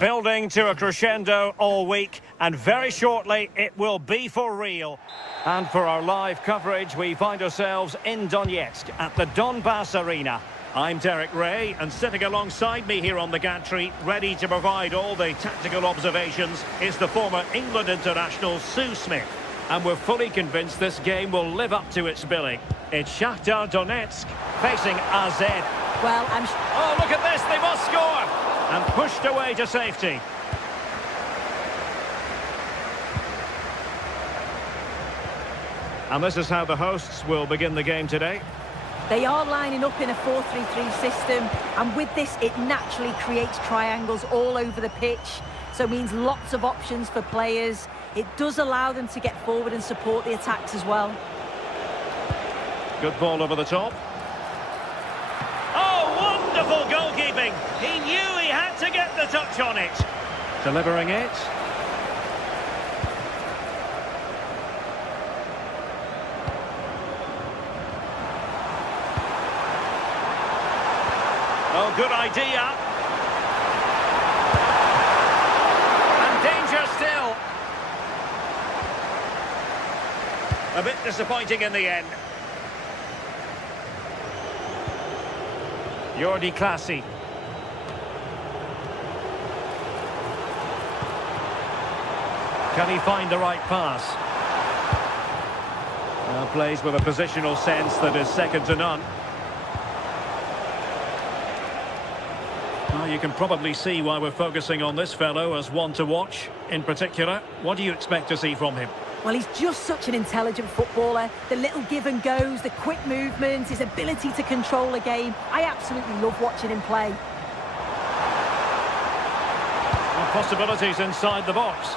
Building to a crescendo all week, and very shortly it will be for real. And for our live coverage, we find ourselves in Donetsk at the Donbass Arena. I'm Derek Ray, and sitting alongside me here on the gantry, ready to provide all the tactical observations, is the former England international Sue Smith. And we're fully convinced this game will live up to its billing. It's Shakhtar Donetsk facing AZ. Well, Oh, look at this, they must score! And pushed away to safety. And this is how the hosts will begin the game today. They are lining up in a 4-3-3 system, and with this it naturally creates triangles all over the pitch, so it means lots of options for players. It does allow them to get forward and support the attacks as well. Good ball over the top. Oh, wonderful goalkeeping! He knew he had to get the touch on it. Delivering it. Oh, good idea. And danger still. A bit disappointing in the end. Jordi Classy. Can he find the right pass? Plays with a positional sense that is second to none. Well, you can probably see why we're focusing on this fellow as one to watch. In particular, what do you expect to see from him? Well, he's just such an intelligent footballer. The little give and goes, the quick movements, his ability to control a game. I absolutely love watching him play. And possibilities inside the box.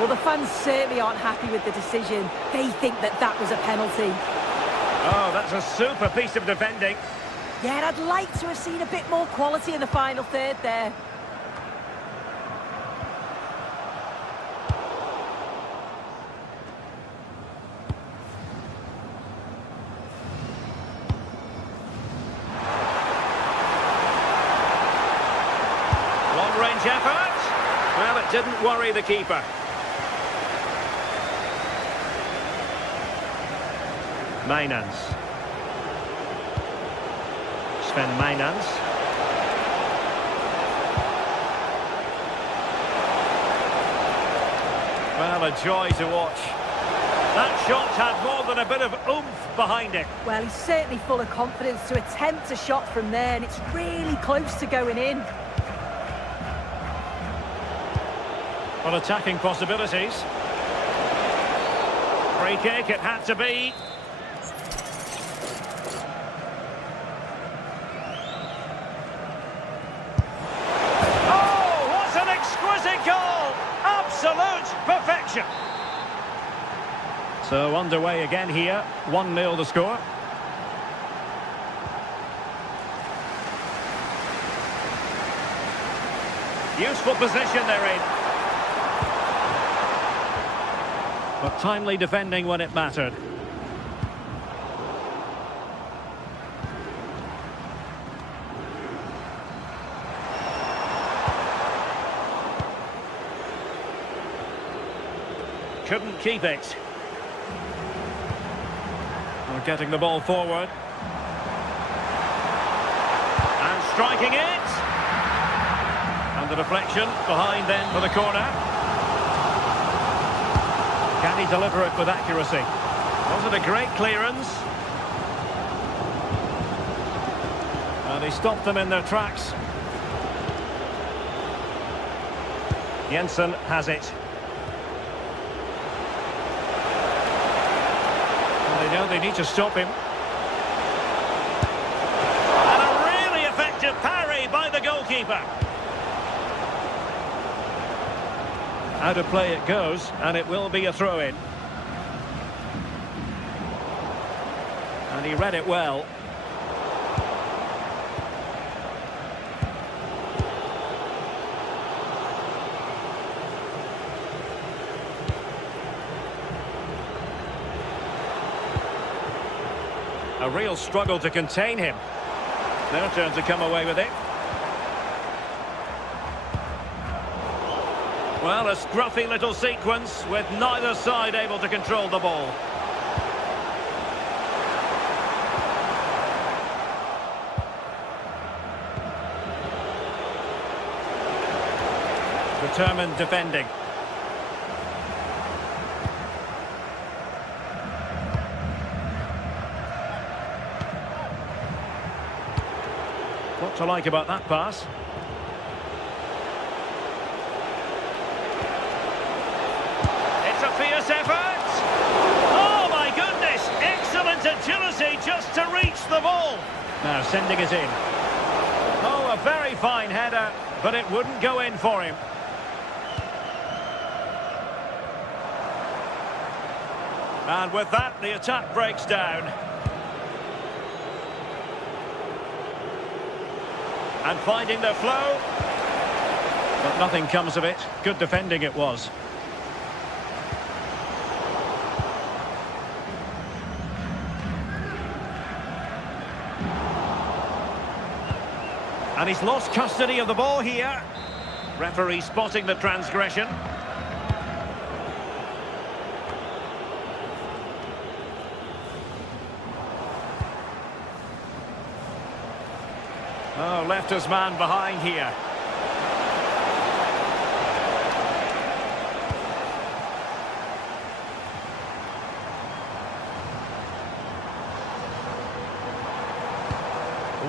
Well, the fans certainly aren't happy with the decision. They think that was a penalty. Oh, that's a super piece of defending. Yeah, I'd like to have seen a bit more quality in the final third there. Long-range effort. Well, it didn't worry the keeper. Mainans. Sven Mainans. Well, a joy to watch. That shot had more than a bit of oomph behind it. Well, he's certainly full of confidence to attempt a shot from there, and it's really close to going in. Well, attacking possibilities. Free kick, it had to be. Absolute perfection. So underway again here. 1-0 the score. Useful position they're in. But timely defending when it mattered. Couldn't keep it. We're getting the ball forward. And striking it. And the deflection behind then for the corner. Can he deliver it with accuracy? Was it a great clearance? And he stopped them in their tracks. Jensen has it. They know they need to stop him. And a really effective parry by the goalkeeper. Out of play it goes, and it will be a throw-in. And he read it well. A real struggle to contain him. Their turn to come away with it. Well, a scruffy little sequence with neither side able to control the ball. Determined defending. What to like about that pass? It's a fierce effort! Oh my goodness! Excellent agility just to reach the ball! Now sending it in. Oh, a very fine header, but it wouldn't go in for him. And with that, the attack breaks down. And finding their flow. But nothing comes of it. Good defending it was. And he's lost custody of the ball here. Referee spotting the transgression. Oh, left his man behind here.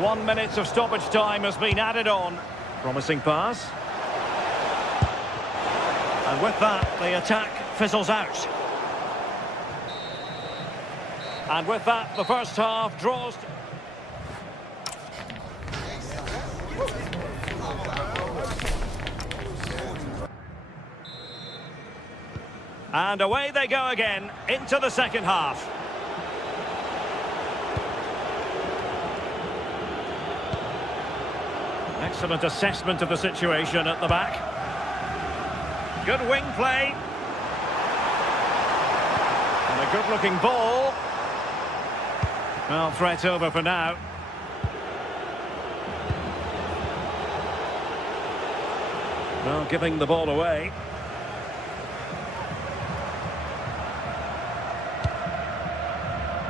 One minute of stoppage time has been added on. Promising pass. And with that, the attack fizzles out. And with that, the first half draws. And away they go again, into the second half. Excellent assessment of the situation at the back. Good wing play. And a good-looking ball. Well, threat over for now. Well, giving the ball away.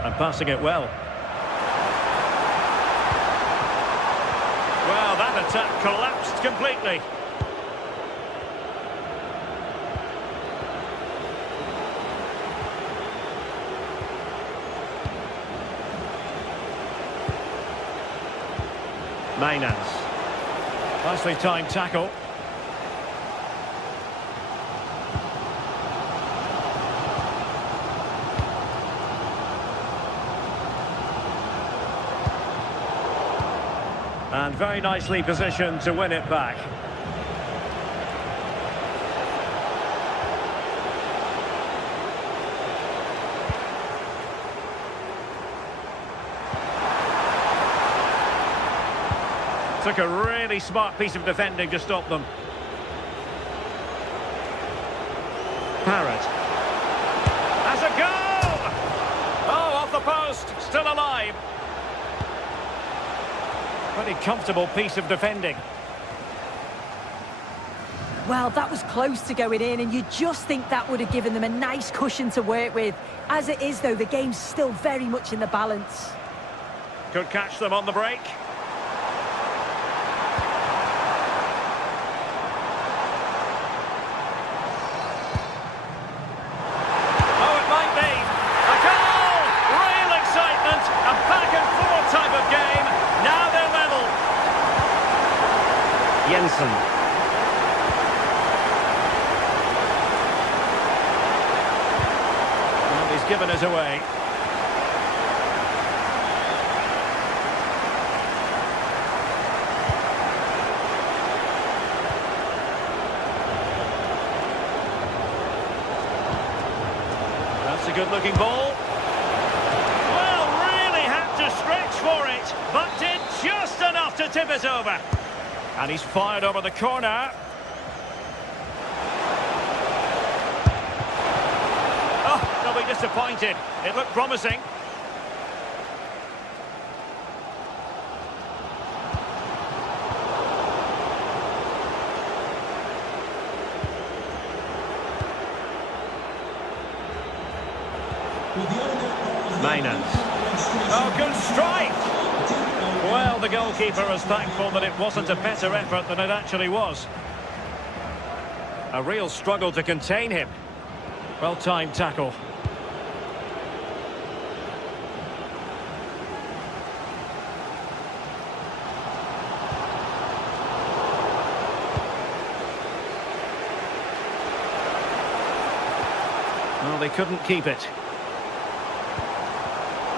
And passing it well. Well, that attack collapsed completely. Mainans. Nicely timed tackle. And very nicely positioned to win it back. Took a really smart piece of defending to stop them. Parrott. That's a goal! Oh, off the post, still alive. Pretty comfortable piece of defending. Well, that was close to going in, and you just think that would have given them a nice cushion to work with. As it is, though, the game's still very much in the balance. Could catch them on the break. Oh, it might be. A goal! Real excitement. A back-and-forth type of game. Now they're level. Jensen. He's given us away. That's a good-looking ball. Well, really had to stretch for it, but did just enough to tip it over. And he's fired over the corner. They'll be disappointed. It looked promising. Mainans. Oh, good strike! Well, the goalkeeper is thankful that it wasn't a better effort than it actually was. A real struggle to contain him. Well-timed tackle. Well, they couldn't keep it.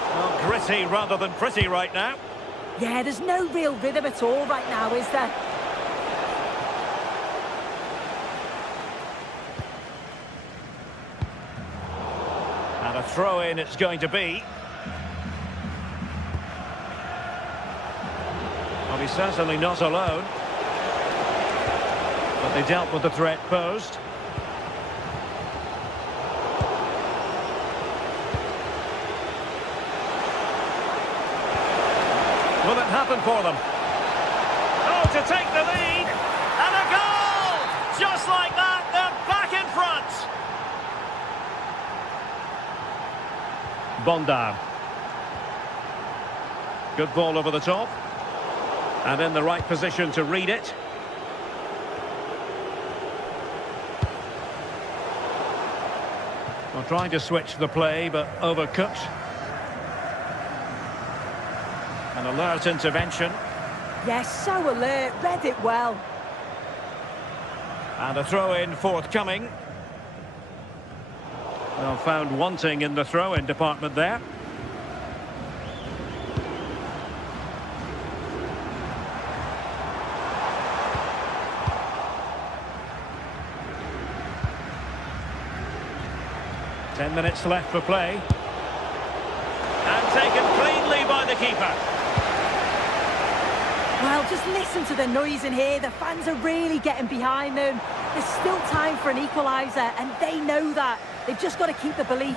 Well, gritty rather than pretty right now. Yeah, there's no real rhythm at all right now, is there? And a throw-in it's going to be. Well, he's certainly not alone. But they dealt with the threat posed. Will it happen for them? Oh, to take the lead! And a goal! Just like that, they're back in front! Bondar. Good ball over the top. And in the right position to read it. Well, trying to switch the play, but overcooked. An alert intervention. Yes, so alert, read it well. And a throw-in forthcoming. Well, found wanting in the throw-in department there. Ten minutes left for play. And taken cleanly by the keeper. Well, just listen to the noise in here. The fans are really getting behind them. There's still time for an equaliser, and they know that. They've just got to keep the belief.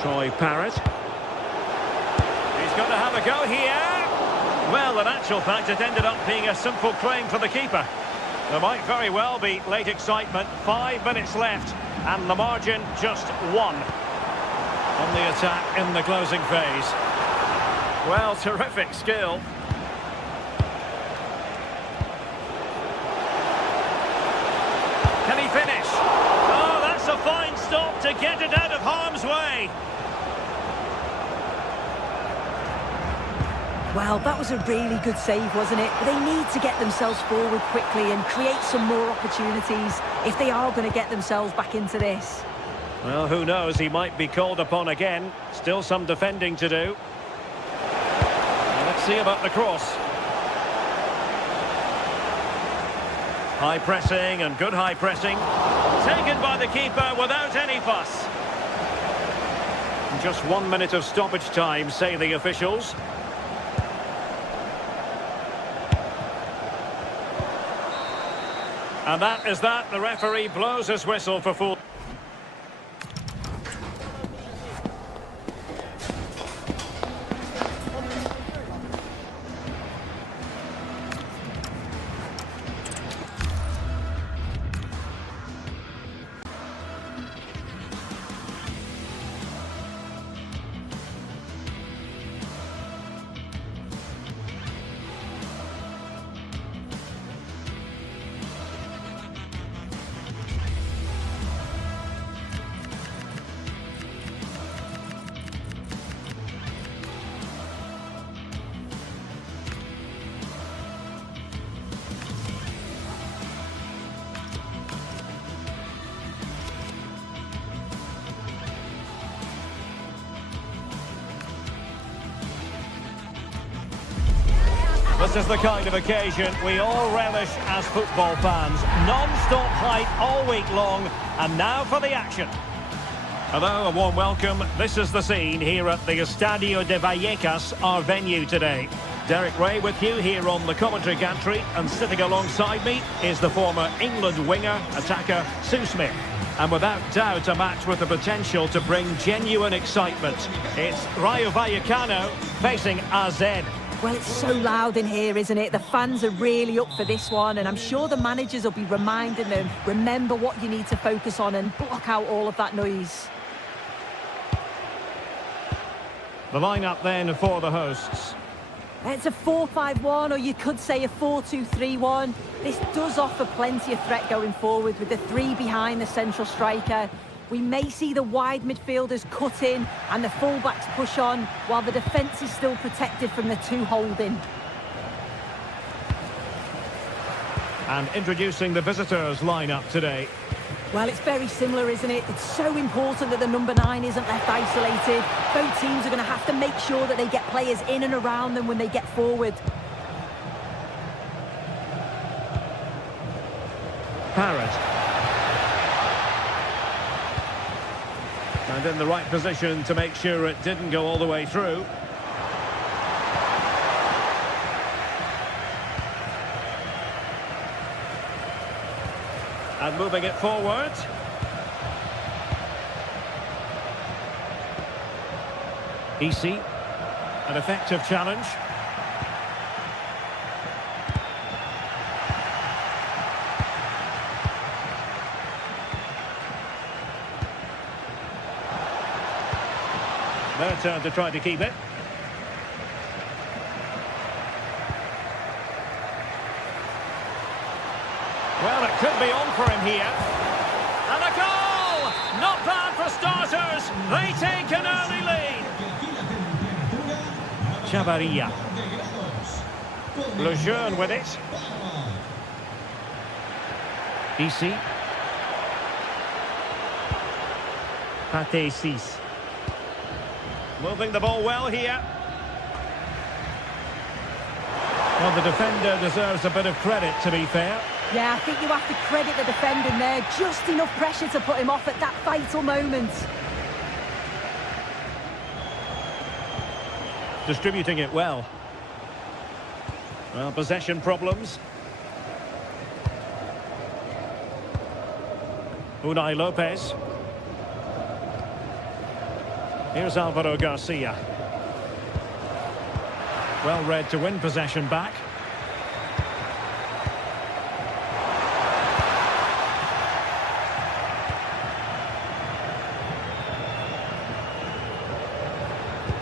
Troy Parrott. He's going to have a go here. Well, in actual fact, it ended up being a simple claim for the keeper. There might very well be late excitement. 5 minutes left, and the margin just 1. On the attack in the closing phase. Well, terrific skill. Can he finish? Oh, that's a fine stop to get it out of harm's way. Well, that was a really good save, wasn't it? They need to get themselves forward quickly and create some more opportunities if they are going to get themselves back into this. Well, who knows? He might be called upon again. Still some defending to do. Well, let's see about the cross. High pressing and good high pressing. Taken by the keeper without any fuss. Just 1 minute of stoppage time, say the officials. And that is that. The referee blows his whistle for full. This is the kind of occasion we all relish as football fans. Non-stop hype all week long, and now for the action. Hello, a warm welcome. This is the scene here at the Estadio de Vallecas, our venue today. Derek Ray with you here on the commentary gantry, and sitting alongside me is the former England winger, attacker, Sue Smith. And without doubt, a match with the potential to bring genuine excitement. It's Rayo Vallecano facing AZ. Well, it's so loud in here, isn't it? The fans are really up for this one, and I'm sure the managers will be reminding them, remember what you need to focus on and block out all of that noise. The lineup then for the hosts. It's a 4-5-1, or you could say a 4-2-3-1. This does offer plenty of threat going forward with the three behind the central striker. We may see the wide midfielders cut in and the fullbacks push on, while the defence is still protected from the two holding. And introducing the visitors lineup today. Well, it's very similar, isn't it? It's so important that the number 9 isn't left isolated. Both teams are going to have to make sure that they get players in and around them when they get forward. Parrott. And in the right position to make sure it didn't go all the way through. And moving it forward. Easy. An effective challenge. Their turn to try to keep it. Well, it could be on for him here. And a goal! Not bad for starters. They take an early lead. Chavarria. Lejeune with it. Ici. Pate 6. Moving the ball well here. Well, the defender deserves a bit of credit, to be fair. Yeah, I think you have to credit the defending there. Just enough pressure to put him off at that vital moment. Distributing it well. Well, possession problems. Unai Lopez. Here's Alvaro Garcia. Well read to win possession back.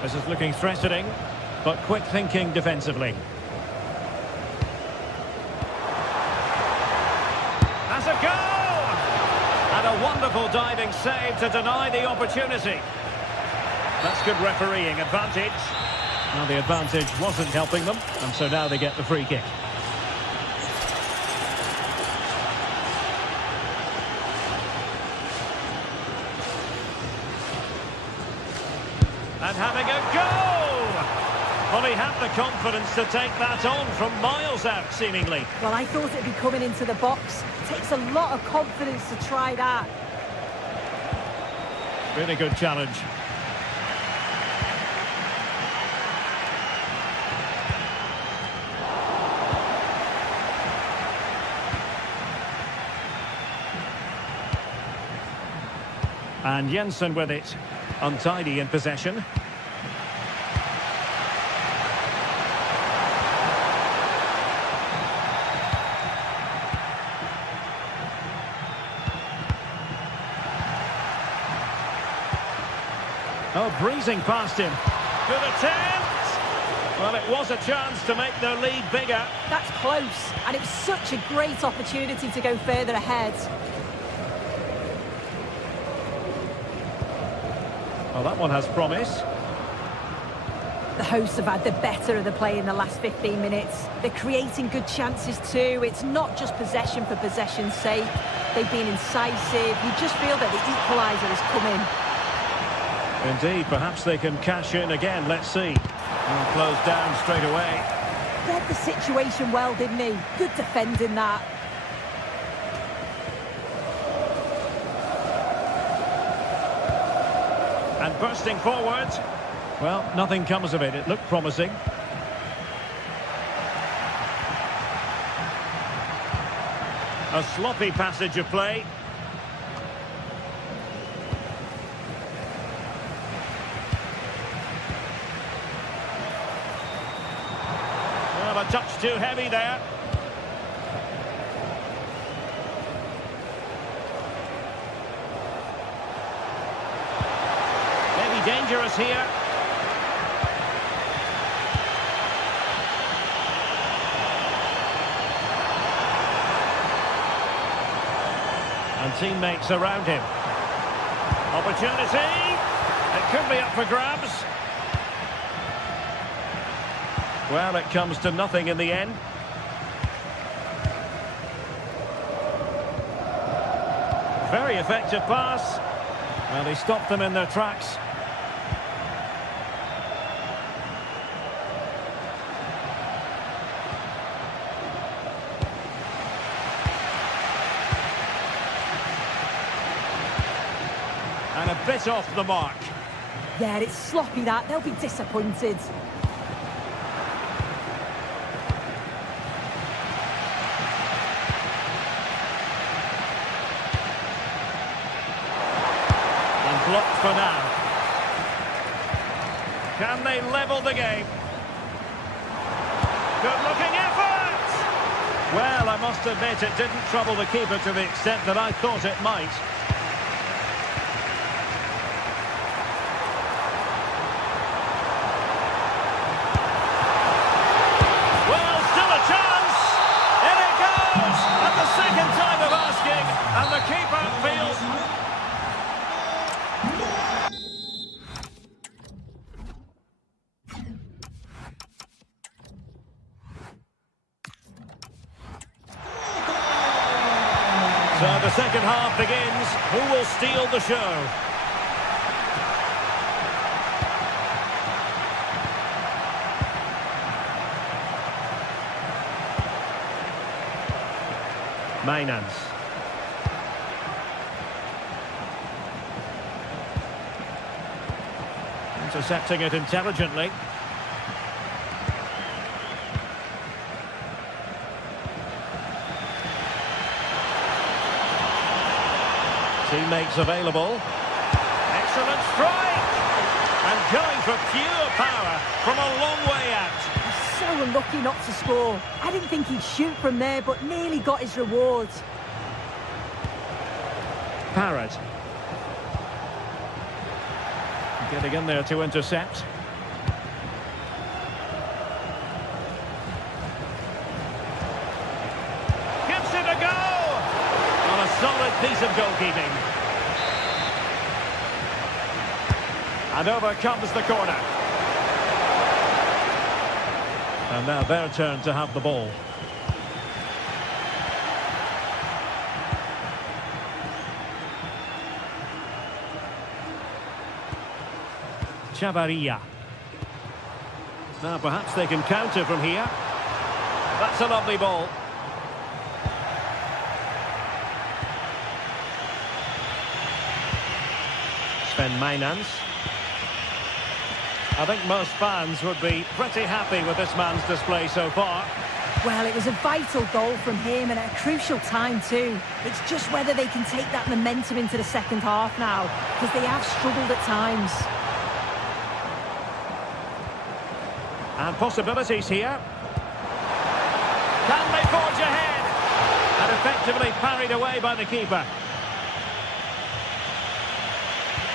This is looking threatening, but quick thinking defensively. Has a goal! And a wonderful diving save to deny the opportunity. That's good refereeing advantage. Now the advantage wasn't helping them, and so now they get the free kick. And having a go! Well, he had the confidence to take that on from miles out, seemingly. Well, I thought it'd be coming into the box. It takes a lot of confidence to try that. Really good challenge. And Jensen with it. Untidy in possession. Oh, breezing past him. Good attempt! Well, it was a chance to make their lead bigger. That's close, and it was such a great opportunity to go further ahead. Well, that one has promise. The hosts have had the better of the play in the last 15 minutes. They're creating good chances too. It's not just possession for possession's sake. They've been incisive. You just feel that the equaliser has come in. Indeed, perhaps they can cash in again. Let's see. And close down straight away. Read the situation well, didn't he? Good defending that. And bursting forward. Well, nothing comes of it. It looked promising. A sloppy passage of play. a touch too heavy there. Maybe dangerous here. And teammates around him. Opportunity. It could be up for grabs. Well, it comes to nothing in the end. Very effective pass. Well, he stopped them in their tracks. And a bit off the mark. Yeah, it's sloppy that. They'll be disappointed. And blocked for now. Can they level the game? Good-looking effort! Well, I must admit it didn't trouble the keeper to the extent that I thought it might. Second time of asking, and the keeper feels... So the second half begins. Who will steal the show? Mainans. Intercepting it intelligently. Teammates available. Excellent strike! And going for pure power from a long way out. So unlucky not to score. I didn't think he'd shoot from there, but nearly got his reward. Parrott. Getting in there to intercept. Gives it a go! On a solid piece of goalkeeping. And over comes the corner. And now their turn to have the ball. Chavarria. Now perhaps they can counter from here. That's a lovely ball. Sven Mainans. I think most fans would be pretty happy with this man's display so far. Well, it was a vital goal from him and at a crucial time too. It's just whether they can take that momentum into the second half now, because they have struggled at times. And possibilities here. Can they forge ahead? And effectively parried away by the keeper.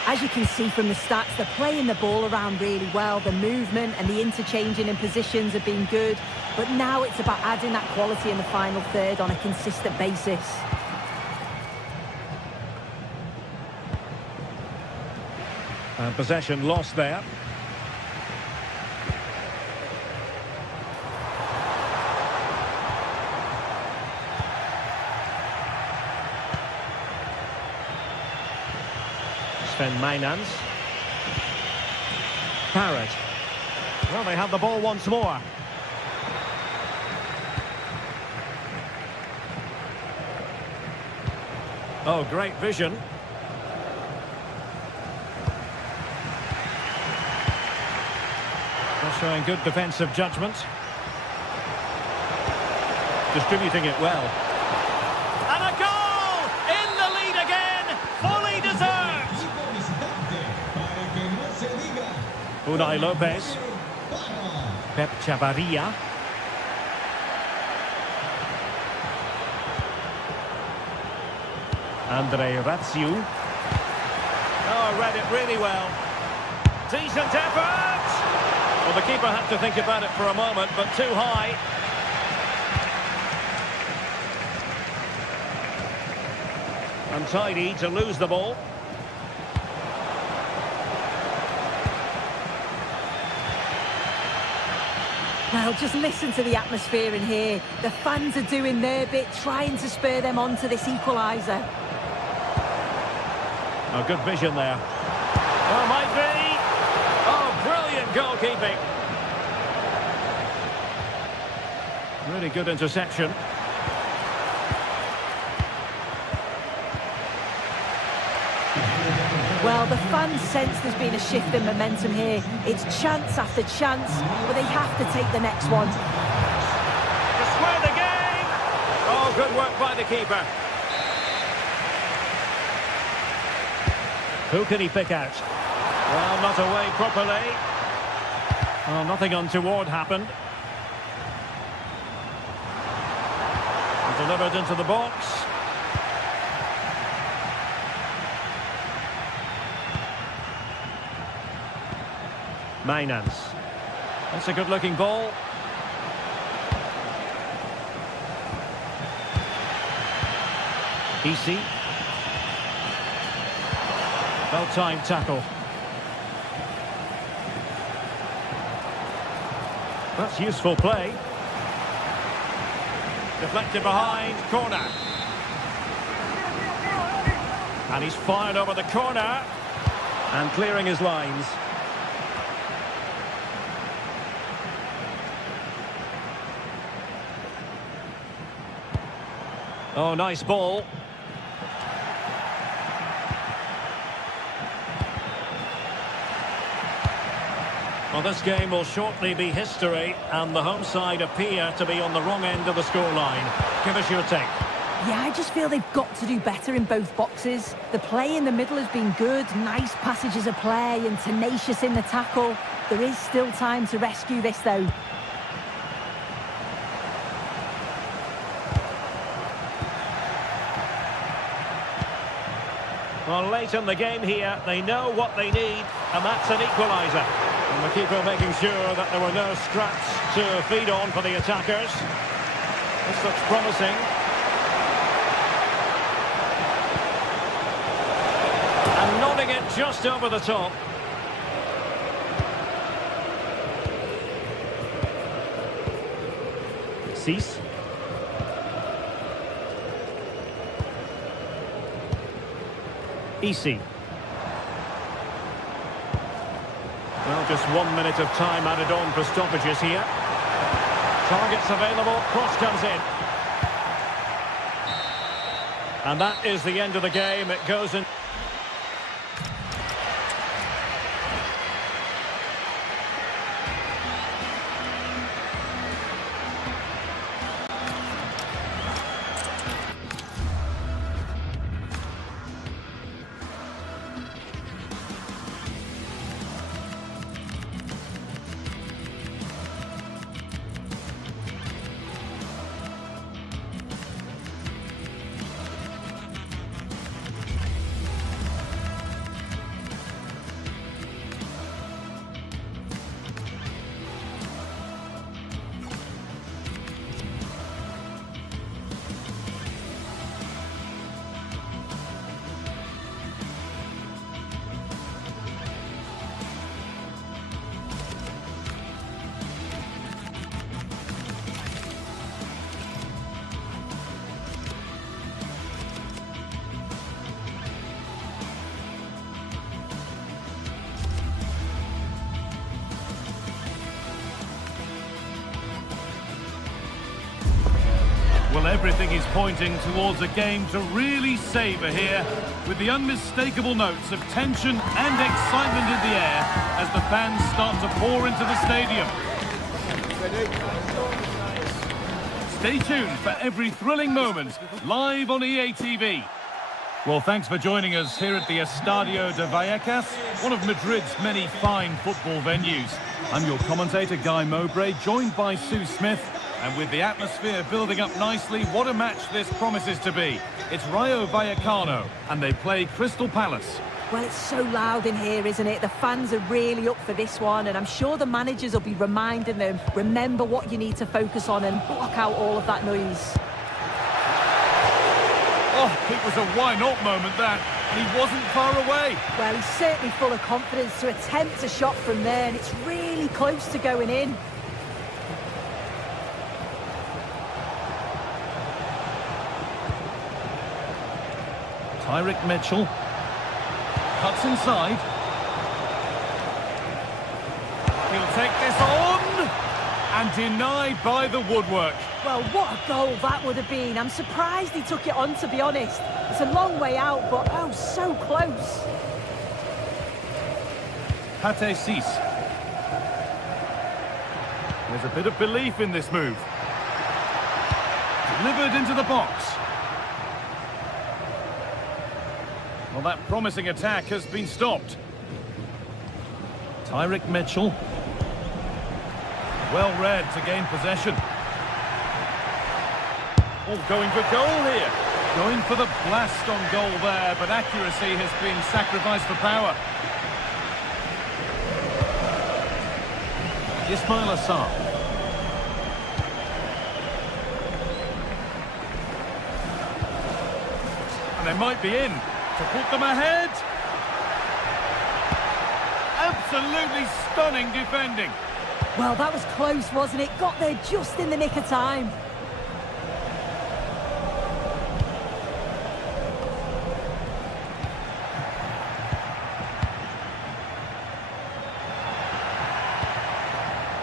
As you can see from the stats, they're playing the ball around really well. The movement and the interchanging in positions have been good. But now it's about adding that quality in the final third on a consistent basis. And possession lost there. Sven Mainans. Parrott. Well, they have the ball once more. Oh, great vision. They're showing good defensive judgment. Distributing it well. And a goal! In the lead again! Fully deserved! Unai Lopez. Pep Chavarria. Rayo. Oh, read it really well. Decent effort! Well, the keeper had to think about it for a moment, but too high. Untidy to lose the ball. Well, just listen to the atmosphere in here. The fans are doing their bit, trying to spur them on to this equaliser. Oh, good vision there. Oh, might be. Oh, brilliant goalkeeping. Really good interception. Well, the fans sense there's been a shift in momentum here. It's chance after chance, but they have to take the next one. To square the game! Oh, good work by the keeper. Who can he pick out? Well, not away properly. Oh, nothing untoward happened. Delivered into the box. Mainans. That's a good-looking ball. Easy. Well-timed tackle. That's useful play. Deflected behind, corner. And he's fired over the corner. And clearing his lines. Oh, nice ball. Well, this game will shortly be history, and the home side appear to be on the wrong end of the scoreline. Give us your take. Yeah, I just feel they've got to do better in both boxes. The play in the middle has been good, nice passages of play and tenacious in the tackle. There is still time to rescue this, though. Well, late in the game here, they know what they need, and that's an equaliser. And the keeper making sure that there were no scraps to feed on for the attackers. This looks promising. And nodding it just over the top. Cease. Easy. Well, just 1 minute of time added on for stoppages here. Targets available, cross comes in. And that is the end of the game. It goes in. Well, everything is pointing towards a game to really savour here, with the unmistakable notes of tension and excitement in the air as the fans start to pour into the stadium. Stay tuned for every thrilling moment, live on EA TV. Well, thanks for joining us here at the Estadio de Vallecas, one of Madrid's many fine football venues. I'm your commentator, Guy Mowbray, joined by Sue Smith. And with the atmosphere building up nicely, what a match this promises to be. It's Rayo Vallecano, and they play Crystal Palace. Well, it's so loud in here, isn't it? The fans are really up for this one, and I'm sure the managers will be reminding them, remember what you need to focus on and block out all of that noise. Oh, it was a why-not moment, that. And he wasn't far away. Well, he's certainly full of confidence to attempt a shot from there, and it's really close to going in. Tyrick Mitchell cuts inside. He'll take this on and denied by the woodwork. Well, what a goal that would have been. I'm surprised he took it on, to be honest. It's a long way out, but oh, so close. Pate Cis. There's a bit of belief in this move. Delivered into the box. Well, that promising attack has been stopped. Tyrick Mitchell. Well read to gain possession. Oh, going for goal here. Going for the blast on goal there, but accuracy has been sacrificed for power. Ismail Assar. And they might be in to put them ahead. Absolutely stunning defending. Well, that was close, wasn't it? Got there just in the nick of time.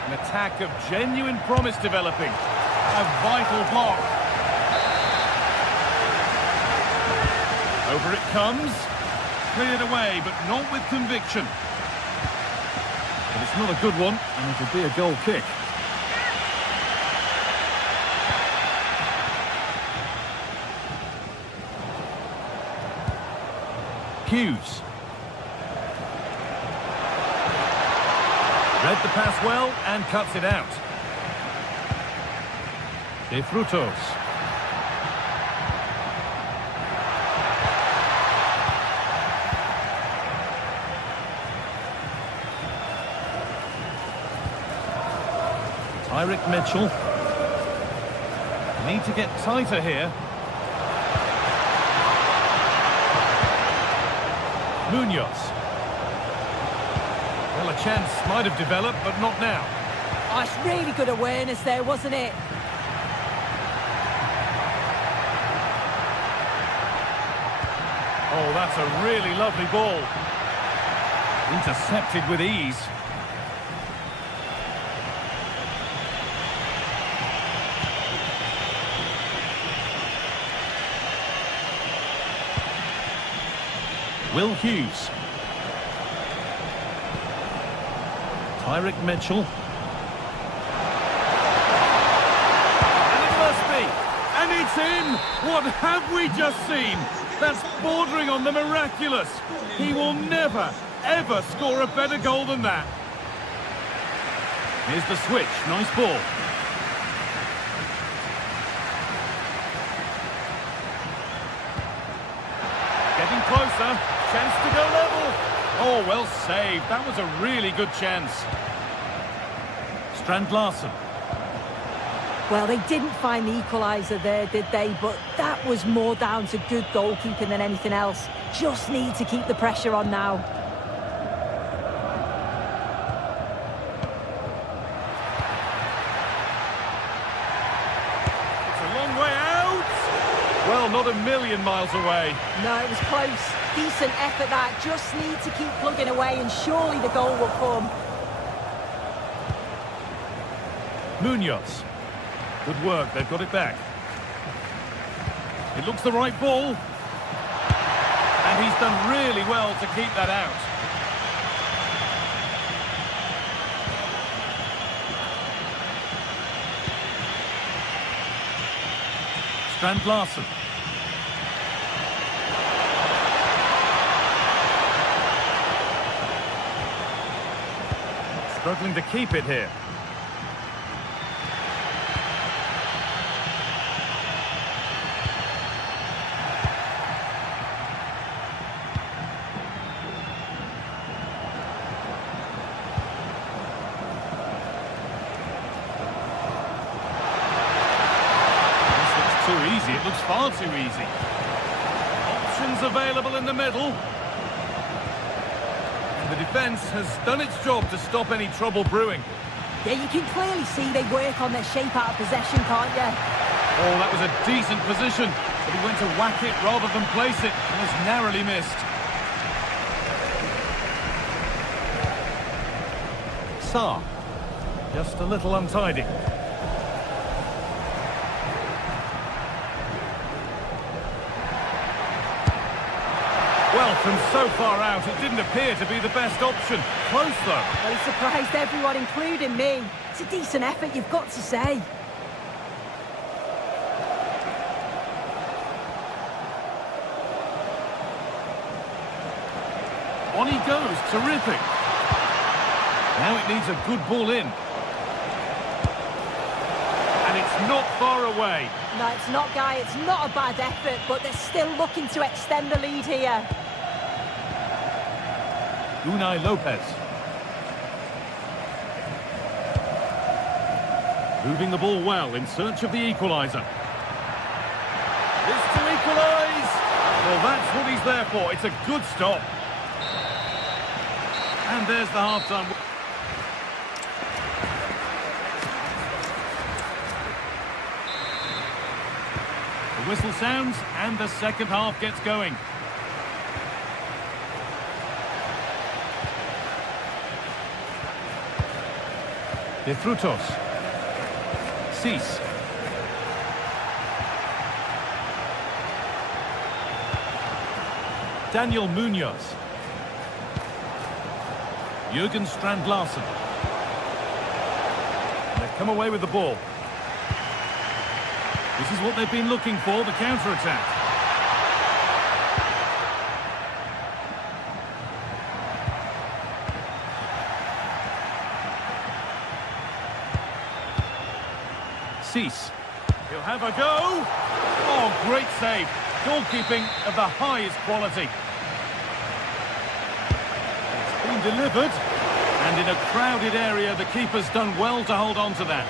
An attack of genuine promise developing. A vital block. Over it comes. Cleared away, but not with conviction. But it's not a good one, and it'll be a goal kick. Hughes. Read the pass well and cuts it out. De Frutos. Tyrick Mitchell. Need to get tighter here. Munoz. Well, a chance might have developed, but not now. Oh, it's really good awareness there, wasn't it? Oh, that's a really lovely ball. Intercepted with ease. Will Hughes. Tyrick Mitchell. And it must be. And it's in! What have we just seen? That's bordering on the miraculous. He will never, ever score a better goal than that. Here's the switch. Nice ball. Getting closer. Chance to go level. Oh, well saved. That was a really good chance. Strand Larsen. Well, they didn't find the equaliser there, did they? But that was more down to good goalkeeping than anything else. Just need to keep the pressure on now. It's a long way out. Well, not a million miles away. No, it was close. Decent effort that. Just need to keep plugging away and surely the goal will come. Munoz. Good work, they've got it back. It looks the right ball. And he's done really well to keep that out. Strand Larsen. Struggling to keep it here. looks far too easy. Options available in the middle. And the defence has done its job to stop any trouble brewing. Yeah, you can clearly see they work on their shape out of possession, can't you? Oh, that was a decent position, but he went to whack it rather than place it, and was narrowly missed. Sarr, just a little untidy. Well, from so far out, it didn't appear to be the best option. Close, though. Well, he surprised everyone, including me. It's a decent effort, you've got to say. On he goes, terrific. Now it needs a good ball in. And it's not far away. No, it's not, Guy. It's not a bad effort, but they're still looking to extend the lead here. Unai Lopez. Moving the ball well in search of the equaliser. This to equalise. Well, that's what he's there for. It's a good stop. And there's the half-time. The whistle sounds and the second half gets going. De Frutos. Cis. Daniel Munoz. Jürgen Strand-Larsen. They've come away with the ball. This is what they've been looking for, the counter-attack. Cis. He'll have a go. Oh, great save. Goalkeeping of the highest quality. It's been delivered. And in a crowded area, the keeper's done well to hold on to that.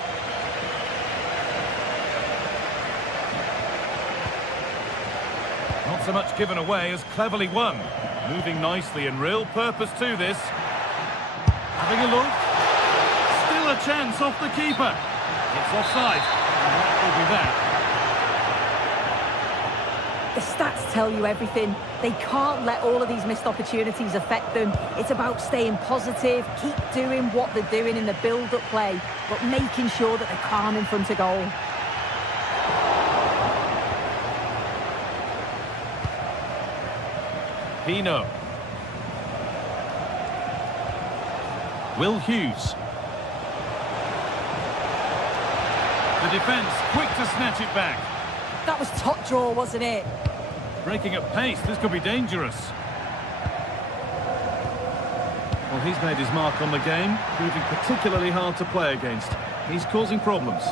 Not so much given away as cleverly won. Moving nicely and real purpose to this. Having a look. Still a chance off the keeper. It's offside, and that will be that. The stats tell you everything. They can't let all of these missed opportunities affect them. It's about staying positive, keep doing what they're doing in the build-up play, but making sure that they're calm in front of goal. Pino. Will Hughes. The defence quick to snatch it back. That was top draw, wasn't it? Breaking at pace, this could be dangerous. Well, he's made his mark on the game, proving particularly hard to play against. He's causing problems.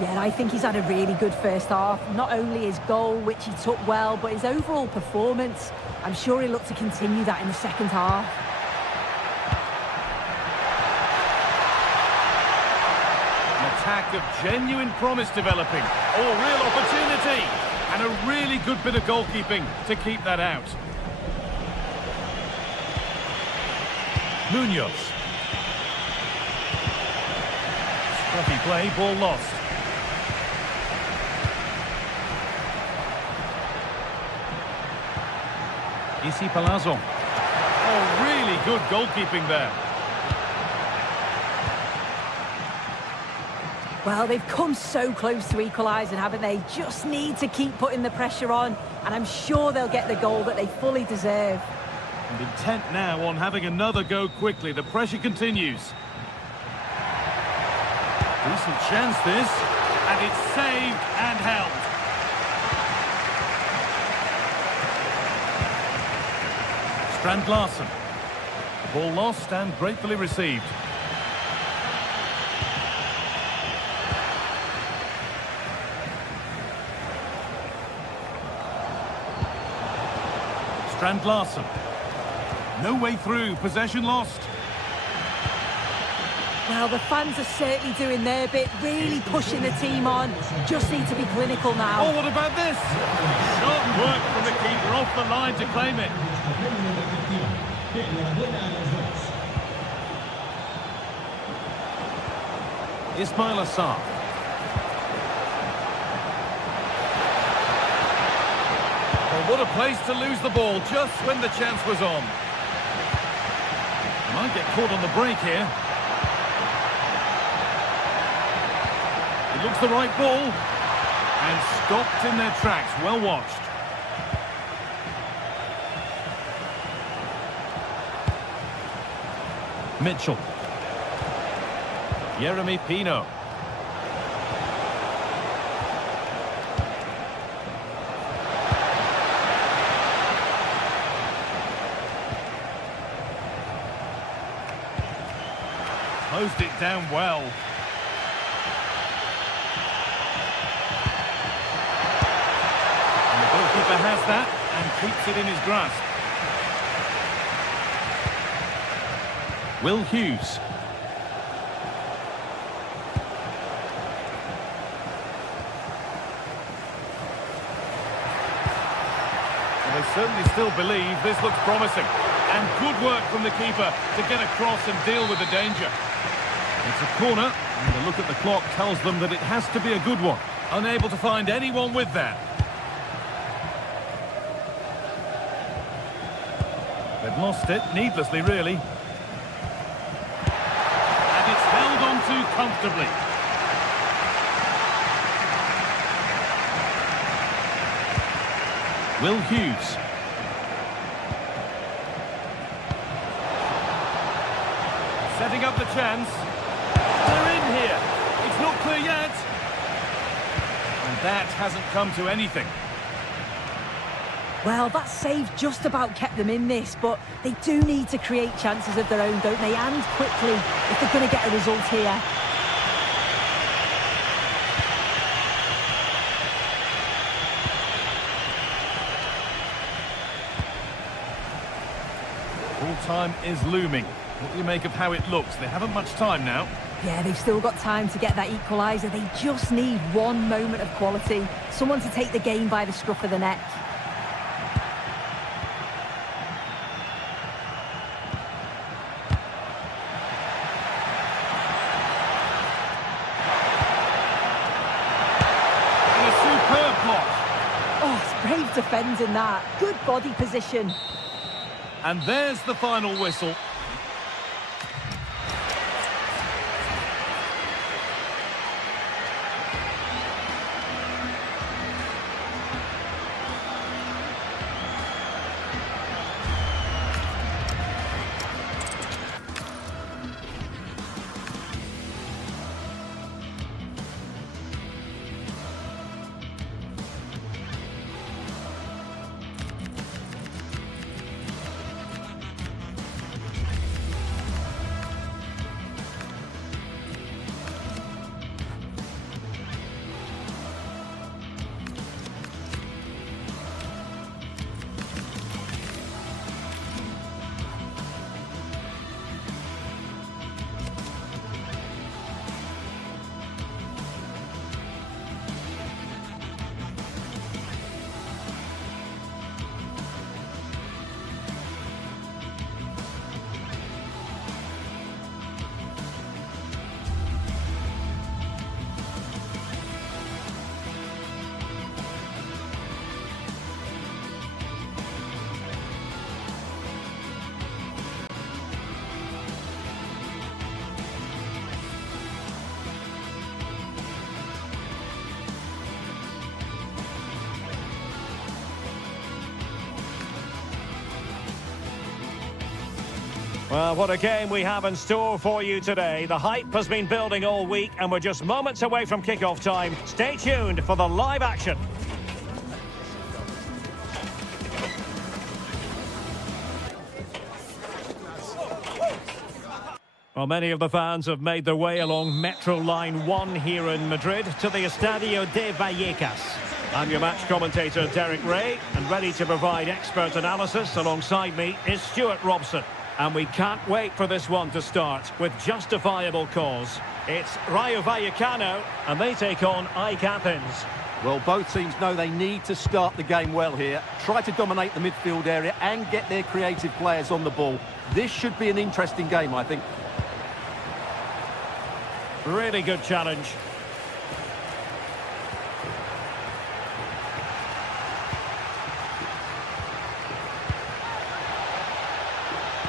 Yeah, and I think he's had a really good first half. Not only his goal, which he took well, but his overall performance. I'm sure he'll look to continue that in the second half. Attack of genuine promise developing. Oh, real opportunity. And a really good bit of goalkeeping to keep that out. Munoz. Scruffy play, ball lost. Issy Palazzo. Oh, really good goalkeeping there. Well, they've come so close to equalising, haven't they? Just need to keep putting the pressure on, and I'm sure they'll get the goal that they fully deserve. And intent now on having another go quickly. The pressure continues. Decent chance this, and it's saved and held. Strand-Larsen. Ball lost and gratefully received. Strand-Larsen. No way through, possession lost. Well, the fans are certainly doing their bit, really pushing the team on. Just need to be clinical now. Oh, what about this? Sharp work from the keeper off the line to claim it. Ismail Assar. Oh, what a place to lose the ball just when the chance was on. Might get caught on the break here. It looks the right ball. And stopped in their tracks. Well watched. Mitchell. Jeremy Pino. Closed it down well. And the goalkeeper has that and keeps it in his grasp. Will Hughes. Well, they certainly still believe this looks promising. And good work from the keeper to get across and deal with the danger. It's a corner, and the look at the clock tells them that it has to be a good one. Unable to find anyone with that. They've lost it, needlessly really. And it's held on to comfortably. Will Hughes. Setting up the chance. They're in here. It's not clear yet. And that hasn't come to anything. Well, that save just about kept them in this, but they do need to create chances of their own, don't they? And quickly, if they're going to get a result here. Full time is looming. What do you make of how it looks? They haven't much time now. Yeah, they've still got time to get that equaliser. They just need one moment of quality. Someone to take the game by the scruff of the neck. And a superb block. Oh, it's brave defending that. Good body position. And there's the final whistle. Well, what a game we have in store for you today. The hype has been building all week and we're just moments away from kickoff time. Stay tuned for the live action. Well, many of the fans have made their way along Metro Line 1 here in Madrid to the Estadio de Vallecas. I'm your match commentator, Derek Ray, and ready to provide expert analysis alongside me is Stuart Robson. And we can't wait for this one to start with justifiable cause. It's Rayo Vallecano, and they take on Athens. Well, both teams know they need to start the game well here. Try to dominate the midfield area and get their creative players on the ball. This should be an interesting game, I think. Really good challenge.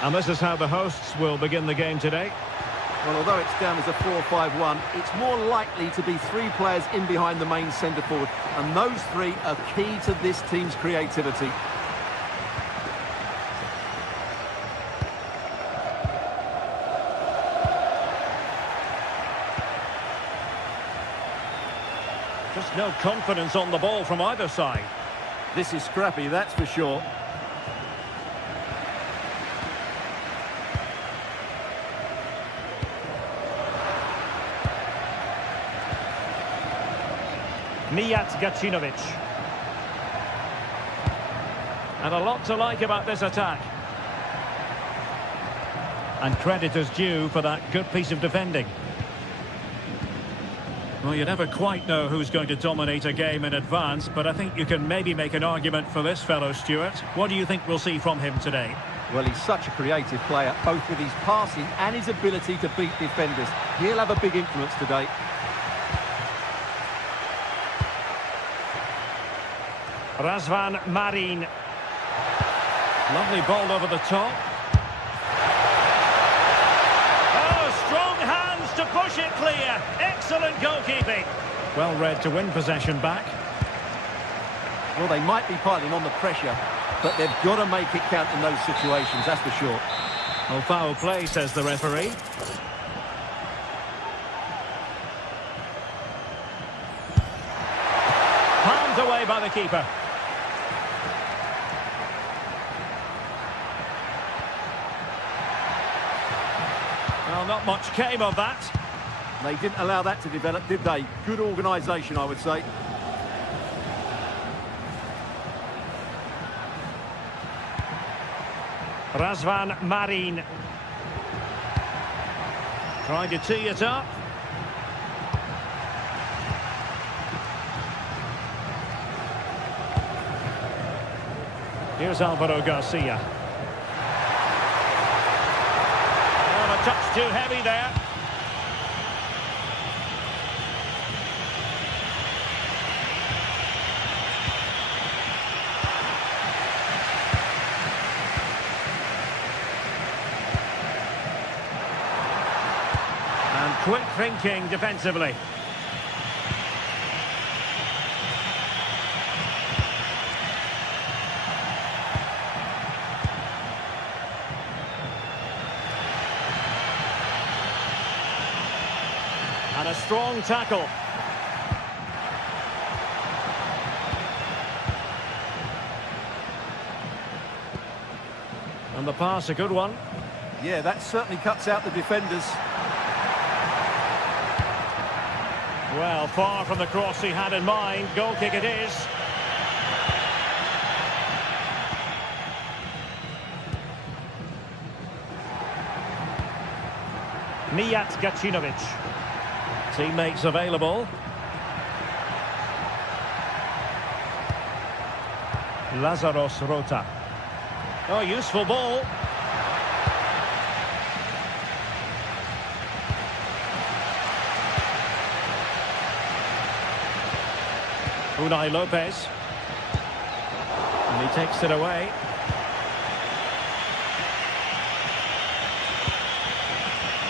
And this is how the hosts will begin the game today. Well, although it's down as a 4-5-1, it's more likely to be three players in behind the main centre forward. And those three are key to this team's creativity. Just no confidence on the ball from either side. This is scrappy, that's for sure. Mijat Gacinovic. And a lot to like about this attack. And credit is due for that good piece of defending. Well, you never quite know who's going to dominate a game in advance, but I think you can maybe make an argument for this fellow, Stuart. What do you think we'll see from him today? Well, he's such a creative player, both with his passing and his ability to beat defenders. He'll have a big influence today. Razvan Marin. Lovely ball over the top. Oh, strong hands to push it clear. Excellent goalkeeping. Well read to win possession back. Well, they might be piling on the pressure, but they've got to make it count in those situations, that's for sure. Well, foul play, says the referee. Palmed away by the keeper. Well, not much came of that. They didn't allow that to develop, did they? Good organisation, I would say. Razvan Marin. Trying to tee it up. Here's Alvaro Garcia. Oh, a touch too heavy there. And quick thinking defensively. And a strong tackle. And the pass, a good one. Yeah, that certainly cuts out the defenders. Well, far from the cross he had in mind. Goal kick it is. Mijat Gacinovic. Teammates available. Lazaros Rota. Oh, useful ball. Unai Lopez. And he takes it away.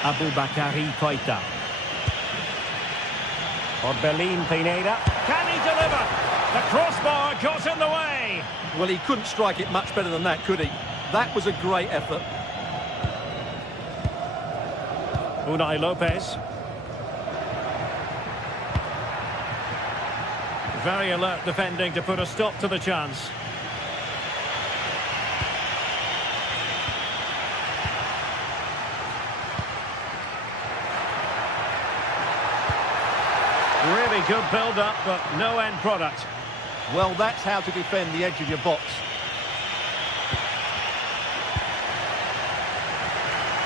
Aboubakary Koita. Orbelin Pineda. Can he deliver? The crossbar got in the way. Well, he couldn't strike it much better than that, could he? That was a great effort. Unai Lopez. Very alert defending to put a stop to the chance. Really good build-up, but no end product. Well, that's how to defend the edge of your box.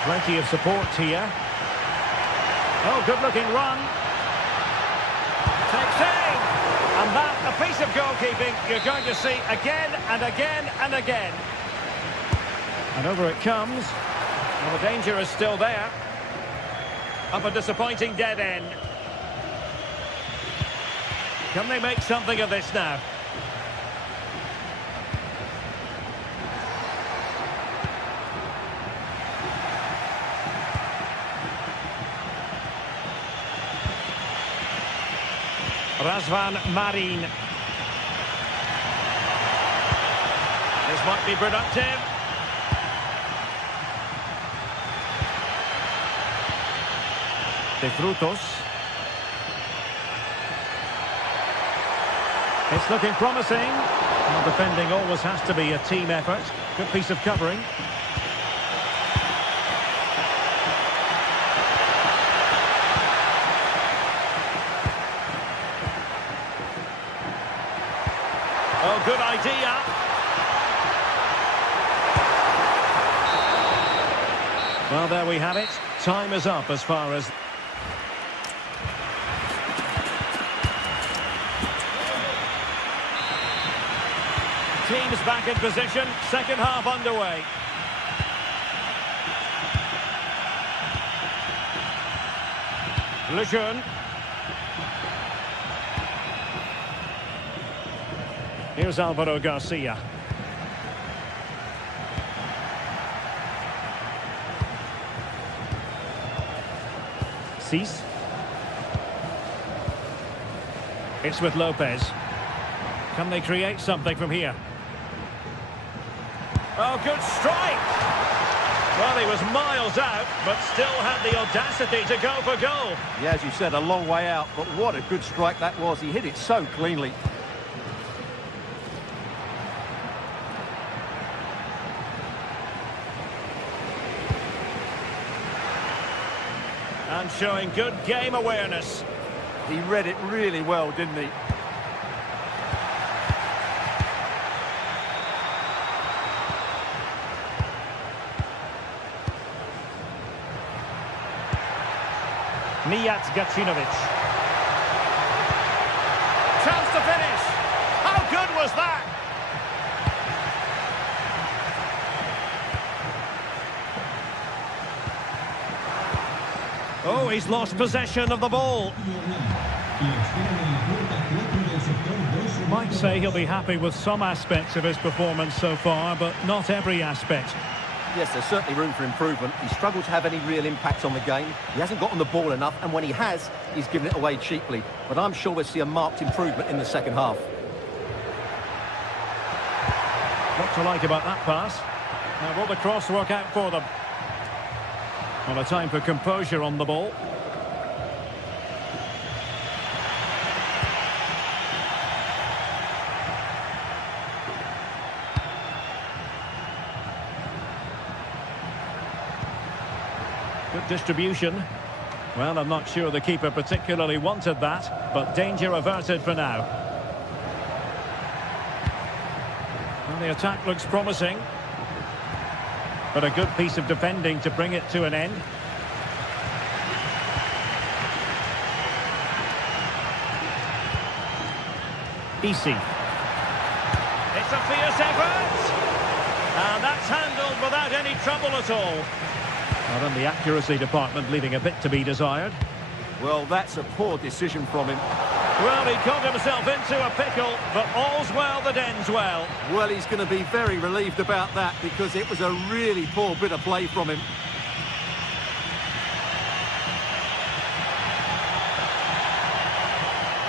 Plenty of support here. Oh, good-looking run. Takes aim. And that, a piece of goalkeeping you're going to see again and again and again. And over it comes. Well, the danger is still there. Up a disappointing dead end. Can they make something of this now? Razvan Marin. This might be productive. De Frutos. It's looking promising. Well, defending always has to be a team effort. Good piece of covering. Oh, good idea. Well, there we have it. Time is up as far as... Teams back in position. Second half underway. Lejeune. Here's Alvaro Garcia. Cease. It's with Lopez. Can they create something from here? Oh, good strike! Well, he was miles out, but still had the audacity to go for goal. Yeah, as you said, a long way out, but what a good strike that was. He hit it so cleanly. And showing good game awareness. He read it really well, didn't he? Mijat Gacinovic. Chance to finish. How good was that? Oh, he's lost possession of the ball. Might say he'll be happy with some aspects of his performance so far, but not every aspect. Yes, there's certainly room for improvement. He's struggled to have any real impact on the game. He hasn't gotten the ball enough, and when he has, he's given it away cheaply. But I'm sure we'll see a marked improvement in the second half. What to like about that pass? Now, will the cross work out for them? Well, a time for composure on the ball. Good distribution. Well, I'm not sure the keeper particularly wanted that, but danger averted for now. Well, the attack looks promising, but a good piece of defending to bring it to an end. Easy. It's a fierce effort, and that's handled without any trouble at all. Well, in the accuracy department, leaving a bit to be desired. Well, that's a poor decision from him. Well, he got himself into a pickle, but all's well that ends well. Well, he's going to be very relieved about that because it was a really poor bit of play from him.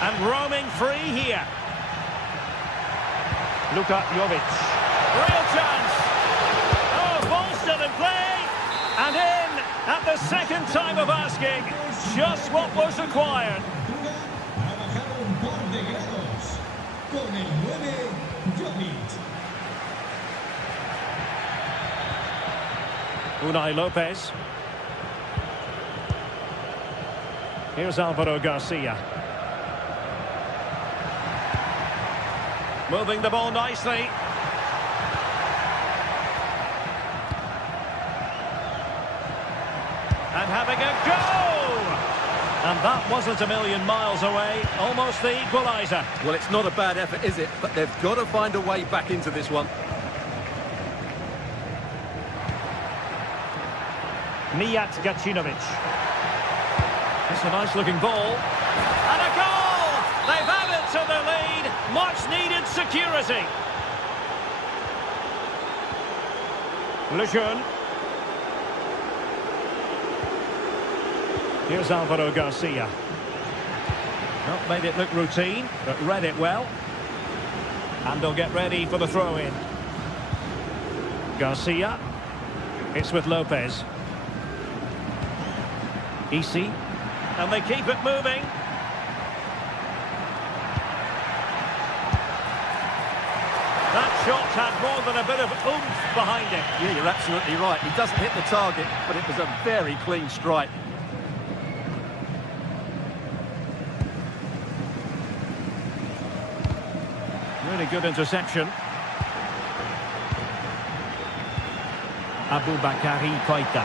And roaming free here. Luka Jovic. Real chance. Oh, ball still in play. And in at the second time of asking. Just what was required. Unai Lopez. Here's Alvaro Garcia. Moving the ball nicely. And having a go! And that wasn't a million miles away, almost the equaliser. Well, it's not a bad effort, is it? But they've got to find a way back into this one. Mijat Gacinovic. It's a nice-looking ball. And a goal! They've added to the lead. Much-needed security. Lejeune. Here's Alvaro Garcia. Not made it look routine, but read it well. And they'll get ready for the throw-in. Garcia. It's with Lopez. Easy. And they keep it moving. That shot had more than a bit of oomph behind it. Yeah, you're absolutely right. He doesn't hit the target, but it was a very clean strike. Really good interception. Aboubakary Koita.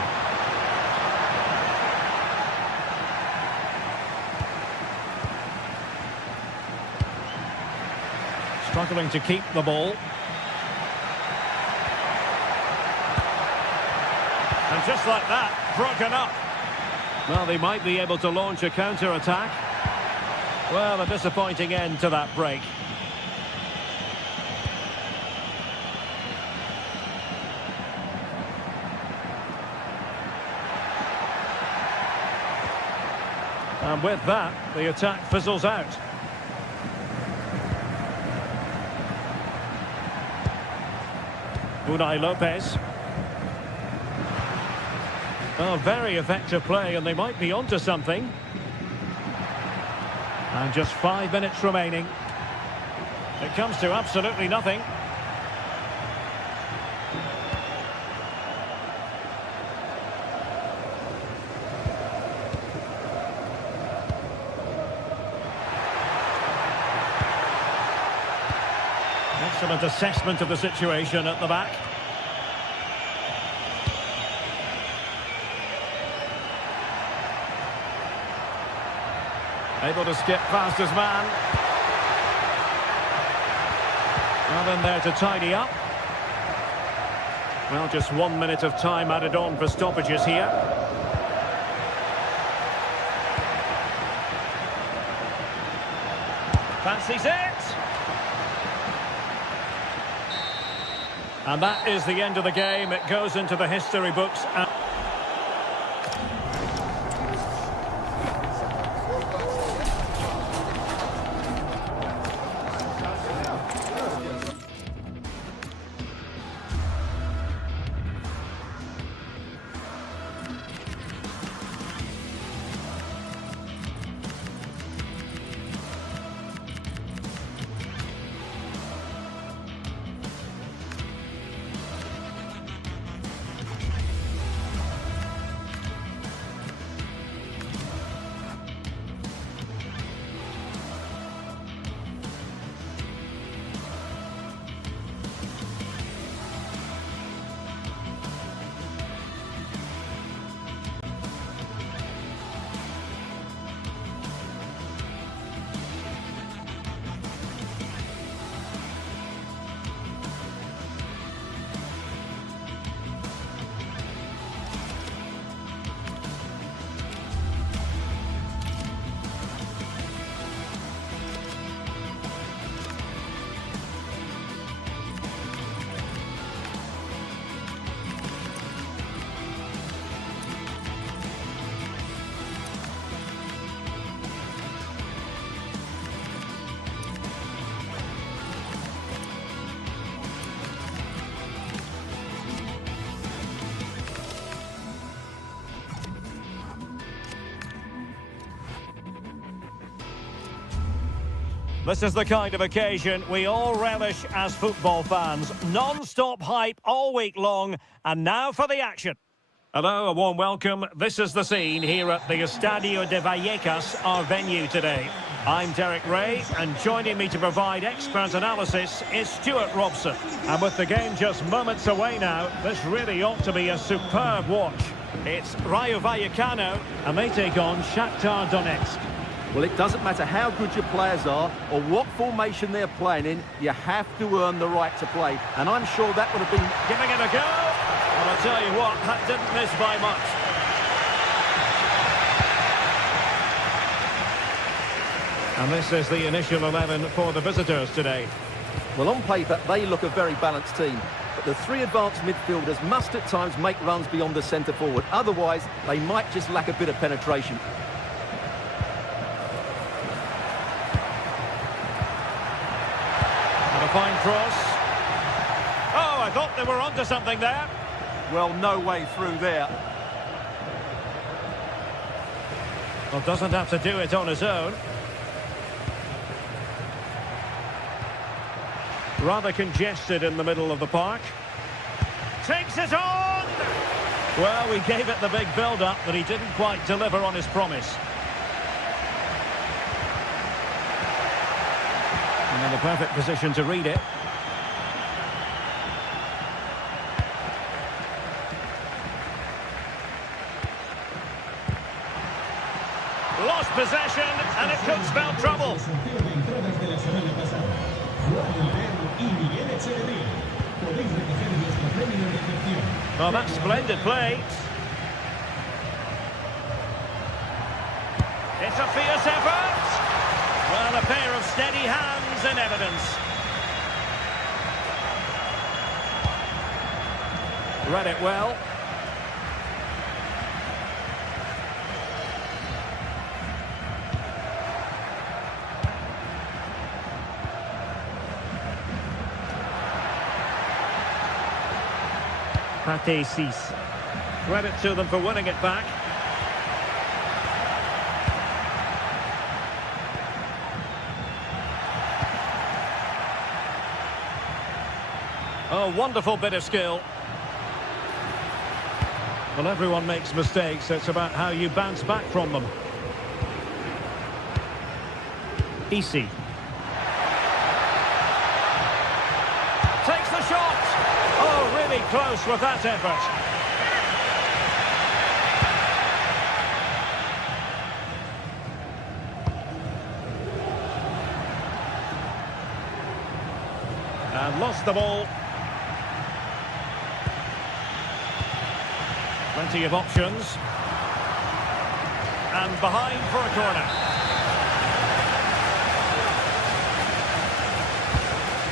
Struggling to keep the ball. And just like that, broken up. Well, they might be able to launch a counter-attack. Well, a disappointing end to that break. And with that, the attack fizzles out. Unai Lopez. Oh, very effective play, and they might be onto something. And just 5 minutes remaining. It comes to absolutely nothing. Excellent assessment of the situation at the back. Able to skip past his man. Well, in there to tidy up. Well, just 1 minute of time added on for stoppages here. Fancies it. And that is the end of the game. It goes into the history books. This is the kind of occasion we all relish as football fans. Non-stop hype all week long, and now for the action. Hello, a warm welcome. This is the scene here at the Estadio de Vallecas, our venue today. I'm Derek Ray, and joining me to provide expert analysis is Stuart Robson. And with the game just moments away now, this really ought to be a superb watch. It's Rayo Vallecano, and they take on Shakhtar Donetsk. Well, it doesn't matter how good your players are or what formation they're playing in, you have to earn the right to play. And I'm sure that would have been... Giving it a go. And I'll tell you what, that didn't miss by much. And this is the initial 11 for the visitors today. Well, on paper, they look a very balanced team. But the three advanced midfielders must at times make runs beyond the centre-forward. Otherwise, they might just lack a bit of penetration. And a fine cross. Oh, I thought they were onto something there. Well, no way through there. Well, doesn't have to do it on his own. Rather congested in the middle of the park. Takes it on! Well, we gave it the big build-up, but he didn't quite deliver on his promise. And in the perfect position to read it. Lost possession, and it could spell trouble. Well, that's splendid play. It's a fierce effort. Well, a pair of steady hands in evidence. Read it well. Pate Cis. Credit to them for winning it back. Oh, wonderful bit of skill. Well, everyone makes mistakes. It's about how you bounce back from them. Easy. Takes the shot. Oh, really close with that effort. And lost the ball. Plenty of options. And behind for a corner.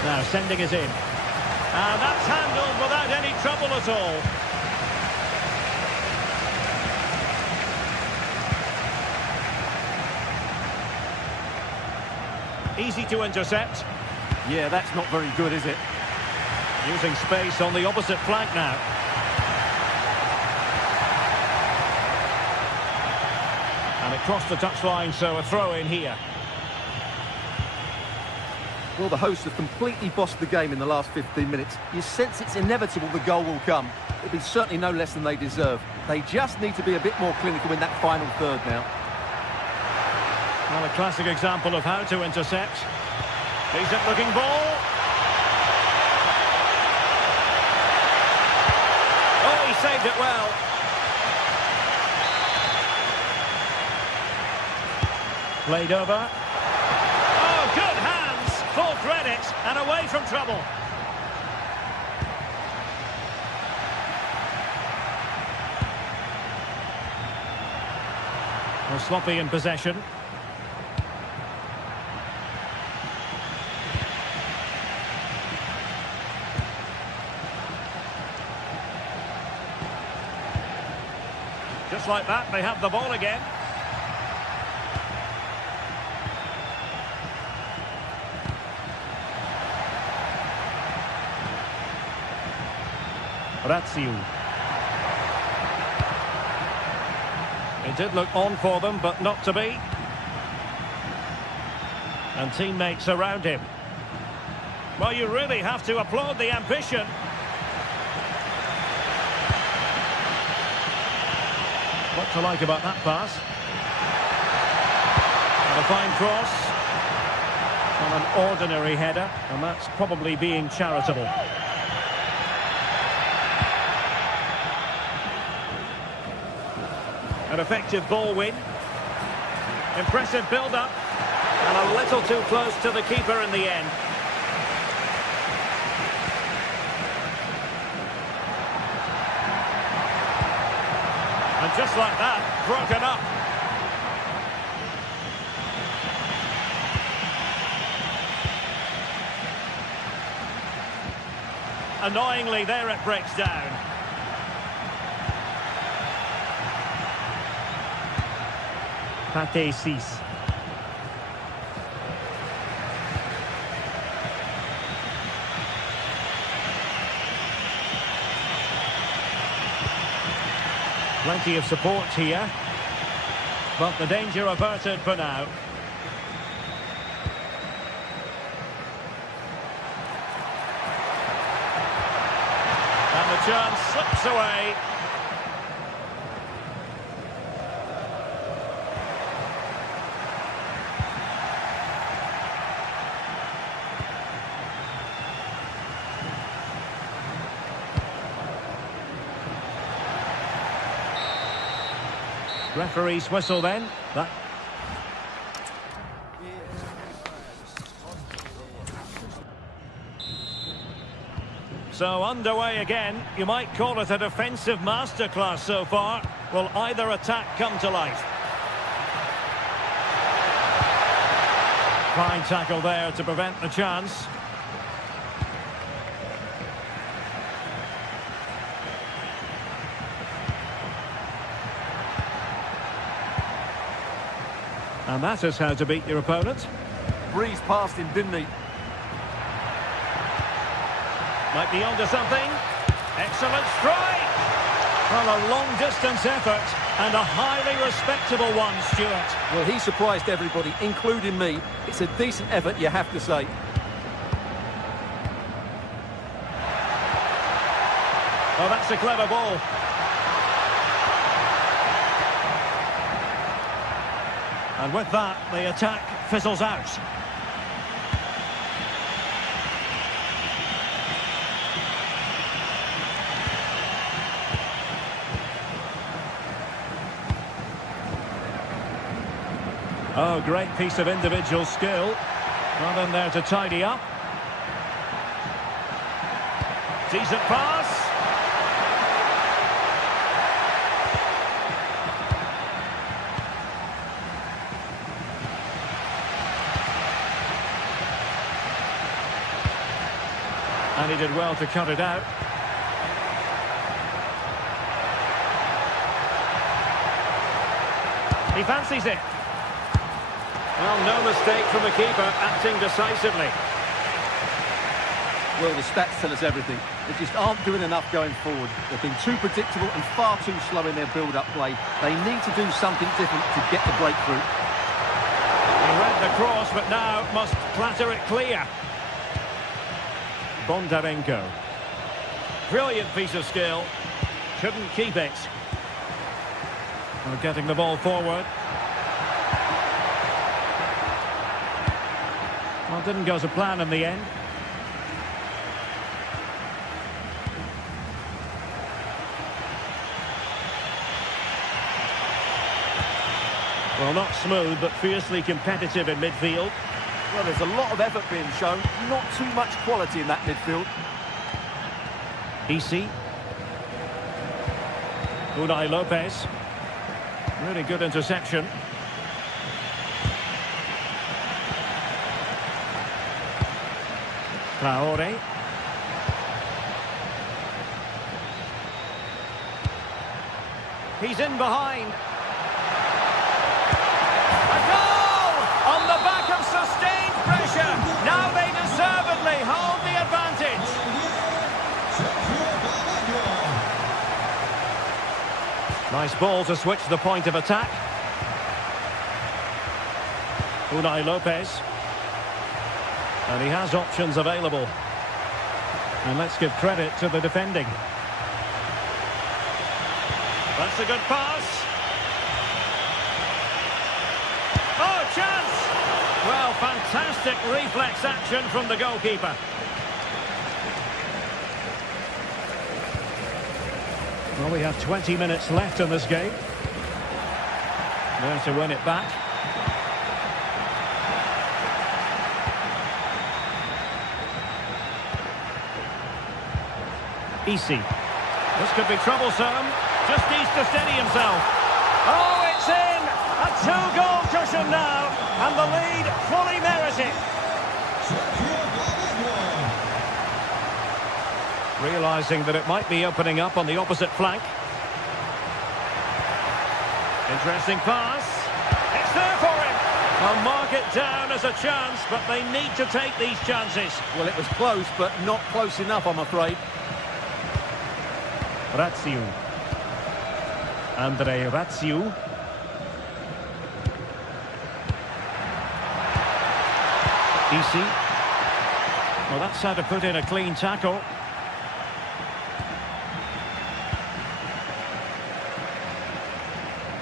Now sending it in. And that's handled without any trouble at all. Easy to intercept. Yeah, that's not very good, is it? Using space on the opposite flank now. And it crossed the touchline, so a throw in here. Well, the hosts have completely bossed the game in the last 15 minutes. You sense it's inevitable the goal will come. It'll be certainly no less than they deserve. They just need to be a bit more clinical in that final third now. Well, a classic example of how to intercept. Decent looking ball. Oh, he saved it well. Played over. Oh, good hands. Full credit and away from trouble. Well, sloppy in possession. Just like that, they have the ball again. Rayo. It did look on for them, but not to be. And teammates around him. Well, you really have to applaud the ambition. What to like about that pass? And a fine cross. And an ordinary header, and that's probably being charitable. An effective ball win. Impressive build-up. And a little too close to the keeper in the end. And just like that, broken up. Annoyingly, there it breaks down. Pate 6. Plenty of support here. But the danger averted for now. And the chance slips away. Referee's whistle then. That... So underway again. You might call it a defensive masterclass so far. Will either attack come to life? Fine tackle there to prevent the chance. And that is how to beat your opponent. Breezed past him, didn't he? Might be onto something. Excellent strike! Well, a long-distance effort and a highly respectable one, Stuart. Well, he surprised everybody, including me. It's a decent effort, you have to say. Oh, that's a clever ball. And with that, the attack fizzles out. Oh, great piece of individual skill. Not in there to tidy up. Decent pass. And he did well to cut it out. He fancies it. Well, no mistake from the keeper, acting decisively. Well, the stats tell us everything. They just aren't doing enough going forward. They've been too predictable and far too slow in their build-up play. They need to do something different to get the breakthrough. He read the cross, but now must clatter it clear. Bondarenko. Brilliant piece of skill. Couldn't keep it. We're getting the ball forward. Well, didn't go to plan in the end. Well, not smooth, but fiercely competitive in midfield. Well, there's a lot of effort being shown, not too much quality in that midfield. Isi. Unai Lopez. Really good interception. Traore. He's in behind. A goal! On the back of sustained pressure. Now they deservedly hold the advantage. Nice ball to switch the point of attack. Unai Lopez. And he has options available. And let's give credit to the defending. That's a good pass. Oh, chance! Well, fantastic reflex action from the goalkeeper. Well, we have 20 minutes left in this game. There to win it back. Easy. This could be troublesome. Just needs to steady himself. Oh, it's in! A two-goal cushion now, and the lead fully merited. Realising that it might be opening up on the opposite flank. Interesting pass. It's there for him. They'll mark it down as a chance, but they need to take these chances. Well, it was close, but not close enough, I'm afraid. Razzio. Andrei Razzio. Easy. Well, that's how to put in a clean tackle.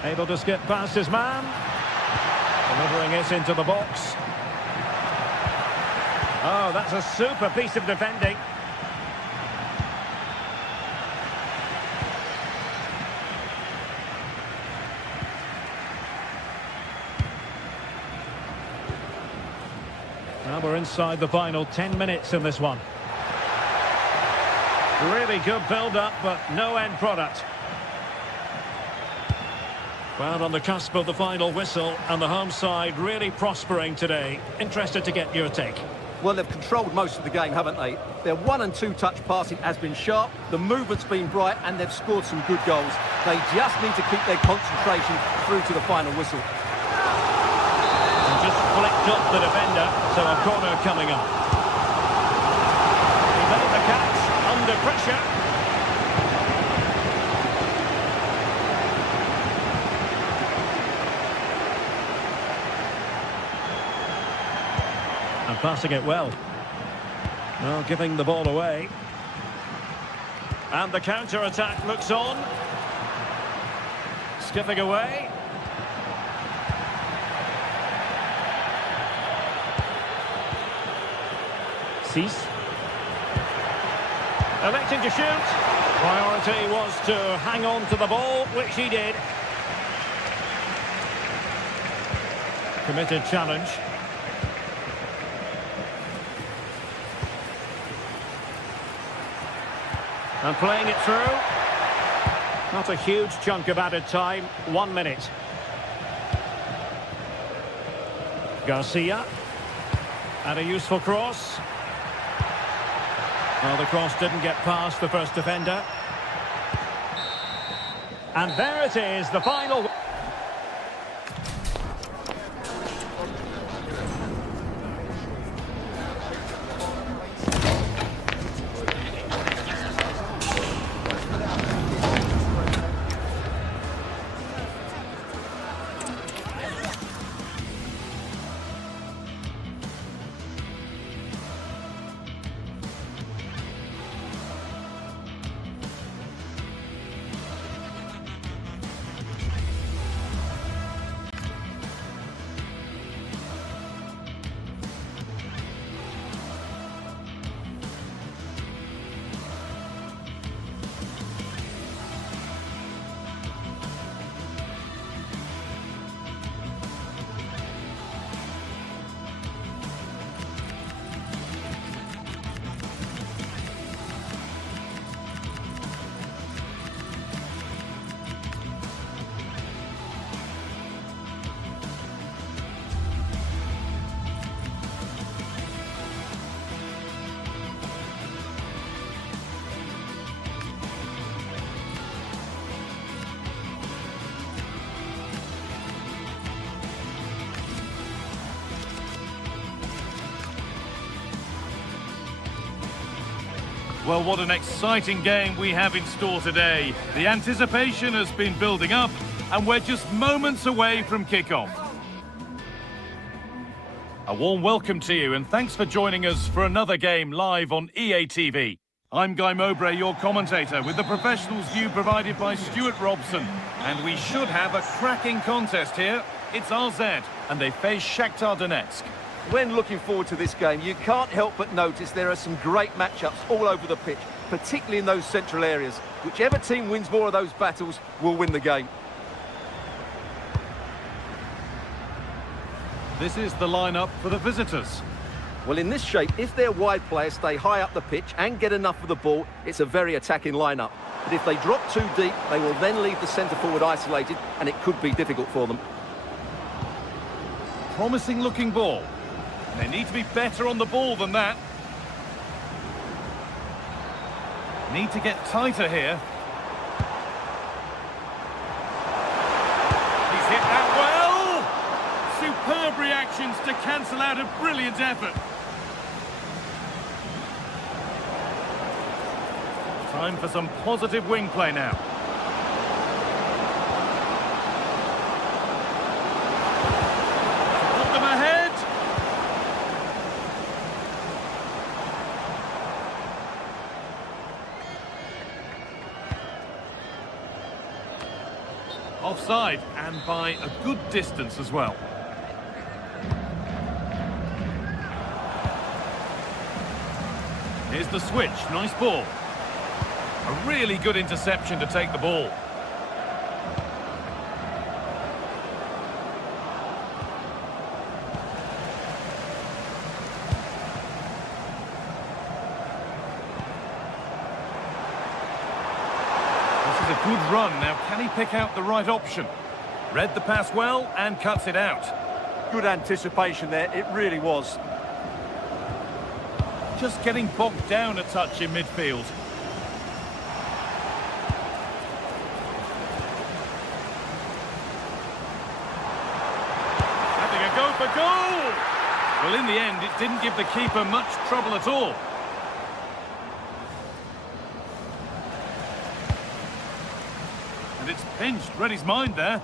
Able to skip past his man. Delivering it into the box. Oh, that's a super piece of defending. Now we're inside the final 10 minutes in this one. Really good build-up, but no end product. Well, on the cusp of the final whistle, and the home side really prospering today. Interested to get your take. Well, they've controlled most of the game, haven't they? Their 1- and 2-touch passing has been sharp, the movement's been bright, and they've scored some good goals. They just need to keep their concentration through to the final whistle. And just flicked up the defender, so a corner coming up. He made the catch under pressure. And passing it well. Well, giving the ball away. And the counter-attack looks on. Skipping away. Cease. Electing to shoot. Priority was to hang on to the ball, which he did. Committed challenge. And playing it through. Not a huge chunk of added time. 1 minute. Garcia. And a useful cross. Well, the cross didn't get past the first defender. And there it is, the final. Well, what an exciting game we have in store today. The anticipation has been building up, and we're just moments away from kickoff. A warm welcome to you, and thanks for joining us for another game live on EA TV. I'm Guy Mowbray, your commentator, with the professionals view provided by Stuart Robson. And we should have a cracking contest here. It's RZ, and they face Shakhtar Donetsk. When looking forward to this game, you can't help but notice there are some great matchups all over the pitch, particularly in those central areas. Whichever team wins more of those battles will win the game. This is the lineup for the visitors. Well, in this shape, if their wide players stay high up the pitch and get enough of the ball, it's a very attacking lineup. But if they drop too deep, they will then leave the centre-forward isolated, and it could be difficult for them. Promising looking ball. They need to be better on the ball than that. Need to get tighter here. He's hit that well! Superb reactions to cancel out a brilliant effort. Time for some positive wing play now. Put them ahead. Offside, and by a good distance as well. Here's the switch, nice ball. A really good interception to take the ball. This is a good run. Now, can he pick out the right option? Read the pass well and cuts it out. Good anticipation there, it really was. Just getting bogged down a touch in midfield. Go for goal! Well, in the end, it didn't give the keeper much trouble at all. And it's pinched, read his mind there.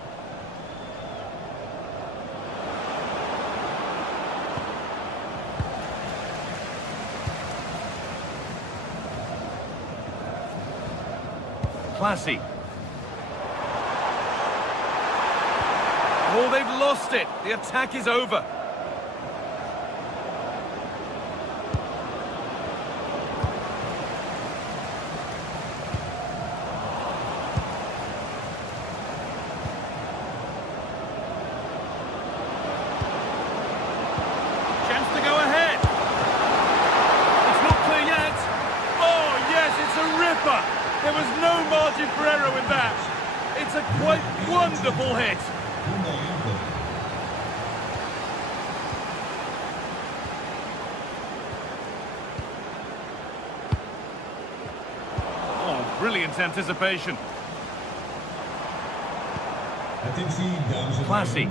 Classy. Oh, they've lost it. The attack is over. Chance to go ahead. It's not clear yet. Oh, yes, it's a ripper. There was no margin for error with that. It's a quite wonderful hit. Oh, brilliant anticipation. Classy.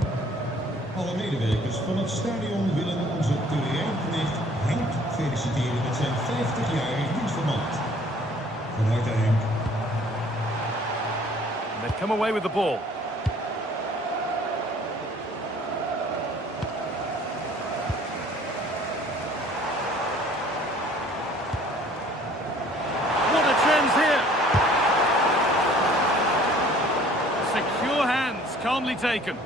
Alle medewerkers van het stadion willen onze terreinknecht Henk feliciteren met zijn 50-jarig dienstverband. Van harte Henk. They've come away with the ball. What a chance here! Secure hands, calmly taken.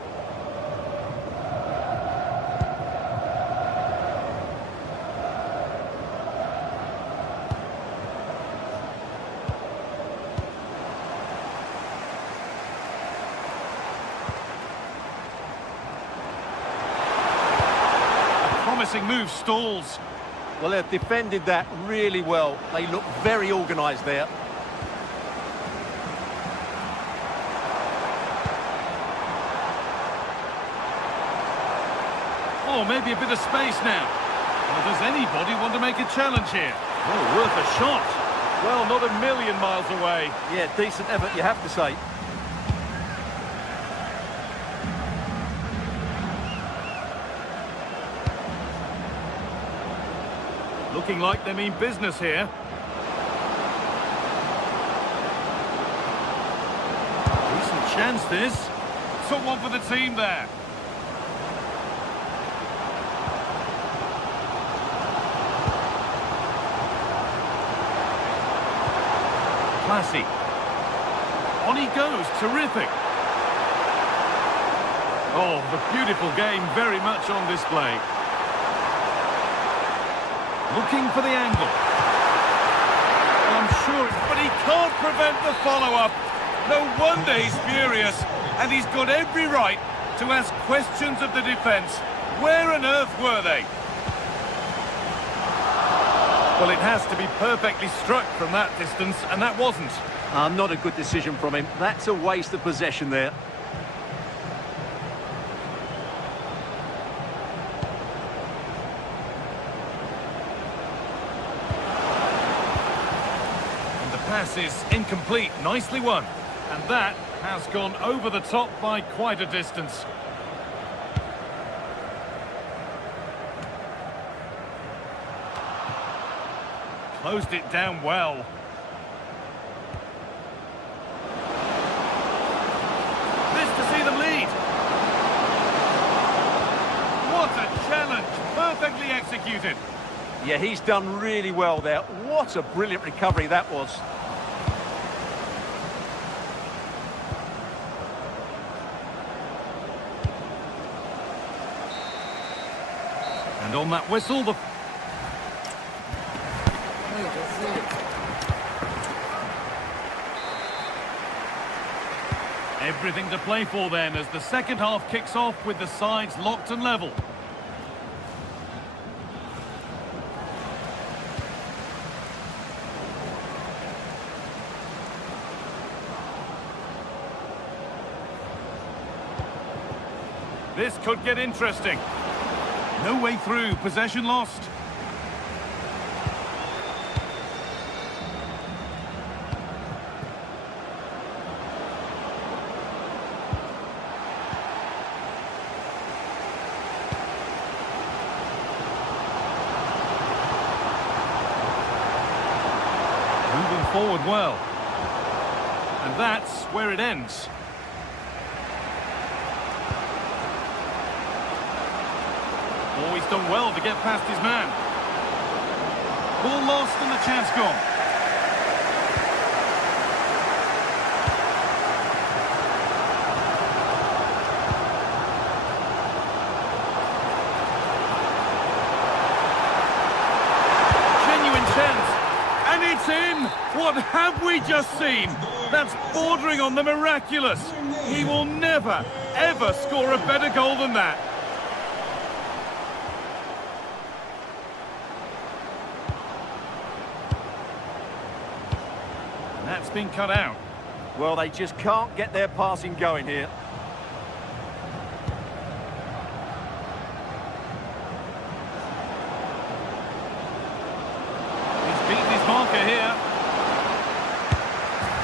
Promising move stalls. Well, they've defended that really well. They look very organised there. Oh, maybe a bit of space now. Well, does anybody want to make a challenge here? Oh, worth a shot. Well, not a million miles away. Yeah, decent effort, you have to say. Looking like they mean business here. Decent chance this. Took one for the team there. Classy. On he goes, terrific. Oh, the beautiful game very much on display. Looking for the angle. Well, I'm sure, but he can't prevent the follow-up. No wonder he's furious, and he's got every right to ask questions of the defence. Where on earth were they? Well, it has to be perfectly struck from that distance, and that wasn't. Not a good decision from him. That's a waste of possession there. And the pass is incomplete. Nicely won. And that has gone over the top by quite a distance. Closed it down well. This to see them lead. What a challenge. Perfectly executed. Yeah, he's done really well there. What a brilliant recovery that was. And on that whistle, the... Everything to play for then as the second half kicks off with the sides locked and level. This could get interesting. No way through, possession lost. Moving forward well. And that's where it ends. Always done well to get past his man. Ball lost and the chance gone. Genuine chance. And it's in! What have we just seen? That's bordering on the miraculous. He will never, ever score a better goal than that. That's been cut out. Well, they just can't get their passing going here. He's beaten his marker here.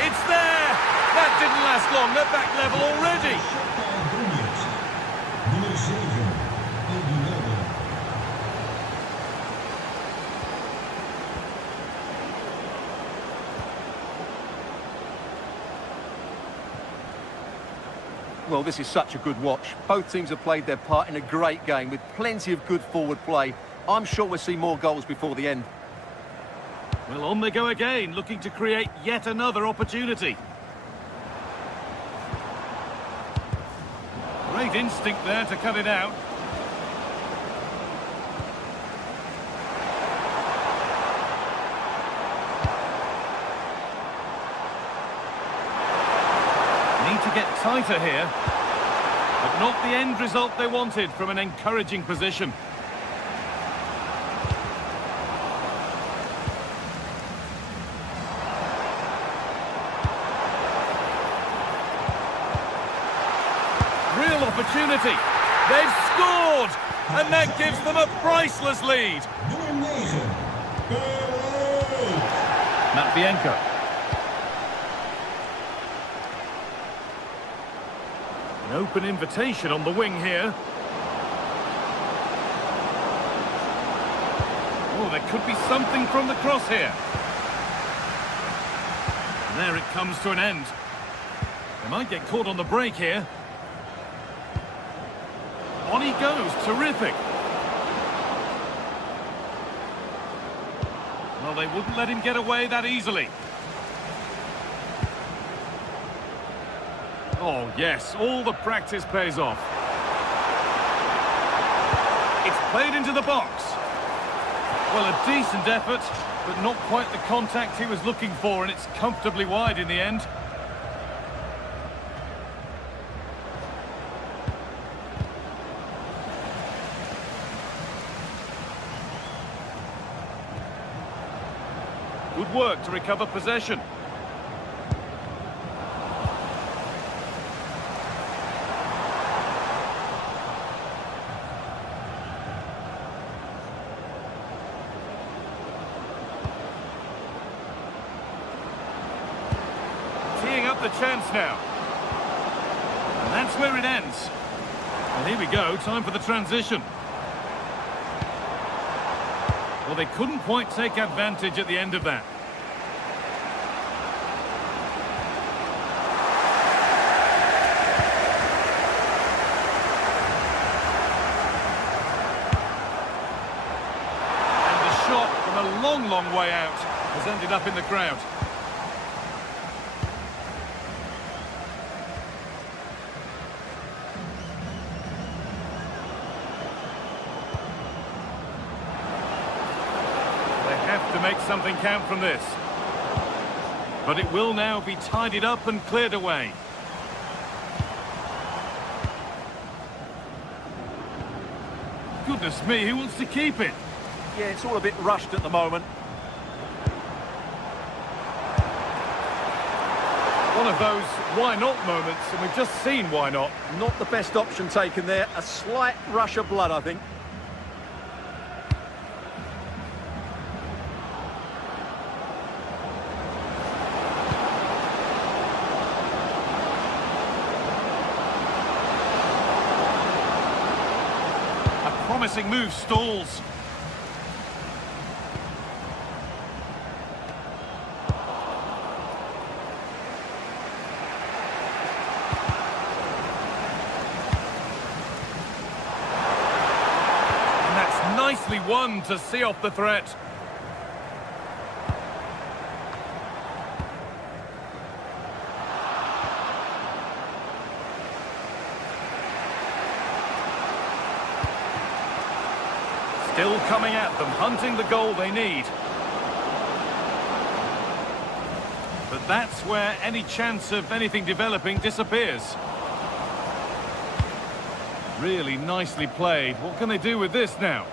It's there! That didn't last long. They're back level already. Nummer 7, Well, this is such a good watch. Both teams have played their part in a great game with plenty of good forward play. I'm sure we'll see more goals before the end. Well, on they go again, looking to create yet another opportunity. Great instinct there to cut it out. Need to get tighter here, but not the end result they wanted from an encouraging position. Real opportunity. They've scored, and that gives them a priceless lead. nummer 9, Matvienko. An open invitation on the wing here. Oh, there could be something from the cross here. And there it comes to an end. They might get caught on the break here. On he goes, terrific. Well, they wouldn't let him get away that easily. Oh, yes, all the practice pays off. It's played into the box. Well, a decent effort, but not quite the contact he was looking for, and it's comfortably wide in the end. Good work to recover possession. Teeing up the chance now. And that's where it ends. And here we go, time for the transition. Well, they couldn't quite take advantage at the end of that. And the shot from a long, long way out has ended up in the crowd. To make something count from this. But it will now be tidied up and cleared away. Goodness me, who wants to keep it? Yeah, it's all a bit rushed at the moment. One of those why not moments, and we've just seen why not. Not the best option taken there. A slight rush of blood, I think. Promising move stalls. And that's nicely won to see off the threat. Still coming at them, hunting the goal they need. But that's where any chance of anything developing disappears. Really nicely played. What can they do with this now?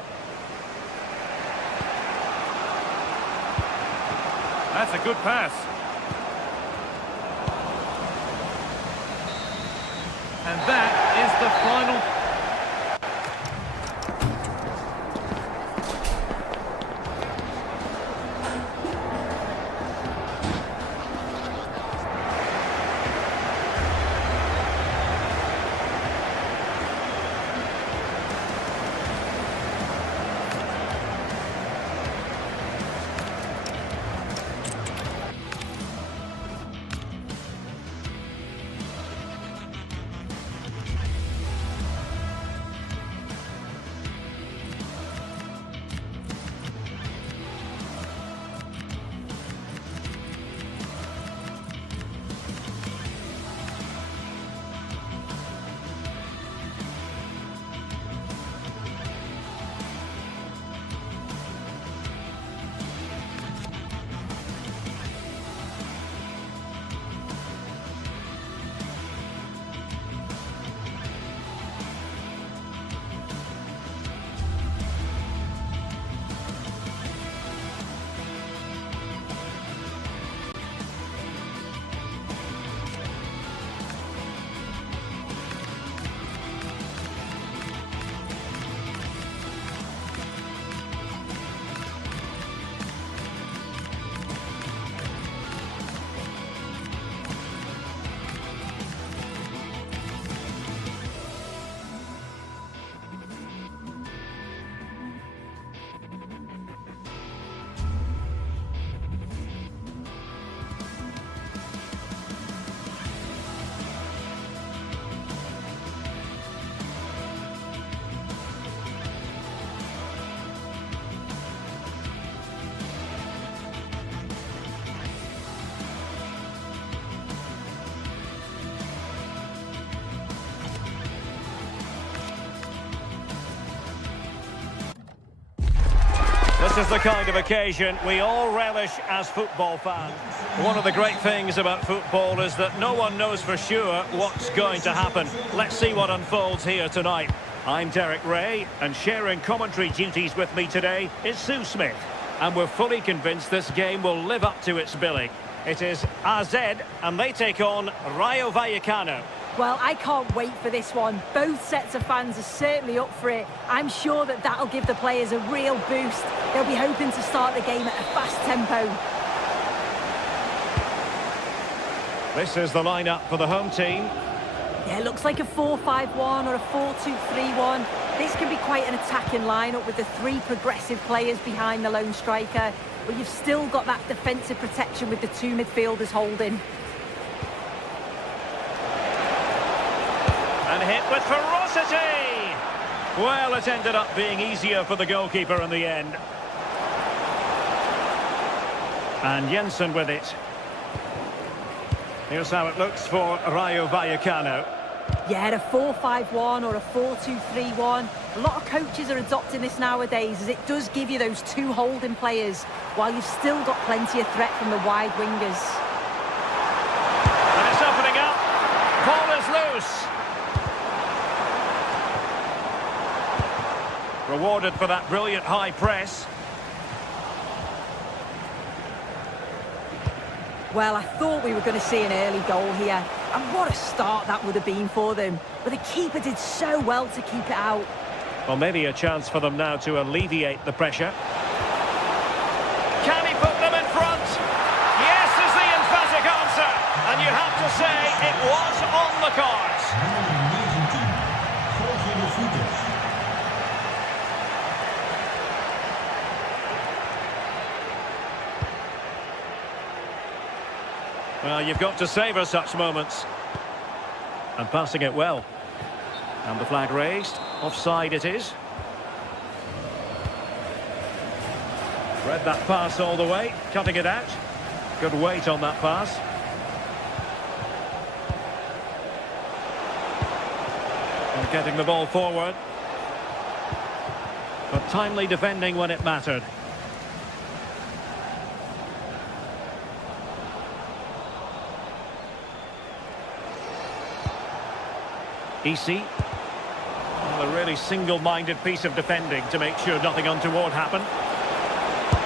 That's a good pass. And that is the final... This is the kind of occasion we all relish as football fans. One of the great things about football is that no one knows for sure what's going to happen. Let's see what unfolds here tonight. I'm Derek Ray, and sharing commentary duties with me today is Sue Smith. And we're fully convinced this game will live up to its billing. It is AZ, and they take on Rayo Vallecano. Well, I can't wait for this one. Both sets of fans are certainly up for it. I'm sure that that'll give the players a real boost. They'll be hoping to start the game at a fast tempo. This is the lineup for the home team. Yeah, it looks like a 4-5-1 or a 4-2-3-1. This can be quite an attacking lineup with the three progressive players behind the lone striker. But you've still got that defensive protection with the two midfielders holding. And hit with ferocity! Well, it ended up being easier for the goalkeeper in the end. And Jensen with it. Here's how it looks for Rayo Vallecano. Yeah, a 4-5-1 or a 4-2-3-1. A lot of coaches are adopting this nowadays as it does give you those two holding players while you've still got plenty of threat from the wide wingers. And it's opening up. Ball is loose. Rewarded for that brilliant high press. Well, I thought we were going to see an early goal here. And what a start that would have been for them. But the keeper did so well to keep it out. Well, maybe a chance for them now to alleviate the pressure. Can he put them in front? Yes is the emphatic answer. And you have to say it was on the cards. Well, you've got to savour such moments. And passing it well. And the flag raised. Offside it is. Read that pass all the way. Cutting it out. Good weight on that pass. And getting the ball forward. But timely defending when it mattered. Easy. Well, a really single-minded piece of defending to make sure nothing untoward happened.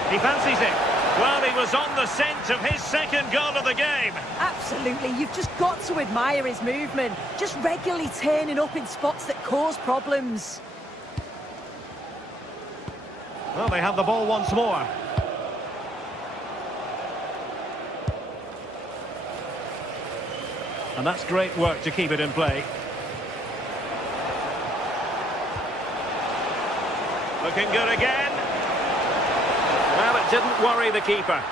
He fancies it. Well, he was on the scent of his second goal of the game. Absolutely. You've just got to admire his movement. Just regularly turning up in spots that cause problems. Well, they have the ball once more. And that's great work to keep it in play. Looking good again. Well, it didn't worry the keeper.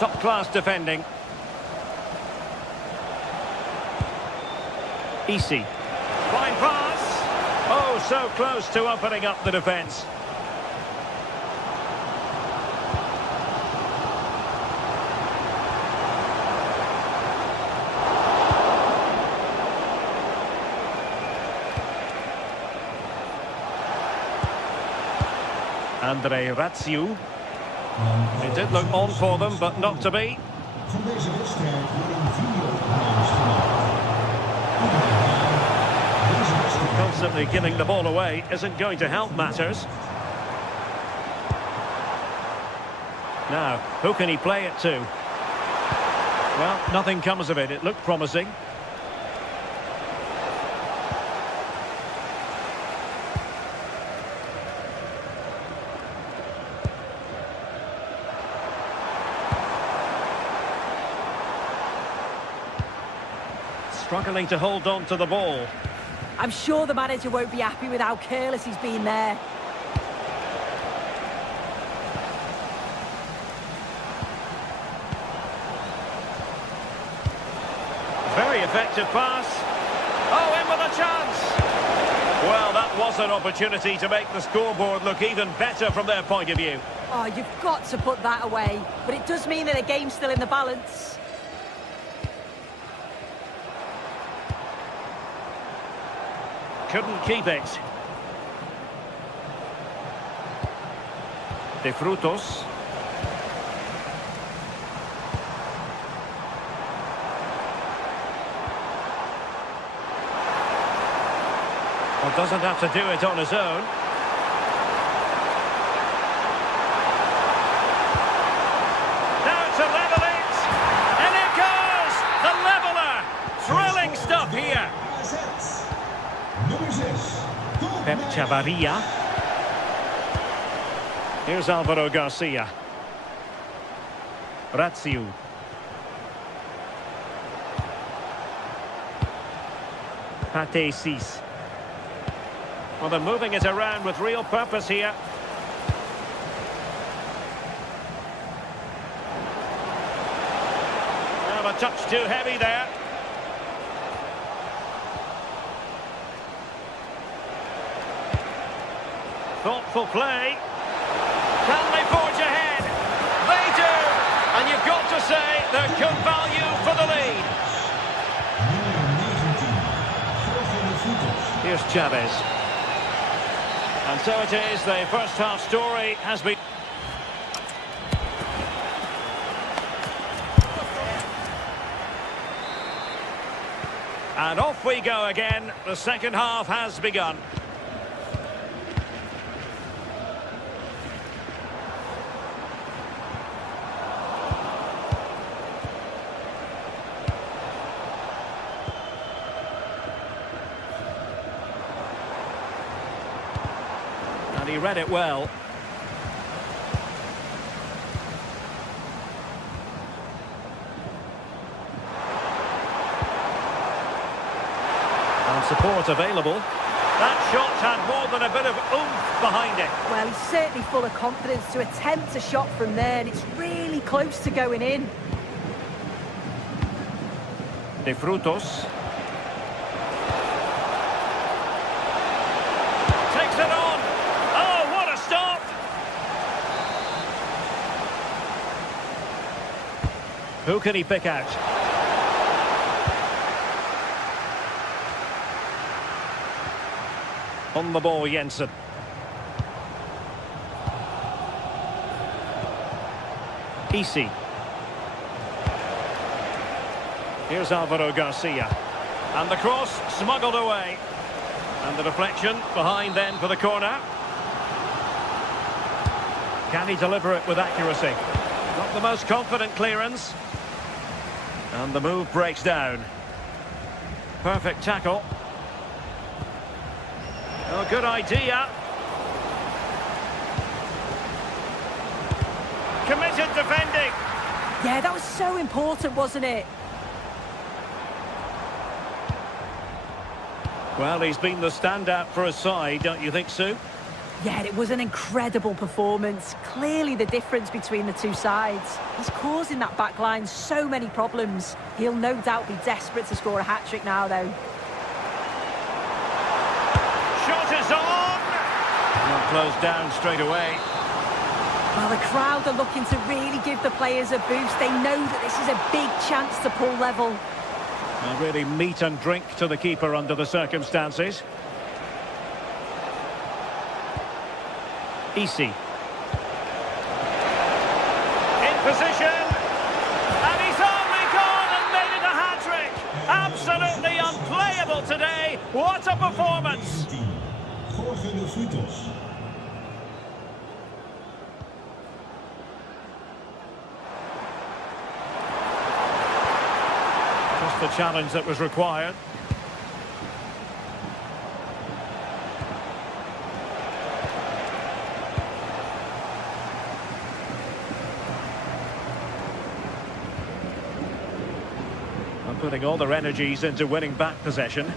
Top-class defending. Easy. Fine pass. Oh, so close to opening up the defence. Andre Ratsiu. It did look on for them, but not to be. Van deze wedstrijd worden video-opnames gemaakt. Deze wedstrijd... Constantly giving the ball away isn't going to help matters. Now, who can he play it to? Well, nothing comes of it. It looked promising. Struggling to hold on to the ball. I'm sure the manager won't be happy with how careless he's been there. Very effective pass. Oh, in with a chance. Well, that was an opportunity to make the scoreboard look even better from their point of view. Oh, you've got to put that away. But it does mean that the game's still in the balance. Couldn't keep it. De Frutos. Well, doesn't have to do it on his own. Now to level it. And it goes! The leveller! Thrilling stuff here. Nummer 6. Pep Chavarria. Here's Alvaro Garcia. Raziu. Pate Cis. Well, they're moving it around with real purpose here. Well, a touch too heavy there. Thoughtful play. Can they forge ahead? They do! And you've got to say they're good value for the lead. Here's Chavez. And so it is, the first half story has been... And off we go again. The second half has begun. And he read it well. And support available. That shot had more than a bit of oomph behind it. Well, he's certainly full of confidence to attempt a shot from there, and it's really close to going in. De Frutos. Takes it on. Oh, what a stop! Who can he pick out? On the ball, Jensen. Easy. Here's Alvaro Garcia. And the cross smuggled away. And the deflection behind then for the corner. Can he deliver it with accuracy? Not the most confident clearance. And the move breaks down. Perfect tackle. Oh, good idea. Committed defending. Yeah, that was so important, wasn't it? Well, he's been the standout for his side, don't you think, Sue? Yeah, it was an incredible performance. Clearly the difference between the two sides. He's causing that back line so many problems. He'll no doubt be desperate to score a hat-trick now, though. Shot is on! Not closed down straight away. Well, the crowd are looking to really give the players a boost. They know that this is a big chance to pull level. And really meat and drink to the keeper under the circumstances. Easy. In position. And he's only gone and made it a hat-trick. Absolutely unplayable today. What a performance. Just the challenge that was required. And putting all their energies into winning back possession.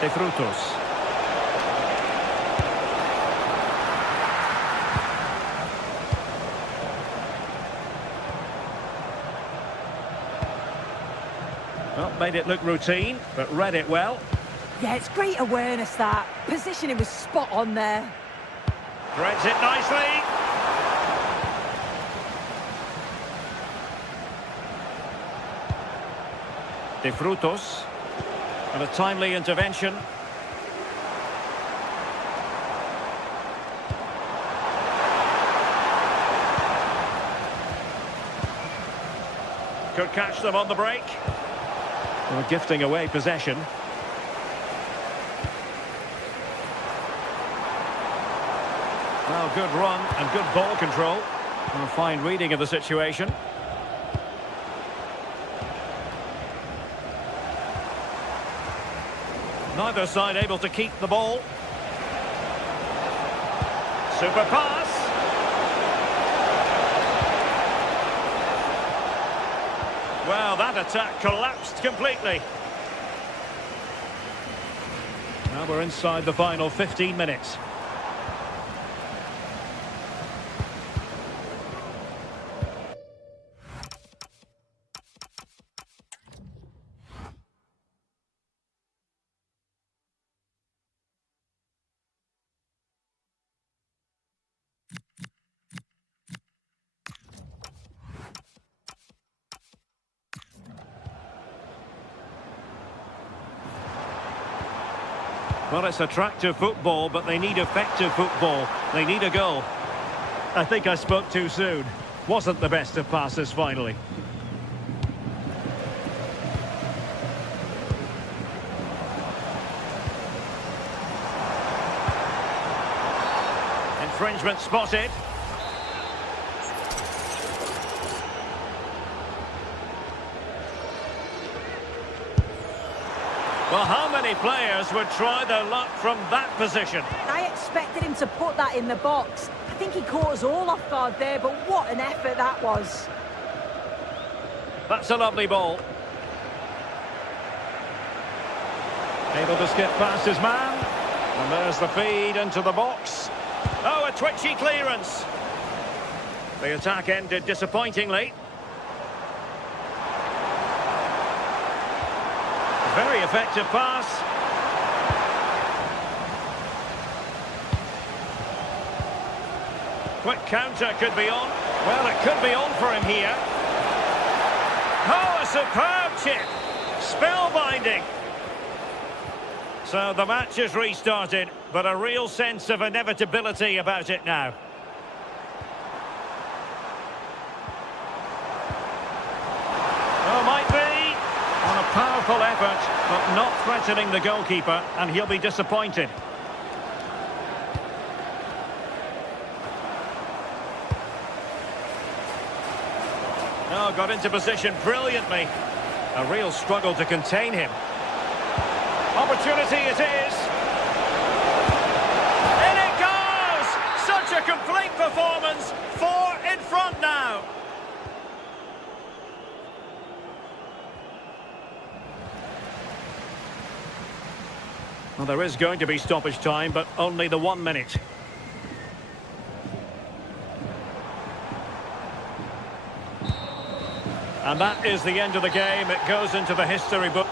De Frutos. Well, made it look routine, but read it well. Yeah, it's great awareness, that. Positioning was spot on there. Threads it nicely. De Frutos. And a timely intervention. Could catch them on the break. We're gifting away possession. Well, good run and good ball control. A fine reading of the situation. Neither side able to keep the ball. Super pass. Well, that attack collapsed completely. Now we're inside the final 15 minutes. Well, it's attractive football, but they need effective football. They need a goal. I think I spoke too soon. Wasn't the best of passes, finally. Infringement spotted. Well, how many players would try their luck from that position? I expected him to put that in the box. I think he caught us all off guard there, but what an effort that was. That's a lovely ball. Able to skip past his man. And there's the feed into the box. Oh, a twitchy clearance. The attack ended disappointingly. Very effective pass. Quick counter could be on. Well, it could be on for him here. Oh, a superb chip. Spellbinding. So the match is restarted, but a real sense of inevitability about it now. Oh, might be. On a powerful effort, but not threatening the goalkeeper, and he'll be disappointed. Oh, got into position brilliantly. A real struggle to contain him. Opportunity it is. In it goes! Such a complete performance. 4 in front now. Well, there is going to be stoppage time, but only the 1 minute. And that is the end of the game. It goes into the history book.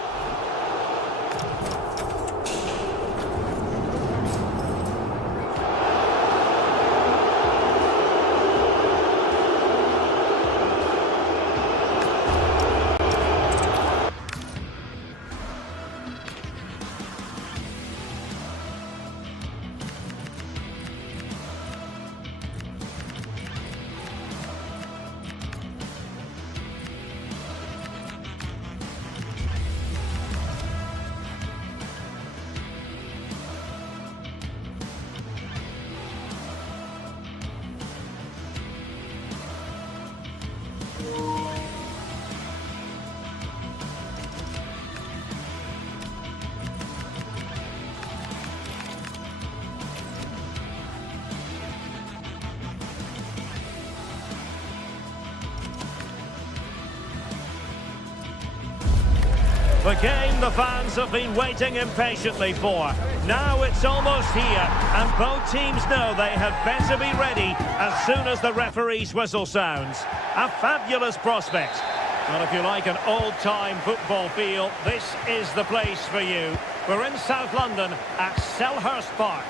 The game the fans have been waiting impatiently for. Now it's almost here, and both teams know they had better be ready as soon as the referee's whistle sounds. A fabulous prospect. Well, if you like an old-time football feel, this is the place for you. We're in South London at Selhurst Park.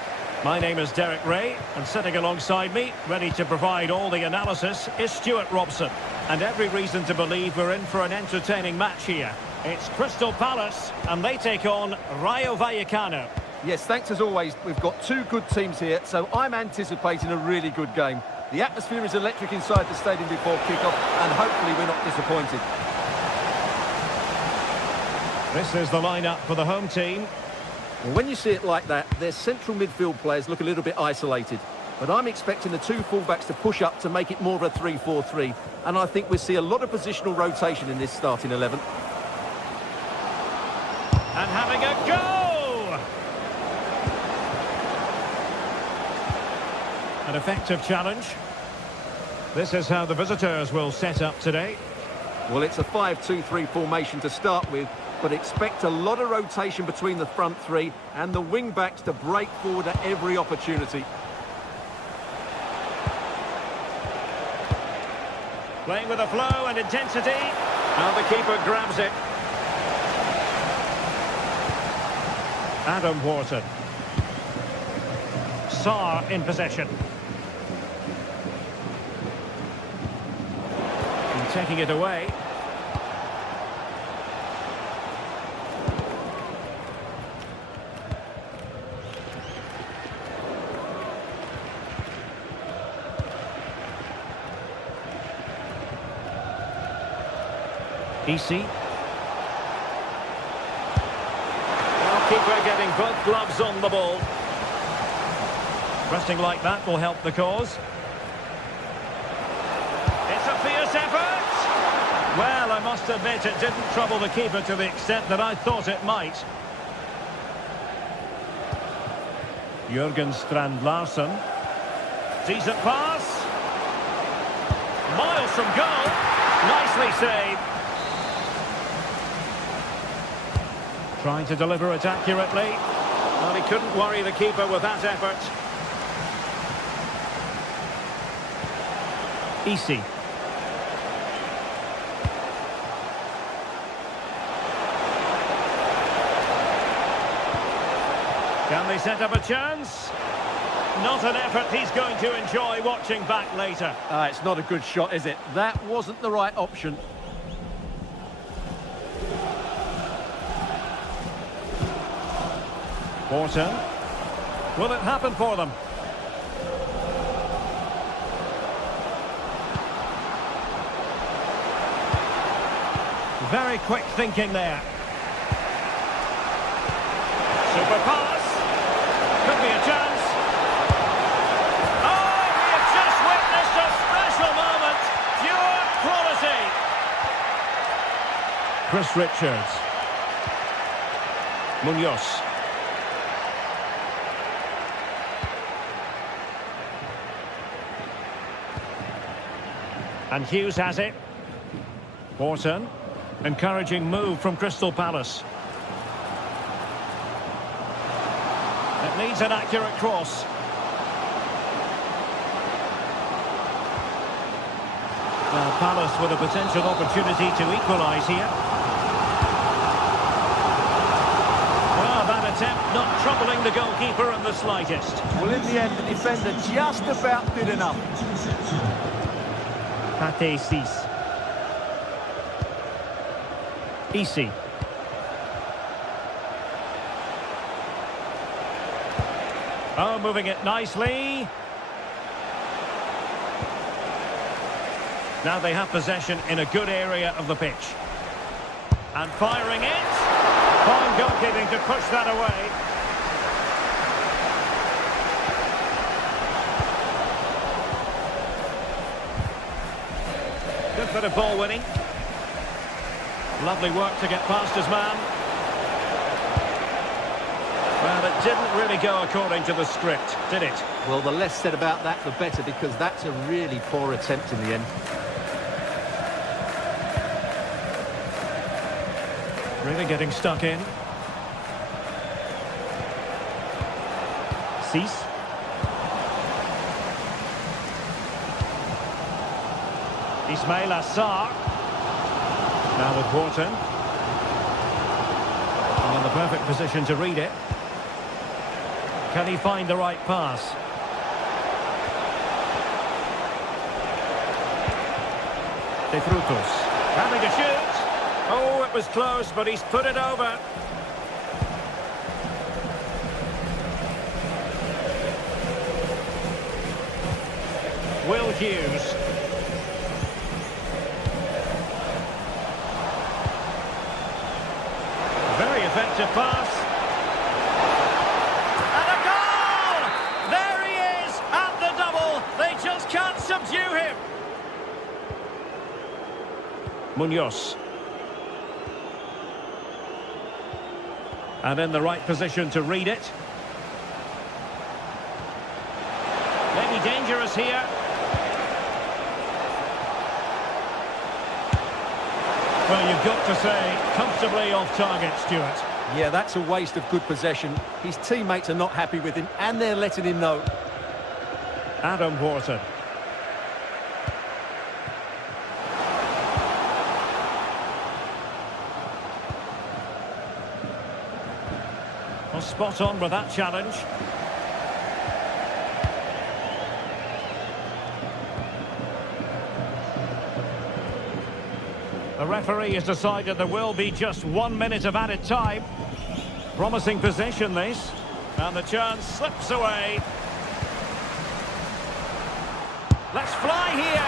My name is Derek Ray, and sitting alongside me, ready to provide all the analysis, is Stuart Robson. And every reason to believe we're in for an entertaining match here. It's Crystal Palace, and they take on Rayo Vallecano. Yes, thanks as always. We've got two good teams here, so I'm anticipating a really good game. The atmosphere is electric inside the stadium before kick-off, and hopefully we're not disappointed. This is the lineup for the home team. Well, when you see it like that, their central midfield players look a little bit isolated. But I'm expecting the two fullbacks to push up to make it more of a 3-4-3. And I think we'll see a lot of positional rotation in this starting 11. And having a go! An effective challenge. This is how the visitors will set up today. Well, it's a 5-2-3 formation to start with, but expect a lot of rotation between the front three and the wing-backs to break forward at every opportunity. Playing with a flow and intensity. And the keeper grabs it. Adam Wharton. Sarr in possession. And taking it away. Easy. Well, keeper getting both gloves on the ball. Resting like that will help the cause. It's a fierce effort. Well, I must admit it didn't trouble the keeper to the extent that I thought it might. Jurgen Strand Larsen. Decent pass. Miles from goal. Nicely saved. Trying to deliver it accurately. Well, he couldn't worry the keeper with that effort. Easy. Can they set up a chance? Not an effort he's going to enjoy watching back later. It's not a good shot, is it? That wasn't the right option. Wharton. Will it happen for them? Very quick thinking there. Super pass. Could be a chance. Oh, we have just witnessed a special moment. Pure quality. Chris Richards. Munoz. And Hughes has it. Wharton. Encouraging move from Crystal Palace. It needs an accurate cross. Well, Palace with a potential opportunity to equalise here. Well, that attempt not troubling the goalkeeper in the slightest. Well, in the end, the defender just about did enough. Pate 6. Easy. Oh, moving it nicely. Now they have possession in a good area of the pitch. And firing it. Fine goalkeeping to push that away. Good bit of ball winning. Lovely work to get past his man. Well, it didn't really go according to the script, did it? Well, the less said about that, the better, because that's a really poor attempt in the end. Really getting stuck in. 6. Ismail Assar. Now with Wharton. And in the perfect position to read it. Can he find the right pass? De Frutos. Having a shoot. Oh, it was close, but he's put it over. Will Hughes. effective pass. And a goal! There he is at the double. They just can't subdue him. Munoz. And in the right position to read it. Maybe dangerous here. Well, you've got to say, comfortably off target, Stuart. Yeah, that's a waste of good possession. His teammates are not happy with him, and they're letting him know. Adam Wharton. Well, spot on with that challenge. The referee has decided there will be just 1 minute of added time. Promising possession, this. And the chance slips away. Let's fly here.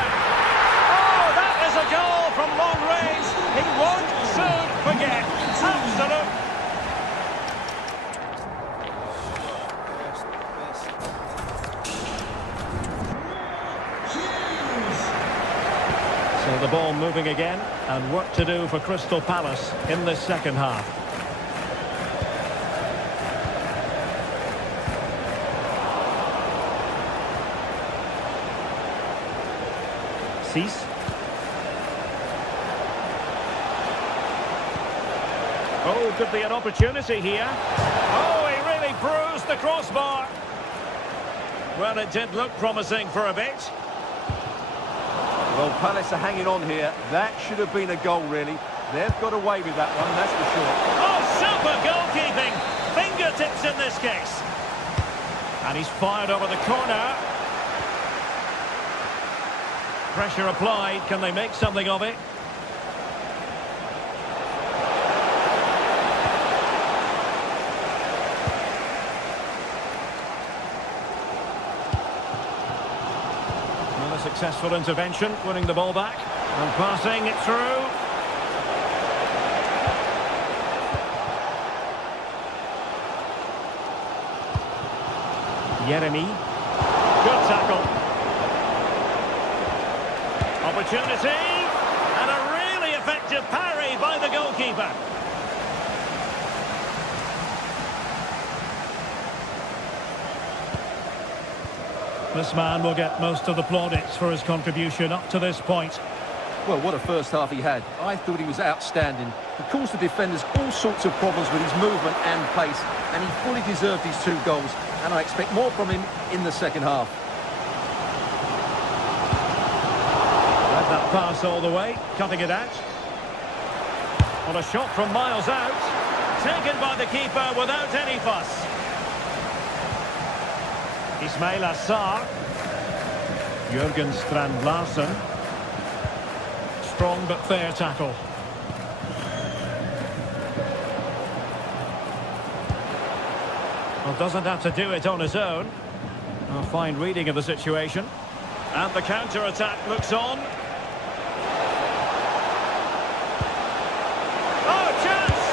Oh, that is a goal from long range. He won't soon forget. Absolute. So the ball moving again, and work to do for Crystal Palace in this second half. Cease. Oh, could be an opportunity here. Oh, he really bruised the crossbar. Well, it did look promising for a bit. Well, Palace are hanging on here. That should have been a goal, really. They've got away with that one, that's for sure. Oh, super goalkeeping. Fingertips in this case. And he's fired over the corner. Pressure applied. Can they make something of it? Successful intervention, winning the ball back and passing it through. Yeremy. Good tackle. Opportunity. And a really effective parry by the goalkeeper. This man will get most of the plaudits for his contribution up to this point. Well, what a first half he had. I thought he was outstanding. He caused the defenders all sorts of problems with his movement and pace, and he fully deserved his 2 goals, and I expect more from him in the second half. Read that pass all the way, cutting it out. On a shot from miles out, taken by the keeper without any fuss. Ismail Assar. Jurgen Strand-Larsen. Strong but fair tackle. Well, doesn't have to do it on his own. A fine reading of the situation. And the counter-attack looks on. Oh, chance!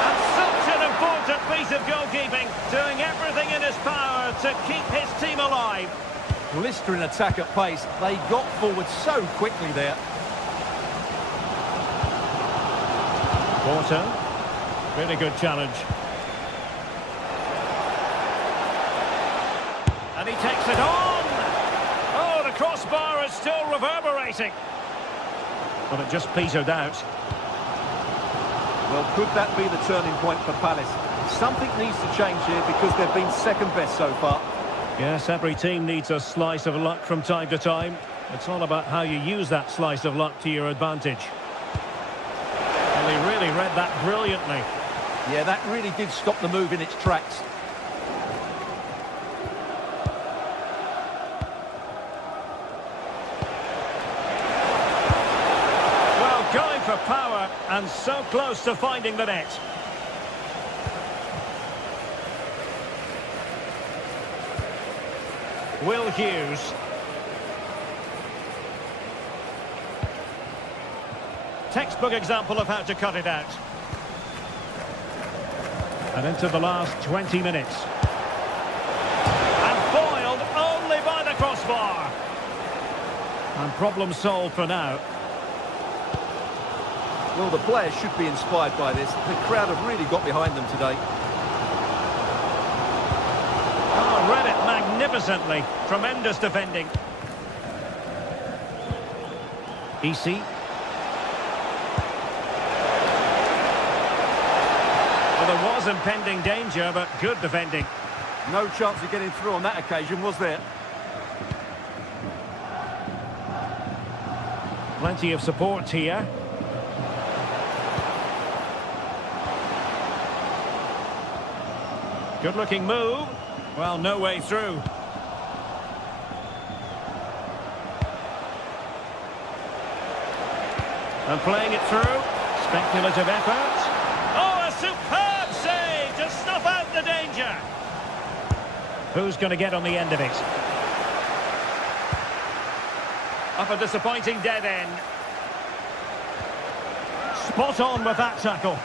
And such an important piece of goalkeeping, doing everything in his power to keep his team alive. Blistering attack at pace. They got forward so quickly there. Porter. Really good challenge. And he takes it on! Oh, the crossbar is still reverberating. But it just petered out. Well, could that be the turning point for Palace? Something needs to change here because they've been second best so far. Yes, every team needs a slice of luck from time to time. It's all about how you use that slice of luck to your advantage. Well, he really read that brilliantly. Yeah, that really did stop the move in its tracks. Well, going for power and so close to finding the net. Will Hughes. Textbook example of how to cut it out. And into the last 20 minutes. And foiled only by the crossbar. And problem solved for now. Well, the players should be inspired by this. The crowd have really got behind them today. Oh, read it magnificently. Tremendous defending. EC. Well, there was impending danger, but good defending. No chance of getting through on that occasion, was there? Plenty of support here. Good-looking move. Well, no way through. And playing it through. Speculative effort. Oh, a superb save to snuff out the danger. Who's going to get on the end of it? Up a disappointing dead end. Spot on with that tackle.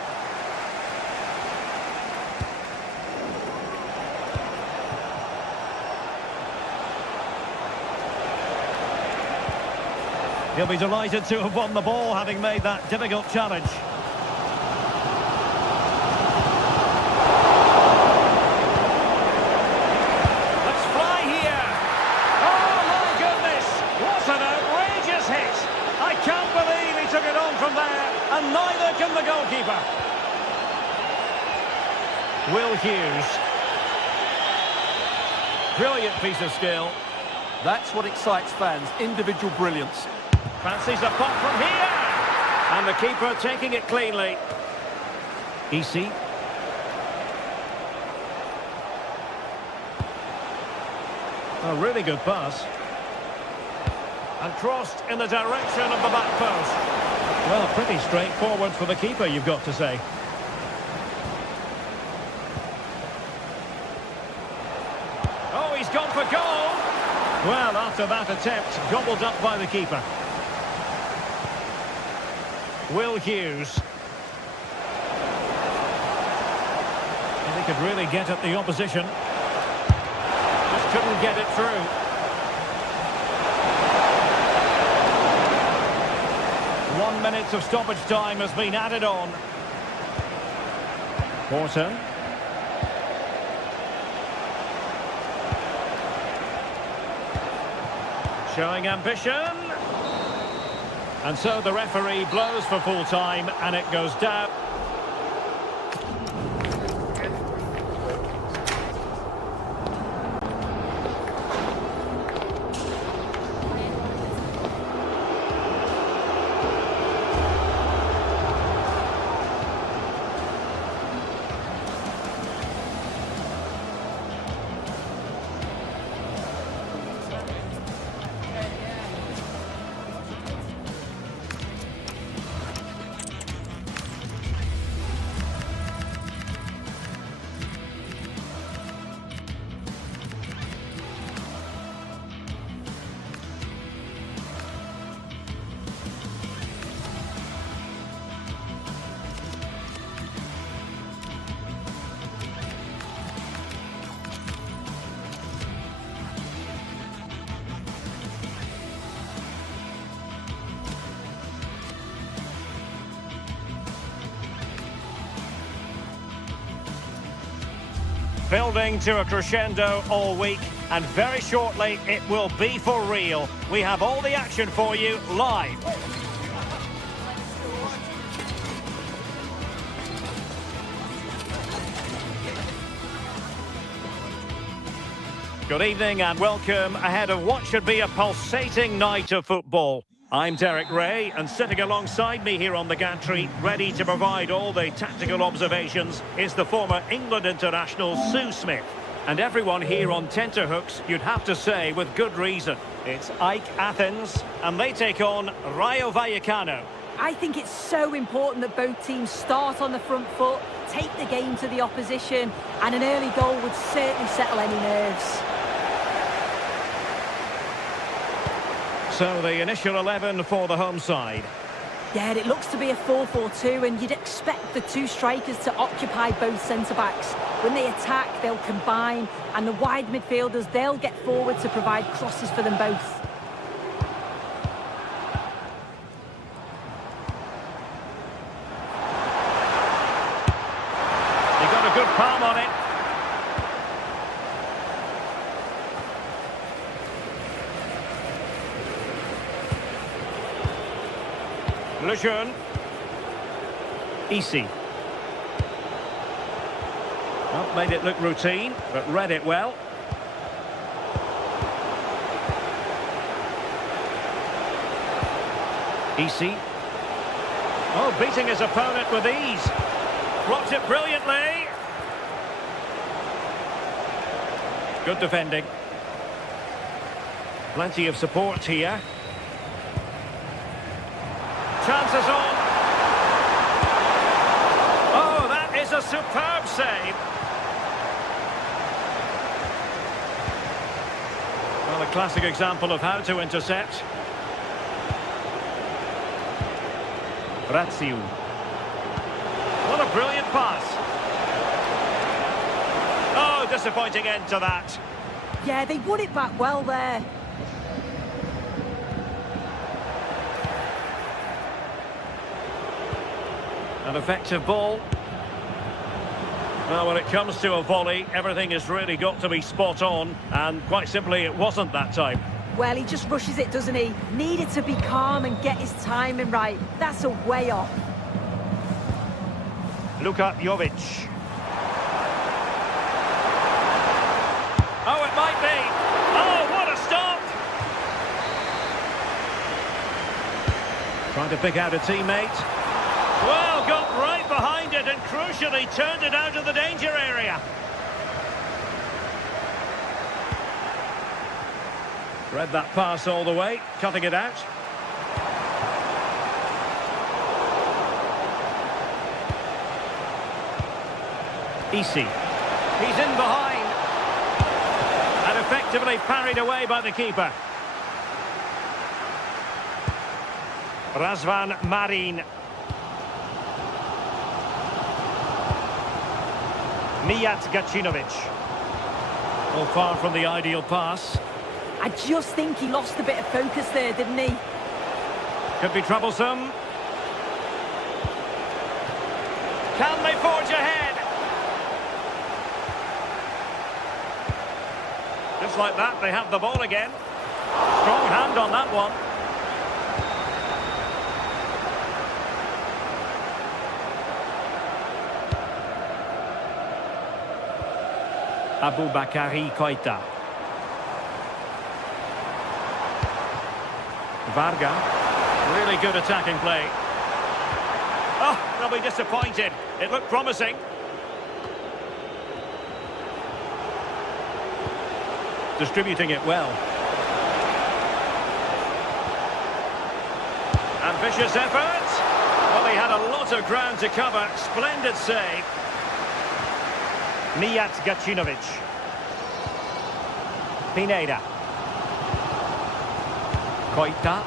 He'll be delighted to have won the ball, having made that difficult challenge. Let's fly here. Oh, my goodness. What an outrageous hit. I can't believe he took it on from there, and neither can the goalkeeper. Will Hughes. Brilliant piece of skill. That's what excites fans, individual brilliance. Fancies a pop from here. And the keeper taking it cleanly. EC. A really good pass. And crossed in the direction of the back post. Well, pretty straightforward for the keeper, you've got to say. Oh, he's gone for goal. Well, after that attempt, gobbled up by the keeper. Will Hughes. And he could really get at the opposition. Just couldn't get it through. One minute of stoppage time has been added on. Porter. Showing ambition. And so the referee blows for full time and it goes down. Building to a crescendo all week, and very shortly it will be for real. We have all the action for you live. Good evening and welcome ahead of what should be a pulsating night of football. I'm Derek Ray, and sitting alongside me here on the gantry, ready to provide all the tactical observations, is the former England international Sue Smith. And everyone here on tenterhooks, you'd have to say with good reason. It's Ike Athens, and they take on Rayo Vallecano. I think it's so important that both teams start on the front foot, take the game to the opposition, and an early goal would certainly settle any nerves. So the initial 11 for the home side. Yeah, it looks to be a 4-4-2, and you'd expect the two strikers to occupy both centre-backs. When they attack, they'll combine, and the wide midfielders, they'll get forward to provide crosses for them both. They got a good palm on it. Lejeune. Easy. Not made it look routine, but read it well. Easy. Oh, beating his opponent with ease. Blocked it brilliantly. Good defending. Plenty of support here. Chances on. Oh, that is a superb save. Well, a classic example of how to intercept. Rayo. What a brilliant pass. Oh, disappointing end to that. Yeah, they won it back well there. An effective ball. Well, when it comes to a volley, everything has really got to be spot on, and quite simply, it wasn't that time. Well, he just rushes it, doesn't he? Needed to be calm and get his timing right. That's a way off. Luka Jovic. Oh, it might be. Oh, what a stop! Trying to pick out a teammate. Well, got right behind it and crucially turned it out of the danger area. Read that pass all the way, cutting it out. Easy. He's in behind. And effectively parried away by the keeper. Razvan Marin. Mijat Gacinovic. Well, far from the ideal pass. I just think he lost a bit of focus there, didn't he? Could be troublesome. Can they forge ahead? Just like that, they have the ball again. Strong hand on that one. Aboubakary Koita. Varga. Really good attacking play. Oh, they'll be disappointed. It looked promising. Distributing it well. Ambitious effort. Well, he had a lot of ground to cover. Splendid save. Mijat Gacinovic. Pineda. Koita.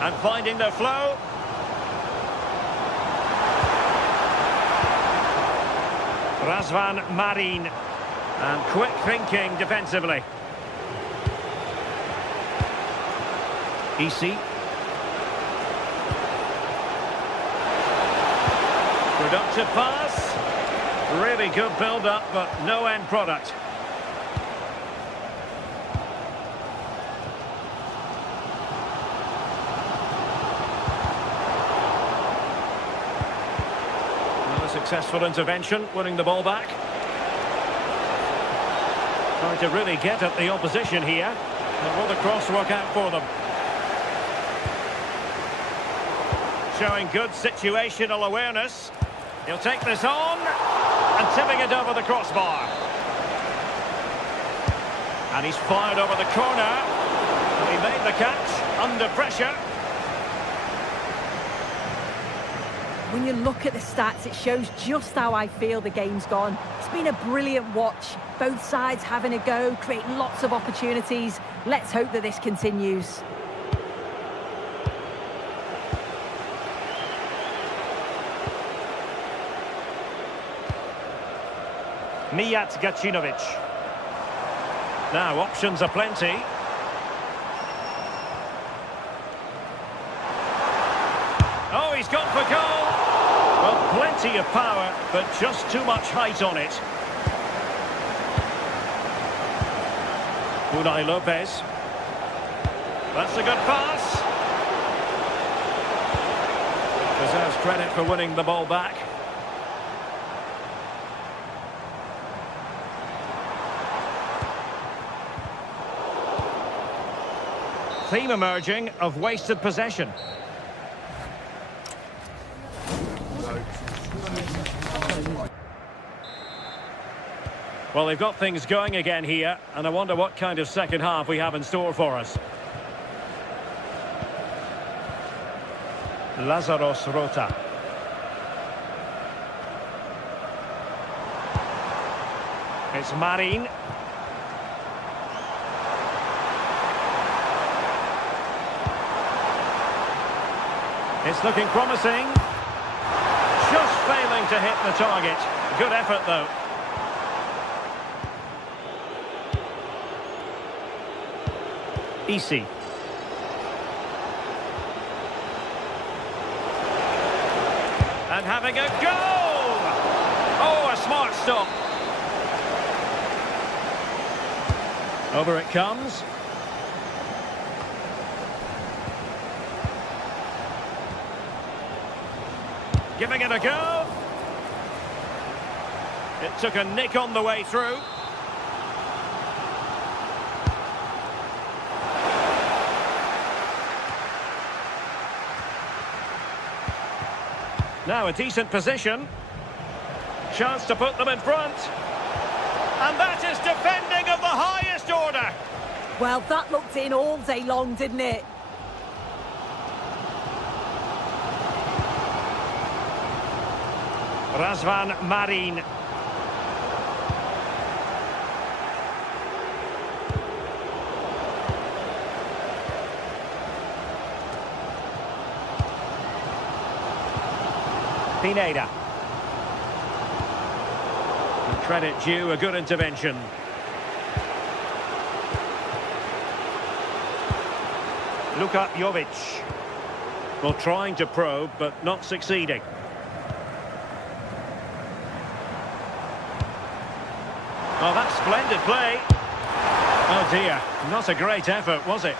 And finding the flow. Razvan Marin. And quick thinking defensively. Easy. Productive pass. Really good build-up, but no end product. Well, a successful intervention, winning the ball back. Trying to really get at the opposition here. And will the cross work out for them? Showing good situational awareness. He'll take this on. And tipping it over the crossbar. And he's fired over the corner. And he made the catch under pressure. When you look at the stats, it shows just how I feel the game's gone. It's been a brilliant watch. Both sides having a go, creating lots of opportunities. Let's hope that this continues. Mijat Gacinovic. Now, options are plenty. Oh, he's gone for goal. Well, plenty of power, but just too much height on it. Unai Lopez. That's a good pass. Deserves credit for winning the ball back. Theme emerging of wasted possession. Well, they've got things going again here, and I wonder what kind of second half we have in store for us. Lazaros Rota. It's Marin. It's looking promising. Just failing to hit the target. Good effort, though. Easy. And having a goal! Oh, a smart stop. Over it comes. Giving it a go. It took a nick on the way through. Now a decent position. Chance to put them in front. And that is defending of the highest order. Well, that looked in all day long, didn't it? Razvan Marin. Pineda. And credit due, a good intervention. Luka Jovic. Well, trying to probe, but not succeeding. Oh, that's splendid play. Oh dear, not a great effort, was it?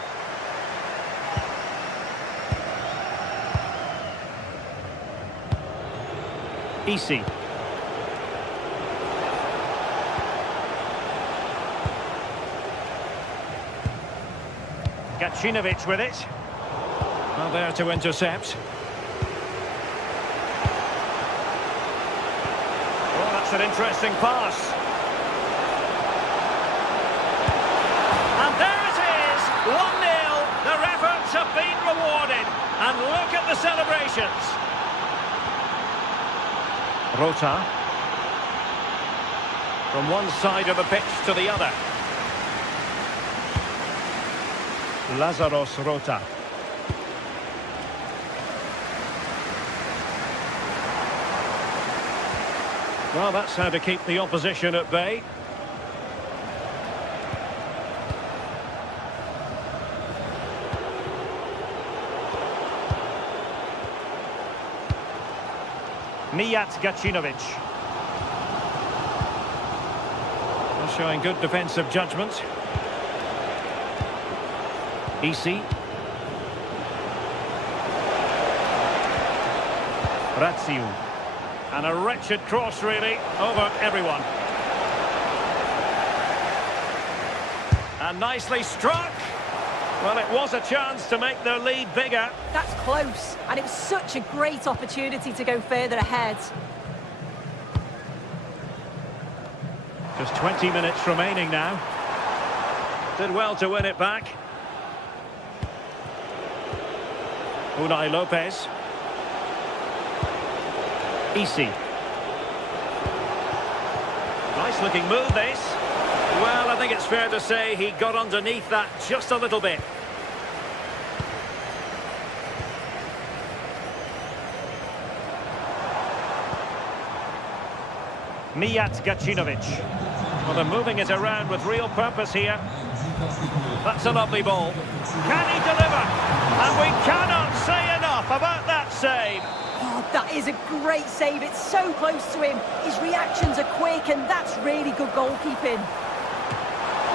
Easy. Gacinovic with it. Well, there to intercept. Oh, that's an interesting pass. And there it is, 1-0. Their efforts have been rewarded. And look at the celebrations. Rota. From one side of the pitch to the other. Lazaros Rota. Well, that's how to keep the opposition at bay. Mijat Gacinovic. Well, showing good defensive judgment. Easy. Raziu. And a wretched cross, really, over everyone. And nicely struck. Well, it was a chance to make their lead bigger. That's close, and it was such a great opportunity to go further ahead. Just 20 minutes remaining now. Did well to win it back. Unai Lopez. Easy. Nice looking move, this. Well, I think it's fair to say he got underneath that just a little bit. Mijat Gacinovic. Well, they're moving it around with real purpose here. That's a lovely ball. Can he deliver? And we cannot say enough about that save. Oh, that is a great save. It's so close to him. His reactions are quick, and that's really good goalkeeping.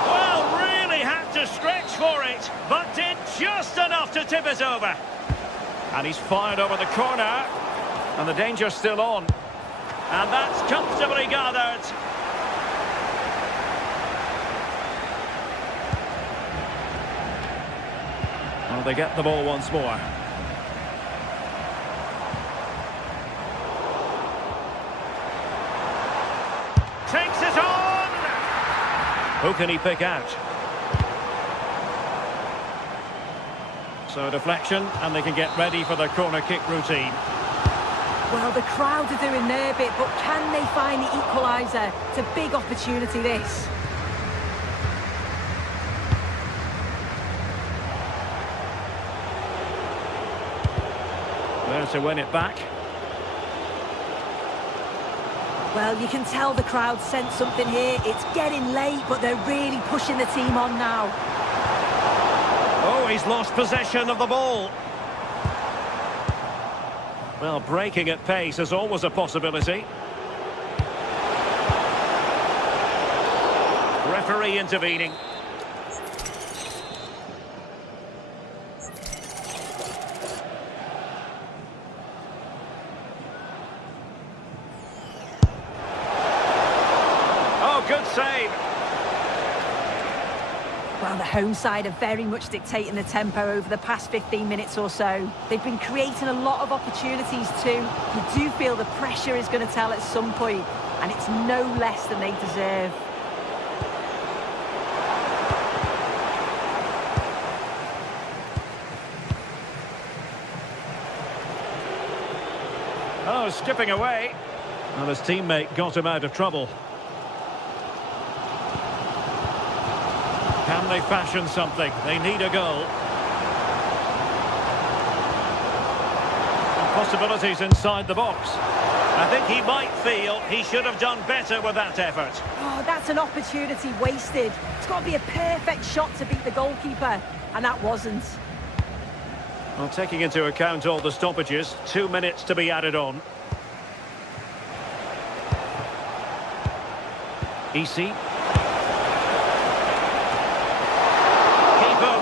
Well, really had to stretch for it, but did just enough to tip it over. And he's fired over the corner, and the danger's still on. And that's comfortably gathered. Well, they get the ball once more. Takes it on! Who can he pick out? So a deflection, and they can get ready for the corner kick routine. Well, the crowd are doing their bit, but can they find the equaliser? It's a big opportunity, this. There to win it back. Well, you can tell the crowd sense something here. It's getting late, but they're really pushing the team on now. Oh, he's lost possession of the ball. Well, breaking at pace is always a possibility. Referee intervening. Oh, good save. Well, the home side are very much dictating the tempo over the past 15 minutes or so. They've been creating a lot of opportunities too. You do feel the pressure is going to tell at some point, and it's no less than they deserve. Oh, skipping away. Well, his teammate got him out of trouble. Can they fashion something? They need a goal. And possibilities inside the box. I think he might feel he should have done better with that effort. Oh, that's an opportunity wasted. It's got to be a perfect shot to beat the goalkeeper, and that wasn't. Well, taking into account all the stoppages, 2 minutes to be added on. EC.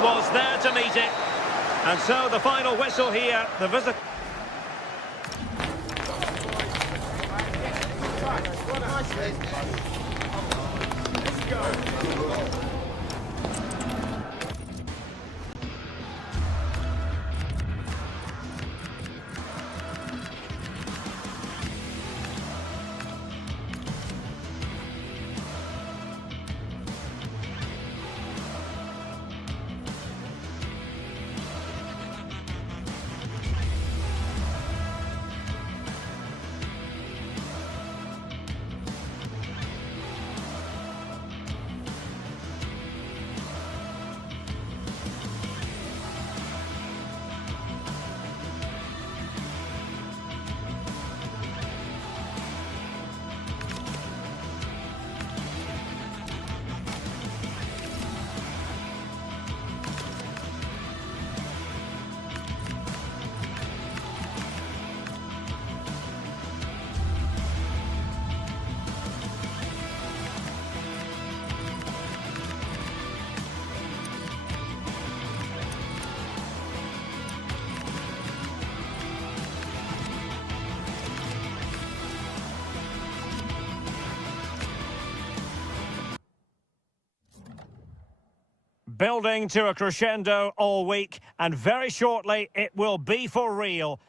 Was there to meet it, and so the final whistle here. The visit. Building to a crescendo all week, and very shortly it will be for real.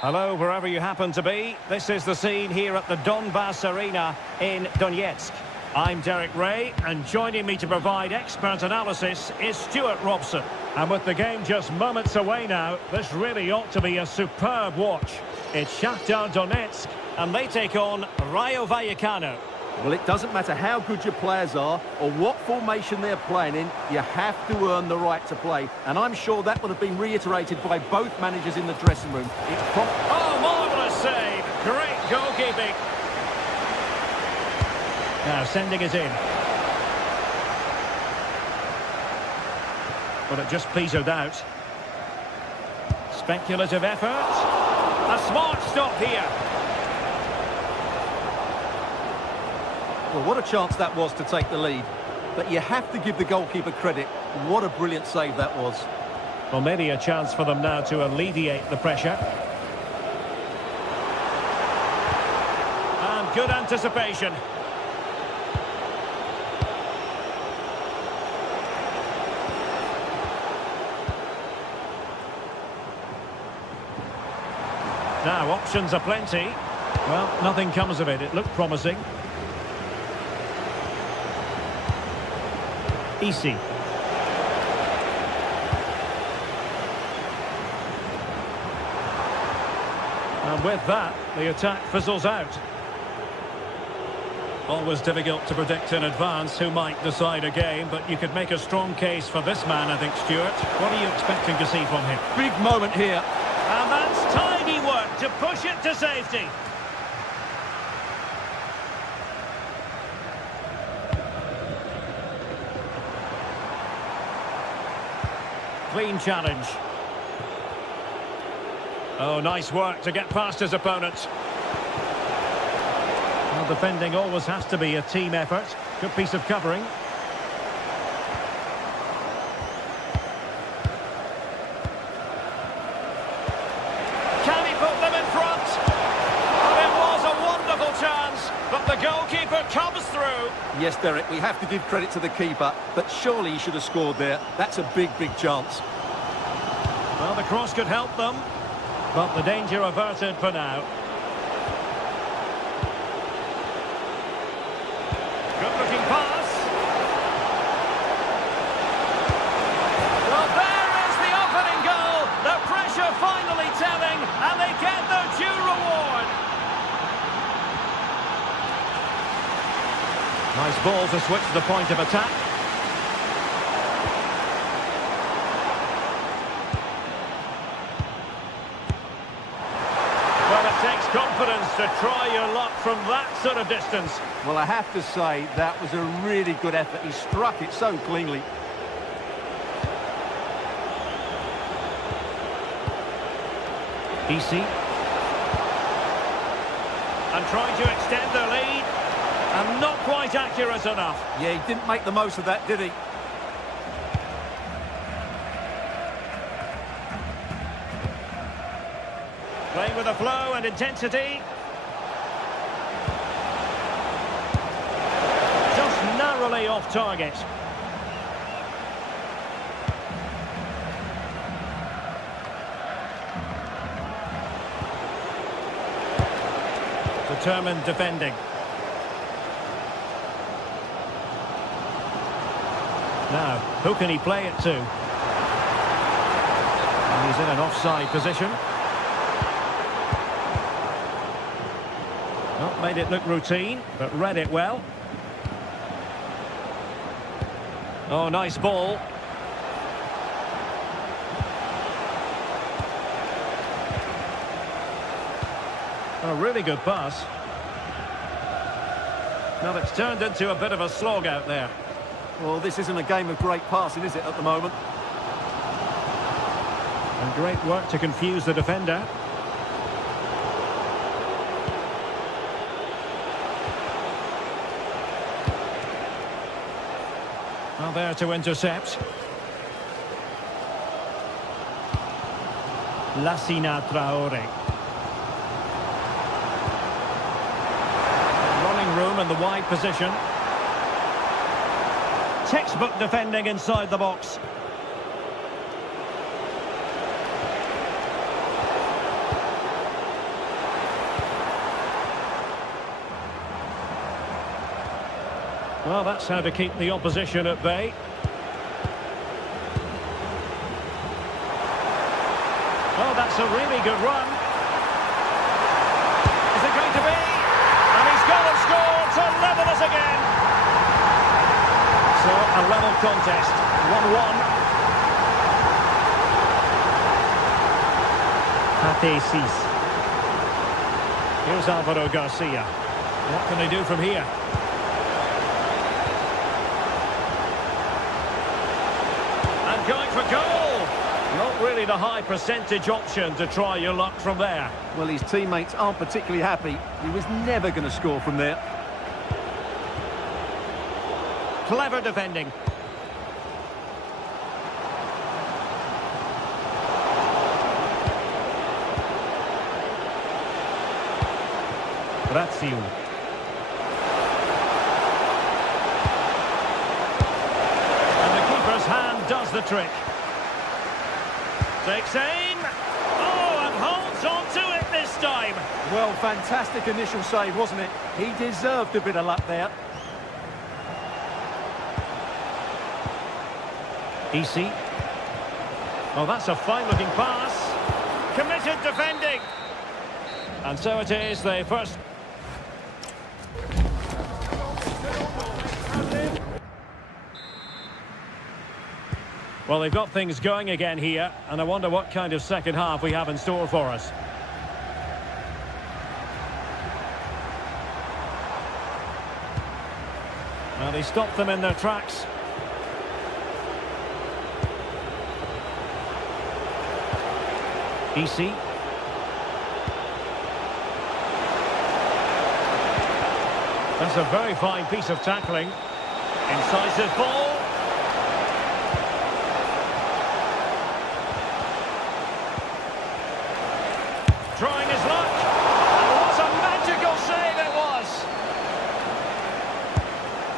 Hello, wherever you happen to be. This is the scene here at the Donbass Arena in Donetsk. I'm Derek Ray, and joining me to provide expert analysis is Stuart Robson. And with the game just moments away now, this really ought to be a superb watch. It's Shakhtar Donetsk, and they take on Rayo Vallecano. Well, it doesn't matter how good your players are or what formation they're playing in, you have to earn the right to play. And I'm sure that would have been reiterated by both managers in the dressing room. Oh, marvellous save. Great goalkeeping. Now sending it in. But it just petered out. Speculative effort. A smart stop here. Well, what a chance that was to take the lead. But you have to give the goalkeeper credit. What a brilliant save that was. Well, maybe a chance for them now to alleviate the pressure. And good anticipation. Now, options are plenty. Well, nothing comes of it. It looked promising. Easy. And with that, the attack fizzles out. Always difficult to predict in advance who might decide a game, but you could make a strong case for this man, I think, Stuart. What are you expecting to see from him? Big moment here. And that's tidy work to push it to safety. Clean challenge. Oh, nice work to get past his opponent. Well, defending always has to be a team effort. Good piece of covering. Can he put them in front? Well, it was a wonderful chance, but the goalkeeper comes through. Yes, Derek, we have to give credit to the keeper, but surely he should have scored there. That's a big, big chance. Well, the cross could help them, but the danger averted for now. Good-looking pass. Well, there is the opening goal. The pressure finally telling, and they get their due reward. Nice ball to switch the point of attack. Well, it takes confidence to try your luck from that sort of distance. Well, I have to say, that was a really good effort. He struck it so cleanly. Easy. And trying to extend their lead. And not quite accurate enough. Yeah, he didn't make the most of that, did he? Playing with a flow and intensity. Just narrowly off target. Determined defending. Now, who can he play it to? And he's in an offside position. Not made it look routine, but read it well. Oh, nice ball. A really good pass. Now it's turned into a bit of a slog out there. Well, this isn't a game of great passing, is it, at the moment? And great work to confuse the defender. Well, there to intercept. Lassina Traore. Running room in the wide position. Textbook defending inside the box. Well, that's how to keep the opposition at bay. Oh, that's a really good run. Is it going to be? And he's got to score to level us again. So, a level contest, 1-1. Patesis. Here's Alvaro Garcia. What can they do from here? And going for goal. Not really the high percentage option to try your luck from there. Well, his teammates aren't particularly happy. He was never going to score from there. Clever defending. Rayo. And the keeper's hand does the trick. Takes aim. Oh, and holds on to it this time. Well, fantastic initial save, wasn't it? He deserved a bit of luck there. EC. Oh, that's a fine-looking pass. Committed defending. And so it is, the first... Well, they've got things going again here, and I wonder what kind of second half we have in store for us. Well, they stopped them in their tracks. EC. That's a very fine piece of tackling. Incisive ball. Trying his luck. And what a magical save it was.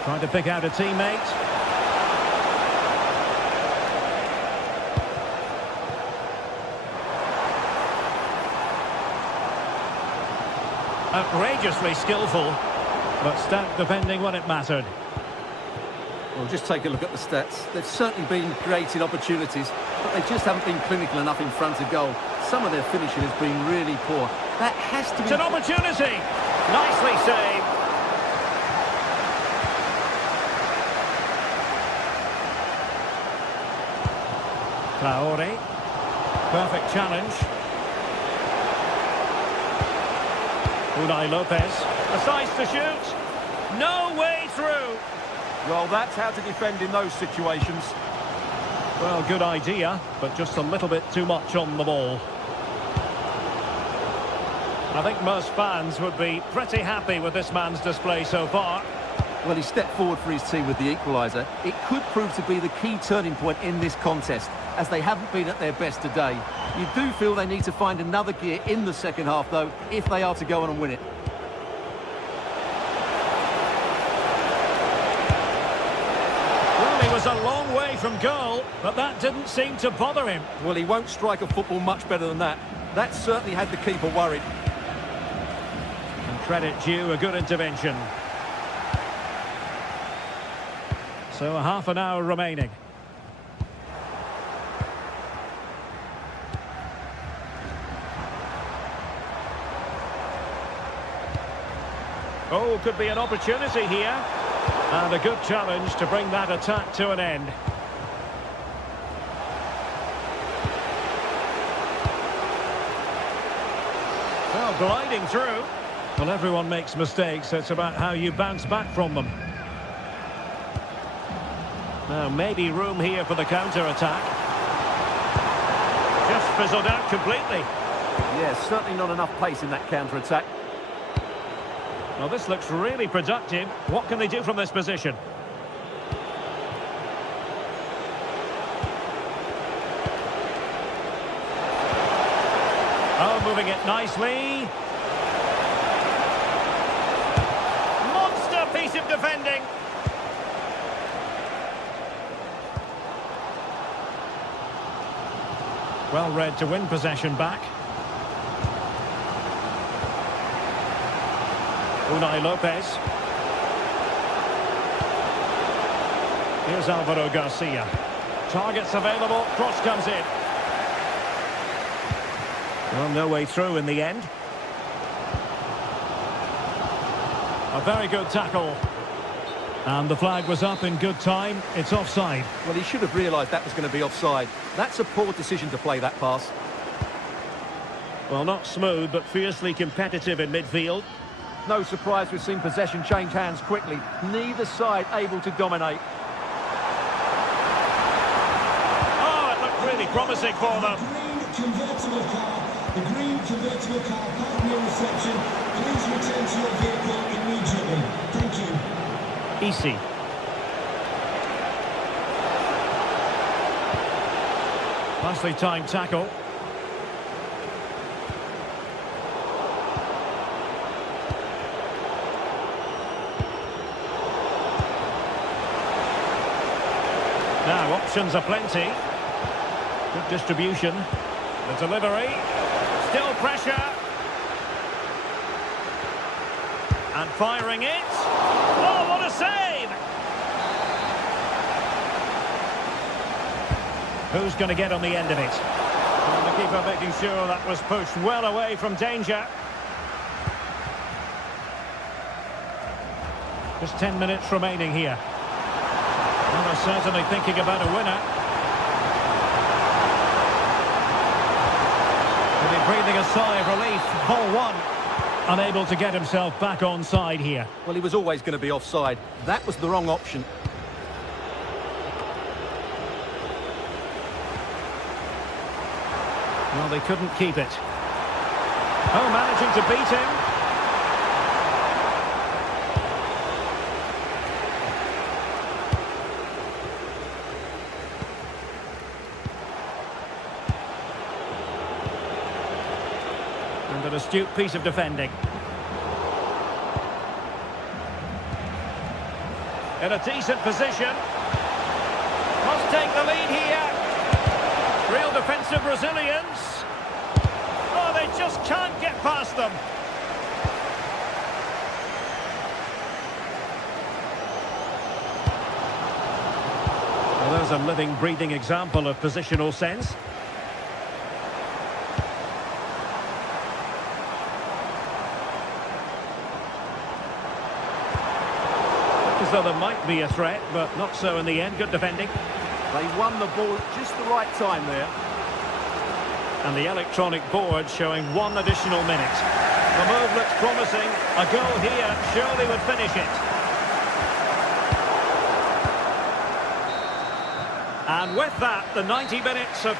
Trying to pick out a teammate. Outrageously skillful, but stout defending when it mattered. Well, just take a look at the stats. They've certainly been creating opportunities, but they just haven't been clinical enough in front of goal. Some of their finishing has been really poor. That has to be... It's an opportunity! Nicely saved. Traore. Perfect challenge. Unai Lopez. Decides to shoot. No way through. Well, that's how to defend in those situations. Well, good idea, but just a little bit too much on the ball. I think most fans would be pretty happy with this man's display so far. Well, he stepped forward for his team with the equaliser. It could prove to be the key turning point in this contest, as they haven't been at their best today. You do feel they need to find another gear in the second half, though, if they are to go on and win it. Well, he was a long way from goal, but that didn't seem to bother him. Well, he won't strike a football much better than that. That certainly had the keeper worried. And credit due, a good intervention. So a half an hour remaining. Oh, could be an opportunity here. And a good challenge to bring that attack to an end. Well, gliding through. Well, everyone makes mistakes. It's about how you bounce back from them. Now, maybe room here for the counter-attack. Just fizzled out completely. Yeah, certainly not enough pace in that counter-attack. Well, this looks really productive. What can they do from this position? Oh, moving it nicely. Monster piece of defending. Well read to win possession back. Unai Lopez. Here's Alvaro Garcia. Targets available, cross comes in. Well, no way through in the end. A very good tackle. And the flag was up in good time. It's offside. Well, he should have realised that was going to be offside. That's a poor decision to play that pass. Well, not smooth, but fiercely competitive in midfield. No surprise we've seen possession change hands quickly. Neither side able to dominate. be promising for them. The green convertible car, pardon your reception. Please return to your vehicle immediately. Thank you. Easy. Nicely timed tackle. Now, options are plenty. Good distribution. The delivery. Still pressure. And firing it. Oh, what a save! Who's going to get on the end of it? And the keeper making sure that was pushed well away from danger. Just 10 minutes remaining here. Well, they're certainly thinking about a winner. He'll be breathing a sigh of relief. Ball one. Unable to get himself back onside here. Well, he was always going to be offside. That was the wrong option. Well, they couldn't keep it. Oh, managing to beat him. And an astute piece of defending. In a decent position. Must take the lead here. Real defensive resilience. Oh, they just can't get past them. Well, there's a living, breathing example of positional sense. As though there might be a threat, but not so in the end. Good defending. They won the ball at just the right time there. And the electronic board showing 1 additional minute. The move looks promising. A goal here surely would finish it. And with that, the 90 minutes of...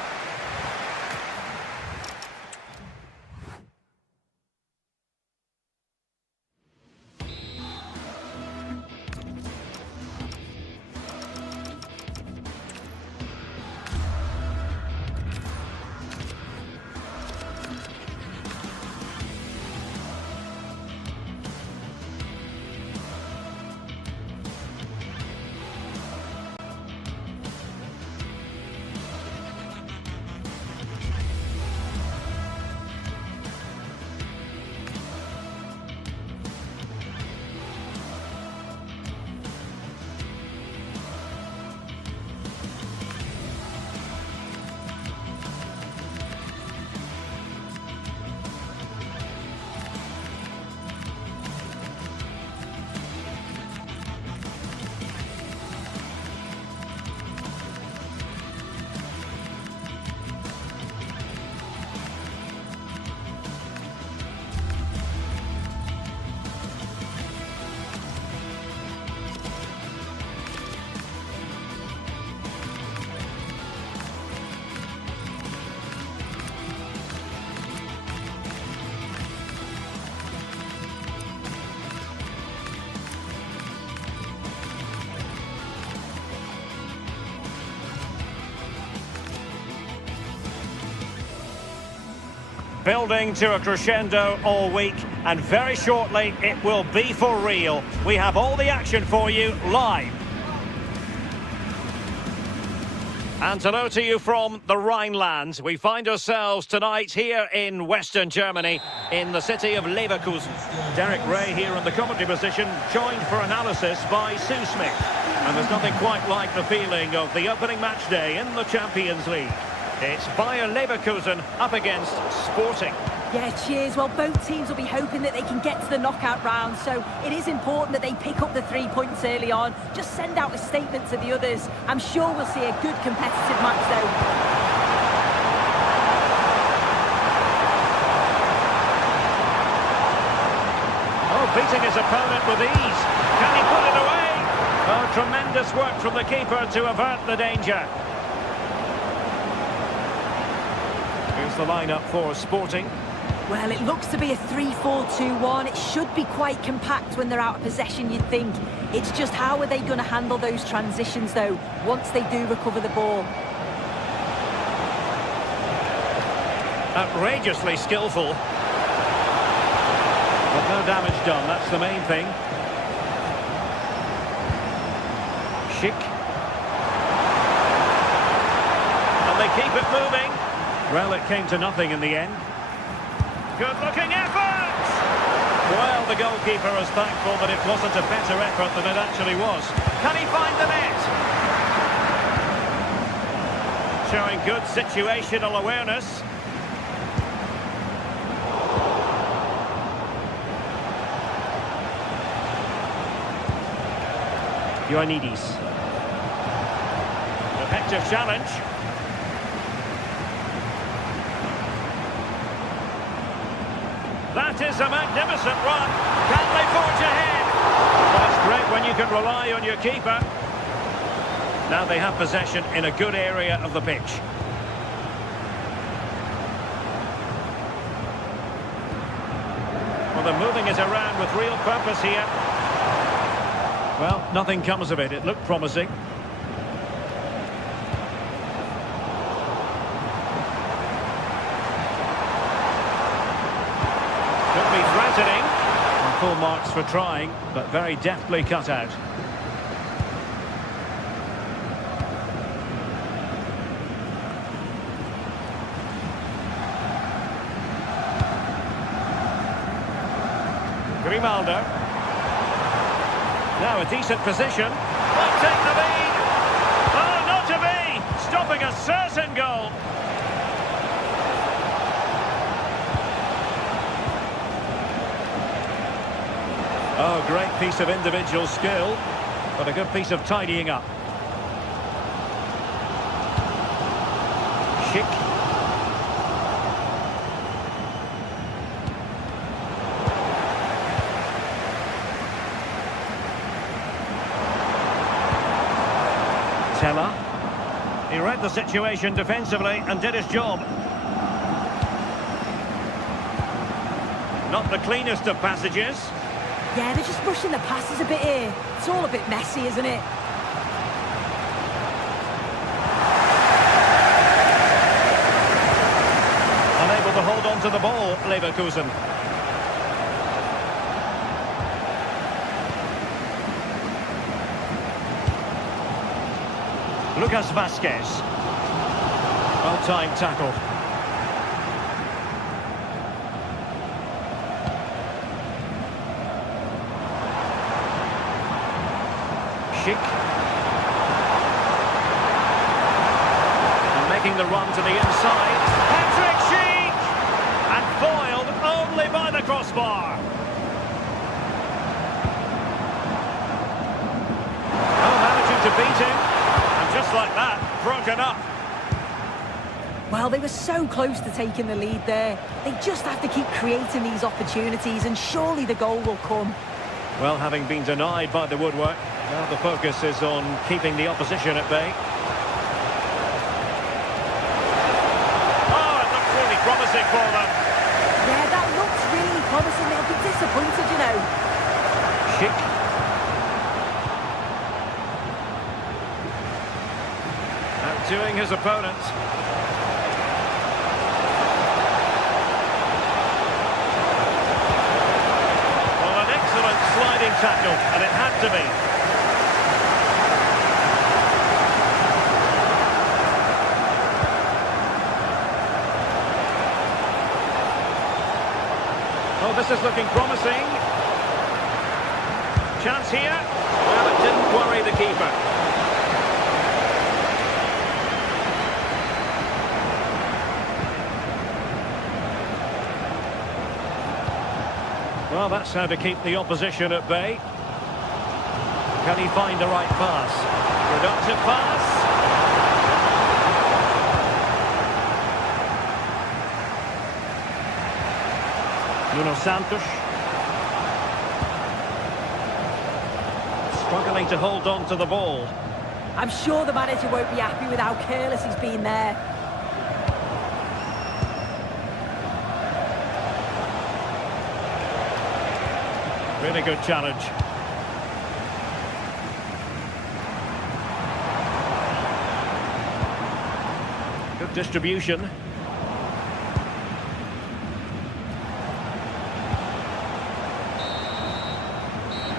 Building to a crescendo all week, and very shortly it will be for real. We have all the action for you live. And hello to you from the Rhineland. We find ourselves tonight here in Western Germany, in the city of Leverkusen. Derek Ray here in the commentary position, joined for analysis by Sue Smith. And there's nothing quite like the feeling of the opening match day in the Champions League. It's Bayern Leverkusen up against Sporting. Yeah, cheers. Well, both teams will be hoping that they can get to the knockout round, so it is important that they pick up the 3 points early on. Just send out a statement to the others. I'm sure we'll see a good competitive match, though. Oh, beating his opponent with ease. Can he put it away? Oh, tremendous work from the keeper to avert the danger. the lineup for Sporting. Well, it looks to be a 3-4-2-1. It should be quite compact when they're out of possession, you'd think. It's just how are they going to handle those transitions, though, once they do recover the ball? Outrageously skillful. But no damage done, that's the main thing. Schick. And they keep it moving. Well, it came to nothing in the end. Good-looking effort! Well, the goalkeeper is thankful that it wasn't a better effort than it actually was. Can he find the net? Showing good situational awareness. Ioannidis. Effective challenge. That is a magnificent run. Can they forge ahead? Well, it's great when you can rely on your keeper. Now they have possession in a good area of the pitch. Well, they're moving it around with real purpose here. Well, nothing comes of it. It looked promising. Could be threatening. And full marks for trying, but very deftly cut out. Grimaldo. Now a decent position. Might take the lead. Oh, not to be! Stopping a certain goal. Oh, great piece of individual skill, but a good piece of tidying up. Schick. He read the situation defensively and did his job. Not the cleanest of passages. Yeah, they're just rushing the passes a bit here. It's all a bit messy, isn't it? Unable to hold on to the ball, Leverkusen. Lucas Vazquez. Well-timed tackle. Schick. And making the run to the inside. Patrick Schick! And foiled only by the crossbar. Oh, managing to beat him. Just like that, broken up. Well, they were so close to taking the lead there. They just have to keep creating these opportunities and surely the goal will come. Well, having been denied by the woodwork, now the focus is on keeping the opposition at bay. Oh, it looks really promising for them. Yeah, that looks really promising. They'll be disappointed, you know. Schick. Outdoing his opponent. Well, an excellent sliding tackle, and it had to be. Oh, this is looking promising. Chance here. Well, it didn't worry the keeper. Well, that's how to keep the opposition at bay. Can he find the right pass? Productive pass. Nuno Santos. Struggling to hold on to the ball. I'm sure the manager won't be happy with how careless he's been there. Really good challenge. Good distribution.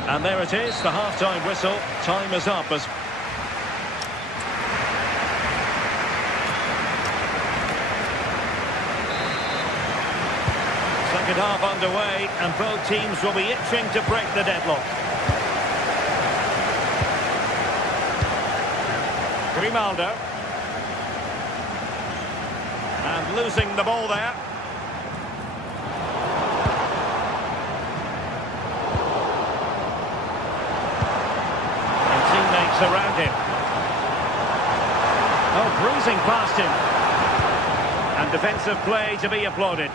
And there it is, the half-time whistle. Time is up as... Second half underway, and both teams will be itching to break the deadlock. Grimaldo. And losing the ball there. And teammates around him. Oh, bruising past him. And defensive play to be applauded.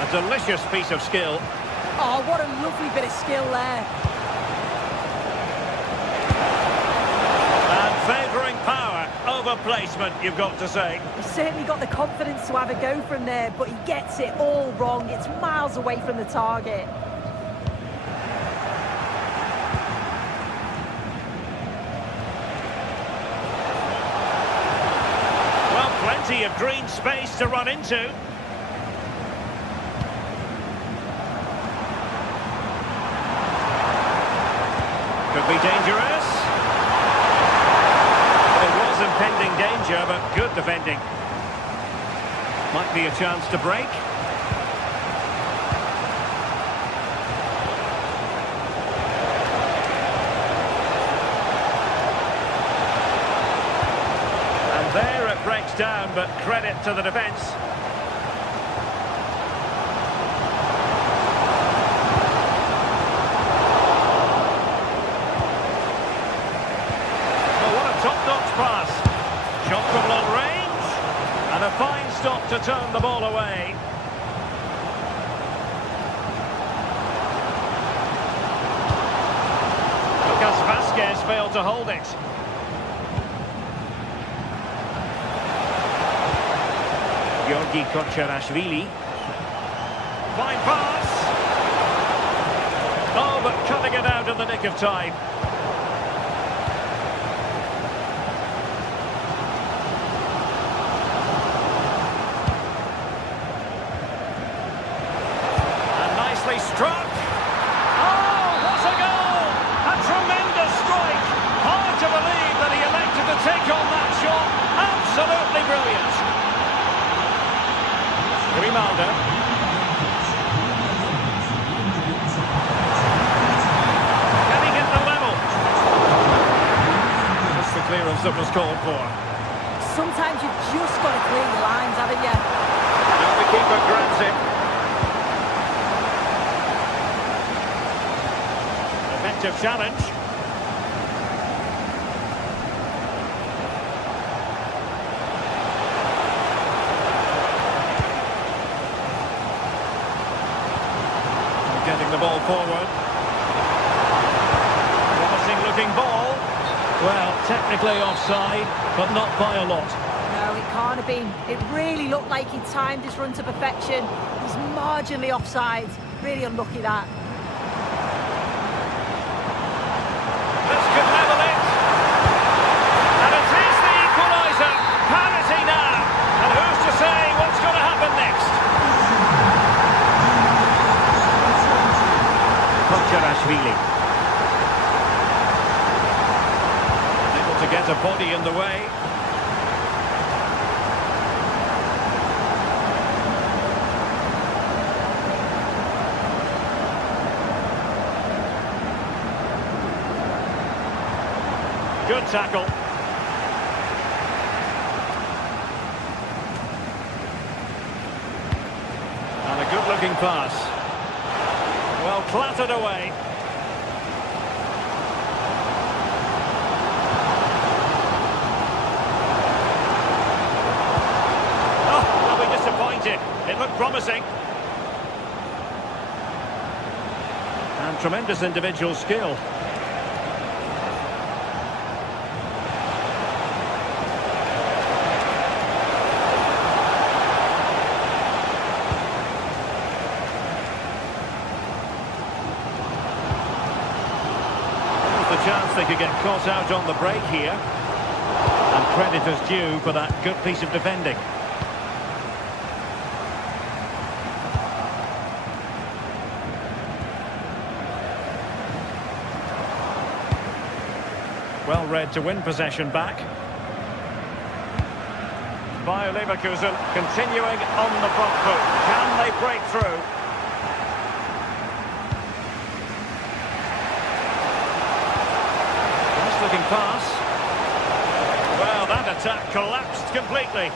A delicious piece of skill. Oh, what a lovely bit of skill there. And favouring power over placement, you've got to say. He's certainly got the confidence to have a go from there, but he gets it all wrong. It's miles away from the target. Well, plenty of green space to run into. Could be dangerous. There was impending danger, but good defending. Might be a chance to break. And there it breaks down, but credit to the defence. Top-notch pass. Shot from long range. And a fine stop to turn the ball away. Lucas Vazquez failed to hold it. Georgi Kocherashvili. Fine pass. Oh, but cutting it out in the nick of time. Struck. Oh, what a goal! A tremendous strike. Hard to believe that he elected to take on that shot. Absolutely brilliant. Grimaldo. Can he get the level? Just the clearance that was called for. Sometimes you've just got to clear your lines, haven't you? Now the keeper grabs it. Effective challenge. Getting the ball forward. Promising looking ball. Well, technically offside, but not by a lot. No, it can't have been. It really looked like he timed his run to perfection. He's marginally offside. Really unlucky that. Kocherashvili. Able to get a body in the way. Good tackle. And a good-looking pass. Well, clattered away. Oh, they'll be disappointed. It looked promising. And tremendous individual skill. the chance they could get caught out on the break here. And credit is due for that good piece of defending. Well read to win possession back. Bayer Leverkusen continuing on the front foot. Can they break through? Nice looking pass. Well, that attack collapsed completely.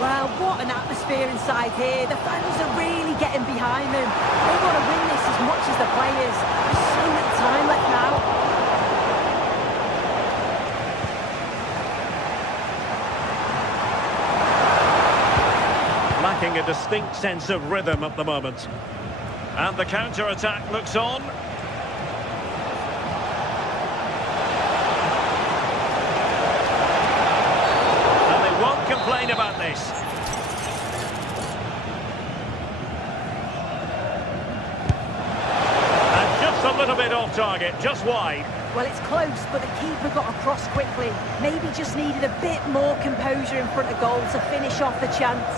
Well, what an atmosphere inside here. The fans are really getting behind them. They want to win this as much as the players. There's so little time left now. Lacking a distinct sense of rhythm at the moment. And the counter-attack looks on. Complain about this. And just a little bit off target, just wide. Well, it's close, but the keeper got across quickly. Maybe just needed a bit more composure in front of goal to finish off the chance.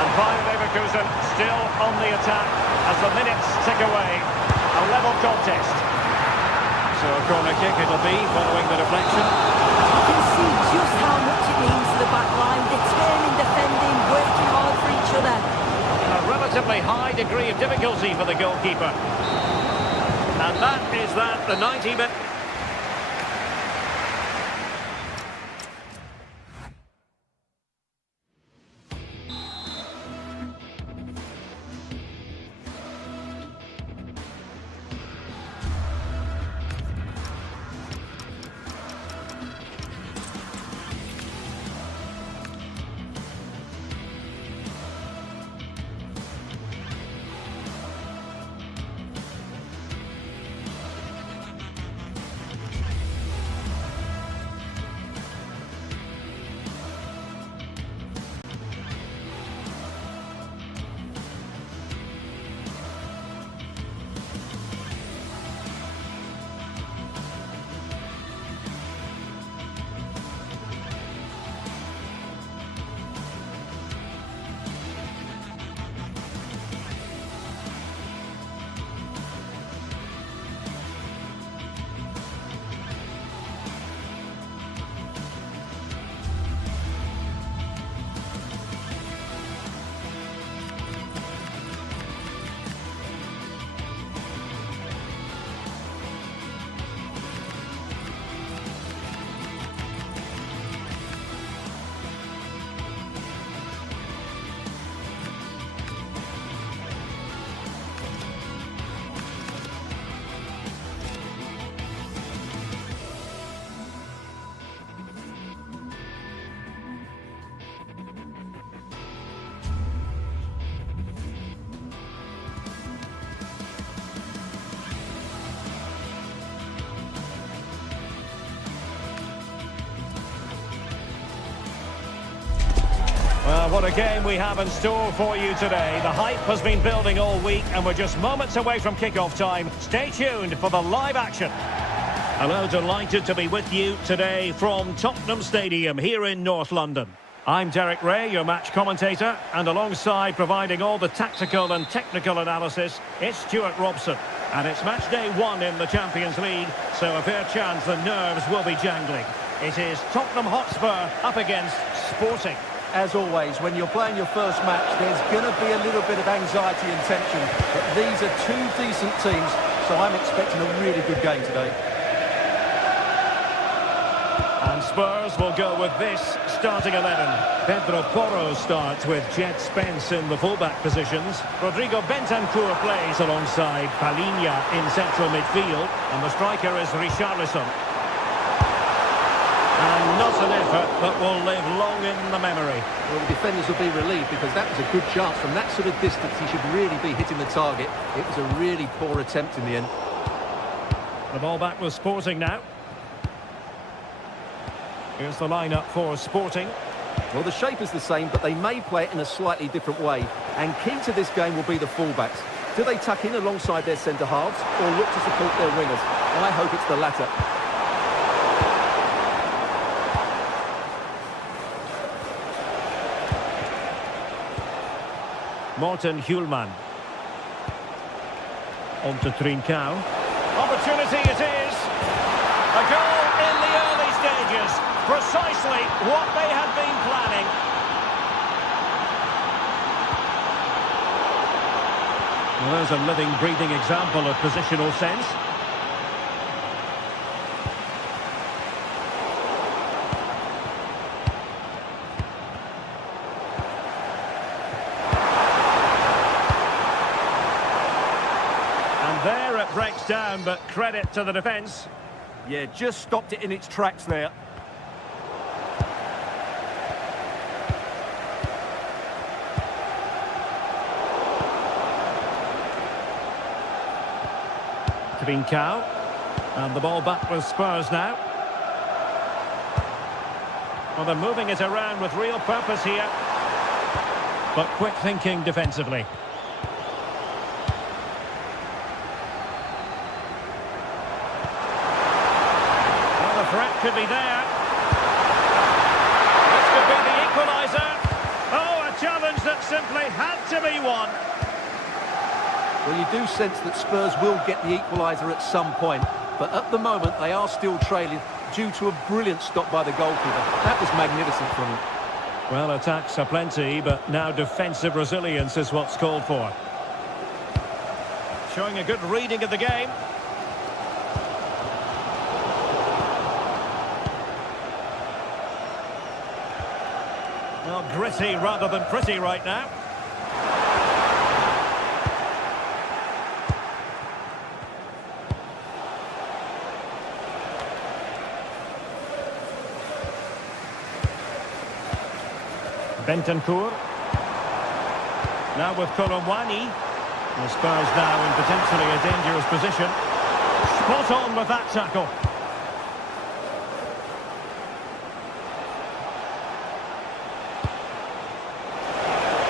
And Bayern Leverkusen still on the attack as the minutes tick away. A level contest. So a corner kick it'll be following the deflection. You can see just how much it means to the back line. Determined defending, working hard for each other. A relatively high degree of difficulty for the goalkeeper. And that is the 90-minute... Well, what a game we have in store for you today. The hype has been building all week and we're just moments away from kickoff time. Stay tuned for the live action. Hello, delighted to be with you today from Tottenham Stadium here in North London. I'm Derek Ray, your match commentator, and alongside providing all the tactical and technical analysis, it's Stuart Robson. And it's match day 1 in the Champions League, so a fair chance the nerves will be jangling. It is Tottenham Hotspur up against Sporting. As always, when you're playing your first match, there's going to be a little bit of anxiety and tension. But these are two decent teams, so I'm expecting a really good game today. And Spurs will go with this starting 11. Pedro Porro starts with Jet Spence in the fullback positions. Rodrigo Bentancur plays alongside Palhinha in central midfield. And the striker is Richarlison. And not an effort, but will live long in the memory. Well, the defenders will be relieved because that was a good chance. From that sort of distance, he should really be hitting the target. It was a really poor attempt in the end. The ball back with Sporting now. Here's the lineup for Sporting. Well, the shape is the same, but they may play it in a slightly different way. And key to this game will be the fullbacks. Do they tuck in alongside their centre-halves or look to support their wingers? I hope it's the latter. Morten Hjulman. On to Trincao. Opportunity it is. A goal in the early stages. Precisely what they had been planning. Well, there's a living, breathing example of positional sense. There it breaks down, but credit to the defence. Yeah, just stopped it in its tracks there. Trincao. And the ball back with Spurs now. Well, they're moving it around with real purpose here. But quick thinking defensively. Threat could be there. This could be the equaliser. Oh, a challenge that simply had to be won. Well, you do sense that Spurs will get the equaliser at some point, but at the moment they are still trailing due to a brilliant stop by the goalkeeper. That was magnificent from him. Well, attacks are plenty, but now defensive resilience is what's called for. Showing a good reading of the game. Well, gritty rather than pretty right now. Bentancur. Now with Colomwani. The Spurs now in potentially a dangerous position. Spot on with that tackle.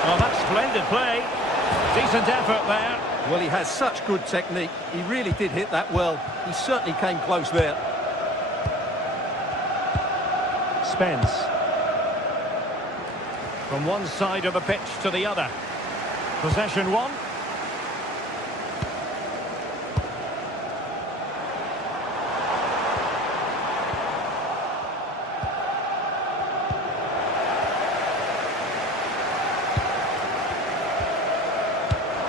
Well, that's splendid play. Decent effort there. Well, he has such good technique. He really did hit that well. He certainly came close there. Spence. From one side of the pitch to the other. Possession one.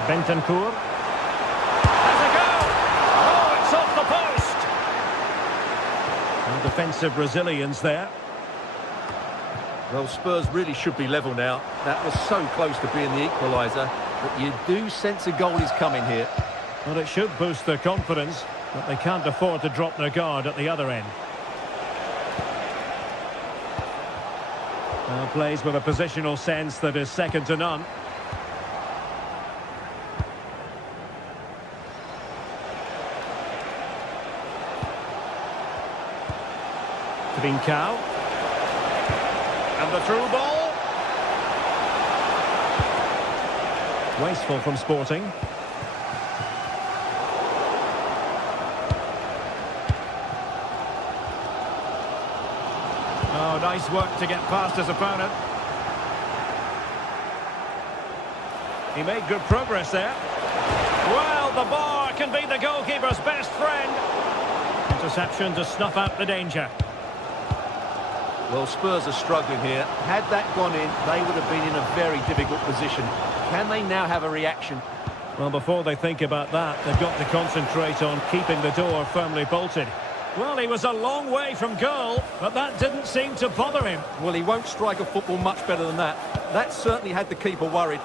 Bentancur. Has a go! Oh, it's off the post! And defensive resilience there. Well, Spurs really should be level now. That was so close to being the equaliser, but you do sense a goal is coming here. Well, it should boost their confidence, but they can't afford to drop their guard at the other end. Plays with a positional sense that is second to none. Trincao. And the through ball. Wasteful from Sporting. Oh, nice work to get past his opponent. He made good progress there. Well, the bar can be the goalkeeper's best friend. Interception to snuff out the danger. Well, Spurs are struggling here. Had that gone in, they would have been in a very difficult position. Can they now have a reaction? Well, before they think about that, they've got to concentrate on keeping the door firmly bolted. Well, he was a long way from goal, but that didn't seem to bother him. Well, he won't strike a football much better than that. That certainly had the keeper worried.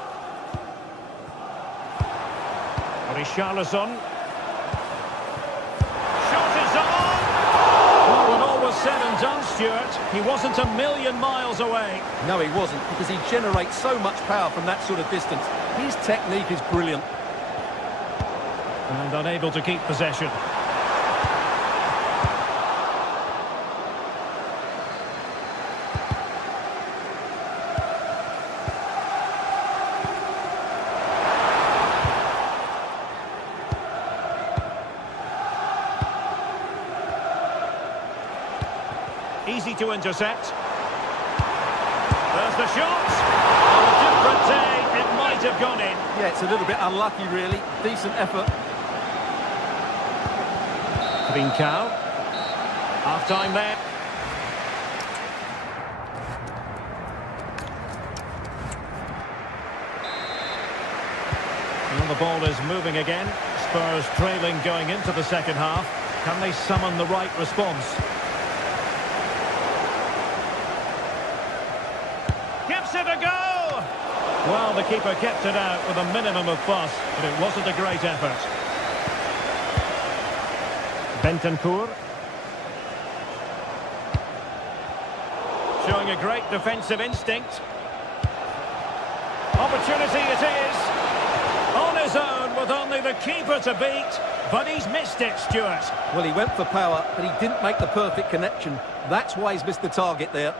Richarlison. Shot is on! Well, when all was said and done, Stuart, he wasn't a million miles away. No, he wasn't, because he generates so much power from that sort of distance. His technique is brilliant. And unable to keep possession. easy to intercept. There's the shot. On a different day, it might have gone in. Yeah, it's a little bit unlucky, really. Decent effort. Trincao. Half-time there. And the ball is moving again. Spurs trailing going into the second half. Can they summon the right response? Gives it a go! Well, the keeper kept it out with a minimum of fuss, but it wasn't a great effort. Bentancur. Showing a great defensive instinct. Opportunity it is. On his own with only the keeper to beat, but he's missed it, Stuart. Well, he went for power, but he didn't make the perfect connection. That's why he's missed the target there.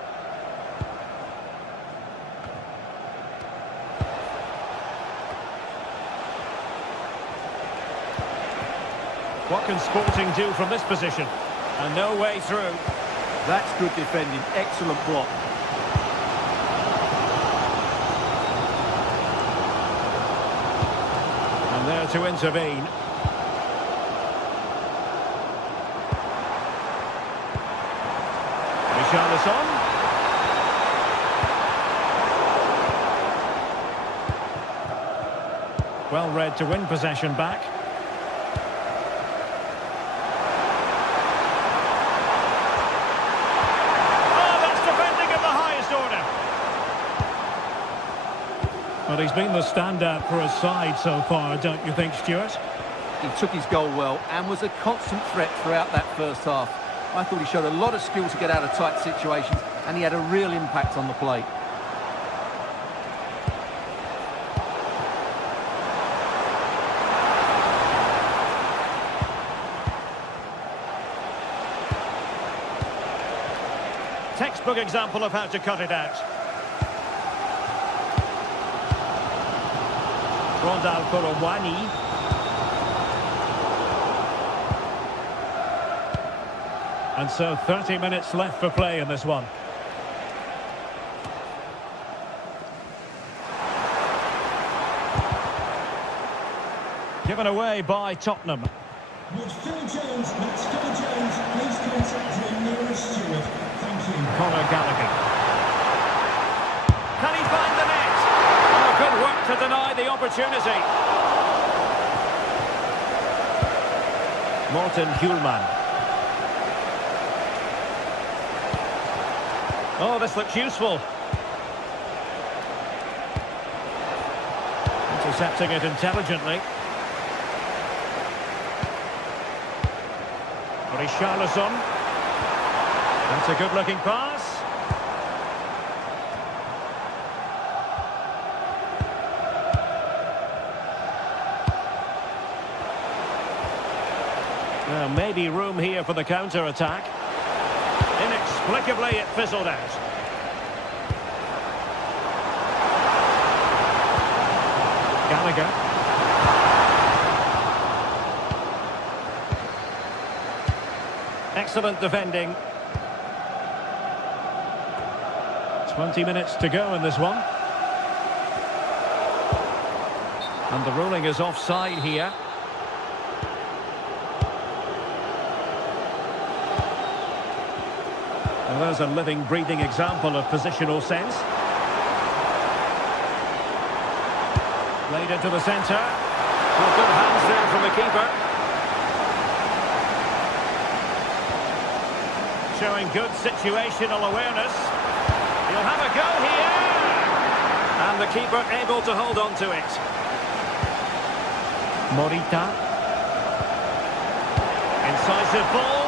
What can Sporting do from this position? And no way through. That's good defending. Excellent block. And there to intervene. Richarlison. Well read to win possession back. Well, he's been the standout for his side so far, don't you think, Stuart? He took his goal well and was a constant threat throughout that first half. I thought he showed a lot of skill to get out of tight situations, and he had a real impact on the play. Textbook example of how to cut it out. Rondal Korowani. And so 30 minutes left for play in this one. Given away by Tottenham. Would Phil Jones, that's Phil Jones, please contact him nearest Stewart. Thank you. Conor Gallagher. Can he find the net? Oh, good work to deny the opportunity. Morten Hjulman. Oh, this looks useful. Intercepting it intelligently. Richarlison. That's a good-looking pass. Well, maybe room here for the counter-attack. Inexplicably, it fizzled out. Gallagher. Excellent defending. 20 minutes to go in this one. And the ruling is offside here. Well, there's a living, breathing example of positional sense. Played into the centre. Well, good hands there from the keeper. Showing good situational awareness. He'll have a go here. And the keeper able to hold on to it. Morita. Incisive ball.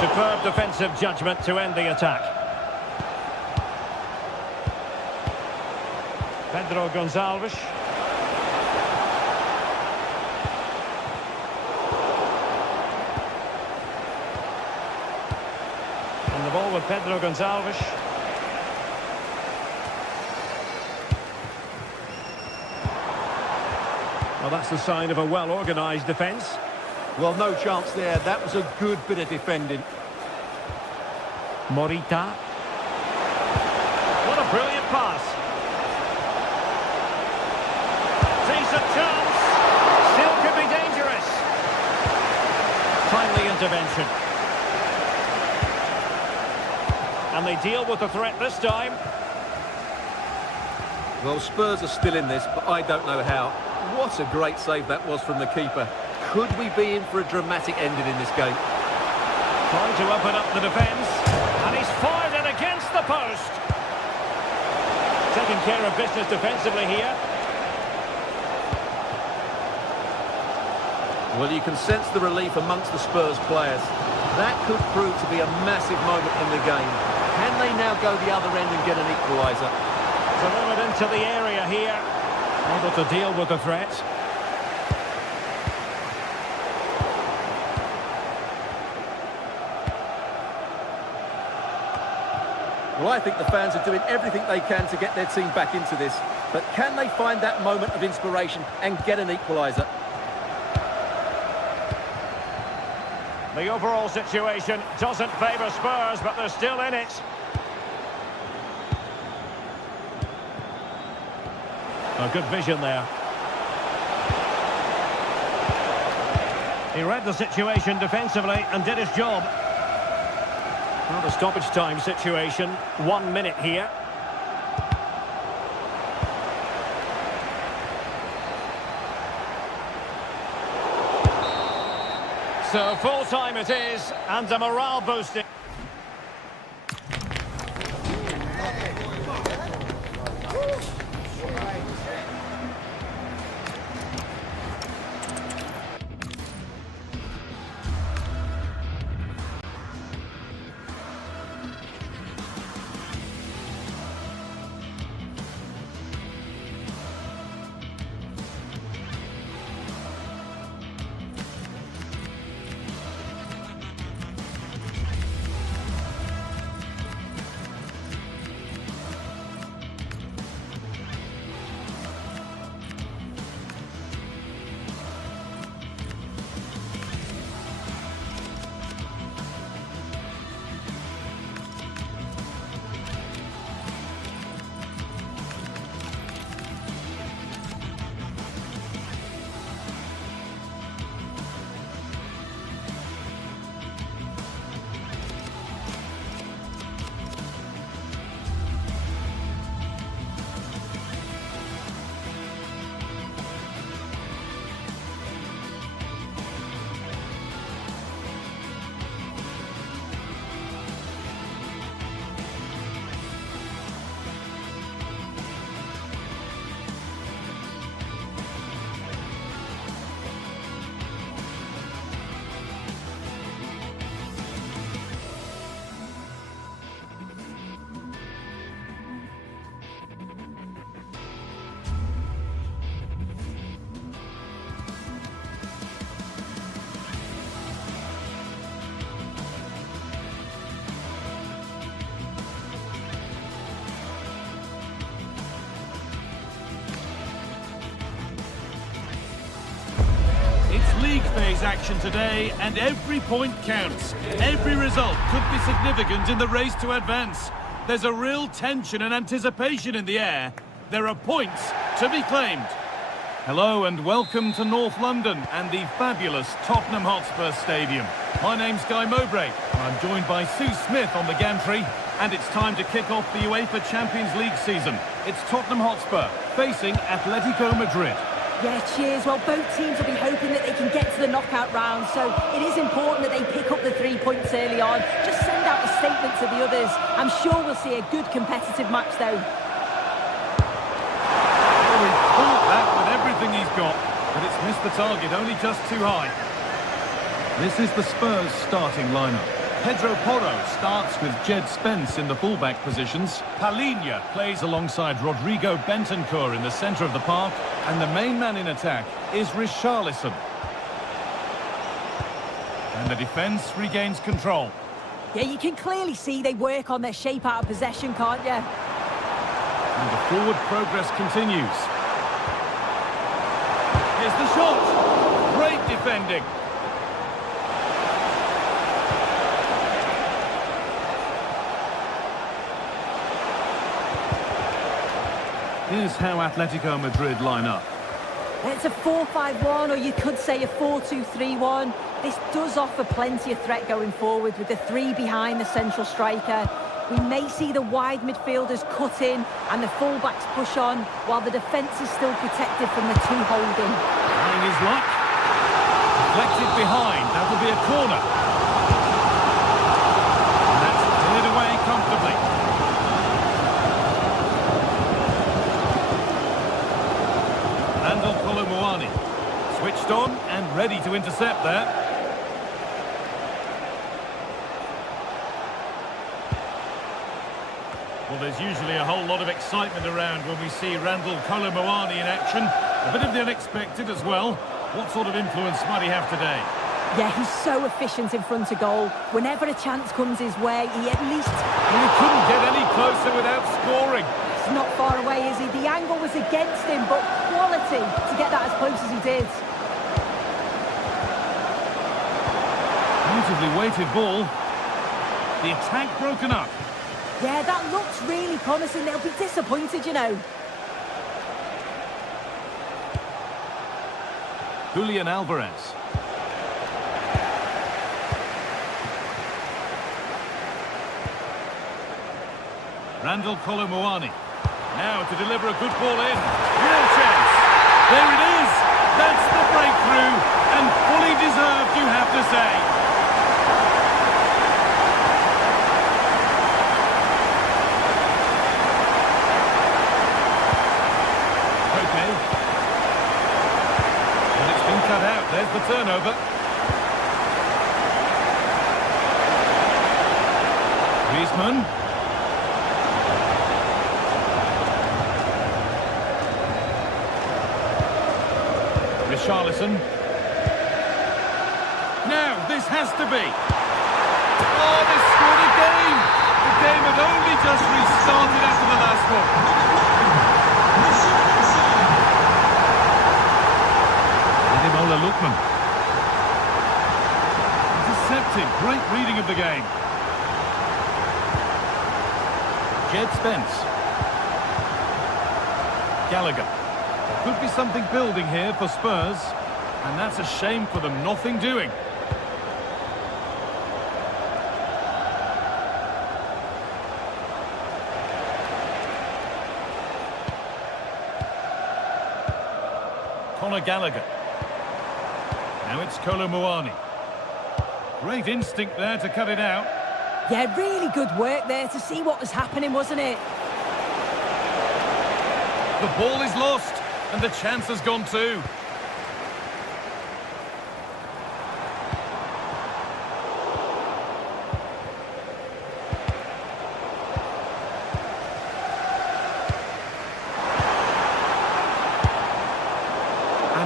Superb defensive judgment to end the attack. Pedro Gonçalves. And the ball with Pedro Gonçalves. Well, that's the sign of a well-organised defence. Well, no chance there. That was a good bit of defending. Morita. What a brilliant pass. Decent chance. Still could be dangerous. Timely intervention. And they deal with the threat this time. Well, Spurs are still in this, but I don't know how. What a great save that was from the keeper. Could we be in for a dramatic ending in this game? Trying to open up the defence. And he's fired it against the post. Taking care of business defensively here. Well, you can sense the relief amongst the Spurs players. That could prove to be a massive moment in the game. Can they now go the other end and get an equaliser? It's a little bit into the area here. Able to deal with the threat. Well, I think the fans are doing everything they can to get their team back into this. But can they find that moment of inspiration and get an equaliser? The overall situation doesn't favour Spurs, but they're still in it. A good vision there. He read the situation defensively and did his job. Not a stoppage time situation. 1 minute here. So full time it is, and a morale boosting. It's league phase action today, and every point counts. Every result could be significant in the race to advance. There's a real tension and anticipation in the air. There are points to be claimed. Hello and welcome to North London and the fabulous Tottenham Hotspur Stadium. My name's Guy Mowbray, and I'm joined by Sue Smith on the gantry, and it's time to kick off the UEFA Champions League season. It's Tottenham Hotspur facing Atletico Madrid. Yeah, cheers. Well, both teams will be hoping that they can get to the knockout round, so it is important that they pick up the 3 points early on. Just send out a statement to the others. I'm sure we'll see a good competitive match, though. Oh, he's pulled that with everything he's got, but it's missed the target, only just too high. This is the Spurs starting lineup. Pedro Porro starts with Jed Spence in the fullback positions. Palhinha plays alongside Rodrigo Bentancur in the centre of the park. And the main man in attack is Richarlison. And the defence regains control. Yeah, you can clearly see they work on their shape out of possession, can't you? And the forward progress continues. Here's the shot. Great defending. Here's how Atletico Madrid line up. It's a 4-5-1, or you could say a 4-2-3-1. This does offer plenty of threat going forward with the three behind the central striker. We may see the wide midfielders cut in and the fullbacks push on, while the defence is still protected from the two holding. Trying his luck. Deflected behind. That will be a corner. And that's cleared away comfortably. Switched on and ready to intercept there. Well, there's usually a whole lot of excitement around when we see Randall Kolo Muani in action. A bit of the unexpected as well. What sort of influence might he have today? Yeah, he's so efficient in front of goal. Whenever a chance comes his way, he at least... Well, he couldn't get any closer without scoring. It's not far away, is he? The angle was against him, but quality to get that as close as he did. Beautifully weighted ball. The attack broken up. Yeah, that looks really promising. They'll be disappointed, you know. Julian Alvarez. Randall Kolo Muani. Now to deliver a good ball in. Real chance. There it is. That's the breakthrough. And fully deserved, you have to say. Cut out, there's the turnover. Griezmann. Richarlison. Now, this has to be. Oh, they scored again! The game had only just restarted after the last one. Lookman. Intercepted. Great reading of the game. Jed Spence. Gallagher. There could be something building here for Spurs, and that's a shame for them. Nothing doing. Conor Gallagher. Now it's Kolo Muani. Great instinct there to cut it out. Yeah, really good work there to see what was happening, wasn't it? The ball is lost, and the chance has gone too.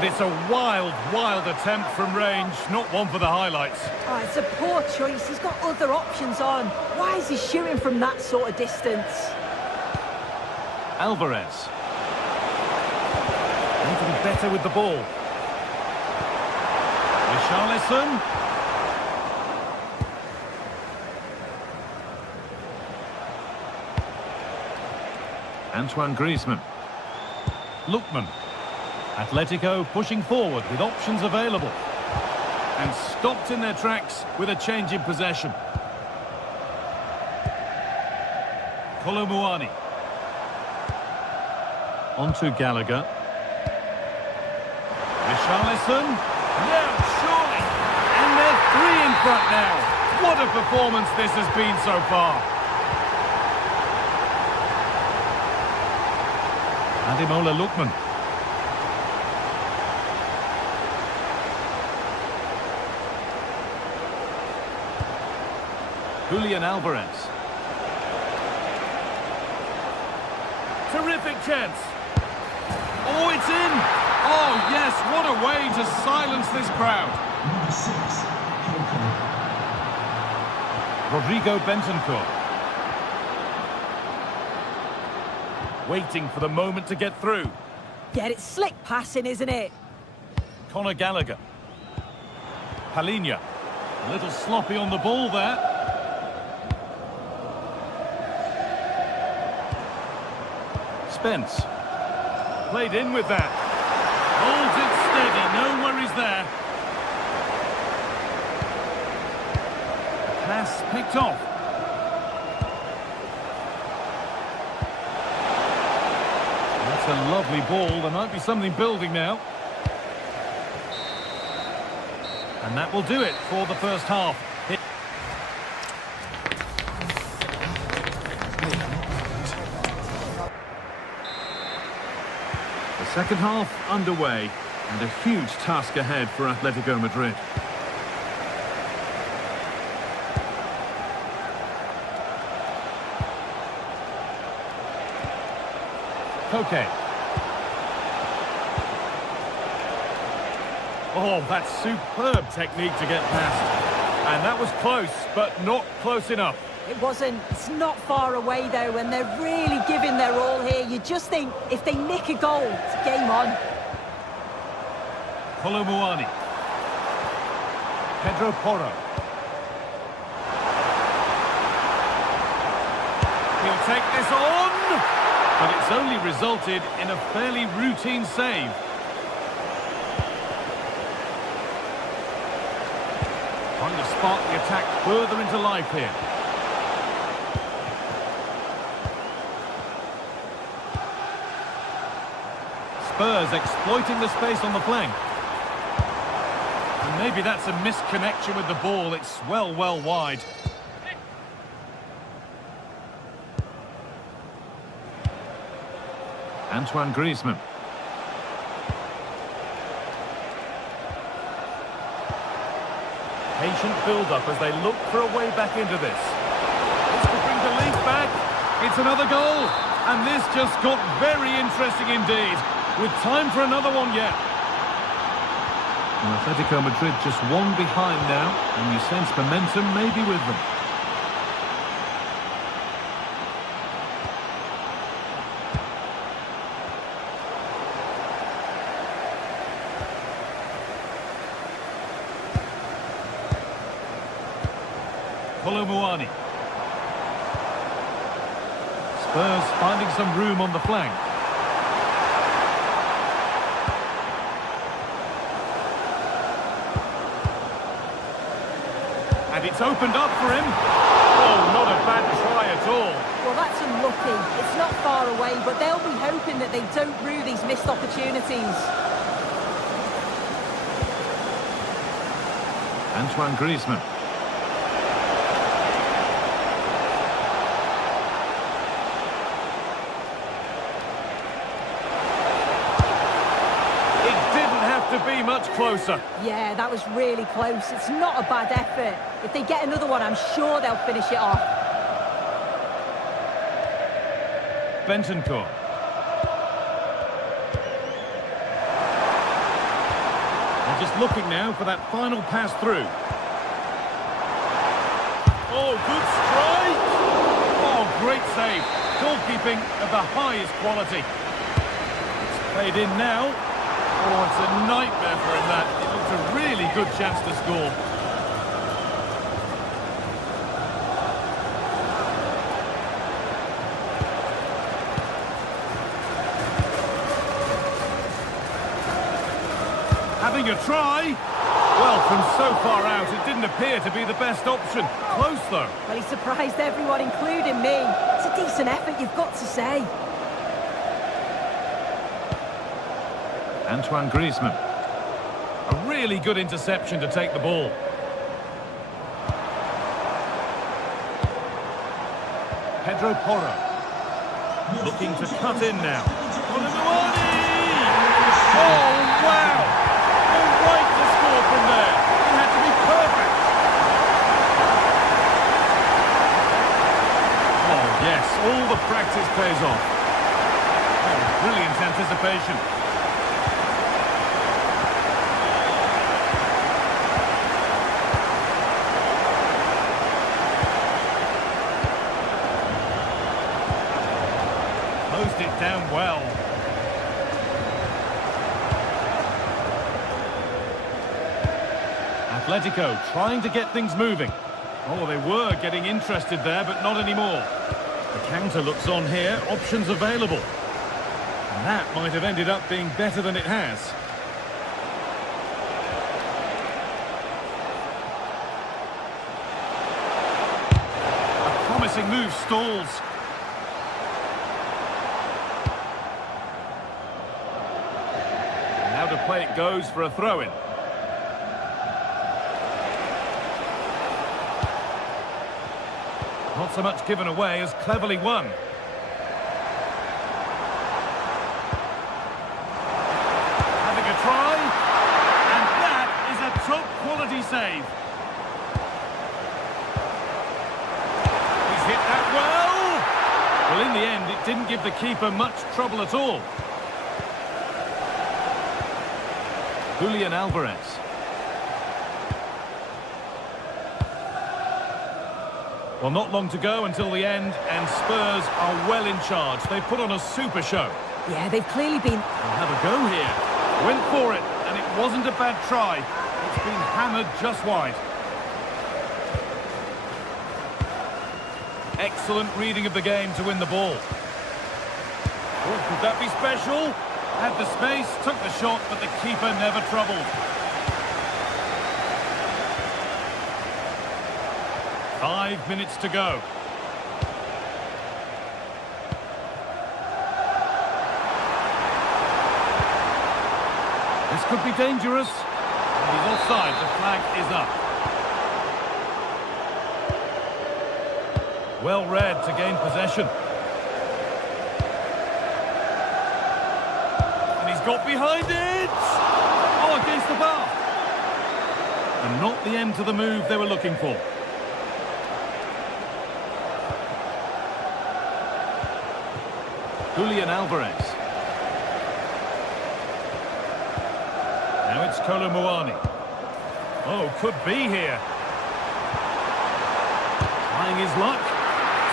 It's a wild, wild attempt from range, not one for the highlights. Oh, it's a poor choice. He's got other options on. Why is he shooting from that sort of distance? Alvarez. Need to be better with the ball. Richarlison. Antoine Griezmann. Lookman. Atletico pushing forward with options available. And stopped in their tracks with a change in possession. Kolo Muani. On to Gallagher. Richarlison. Now, surely. And they're three in front now. What a performance this has been so far. Ademola Lookman. Julian Alvarez. Terrific chance. Oh, it's in. Oh, yes, what a way to silence this crowd. Number 6, Rodrigo Bentancur. Waiting for the moment to get through. Yeah, it's slick passing, isn't it? Conor Gallagher. Palinha. A little sloppy on the ball there. Spence. played in with that. Holds it steady, no worries there. Pass picked off. That's a lovely ball. There might be something building now. And that will do it for the first half. The second half underway, and a huge task ahead for Atletico Madrid. Koke. Oh, that's superb technique to get past. And that was close, but not close enough. It wasn't. It's not far away, though, and they're really giving their all here. You just think, if they nick a goal, it's game on. Kolomuani. Pedro Porro. He'll take this on, but it's only resulted in a fairly routine save. Trying to spark the attack further into life here. Spurs exploiting the space on the flank. And maybe that's a misconnection with the ball. It's well wide. Antoine Griezmann. Patient build-up as they look for a way back into this. This could bring the lead back. It's another goal. And this just got very interesting indeed. With time for another one yet. And Atletico Madrid just one behind now. And you sense momentum maybe with them. Kolomuani. Spurs finding some room on the flank. And it's opened up for him. Oh, not a bad try at all. Well, that's unlucky. It's not far away, but they'll be hoping that they don't rue these missed opportunities. Antoine Griezmann. To be much closer. Yeah, that was really close. It's not a bad effort. If they get another one, I'm sure they'll finish it off. Bentancur. They're just looking now for that final pass through. Oh, good strike! Oh, great save. Goalkeeping of the highest quality. It's played in now. Oh, it's a nightmare for him, that. It looked a really good chance to score. Having a try. Well, from so far out, it didn't appear to be the best option. Close, though. Well, he surprised everyone, including me. It's a decent effort, you've got to say. Antoine Griezmann. A really good interception to take the ball. Pedro Porro. Looking to cut in now. Kolomuani! Oh, wow! No right to score from there. It had to be perfect. Oh, yes. All the practice pays off. Oh, brilliant anticipation. It down well. Atletico trying to get things moving. Oh, they were getting interested there, but not anymore. The counter looks on here, options available. And That might have ended up being better than it has. A promising move stalls. Now to play it goes for a throw-in. Not so much given away as cleverly won. Having a try, and that is a top-quality save. He's hit that well. Well, in the end, it didn't give the keeper much trouble at all. Julian Alvarez. Well, not long to go until the end, and Spurs are well in charge. They put on a super show. Yeah, they've clearly been... They'll have a go here. Went for it, and it wasn't a bad try. It's been hammered just wide. Excellent reading of the game to win the ball. Oh, could that be special? Had the space, took the shot, but the keeper never troubled. 5 minutes to go. This could be dangerous. He's offside. The flag is up. Well read to gain possession. And he's got behind it. Oh, against the bar. And not the end to the move they were looking for. Julian Alvarez. Now it's Kolo Muani. Oh, could be here. Trying his luck.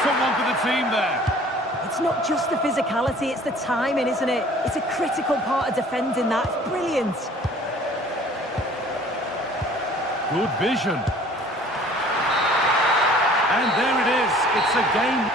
Someone for the team there. It's not just the physicality, it's the timing, isn't it? It's a critical part of defending that. It's brilliant. Good vision. And there it is. It's a game.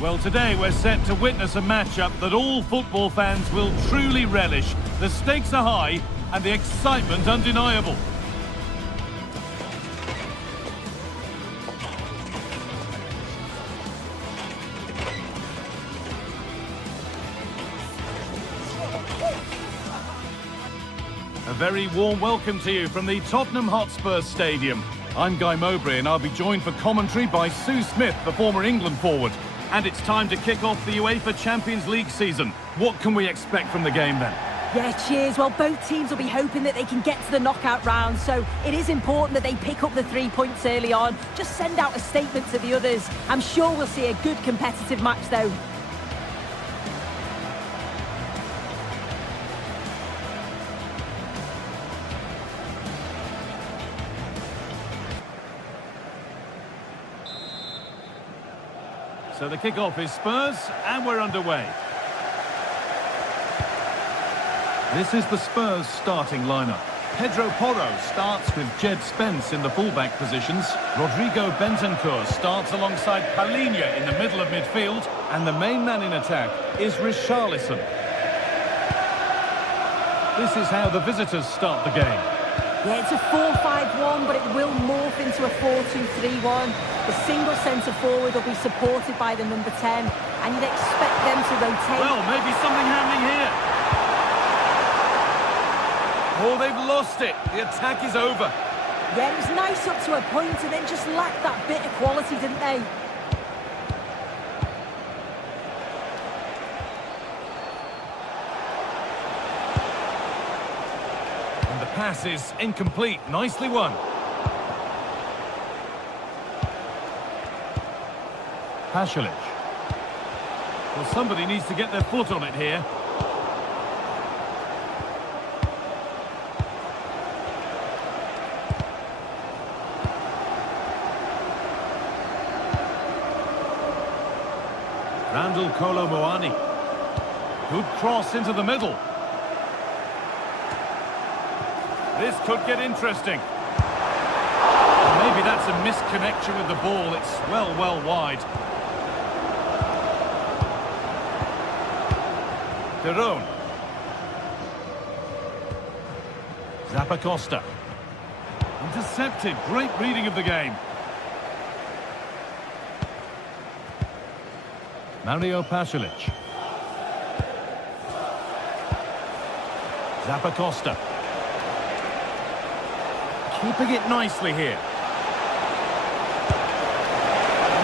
Well, today we're set to witness a matchup that all football fans will truly relish. The stakes are high and the excitement undeniable. A very warm welcome to you from the Tottenham Hotspur Stadium. I'm Guy Mowbray and I'll be joined for commentary by Sue Smith, the former England forward. And it's time to kick off the UEFA Champions League season. What can we expect from the game then? Yeah, cheers. Well, both teams will be hoping that they can get to the knockout round, so it is important that they pick up the 3 points early on. Just send out a statement to the others. I'm sure we'll see a good competitive match though. So the kickoff is Spurs, and we're underway. This is the Spurs starting lineup. Pedro Porro starts with Jed Spence in the fullback positions. Rodrigo Bentancur starts alongside Palhinha in the middle of midfield. And the main man in attack is Richarlison. This is how the visitors start the game. Yeah, it's a 4-5-1, but it will morph into a 4-2-3-1. The single centre forward will be supported by the number 10, and you'd expect them to rotate. Well, maybe something happening here. Oh, they've lost it. The attack is over. Yeah, it was nice up to a point and then just lacked that bit of quality, didn't they? And the pass is incomplete. Nicely won. Pasalic. Well, somebody needs to get their foot on it here. Randall Kolo Muani. Good cross into the middle. This could get interesting. Maybe that's a misconnection with the ball. It's well wide. Derone. Zappacosta. Intercepted. Great reading of the game. Mario Pasalic. Zappacosta. Keeping it nicely here.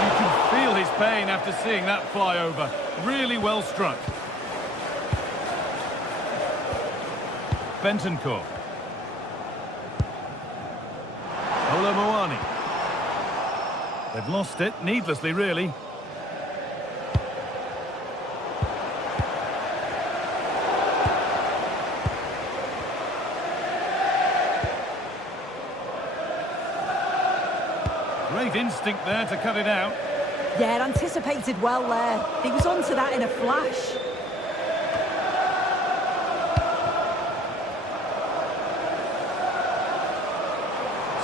You can feel his pain after seeing that fly over. Really well struck. Bentancur. Kolo Muani. They've lost it, needlessly really. Great instinct there to cut it out. Yeah, anticipated well there. He was onto that in a flash.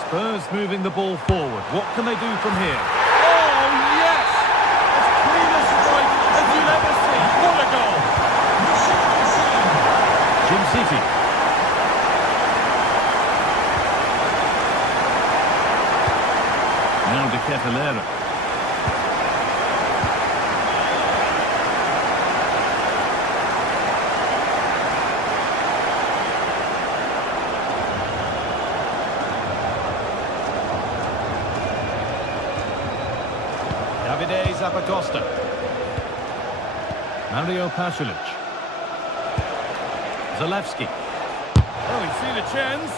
Spurs moving the ball forward. What can they do from here? Oh, yes! As clean a strike as you'll ever see. What a goal! Jim City. Now de Ketelera. Zappacosta. Mario Pasalic. Zalewski. Oh, he's seen a chance.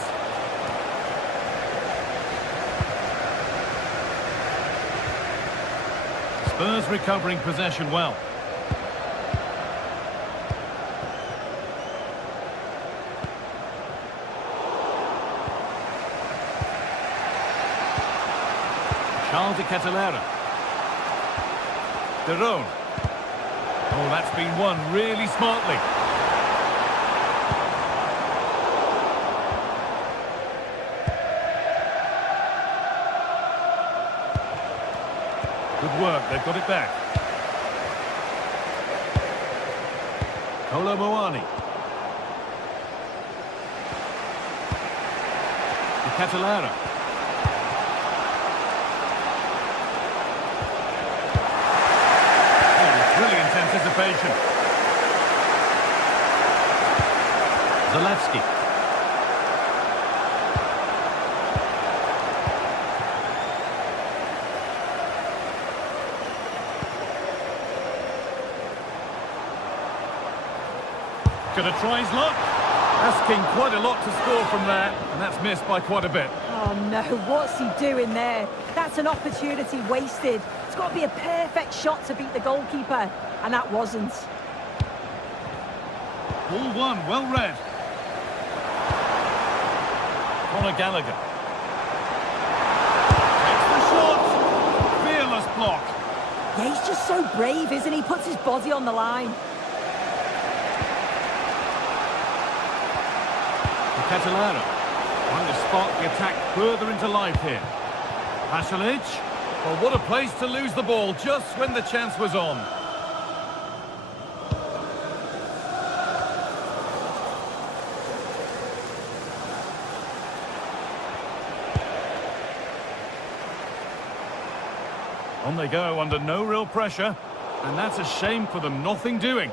Spurs recovering possession well. Charles de Ketelera. Derone. Oh, that's been won really smartly. Good work, they've got it back. Kolo Muani. De Ketelera. Brilliant anticipation. Zalewski. Gonna try his luck. Asking quite a lot to score from there, and that's missed by quite a bit. Oh no, what's he doing there? That's an opportunity wasted. It's got to be a perfect shot to beat the goalkeeper, and that wasn't. Ball one, well read. Conor Gallagher. Takes the shot. Fearless block. Yeah, he's just so brave, isn't he? Puts his body on the line. Ketelera trying to spark the attack further into life here. Pasalic. Well, what a place to lose the ball just when the chance was on. On they go under no real pressure, and that's a shame for them. Nothing doing.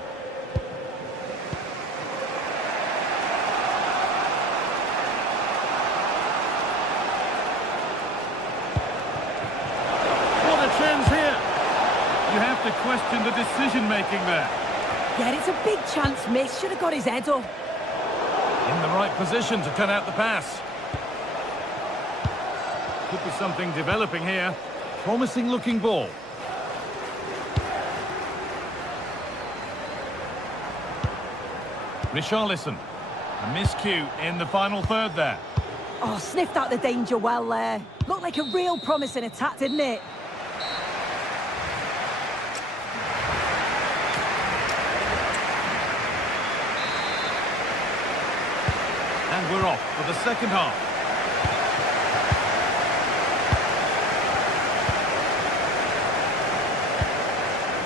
You have to question the decision-making there. Yeah, it's a big chance miss. Should have got his head up. In the right position to cut out the pass. Could be something developing here. Promising looking ball. Richarlison. A miscue in the final third there. Oh, sniffed out the danger well there. Looked like a real promising attack, didn't it? And we're off for the second half.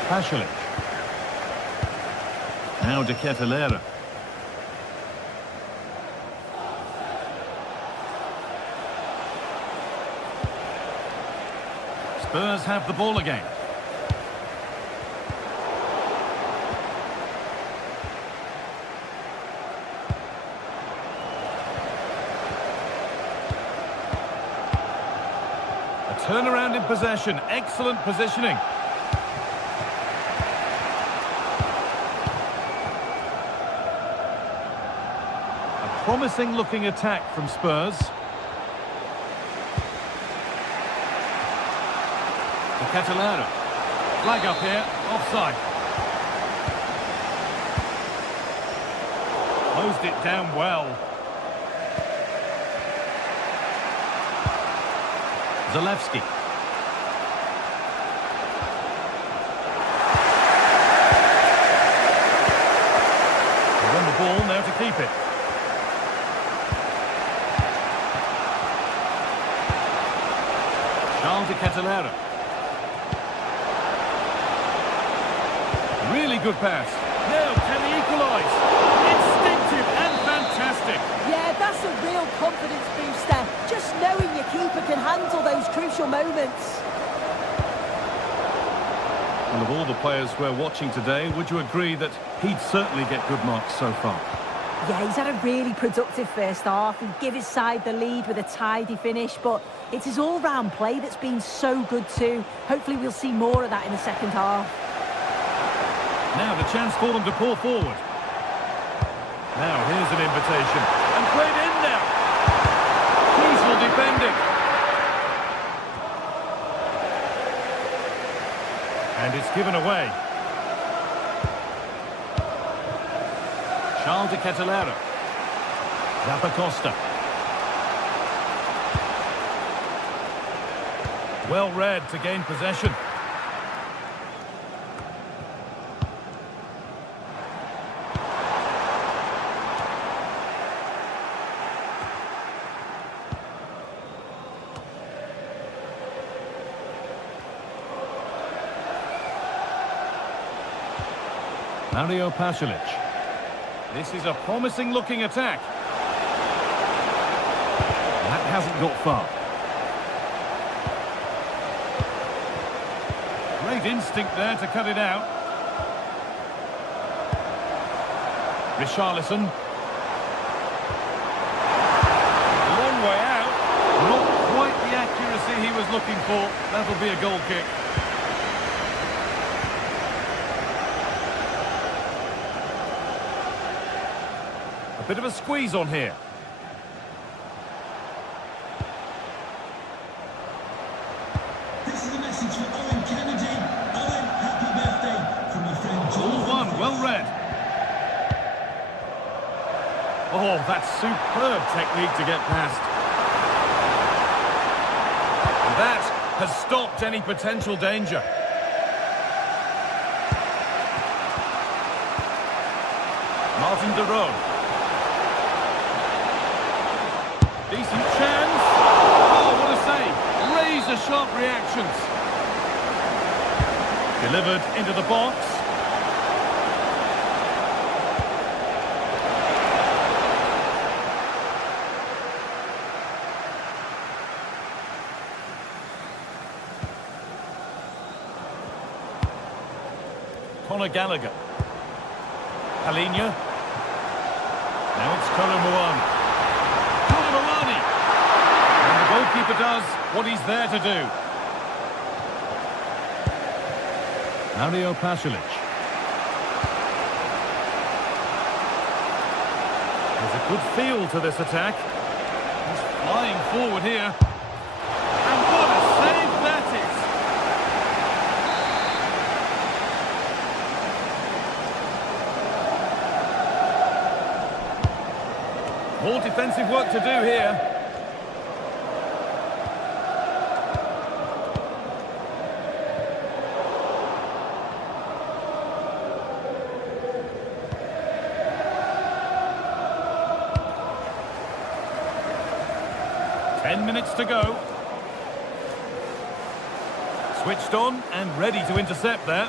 Pasalic. Now De Ketelaere. Spurs have the ball again. A turnaround in possession. Excellent positioning. A promising looking attack from Spurs. Ketelaere. Flag up here, offside. Closed it down well. Zalewski. They won the ball, now to keep it. Charles De Ketelaere. Really good pass. Now, can he equalise? Instinctive and fantastic. Yeah, that's a real confidence booster. Just knowing your keeper can handle those crucial moments. And of all the players we're watching today, would you agree that he'd certainly get good marks so far? Yeah, he's had a really productive first half. He'd give his side the lead with a tidy finish, but it's his all-round play that's been so good too. Hopefully we'll see more of that in the second half. Now the chance for them to pour forward. Now here's an invitation. And played in now. Crucial defending. And it's given away. Charles De Ketelaere. Zappacosta. Well read to gain possession. Mario Pasalic. This is a promising looking attack. That hasn't got far. Great instinct there to cut it out. Richarlison. Long way out. Not quite the accuracy he was looking for. That'll be a goal kick. A bit of a squeeze on here. This is a message for Owen Kennedy. Owen, happy birthday from your friend John. All one, well read. Oh, that's superb technique to get past. And that has stopped any potential danger. Martin de Roon. Decent chance. Oh, what a save. Razor-sharp reactions. Delivered into the box. Conor Gallagher. Palinha. Now it's Colomboani. And the goalkeeper does what he's there to do. Mario Pasalic. There's a good feel to this attack. He's flying forward here. And what a save that is! More defensive work to do here. Minutes to go. Switched on and ready to intercept there.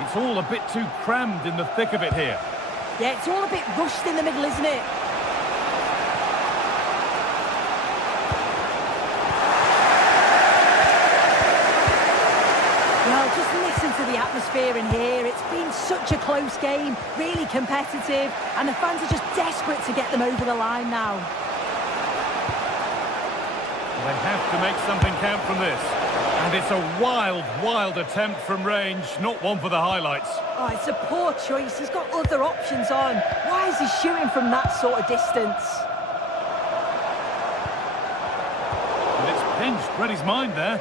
It's all a bit too crammed in the thick of it here. Yeah, it's all a bit rushed in the middle, isn't it? Well, just listen to the atmosphere in here. It's been such a close game, really competitive, and the fans are just desperate to get them over the line now. They have to make something count from this. And it's a wild, wild attempt from range, not one for the highlights. Oh, it's a poor choice. He's got other options on. Why is he shooting from that sort of distance? And it's pinched, read his mind there.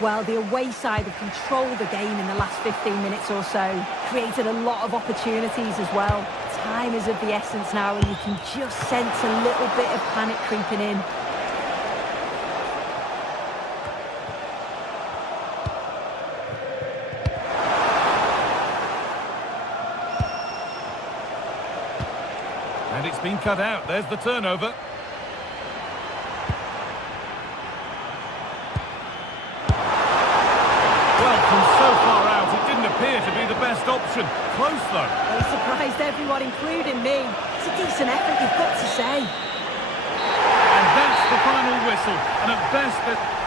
Well, the away side have controlled the game in the last 15 minutes or so. Created a lot of opportunities as well. Time is of the essence now, and you can just sense a little bit of panic creeping in. And it's been cut out. There's the turnover. Appear to be the best option. Close though. Well, he surprised everyone, including me. It's a decent effort, you've got to say. And that's the final whistle. And at best that...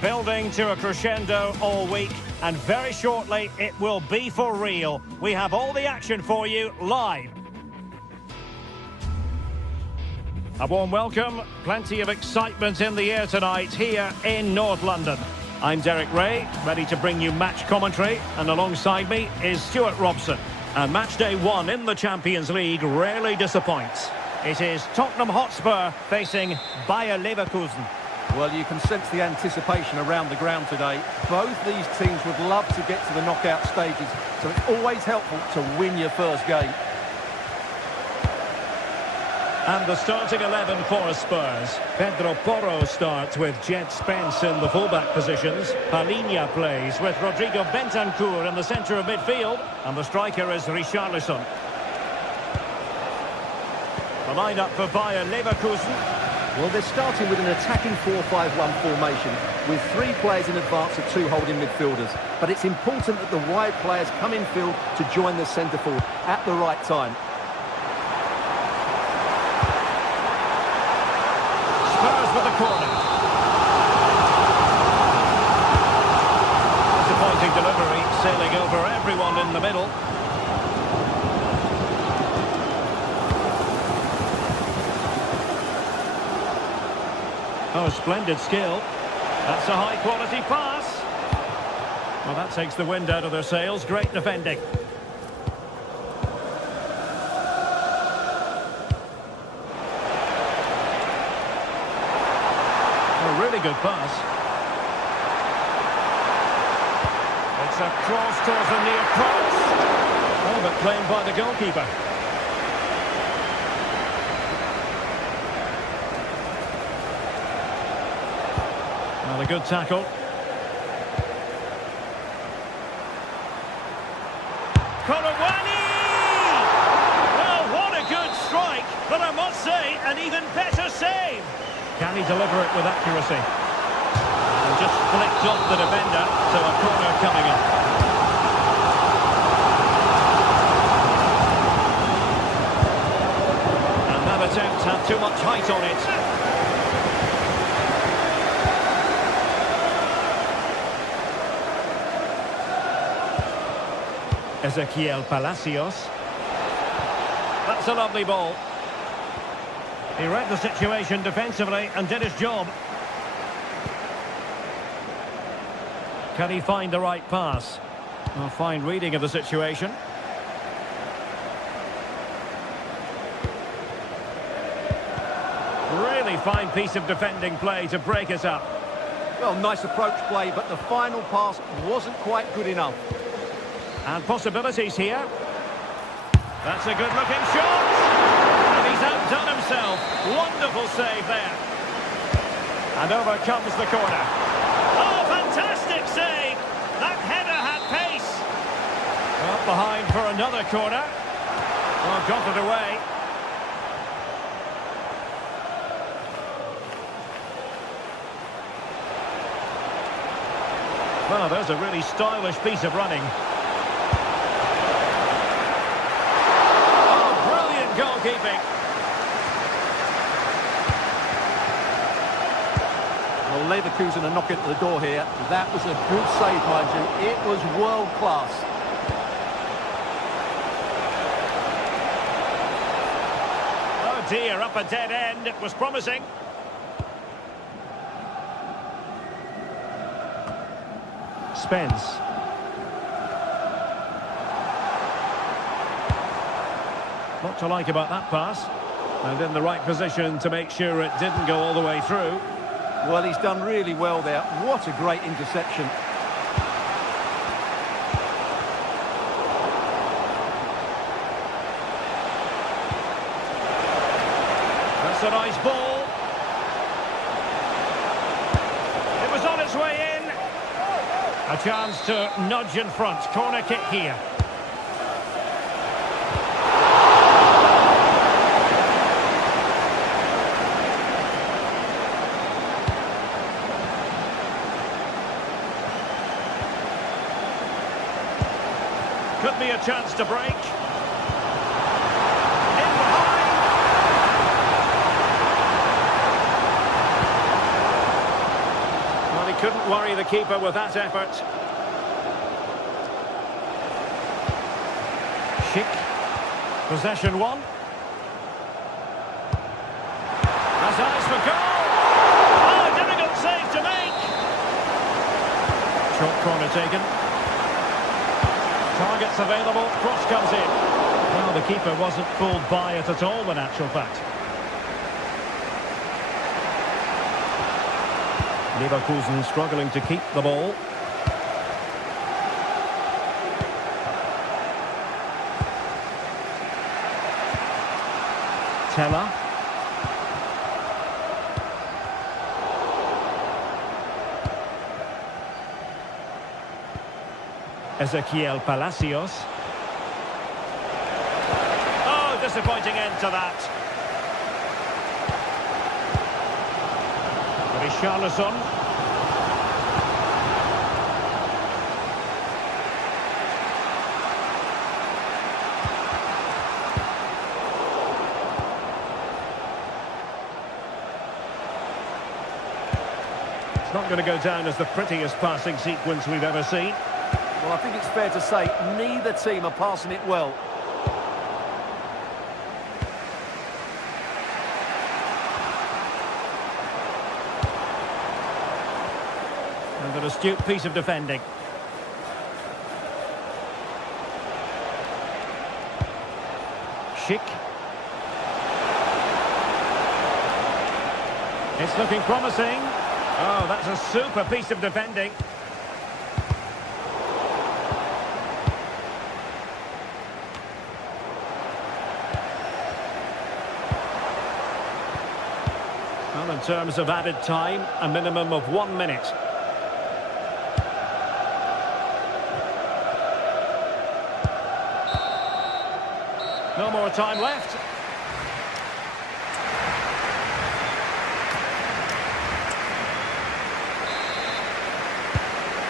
Building to a crescendo all week, and very shortly it will be for real. We have all the action for you live. A warm welcome, plenty of excitement in the air tonight here in North London. I'm Derek Ray, ready to bring you match commentary, and alongside me is Stuart Robson. And match day one in the Champions League rarely disappoints. It is Tottenham Hotspur facing Bayer Leverkusen. Well, you can sense the anticipation around the ground today. Both these teams would love to get to the knockout stages, so it's always helpful to win your first game. And the starting 11 for Spurs. Pedro Porro starts with Jet Spence in the fullback positions. Palhinha plays with Rodrigo Bentancur in the centre of midfield. And the striker is Richarlison. The line-up for Bayer Leverkusen. Well, they're starting with an attacking 4-5-1 formation with 3 players in advance of 2 holding midfielders. But it's important that the wide players come in field to join the centre forward at the right time. Spurs with the corner. sailing over everyone in the middle. Oh, splendid skill. That's a high-quality pass. Well, that takes the wind out of their sails. Great defending. A really good pass. It's a cross towards the near post. Oh, but claimed by the goalkeeper. Well, a good tackle. Korowani! Well, what a good strike, but I must say, an even better save. Can he deliver it with accuracy? And just flicked off the defender, so a corner coming up. And that attempt had too much height on it. Ezequiel Palacios. That's a lovely ball. He read the situation defensively and did his job. Can he find the right pass? A fine reading of the situation. Really fine piece of defending play to break us up. Well, nice approach play, but the final pass wasn't quite good enough. And possibilities here. That's a good-looking shot. And he's outdone himself. Wonderful save there. And over comes the corner. Oh, fantastic save! That header had pace. Up behind for another corner. Oh, got it away. Well, there's a really stylish piece of running. Goalkeeping. Well, Leverkusen are knocking at the door here. That was a good save, mind you. It was world class. Oh dear, up a dead end. It was promising. Spence. What to like about that pass. And in the right position to make sure it didn't go all the way through. Well, he's done really well there. What a great interception. That's a nice ball. It was on its way in. A chance to nudge in front. Corner kick here. Could be a chance to break. In behind. Well, he couldn't worry the keeper with that effort. Schick. Possession one. That's eyes for goal. Oh, difficult save to make. Short corner taken. Targets available, cross comes in. Well, the keeper wasn't fooled by it at all, in actual fact. Leverkusen struggling to keep the ball. Teller. Ezequiel Palacios. Oh, disappointing end to that. Richarlison. It's not going to go down as the prettiest passing sequence we've ever seen. Well, I think it's fair to say neither team are passing it well. And an astute piece of defending. Schick. It's looking promising. Oh, that's a super piece of defending. Well, in terms of added time, a minimum of 1 minute. No more time left.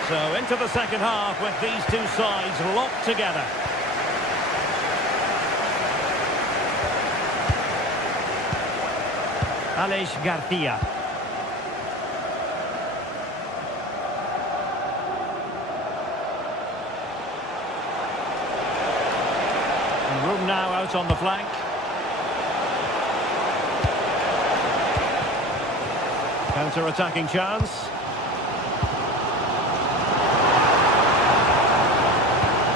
So into the second half with these two sides locked together. Alex Garcia. And room now out on the flank. Counter-attacking chance.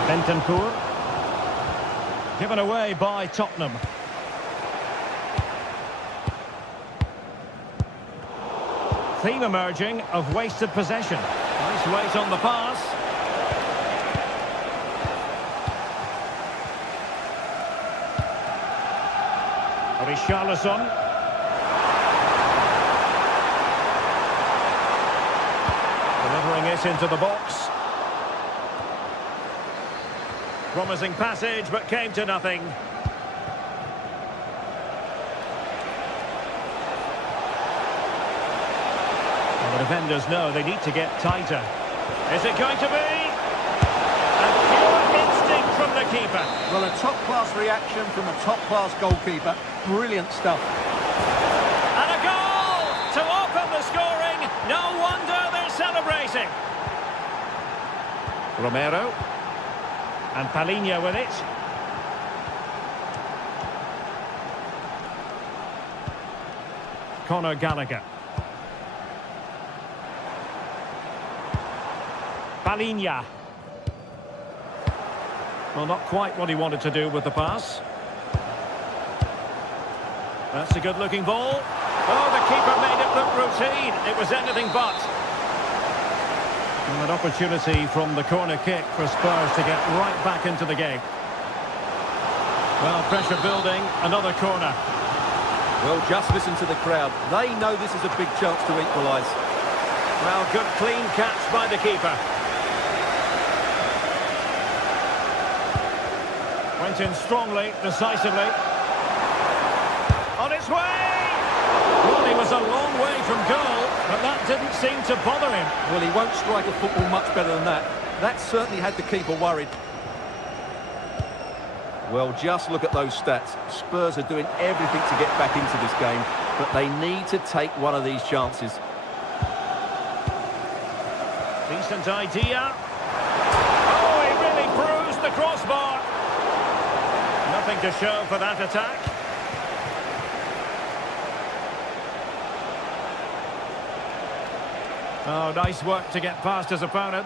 Bentancur. Given away by Tottenham. Theme emerging of wasted possession. Nice weight on the pass. Richarlison. Delivering it into the box. Promising passage, but came to nothing. The defenders know they need to get tighter. Is it going to be? A pure instinct from the keeper. Well, a top-class reaction from a top-class goalkeeper. Brilliant stuff. And a goal to open the scoring. No wonder they're celebrating. Romero. And Palinha with it. Conor Gallagher. Palinha. Well, not quite what he wanted to do with the pass. That's a good-looking ball. Oh, the keeper made it look routine. It was anything but. And an opportunity from the corner kick for Spurs to get right back into the game. Well, pressure building, another corner. Well, just listen to the crowd. They know this is a big chance to equalise. Well, good clean catch by the keeper. Went in strongly, decisively. On its way! Well, he was a long way from goal, but that didn't seem to bother him. Well, he won't strike a football much better than that. That certainly had the keeper worried. Well, just look at those stats. Spurs are doing everything to get back into this game, but they need to take one of these chances. Decent idea. Oh, he really bruised the crossbar. Nothing to show for that attack. Oh, nice work to get past his opponent.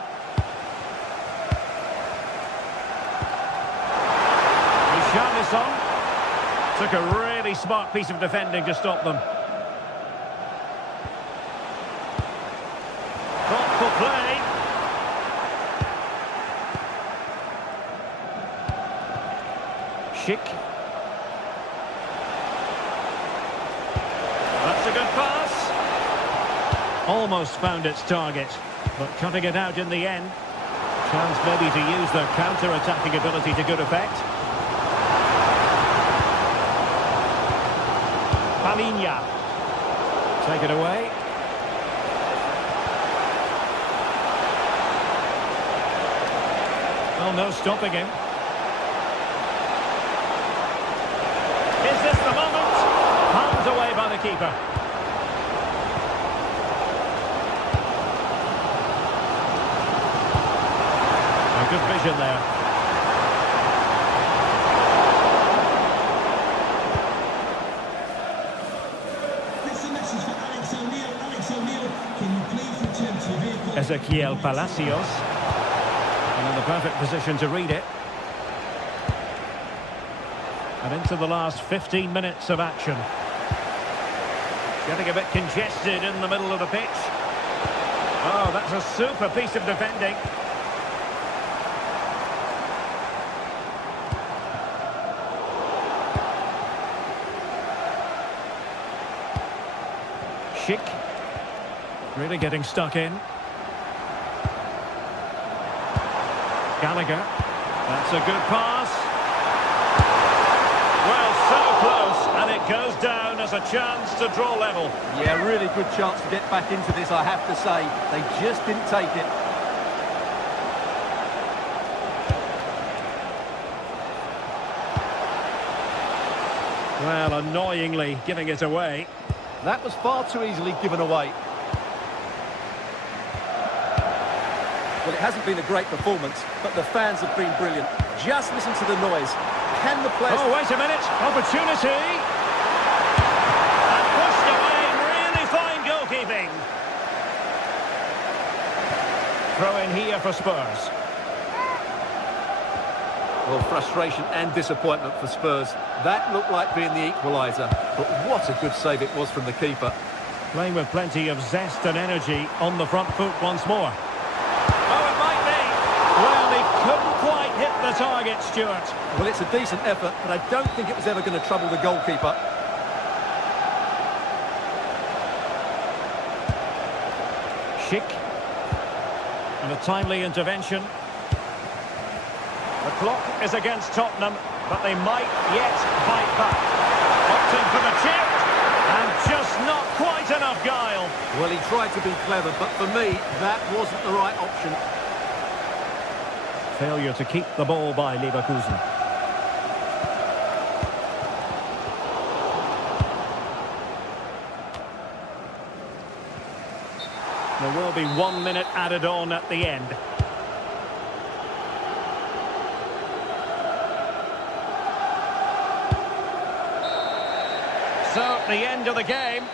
Richarlison took a really smart piece of defending to stop them. Thoughtful play. Schick. That's a good pass. Almost found its target, but cutting it out in the end. Chance maybe to use their counter-attacking ability to good effect. Palinha. Take it away. Well, no stopping him. Is this the moment? Palmed away by the keeper. good vision there. This is a message for Alex O'Neill. Alex O'Neill, can you please attempt your vehicle? Ezequiel Palacios. And in the perfect position to read it. And into the last 15 minutes of action. Getting a bit congested in the middle of the pitch. Oh, that's a super piece of defending. Schick. Really getting stuck in. Gallagher. That's a good pass. Well, so close, and it goes down as a chance to draw level. Yeah, really good chance to get back into this, I have to say. They just didn't take it. Well, annoyingly giving it away. That was far too easily given away. Well, it hasn't been a great performance, but the fans have been brilliant. Just listen to the noise. Can the players... Oh, wait a minute. Opportunity. And pushed away. Really fine goalkeeping. Throw in here for Spurs. Well, frustration and disappointment for Spurs. That looked like being the equaliser, but what a good save it was from the keeper. Playing with plenty of zest and energy on the front foot once more. Oh, it might be. Well, he couldn't quite hit the target, Stuart. Well, it's a decent effort, but I don't think it was ever going to trouble the goalkeeper. Schick. And a timely intervention. The clock is against Tottenham, but they might yet fight back. Opting for the chip, and just not quite enough guile. Well, he tried to be clever, but for me, that wasn't the right option. Failure to keep the ball by Leverkusen. There will be 1 minute added on at the end. So, the end of the game.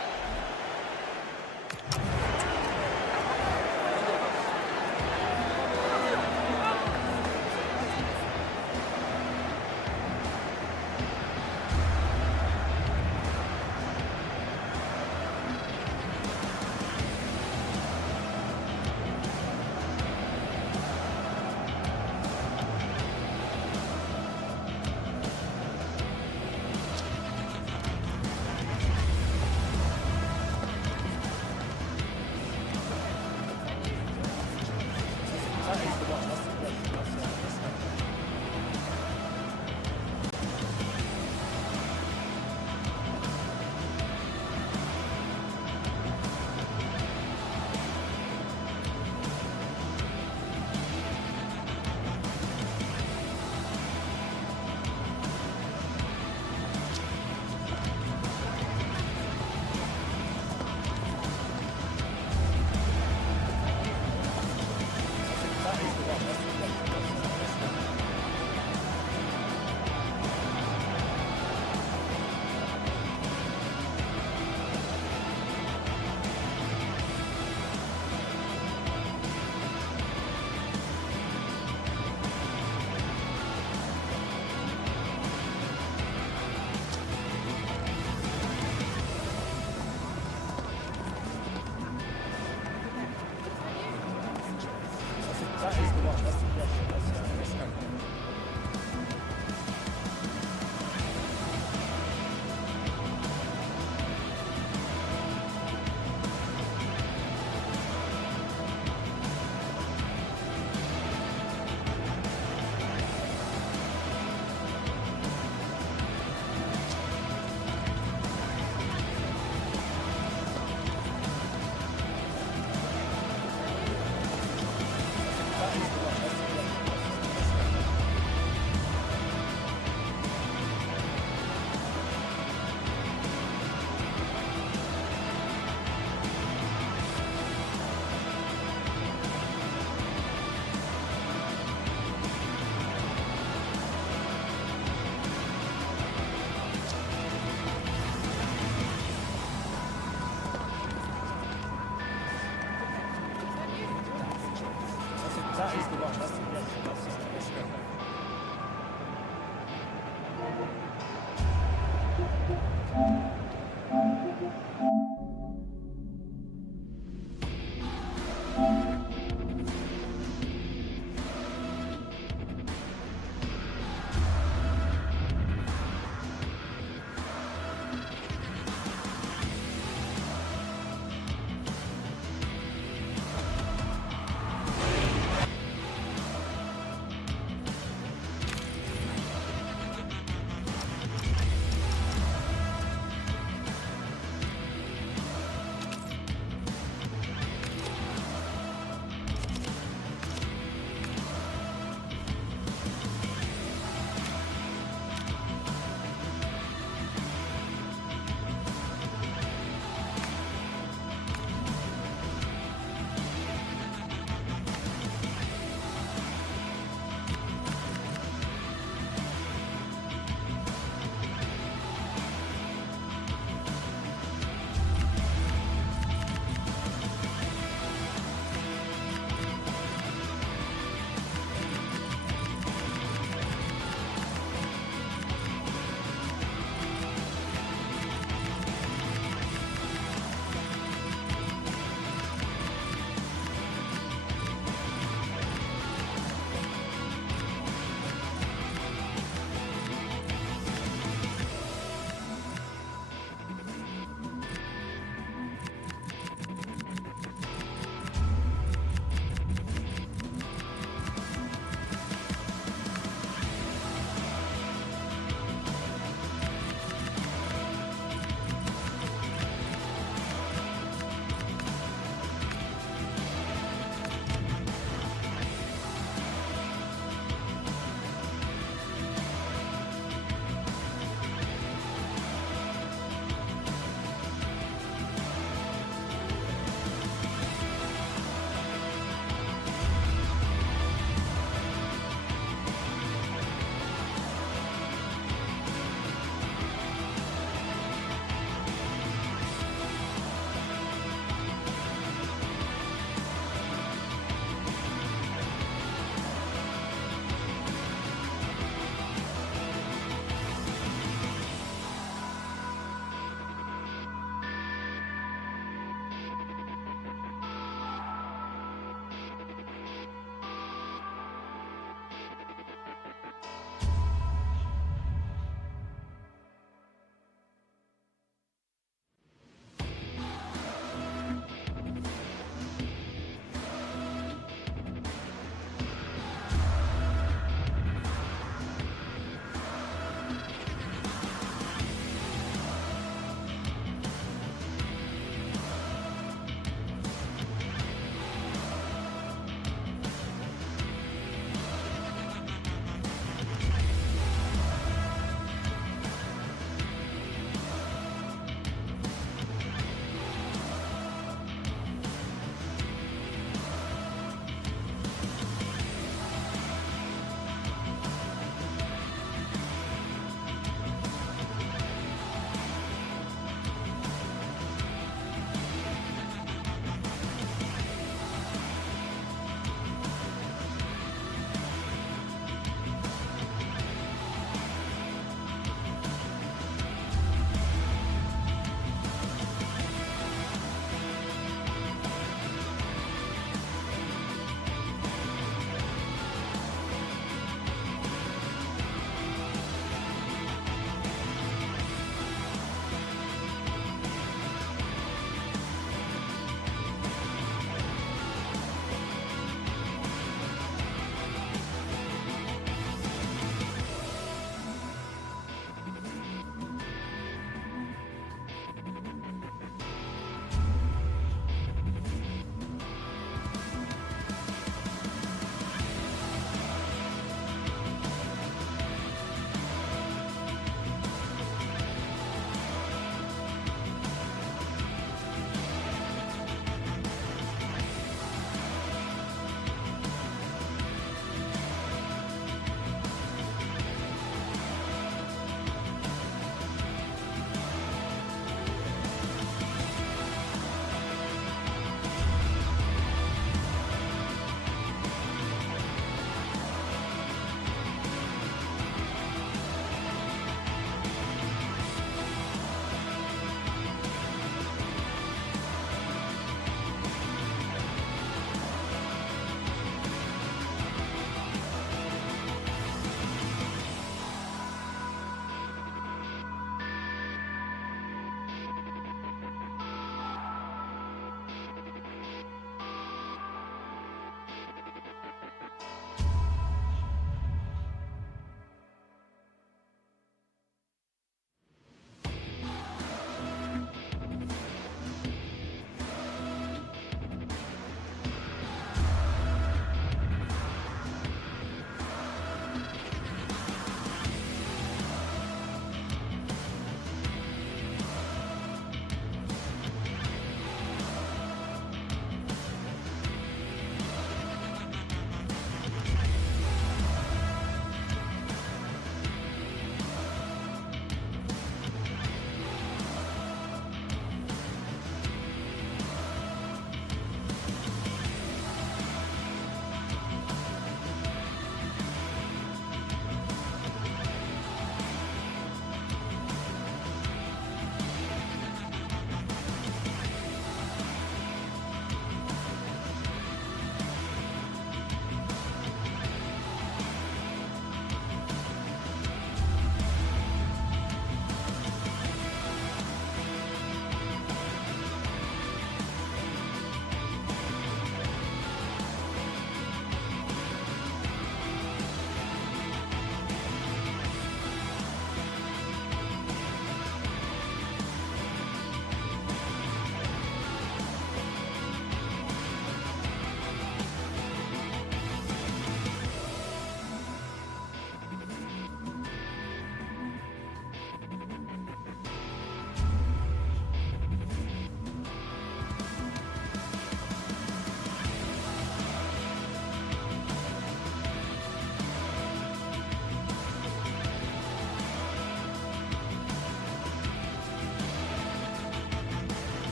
That is the one. That's the yes.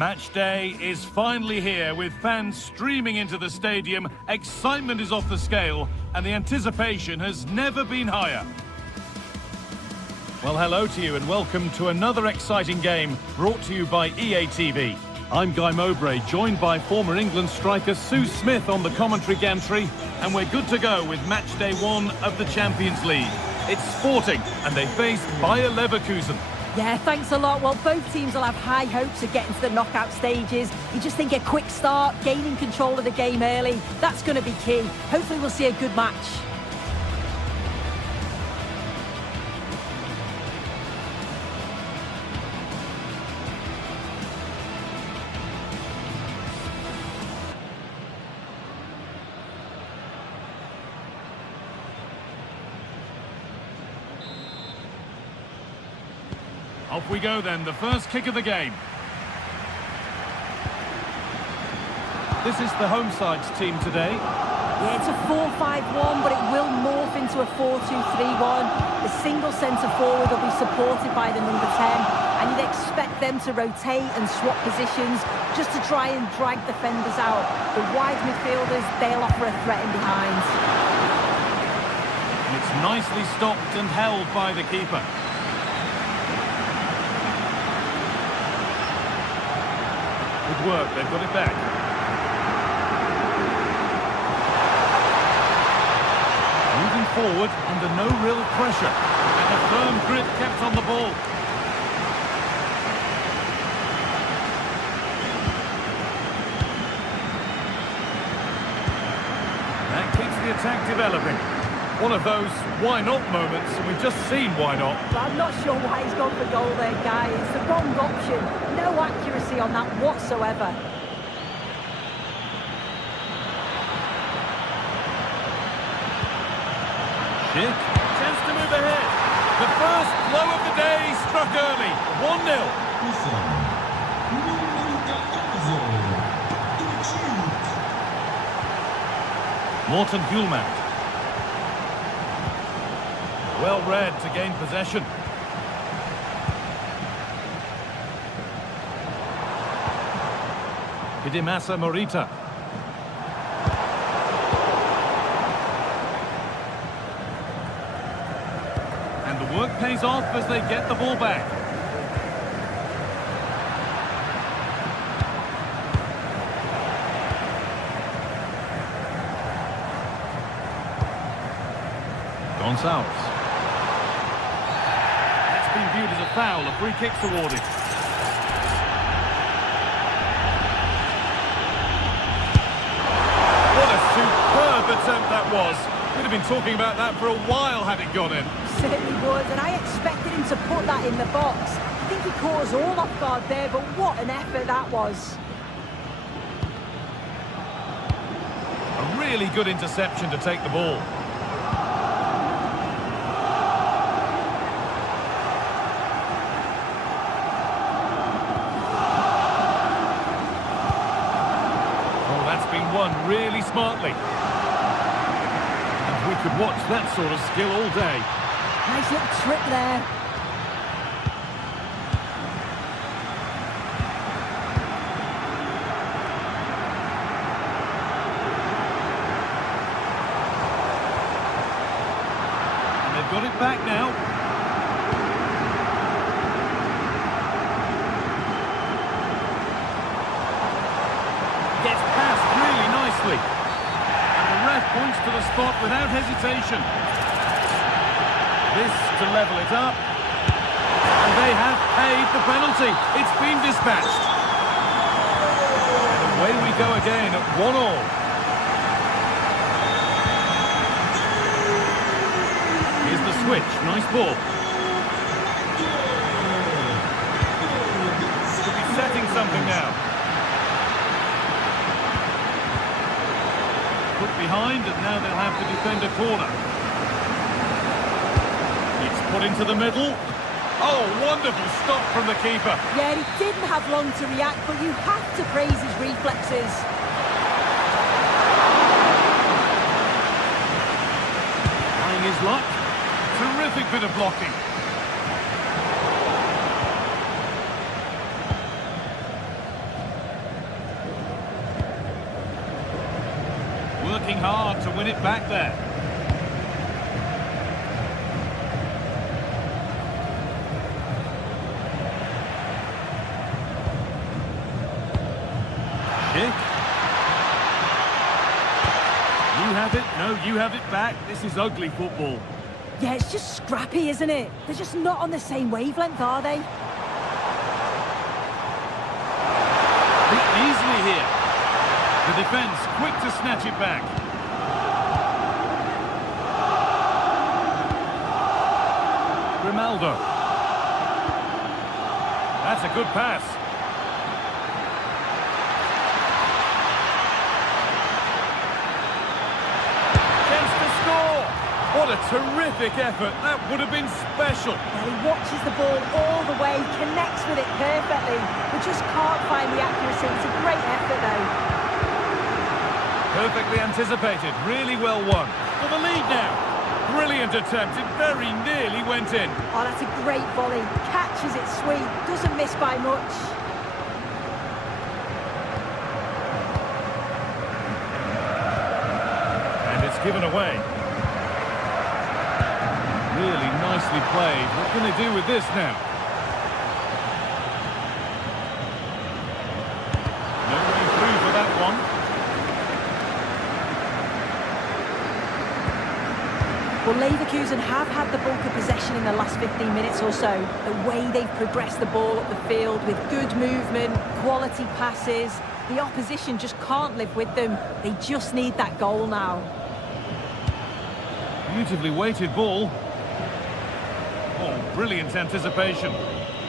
Match day is finally here, with fans streaming into the stadium. Excitement is off the scale, and the anticipation has never been higher. Well, hello to you and welcome to another exciting game brought to you by EA TV. I'm Guy Mowbray, joined by former England striker Sue Smith on the commentary gantry, and we're good to go with match day 1 of the Champions League. It's Sporting, and they face Bayer Leverkusen. Yeah, thanks a lot. Well, both teams will have high hopes of getting to the knockout stages. You just think a quick start, gaining control of the game early, that's going to be key. Hopefully we'll see a good match. Off we go then, the first kick of the game. This is the home side's team today. Yeah, it's a 4-5-1, but it will morph into a 4-2-3-1. The single centre-forward will be supported by the number 10, and you'd expect them to rotate and swap positions just to try and drag defenders out. The wide midfielders, they'll offer a threat in behind. And it's nicely stopped and held by the keeper. Good work, they've got it back. Moving forward under no real pressure. And a firm grip kept on the ball. That keeps the attack developing. One of those why-not moments, and we've just seen why not. But I'm not sure why he's gone for goal there, Guy. It's the wrong option. No accuracy on that whatsoever. Schick, chance to move ahead. The first blow of the day struck early. 1-0. Morten Hulman. Well read to gain possession. Hidemasa Morita. And the work pays off as they get the ball back. Gonçalves. Viewed as a foul, a free kick's awarded. What a superb attempt that was. We'd have been talking about that for a while had it gone in. Certainly would, and I expected him to put that in the box. I think he caught us all off guard there, but what an effort that was. A really good interception to take the ball. Won really smartly. And we could watch that sort of skill all day. Nice little trick there. And they've got it back now. Gets past really nicely. And the ref points to the spot without hesitation. This to level it up. And they have paid the penalty. It's been dispatched. And away we go again at 1-1. Here's the switch. Nice ball. Could be setting something now. Put behind, and now they'll have to defend a corner. It's put into the middle. Oh, wonderful stop from the keeper. Yeah, he didn't have long to react, but you have to praise his reflexes. Trying his luck. Terrific bit of blocking. working hard to win it back there. Kick. You have it. No, you have it back. This is ugly football. Yeah, it's just scrappy, isn't it? They're just not on the same wavelength, are they? Easily here. The defence quick to snatch it back. Grimaldo. That's a good pass. Chance to score. What a terrific effort. That would have been special. Well, he watches the ball all the way, connects with it perfectly. We just can't find the accuracy. It's a great effort, though. Perfectly anticipated. Really well won. For the lead now. Brilliant attempt. It very nearly went in. Oh, that's a great volley. Catches it sweet. Doesn't miss by much. And it's given away. Really nicely played. What can they do with this now? No way through for that one. Well, Leverkusen have had the bulk of possession in the last 15 minutes or so. The way they've progressed the ball up the field with good movement, quality passes. The opposition just can't live with them. They just need that goal now. Beautifully weighted ball. Oh, brilliant anticipation.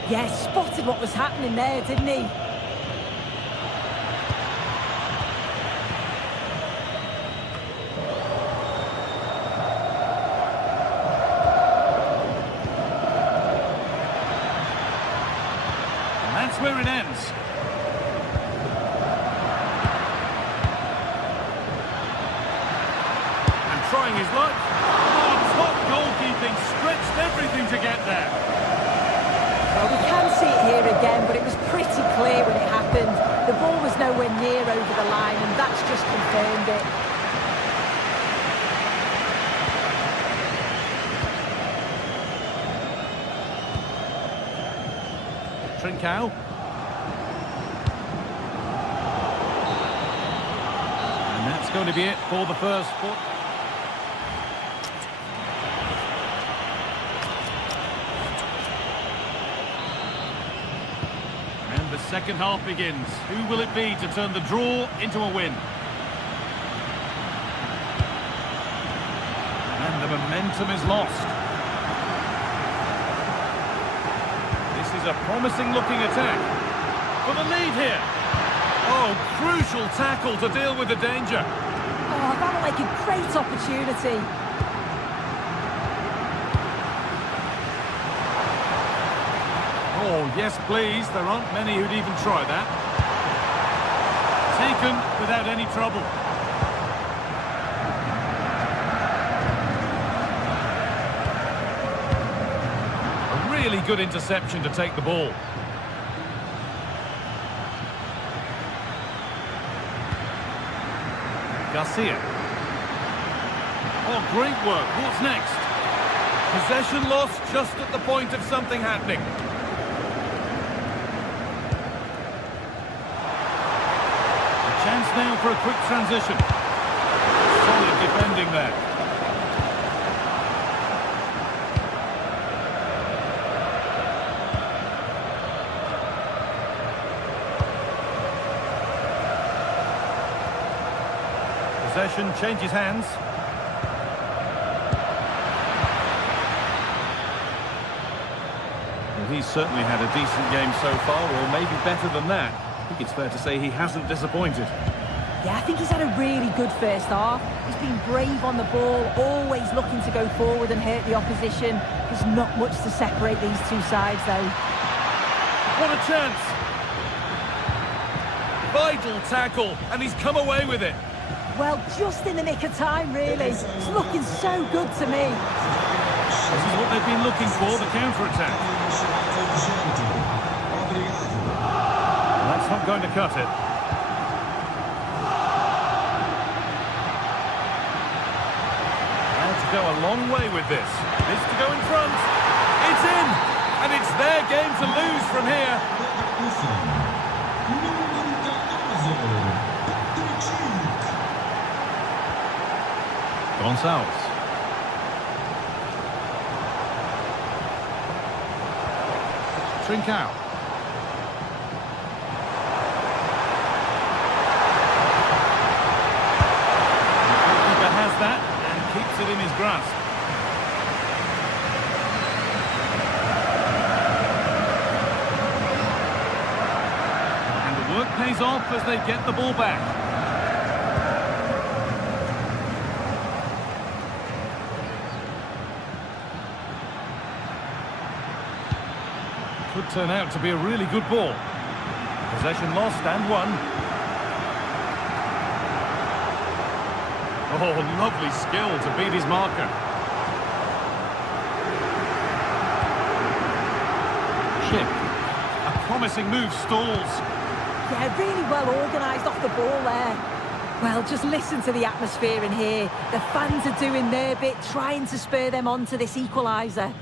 Yeah, spotted what was happening there, didn't he? And that's where it ends. And trying his luck. Goalkeeping stretched everything to get there. Well, we can see it here again, but it was pretty clear when it happened. The ball was nowhere near over the line, and that's just confirmed it. Trincao. And that's going to be it for the first foot. The second half begins. Who will it be to turn the draw into a win? And the momentum is lost. This is a promising looking attack. For the lead here. Oh, crucial tackle to deal with the danger. Oh, that looked like a great opportunity. Oh, yes, please. There aren't many who'd even try that. Taken without any trouble. A really good interception to take the ball. Garcia. Oh, great work. What's next? Possession lost just at the point of something happening. Chance now for a quick transition. Solid defending there. Possession changes hands. Well, he's certainly had a decent game so far, or maybe better than that. I think it's fair to say he hasn't disappointed. Yeah, I think he's had a really good first half. He's been brave on the ball, always looking to go forward and hurt the opposition. There's not much to separate these two sides, though. What a chance! Vital tackle, and he's come away with it. Well, just in the nick of time, really. It's looking so good to me. This is what they've been looking for, the counter-attack. That's not going to cut it. go a long way with this. This to go in front. It's in! And it's their game to lose from here. Gonçalves. Trincao. Has that and keeps it in his grasp. And the work pays off as they get the ball back. Could turn out to be a really good ball. Possession lost and won. Oh, lovely skill to beat his marker. Chip. A promising move stalls. Yeah, really well organised off the ball there. Well, just listen to the atmosphere in here. The fans are doing their bit, trying to spur them on to this equaliser.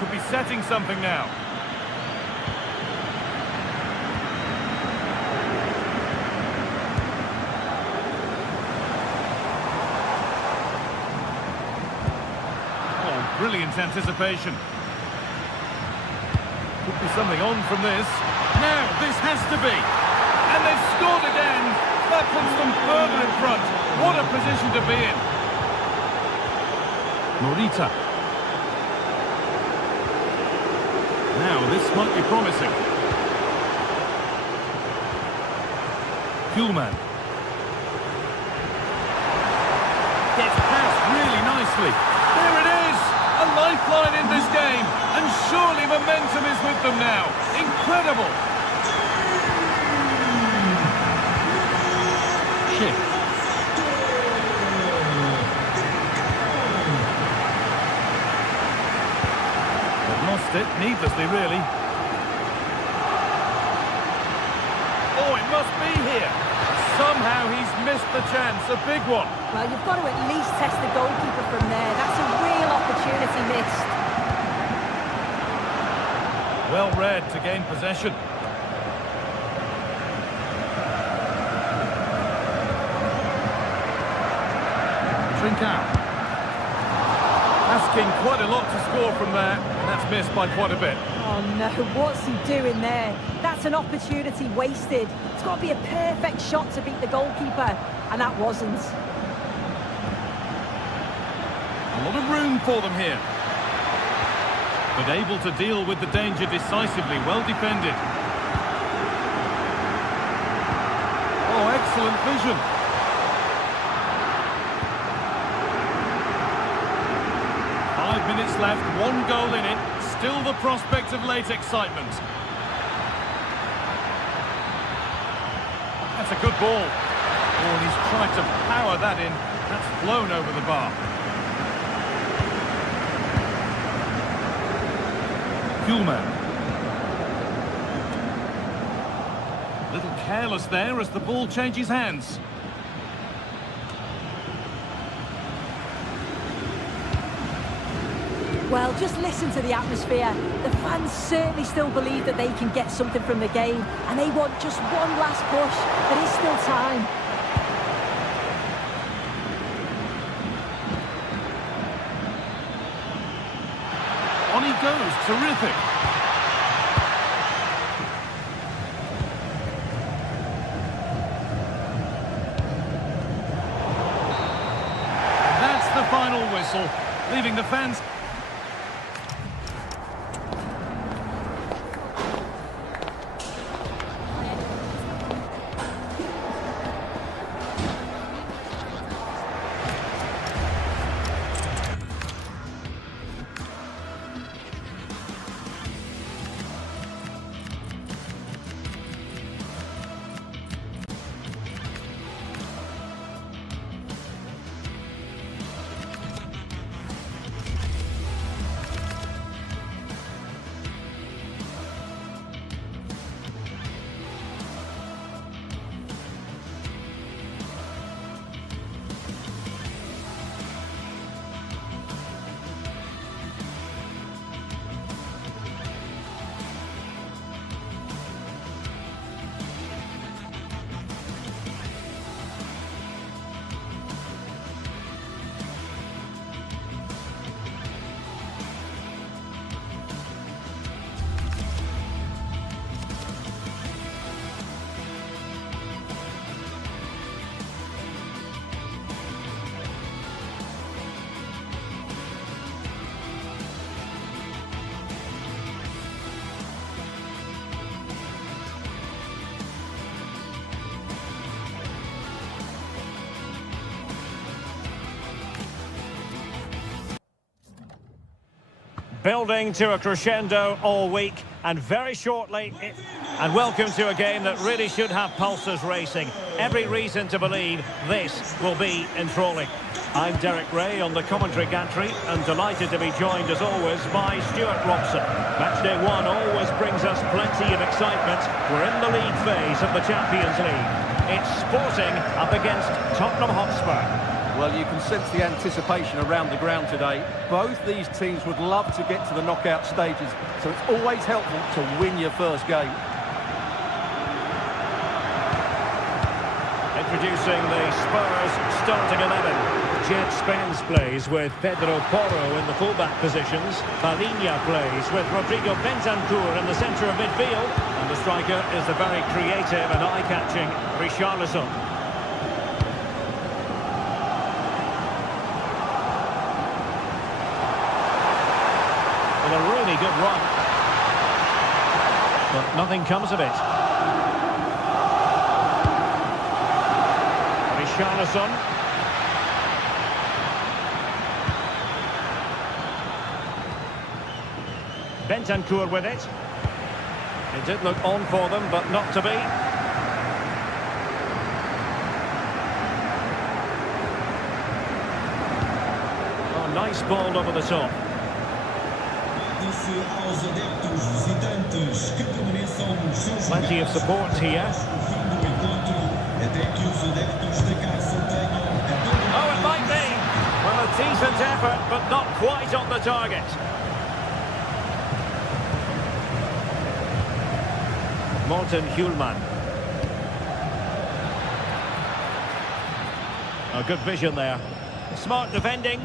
Could be setting something now. Brilliant anticipation. Could be something on from this. Now, this has to be. And they've scored again. That puts them further in front. What a position to be in. Morita. Now, this might be promising. Kuhlman. Gets past really nicely. There it is! A lifeline in this game, and surely momentum is with them now. Incredible! Chip. They've lost it, needlessly really. Oh, it must be here. Somehow he's missed the chance, a big one. Well, you've got to at least test the goalkeeper from there. That's a real opportunity missed. Well read to gain possession. Trincao. Asking quite a lot to score from there. That's missed by quite a bit. Oh no, what's he doing there? That's an opportunity wasted. It's got to be a perfect shot to beat the goalkeeper, and that wasn't. A lot of room for them here. But able to deal with the danger decisively, well defended. Oh, excellent vision. Minutes left, one goal in it, still the prospect of late excitement. That's a good ball. Oh, and he's tried to power that in. That's flown over the bar. Kuhlman. A little careless there as the ball changes hands. Well, just listen to the atmosphere. The fans certainly still believe that they can get something from the game, and they want just one last push. There is still time. On he goes, terrific. And that's the final whistle, leaving the fans... Building to a crescendo all week, and very shortly... And welcome to a game that really should have pulses racing. Every reason to believe this will be enthralling. I'm Derek Ray on the commentary gantry, and delighted to be joined as always by Stuart Robson. Matchday 1 always brings us plenty of excitement. We're in the league phase of the Champions League. It's Sporting up against Tottenham Hotspur. Well, you can sense the anticipation around the ground today. Both these teams would love to get to the knockout stages, so it's always helpful to win your first game. Introducing the Spurs starting 11. Jet Spence plays with Pedro Porro in the fullback positions. Palinha plays with Rodrigo Bentancur in the centre of midfield. And the striker is the very creative and eye-catching Richarlison. With a really good run. But nothing comes of it. Richarlison. Bentancur with it. It did look on for them, but not to be. Oh, nice ball over the top. Plenty of support here. Oh, it might be. Well, a decent effort, but not quite on the target. Morten Hjulman. Oh, good vision there. Smart defending.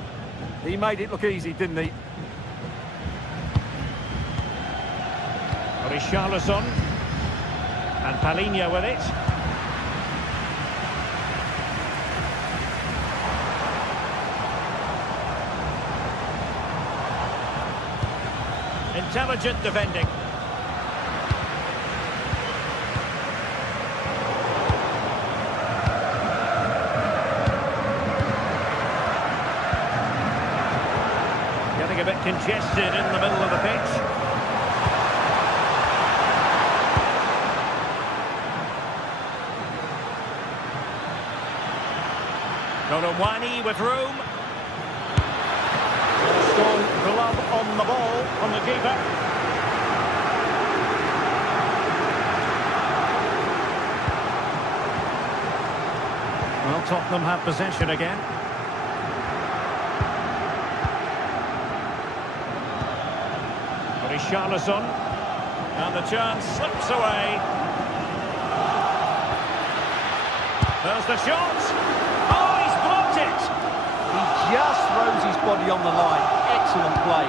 He made it look easy, didn't he? Richarlison. And Palinha with it. Intelligent defending. Getting a bit congested in the middle of the pitch. Colomwani with room. Strong glove on the ball from the keeper. Well, Tottenham have possession again. Richarlison. And the chance slips away. There's the shot. Oh, he's blocked it. He just throws his body on the line. Excellent play.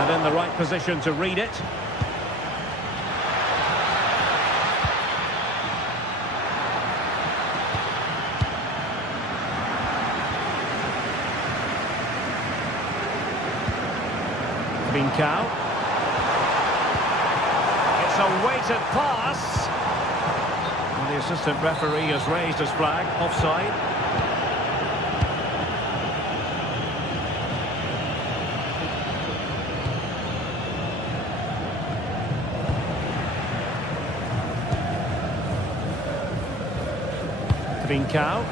And in the right position to read it. Trincao. It's a weighted pass. And the assistant referee has raised his flag. Offside. Trincao.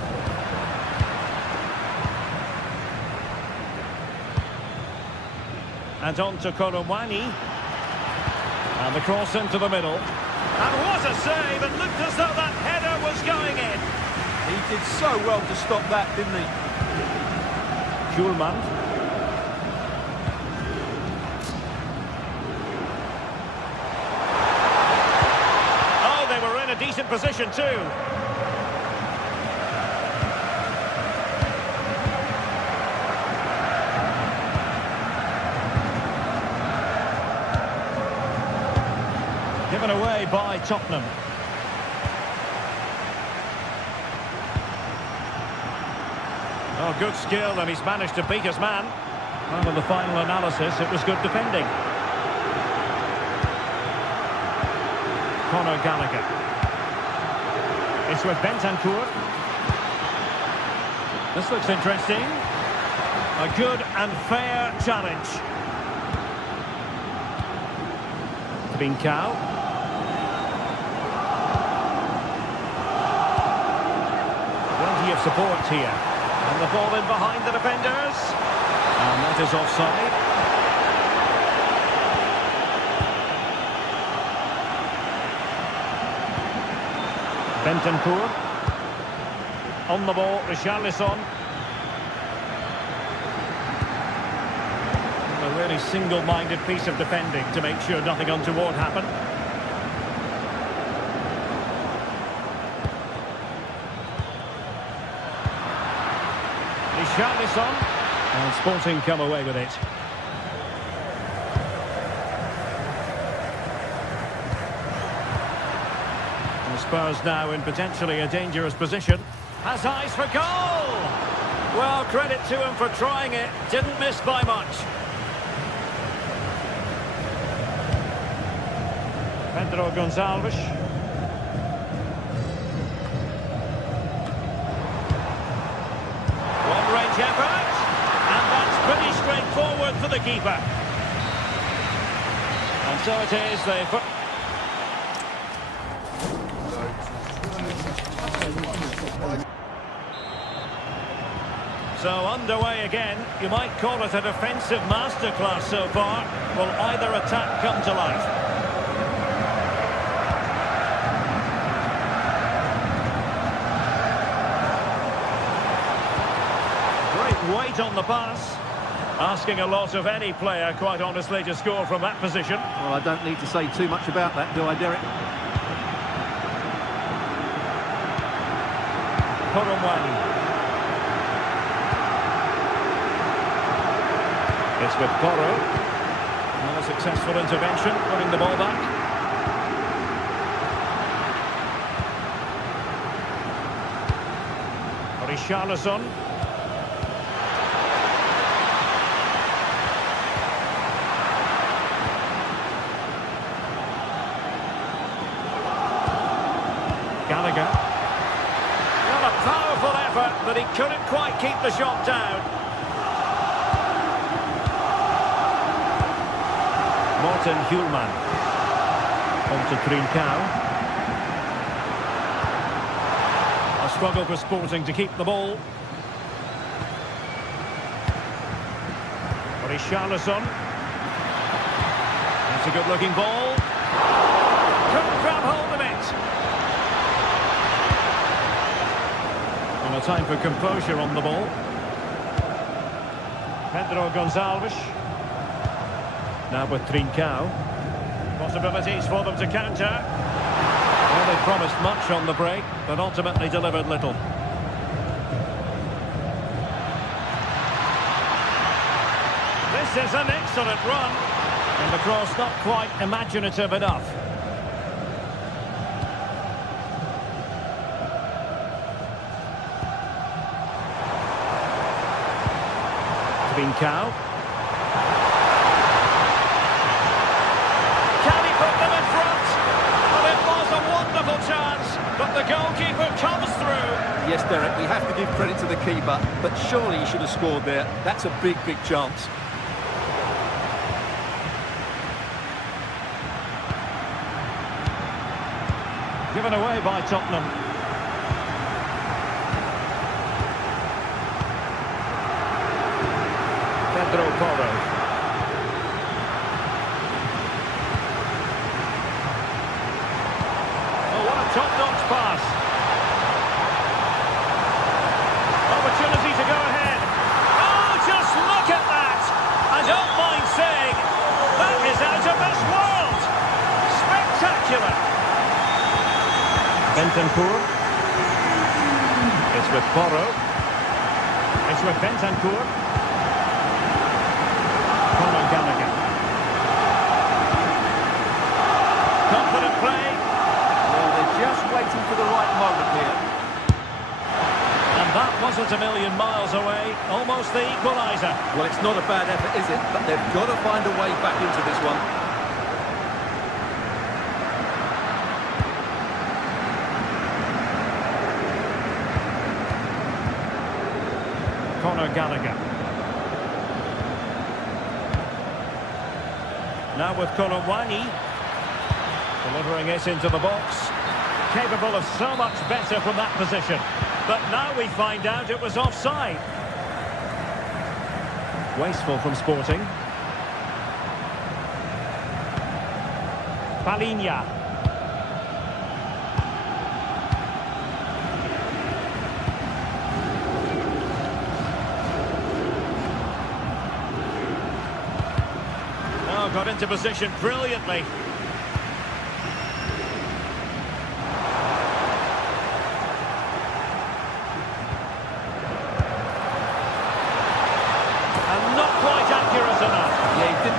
And on to Colomwani. And the cross into the middle. And what a save! It looked as though that header was going in. He did so well to stop that, didn't he? Hjulman. Oh, they were in a decent position too. Given away by Tottenham. Oh, good skill, and he's managed to beat his man. Well, in the final analysis, it was good defending. Conor Gallagher. It's with Bentancur. This looks interesting. A good and fair challenge. Trincao. Plenty of support here. And the ball in behind the defenders. And that is offside. Bentancur. On the ball, Richarlison. A really single-minded piece of defending to make sure nothing untoward happened. Richarlison. And Sporting come away with it. And Spurs now in potentially a dangerous position. Has eyes for goal! Well, credit to him for trying it. Didn't miss by much. Pedro Gonçalves. Long-range effort. And that's pretty straightforward for the keeper. And so it is. So underway again. You might call it a defensive masterclass so far. Will either attack come to life? Great weight on the pass. Asking a lot of any player, quite honestly, to score from that position. Well, I don't need to say too much about that, do I, Derek? Koromwani. It's with Porro. Not a successful intervention, putting the ball back. Richarlison. Gallagher. Well, a powerful effort, but he couldn't quite keep the shot down. Morten Hjulman. On to Trincao. A struggle for Sporting to keep the ball. Richarlison. That's a good-looking ball. Couldn't grab hold of it. And a time for composure on the ball. Pedro Gonçalves. Now with Trincao. Possibilities for them to counter. Well, they promised much on the break, but ultimately delivered little. This is an excellent run. And the cross not quite imaginative enough. Trincao. Chance, but the goalkeeper comes through. Yes, Derek, we have to give credit to the keeper, but surely he should have scored there. That's a big, big chance. Given away by Tottenham. Pedro Porro. Top-notch pass. Opportunity to go ahead. Oh, just look at that! I don't mind saying, that is out of this world! Spectacular! Bentancur. It's with Porro. It's with Bentancur. Conor Gallagher. Confident play. Just waiting for the right moment here. And that wasn't a million miles away. Almost the equaliser. Well, it's not a bad effort, is it? But they've got to find a way back into this one. Conor Gallagher. Now with Kolowani. Delivering it into the box. Capable of so much better from that position. But now we find out it was offside. Wasteful from Sporting. Palinha. Oh, got into position brilliantly.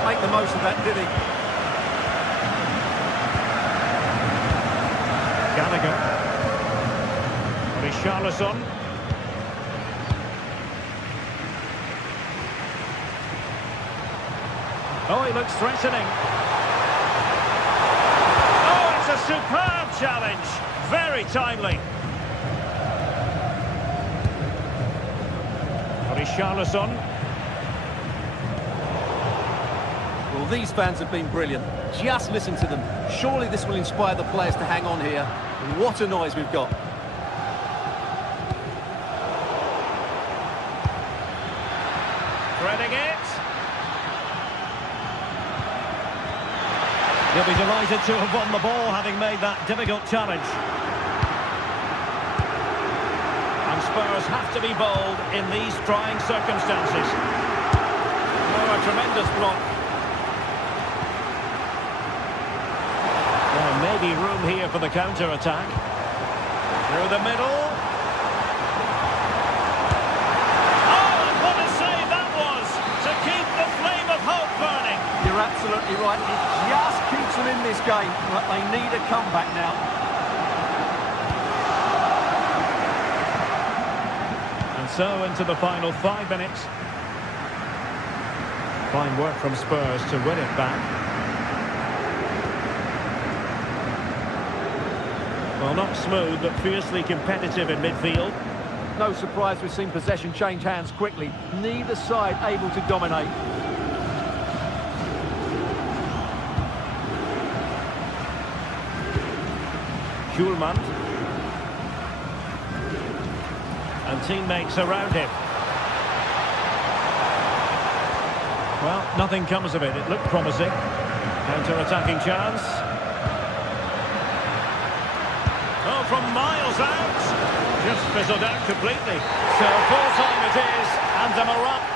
Make the most of that, did he? Gallagher. Richarlison. Oh, he looks threatening. Oh, it's a superb challenge. Very timely. Richarlison. Well, these fans have been brilliant. Just listen to them. Surely this will inspire the players to hang on here. And what a noise we've got. Threading it. He'll be delighted to have won the ball, having made that difficult challenge. And Spurs have to be bold in these trying circumstances. Oh, a tremendous block. Maybe room here for the counter-attack. Through the middle. Oh, and what a save that was to keep the flame of hope burning. You're absolutely right. It just keeps them in this game, but they need a comeback now. And so into the final 5 minutes. Fine work from Spurs to win it back. Well, not smooth, but fiercely competitive in midfield. No surprise we've seen possession change hands quickly. Neither side able to dominate. Schulman. And teammates around him. Well, nothing comes of it. It looked promising. Counter-attacking chance. Oh, from miles out. Just fizzled out completely. So full time it is, and the morale.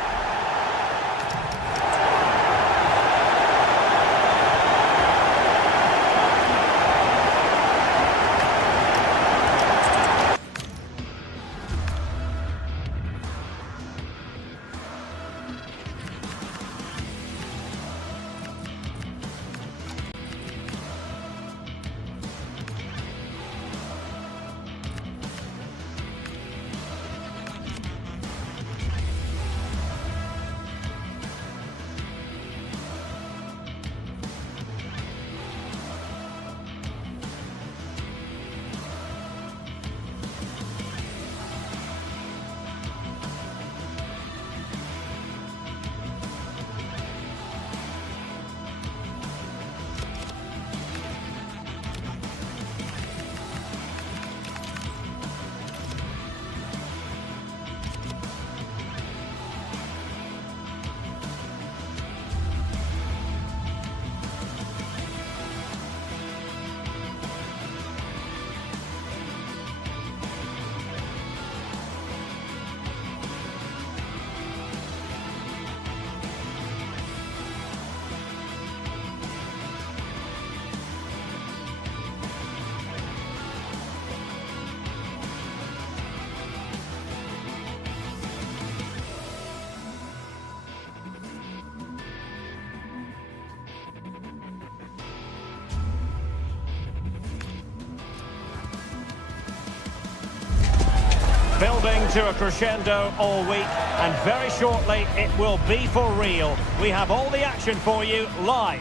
Building to a crescendo all week, and very shortly it will be for real. We have all the action for you live.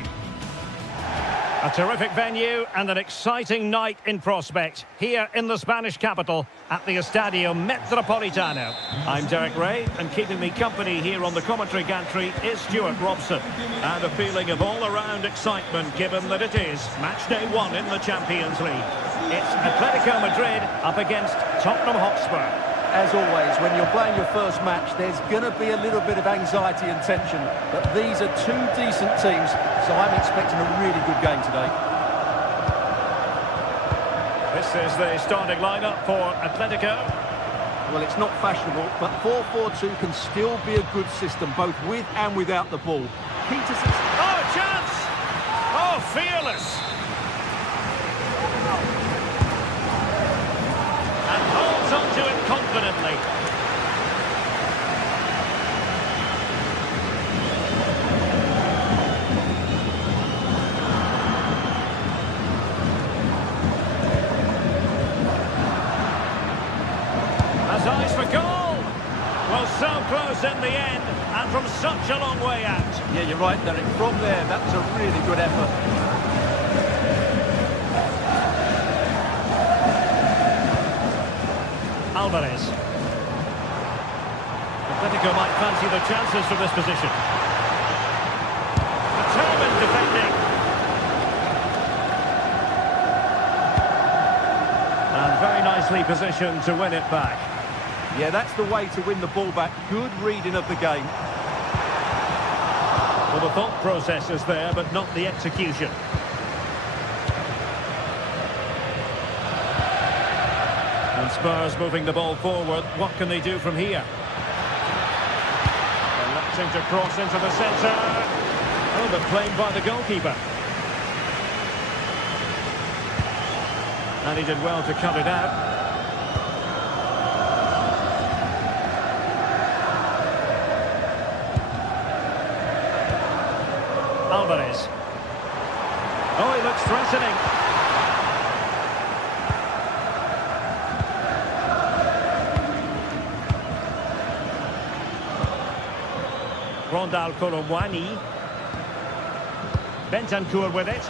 A terrific venue and an exciting night in prospect here in the Spanish capital at the Estadio Metropolitano. I'm Derek Ray, and keeping me company here on the commentary gantry is Stuart Robson. And a feeling of all-around excitement given that it is match day 1 in the Champions League. It's Atletico Madrid up against Tottenham Hotspur. As always, when you're playing your first match, there's going to be a little bit of anxiety and tension. But these are two decent teams, so I'm expecting a really good game today. This is the starting lineup for Atletico. Well, it's not fashionable, but 4-4-2 can still be a good system, both with and without the ball. Key to success. Oh, chance! Oh, fearless! And holds onto it confidently. Has eyes for goal. Well, so close in the end, and from such a long way out. Yeah, you're right, Derek. From there, that was a really good effort. Alvarez. Atletico might fancy the chances from this position. Determined defending. And very nicely positioned to win it back. Yeah, that's the way to win the ball back. Good reading of the game. Well, the thought process is there, but not the execution. And Spurs moving the ball forward. What can they do from here? Electing to cross into the centre. Oh, but played by the goalkeeper. And he did well to cut it out. Alvarez. Oh, he looks threatening. Rondal Colomwani. Bentancur with it.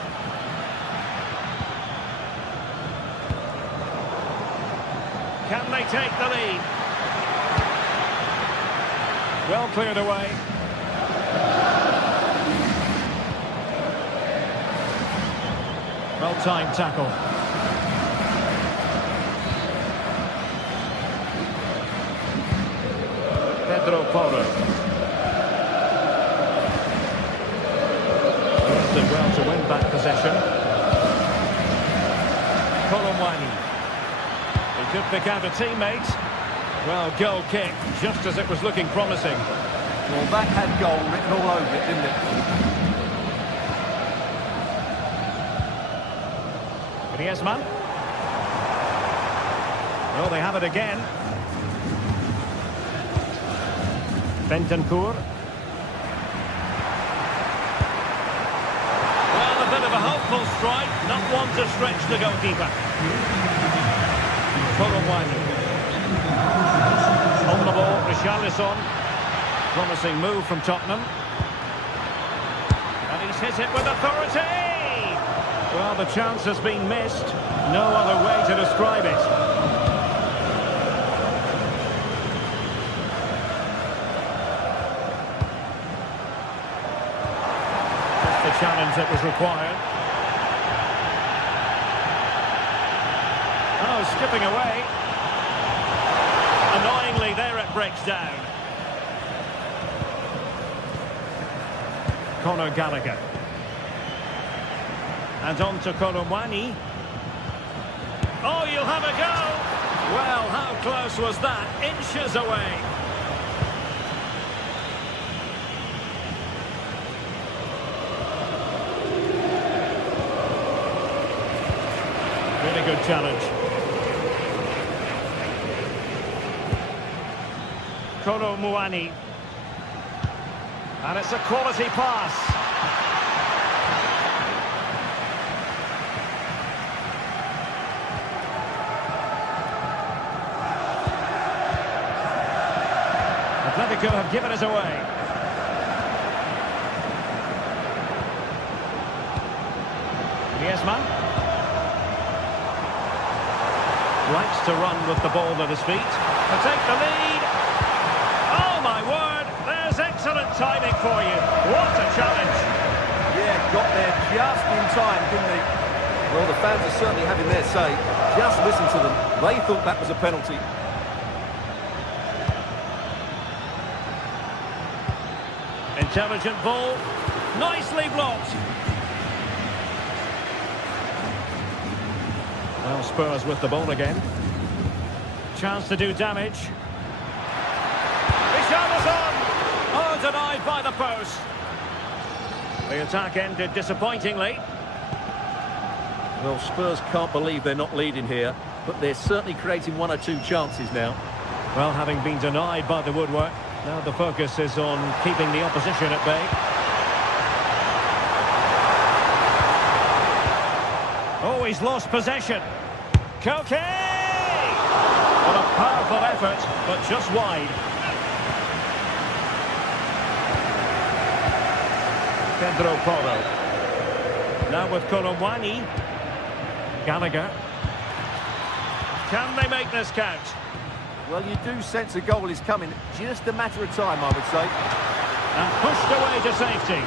Can they take the lead? Well cleared away. Well-timed tackle. Pedro Porro. Did well to win back possession. Colomwani. He could pick out a teammate. Well, goal kick, just as it was looking promising. Well, that had goal written all over it, didn't it? Griezmann. Well, they have it again. Bentancur. Well, a bit of a hopeful strike, not one to stretch the goalkeeper. Colomwani. On the ball, Richarlison. Promising move from Tottenham. And he's hit it with authority! Well, the chance has been missed. No other way to describe it. Just the challenge that was required. Oh, skipping away. Annoyingly, there it breaks down. Conor Gallagher. And on to Colomwani. Oh, you'll have a go! Well, how close was that? Inches away. Really good challenge. Colomwani. And it's a quality pass. Atletico have given us away. Griezmann. Likes to run with the ball at his feet. To take the lead. Oh, my word. There's excellent timing for you. What a challenge. Yeah, got there just in time, didn't he? Well, the fans are certainly having their say. Just listen to them. They thought that was a penalty. Intelligent ball. Nicely blocked. Well, Spurs with the ball again. Chance to do damage. Richarlison! Oh, denied by the post. The attack ended disappointingly. Well, Spurs can't believe they're not leading here, but they're certainly creating one or two chances now. Well, having been denied by the woodwork, now the focus is on keeping the opposition at bay. Oh, he's lost possession. Koke! What a powerful effort, but just wide. Pedro Porro. Now with Colomwani. Gallagher. Can they make this count? Well, you do sense a goal is coming. Just a matter of time, I would say. And pushed away to safety.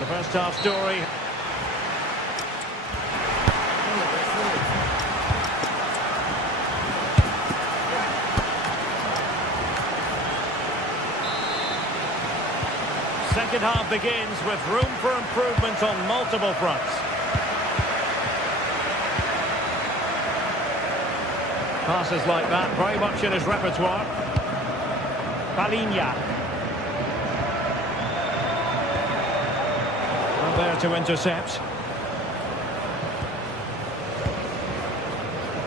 The first half story. Second half begins with room for improvement on multiple fronts. Passes like that, very much in his repertoire. Palinha. Well, there to intercept.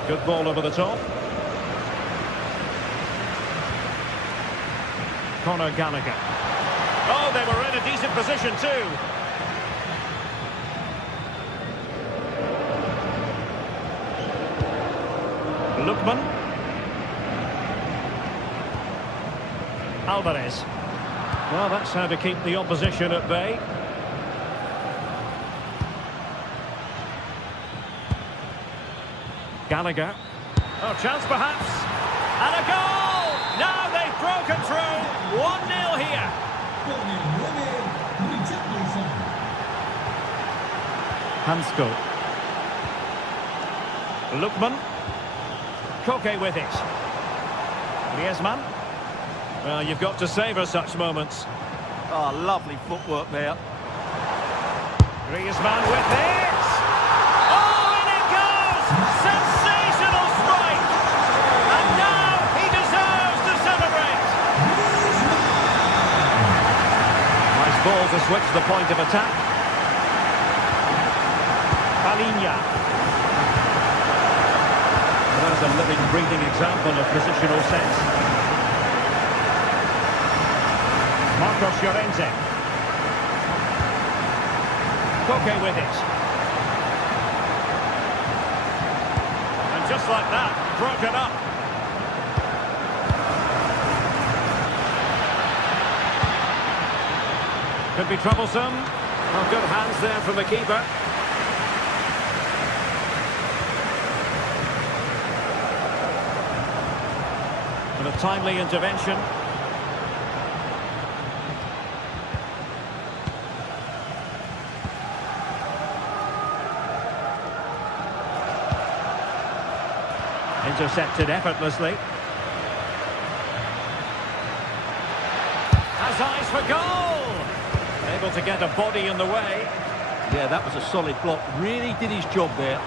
Good ball over the top. Conor Gallagher. Oh, they were in a decent position too. Lookman. Alvarez. Well, that's how to keep the opposition at bay. Gallagher. Oh, chance perhaps. And a goal! Now they've broken through. 1-0 here. Hansko. Lookman. Koke with it. Griezmann. Well, you've got to savour such moments. Oh, lovely footwork there. Griezmann with it. Oh, in it goes! Sensational strike! And now he deserves to celebrate. Nice ball to switch the point of attack. Palinha. There's a living, breathing example of positional sense. Marcos Llorente. Koke with it. And just like that, broken up. Could be troublesome. Well, good hands there from the keeper. And a timely intervention. Intercepted effortlessly. Has eyes for goal! Able to get a body in the way. Yeah, that was a solid block. Really did his job there.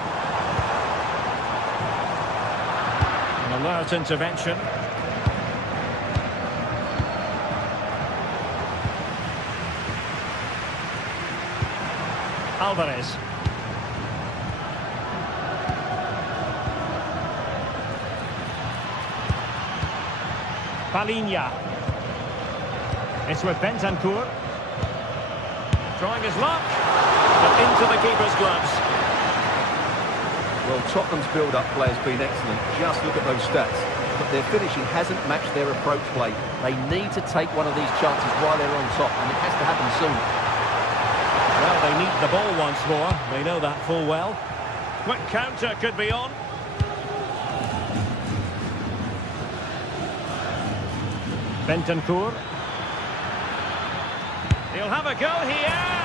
An alert intervention. Alvarez. Palinha. It's with Bentancur. Trying his luck. But into the keeper's gloves. Well, Tottenham's build-up play has been excellent. Just look at those stats. But their finishing hasn't matched their approach play. They need to take one of these chances while they're on top, and it has to happen soon. they need the ball once more. They know that full well. Quick counter could be on. Bentancur. He'll have a go here.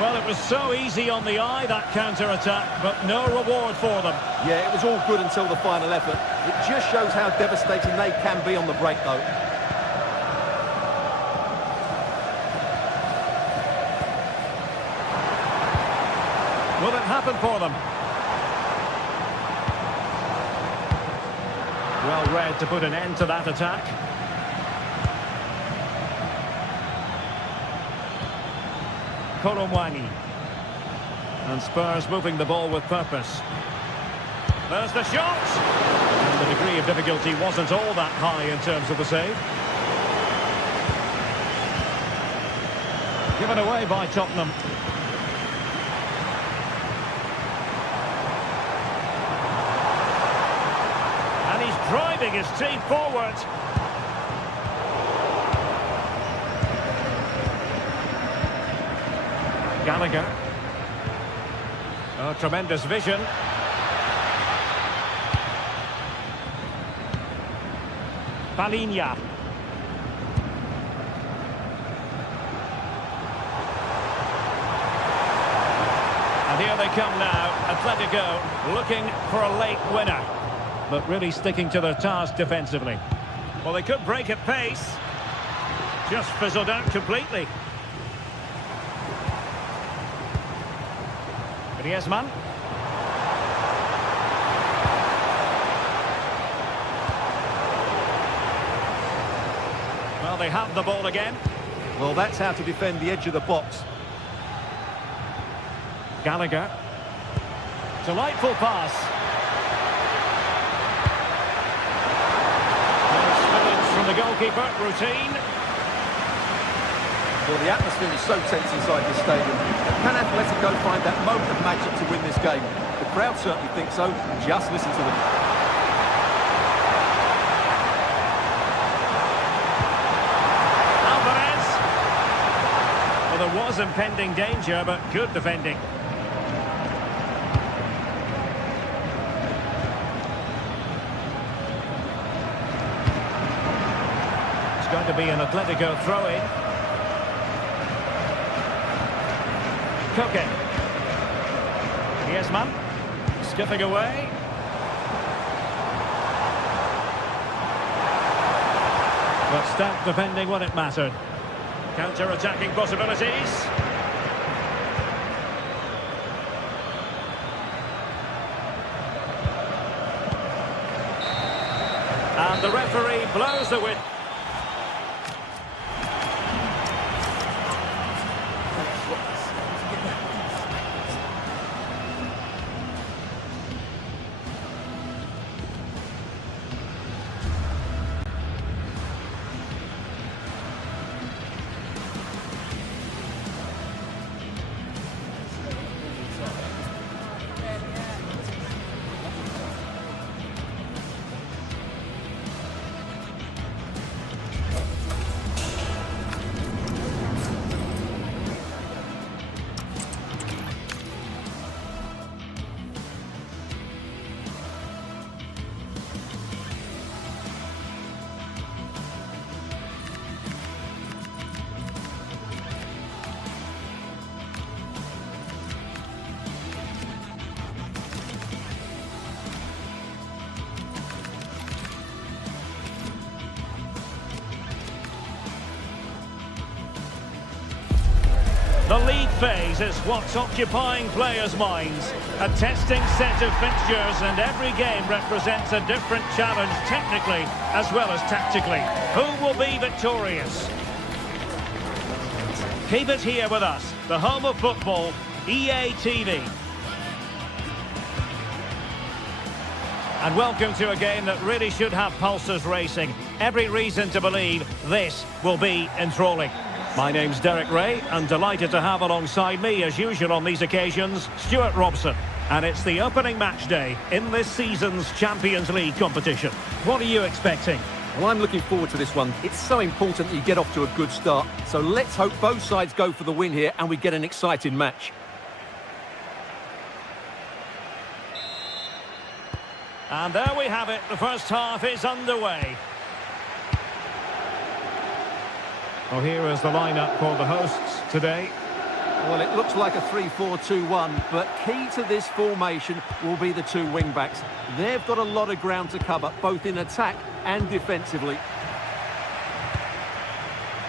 Well, it was so easy on the eye, that counter-attack, but no reward for them. Yeah, it was all good until the final effort. It just shows how devastating they can be on the break, though. Will it happen for them? Well read to put an end to that attack. Kolomwani. And Spurs moving the ball with purpose. There's the shot. And the degree of difficulty wasn't all that high in terms of the save. Given away by Tottenham. And he's driving his team forward. Gallagher. Oh, tremendous vision. Palinha. And here they come now. Atletico looking for a late winner, but really sticking to their task defensively. Well, they could break at pace. Just fizzled out completely. Griezmann. Well, they have the ball again. Well, that's how to defend the edge of the box. Gallagher. Delightful pass. Spillage from the goalkeeper. Routine. Well, the atmosphere is so tense inside this stadium. Can Atletico find that moment of magic to win this game? The crowd certainly think so. Just listen to them. Alvarez. Well, there was impending danger, but good defending. It's going to be an Atletico throw-in. Koke. Griezmann. Skipping away. But stout defending when it mattered. Counter-attacking possibilities. And the referee blows the whistle. The league phase is what's occupying players' minds. A testing set of fixtures, and every game represents a different challenge technically as well as tactically. Who will be victorious? Keep it here with us, the home of football, EA TV. And welcome to a game that really should have pulses racing. Every reason to believe this will be enthralling. My name's Derek Ray, and delighted to have alongside me, as usual on these occasions, Stuart Robson. And it's the opening match day in this season's Champions League competition. What are you expecting? Well, I'm looking forward to this one. It's so important that you get off to a good start. So let's hope both sides go for the win here and we get an exciting match. And there we have it. The first half is underway. Well, here is the lineup for the hosts today. Well, it looks like a 3-4-2-1, but key to this formation will be the two wing-backs. They've got a lot of ground to cover, both in attack and defensively.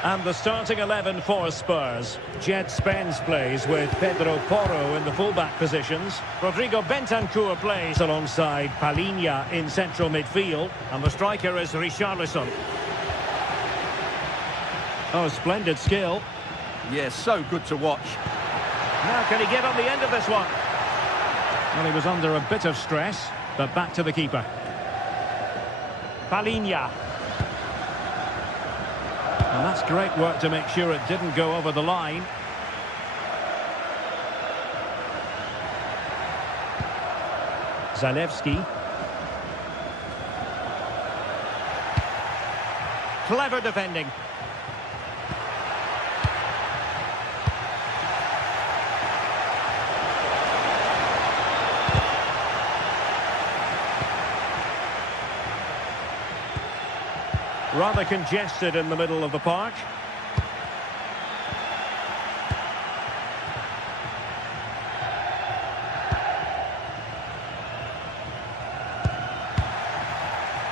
And the starting 11 for Spurs. Jet Spence plays with Pedro Porro in the full-back positions. Rodrigo Bentancur plays alongside Palhinha in central midfield. And the striker is Richarlison. Oh, splendid skill. Yeah, so good to watch. Now can he get on the end of this one? Well, he was under a bit of stress, but back to the keeper. Palhinha. And that's great work to make sure it didn't go over the line. Zalewski. Clever defending. Rather congested in the middle of the park.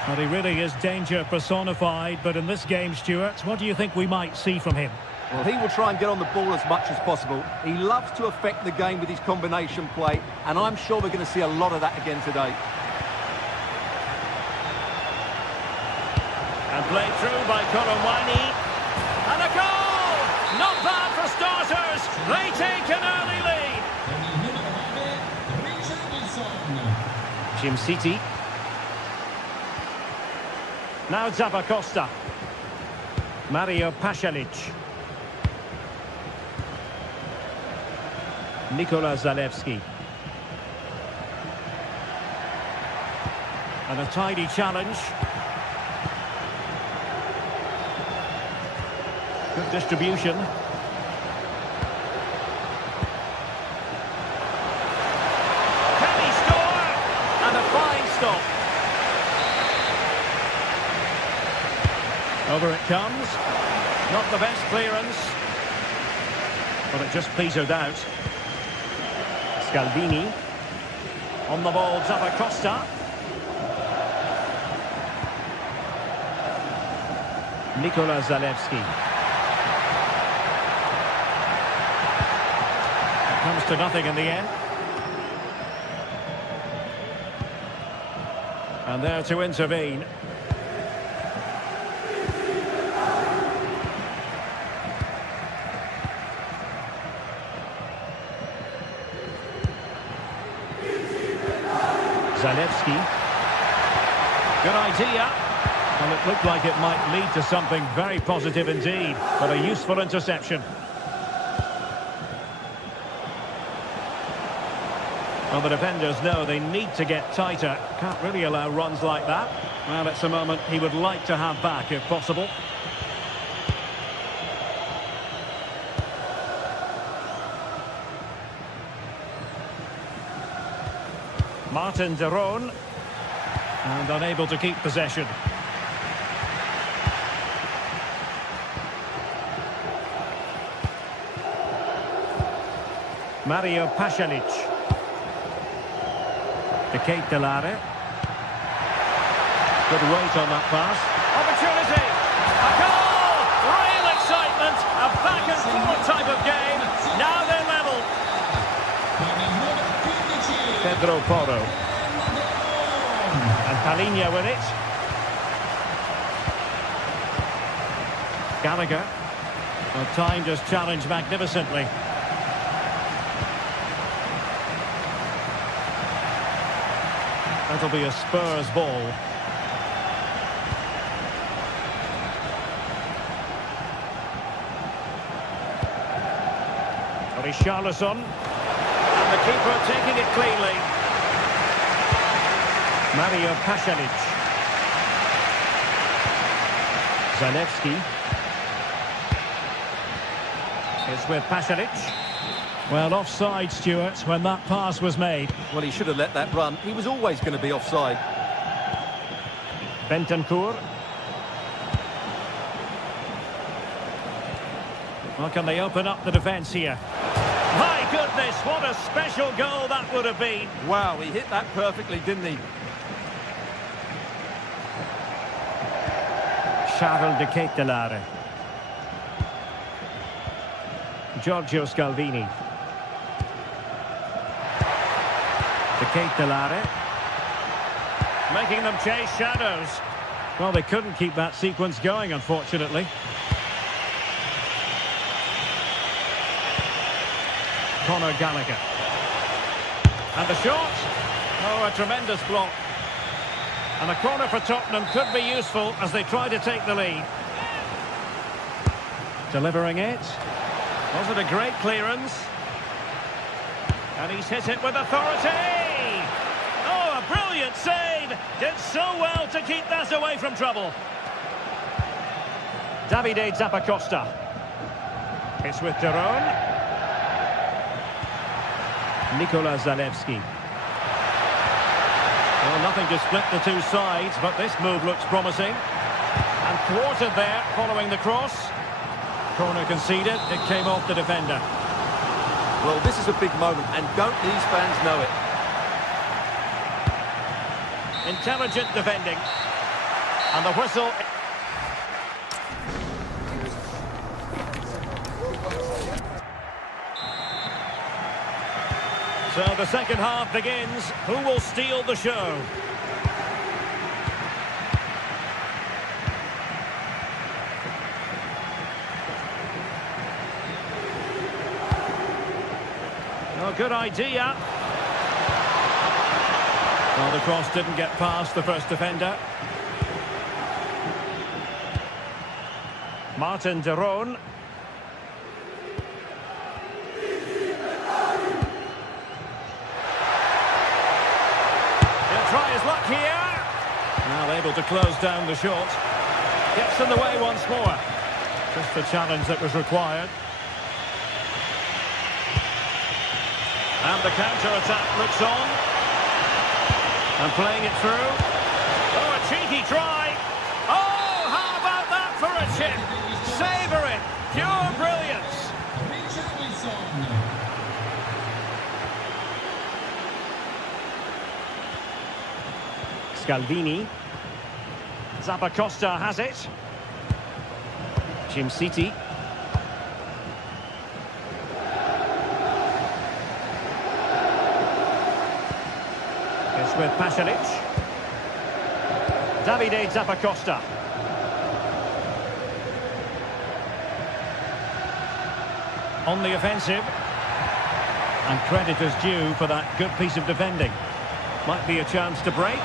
Well, he really is danger personified, but in this game, Stuart, what do you think we might see from him? Well, he will try and get on the ball as much as possible. He loves to affect the game with his combination play, and I'm sure we're going to see a lot of that again today. And played through by Korowani. And a goal! Not bad for starters. They take an early lead. Jim City. Now Zappacosta. Mario Pasalic. Nikola Zalewski. And a tidy challenge. Good distribution. Can he score? And a fine stop. Over it comes. Not the best clearance. But it just petered out. Scalvini. On the ball, Zappacosta. Nikola Zalewski. Comes to nothing in the end. And there to intervene. Zalewski. Good idea. Well, it looked like it might lead to something very positive indeed, but a useful interception. Well, the defenders know they need to get tighter. Can't really allow runs like that. Well, it's a moment he would like to have back if possible. Martin de Roon. And unable to keep possession. Mario Pasalic. De Ketelare. Good weight on that pass. Opportunity! A goal! Real excitement! A back and forth type of game. Now they're level. Pedro Porro. And Palhinha with it. Gallagher. Well, timed his challenge magnificently. That'll be a Spurs ball. Richarlison. And the keeper taking it cleanly. Mario Pasalic. Zalewski. It's with Pasalic. Well, offside, Stuart, when that pass was made. Well, he should have let that run. He was always going to be offside. Bentancur. Well, can they open up the defence here? My goodness, what a special goal that would have been. Wow, he hit that perfectly, didn't he? Charles de Ketelare. Giorgio Scalvini. De Ketelare. Making them chase shadows. Well, they couldn't keep that sequence going, unfortunately. Conor Gallagher. And the shot. Oh, a tremendous block. And a corner for Tottenham could be useful as they try to take the lead. Delivering it. Was it a great clearance? And he's hit it with authority! Oh, a brilliant save! Did so well to keep that away from trouble. Davide Zappacosta. It's with Deron. Nikola Zalewski. Well, nothing to split the two sides, but this move looks promising. And thwarted there following the cross. Corner conceded, it came off the defender. Well, this is a big moment, and don't these fans know it? Intelligent defending. And the whistle. So the second half begins. Who will steal the show? Oh, good idea. Well, the cross didn't get past the first defender. Martin Deron. He'll try his luck here. Now able to close down the shot. Gets in the way once more. Just the challenge that was required. And the counter-attack looks on. And playing it through. Oh, a cheeky try. Oh, how about that for a chip? Savour it. Pure brilliance. Scalvini. Zappacosta has it. Jim City. It's with Pasalic. Davide Zappacosta. On the offensive. And credit is due for that good piece of defending. Might be a chance to break.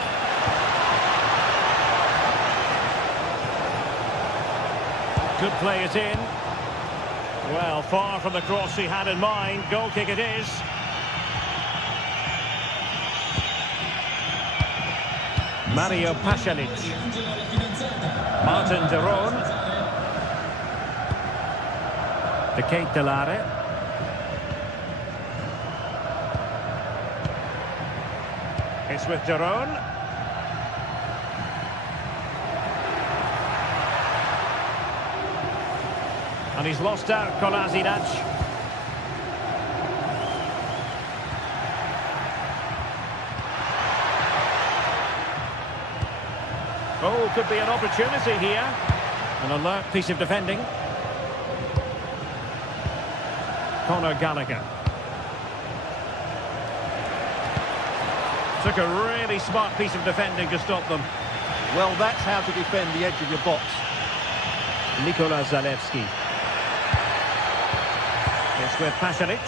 Could play it in. Well, far from the cross he had in mind. Goal kick it is. Mario Pasalic. Martin Deron. De Ketelare. It's with Deron. And he's lost out Kolasinac. Oh, could be an opportunity here. An alert piece of defending. Conor Gallagher. Took a really smart piece of defending to stop them. Well, that's how to defend the edge of your box. Nikola Zalewski. It's with Pasalic.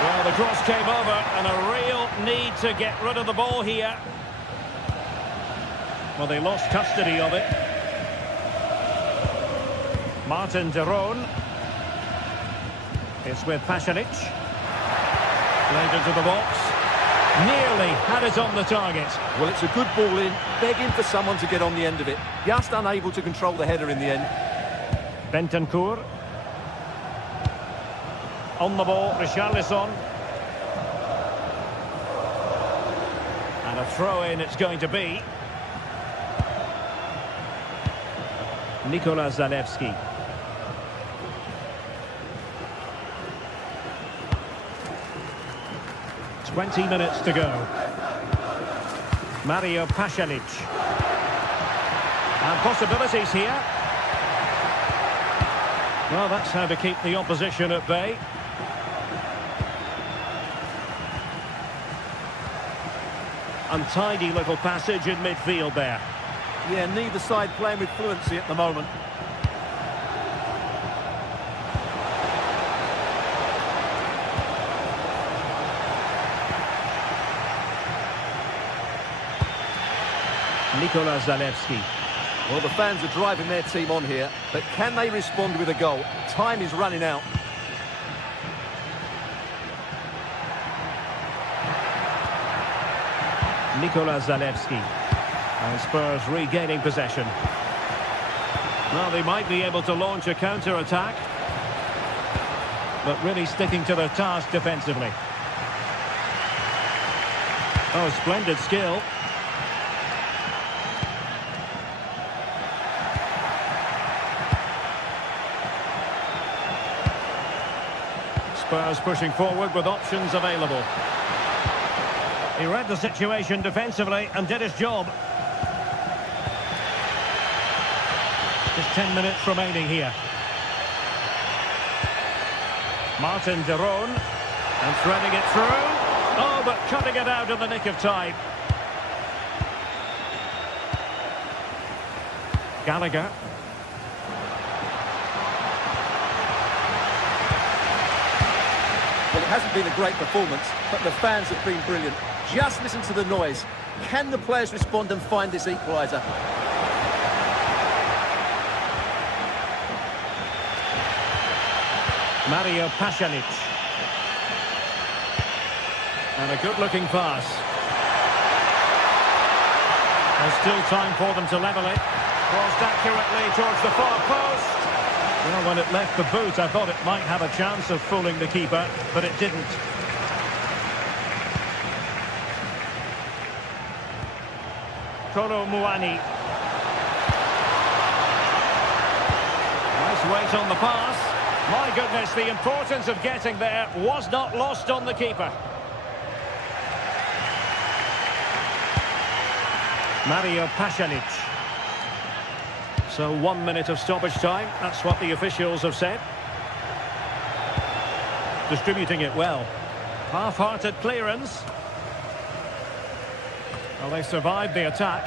Well, the cross came over and a real need to get rid of the ball here. Well, they lost custody of it. Martin Deron. It's with Pasalic. Played into the box. Nearly had it on the target. Well, it's a good ball in, begging for someone to get on the end of it. Just unable to control the header in the end. Bentancur. On the ball, Richarlison. And a throw-in it's going to be. Nikola Zalewski. "20 minutes to go. Mario Pasalic. And possibilities here. Well, that's how to keep the opposition at bay. Untidy little passage in midfield there. Yeah, neither side playing with fluency at the moment. Nikola Zalewski. Well, the fans are driving their team on here, but can they respond with a goal? Time is running out. Nikola Zalewski. And Spurs regaining possession. Well, they might be able to launch a counter-attack, but really sticking to their task defensively. Oh, splendid skill. Spurs pushing forward with options available. He read the situation defensively and did his job. Just 10 minutes remaining here. Martin de Roon. And threading it through. Oh, but cutting it out in the nick of time. Gallagher. Well, it hasn't been a great performance, but the fans have been brilliant. Just listen to the noise. Can the players respond and find this equaliser? Mario Pasalic. And a good-looking pass. There's still time for them to level it. Crossed accurately towards the far post. Well, when it left the boot, I thought it might have a chance of fooling the keeper, but it didn't. Kolo Muani. Nice weight on the pass. My goodness, the importance of getting there was not lost on the keeper. Mario Pasalic. So 1 minute of stoppage time, that's what the officials have said. Distributing it well. Half-hearted clearance. Well, they survived the attack.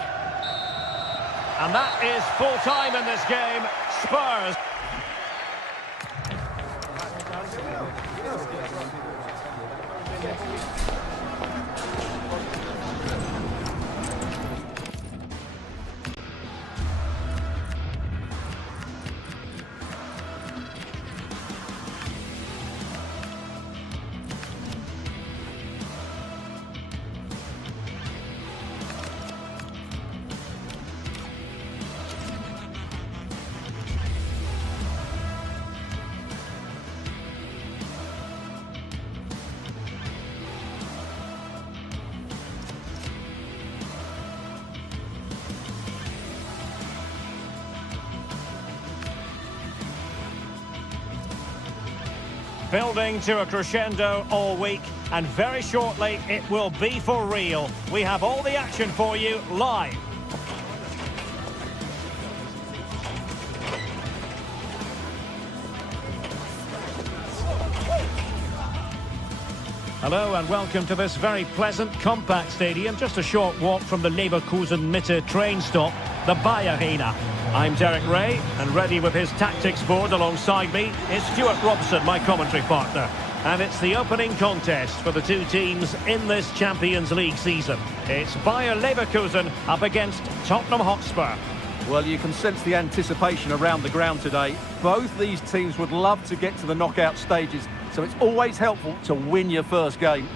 And that is full time in this game. Spurs. Building to a crescendo all week, and very shortly it will be for real. We have all the action for you live. Hello and welcome to this very pleasant, compact stadium, just a short walk from the Leverkusen Mitte train stop, the Bayern. I'm Derek Ray, and ready with his tactics board alongside me is Stuart Robson, my commentary partner. And it's the opening contest for the two teams in this Champions League season. It's Bayer Leverkusen up against Tottenham Hotspur. Well, you can sense the anticipation around the ground today. Both these teams would love to get to the knockout stages, so it's always helpful to win your first game.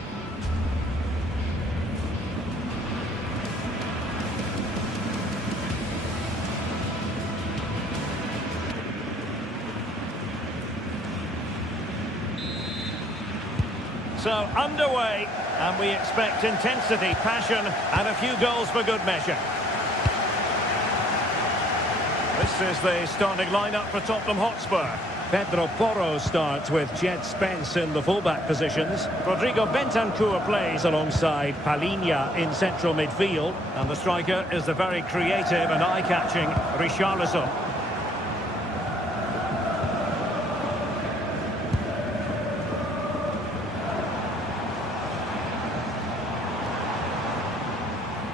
So underway, and we expect intensity, passion, and a few goals for good measure. This is the starting lineup for Tottenham Hotspur. Pedro Porro starts with Jed Spence in the fullback positions. Rodrigo Bentancur plays alongside Palhinha in central midfield. And the striker is the very creative and eye-catching Richarlison.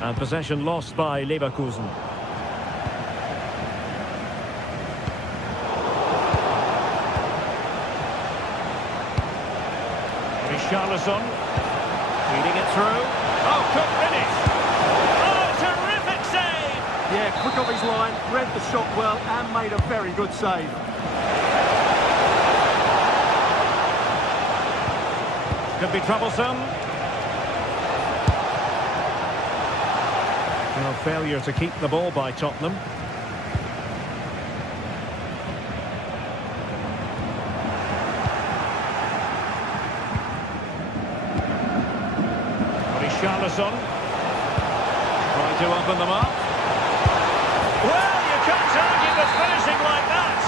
And possession lost by Leverkusen. Richarlison feeding it through. Oh, good finish! Oh, terrific save! Yeah, quick off his line, read the shot well and made a very good save. Could be troublesome. Well, failure to keep the ball by Tottenham. Richarlison trying to open them up. Well, you can't argue with finishing like that.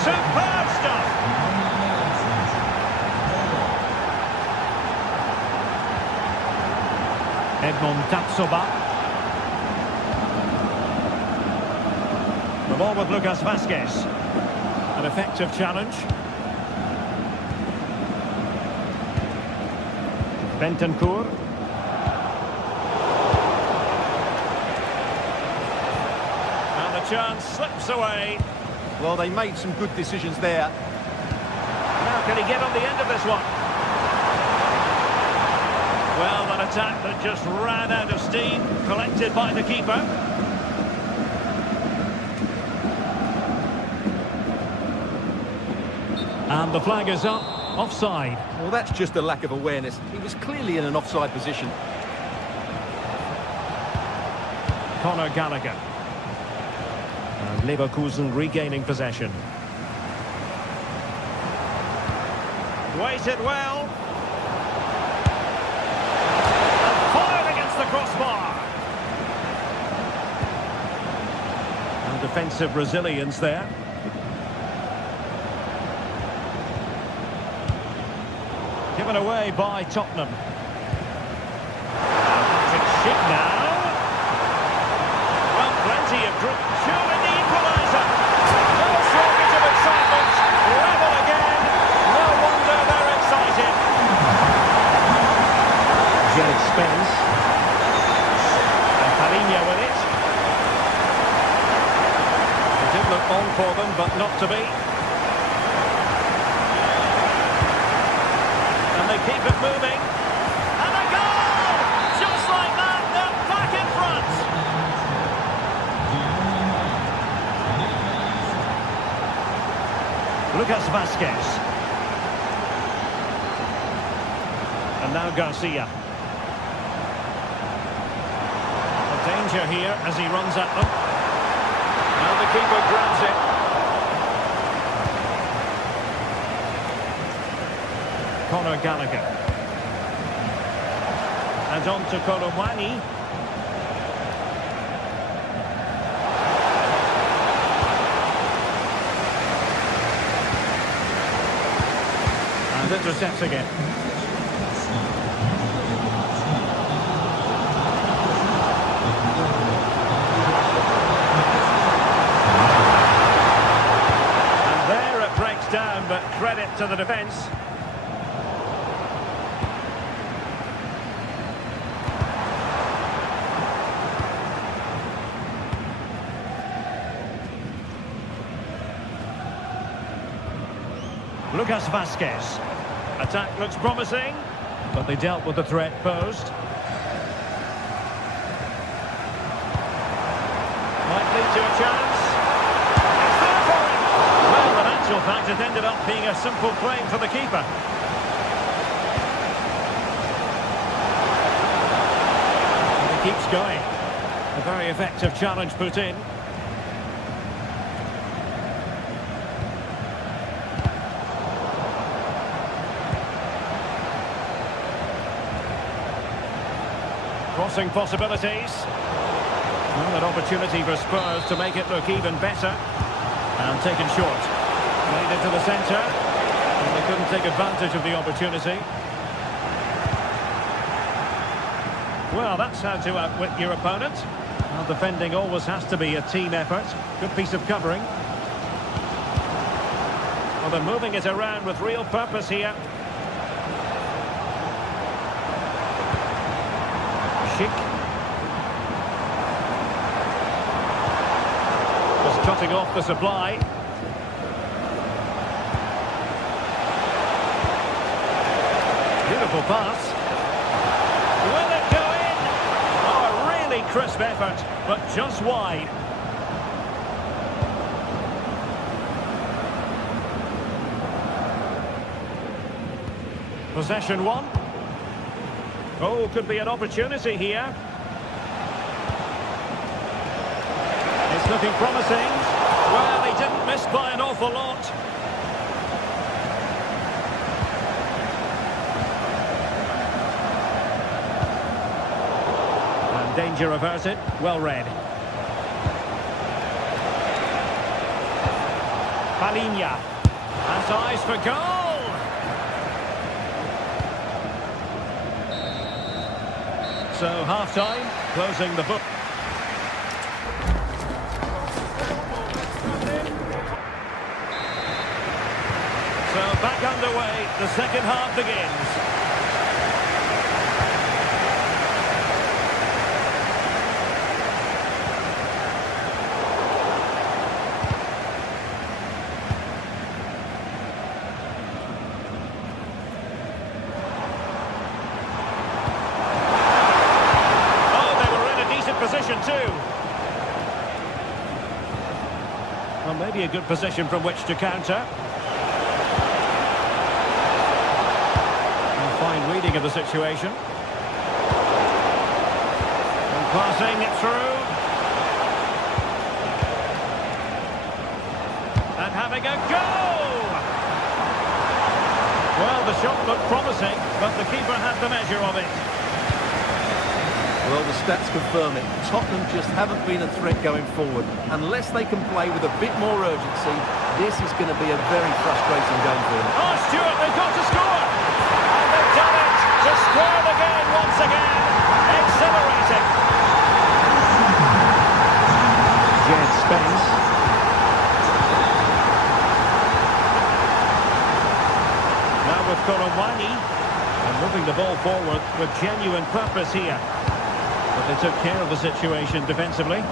Superb stuff. Edmond Tapsoba. The ball with Lucas Vazquez. An effective challenge. Bentancur. And the chance slips away. Well, they made some good decisions there. Now can he get on the end of this one? Well, an attack that just ran out of steam, collected by the keeper. And the flag is up, offside. Well, that's just a lack of awareness. He was clearly in an offside position. Conor Gallagher. And Leverkusen regaining possession. Waited well. And fired against the crossbar. And defensive resilience there. Given away by Tottenham. Patrick Schick now. Well, plenty of drip. Surely the equaliser. No shortage of excitement. Level again. No wonder they're excited. Jed Spence. And Palhinha with it. It did look on for them, but not to be. They keep it moving. And a goal! Just like that, they're back in front. Lucas Vazquez. And now Garcia. A danger here as he runs at them. Now the keeper grabs it. Conor Gallagher. And on to Kolomwani. And intercepting it. And there it breaks down, but credit to the defence. Lucas Vazquez. Attack looks promising, but they dealt with the threat posed. Might lead to a chance. It's there for him. Well, in actual fact, it ended up being a simple claim for the keeper. And he keeps going. A very effective challenge put in. crossing possibilities. Well, an opportunity for Spurs to make it look even better. And taken short. Made it to the centre. And they couldn't take advantage of the opportunity. Well, that's how to outwit your opponent. Well, defending always has to be a team effort. Good piece of covering. Well, they're moving it around with real purpose here. Schick. Just cutting off the supply. Beautiful pass. Will it go in? Oh, a really crisp effort, but just wide. Possession one. Oh, could be an opportunity here. It's looking promising. Well, he didn't miss by an awful lot. And danger averted. Well read. Palinha has eyes for goal. So half-time, closing the book. So back underway, the second half begins. Position too. Well, maybe a good position from which to counter. A fine reading of the situation. And passing it through. And having a go! Well, the shot looked promising, but the keeper had the measure of it. Well, the stats confirm it. Tottenham just haven't been a threat going forward. Unless they can play with a bit more urgency, this is going to be a very frustrating game for them. Oh, Stuart, they've got to score! And they've done it to square the game once again. Exhilarating. Jet Spence. Now with Korowani. And moving the ball forward with genuine purpose here. But they took care of the situation defensively.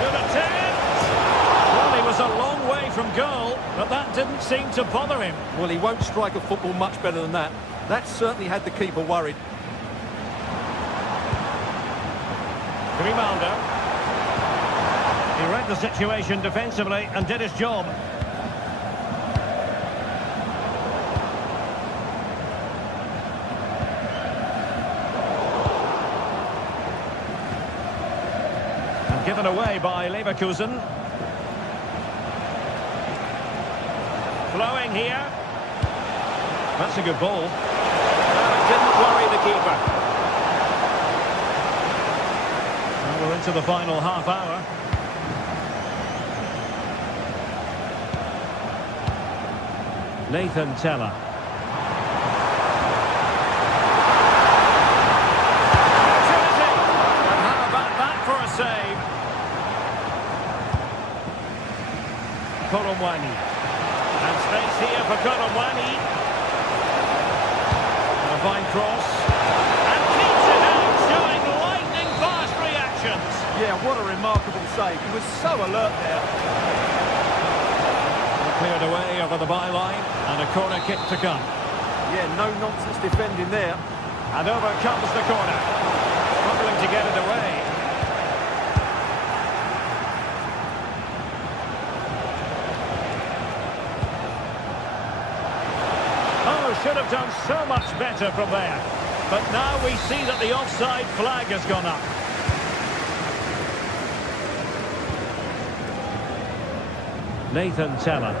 Good attempt! Well, he was a long way from goal, but that didn't seem to bother him. Well, he won't strike a football much better than that. That certainly had the keeper worried. Grimaldo. He read the situation defensively and did his job. Given away by Leverkusen. Flowing here. That's a good ball. No, it didn't worry the keeper. Well, we're into the final half hour. Nathan Teller. Opportunity. And how about that for a save? Korowani. And space here for Korowani. A fine cross. And keeps it out, showing lightning-fast reactions. Yeah, what a remarkable save. He was so alert there. Cleared away over the byline. And a corner kick to come. Yeah, no-nonsense defending there. And over comes the corner. Struggling to get it away. Should have done so much better from there. But now we see that the offside flag has gone up. Nathan Teller.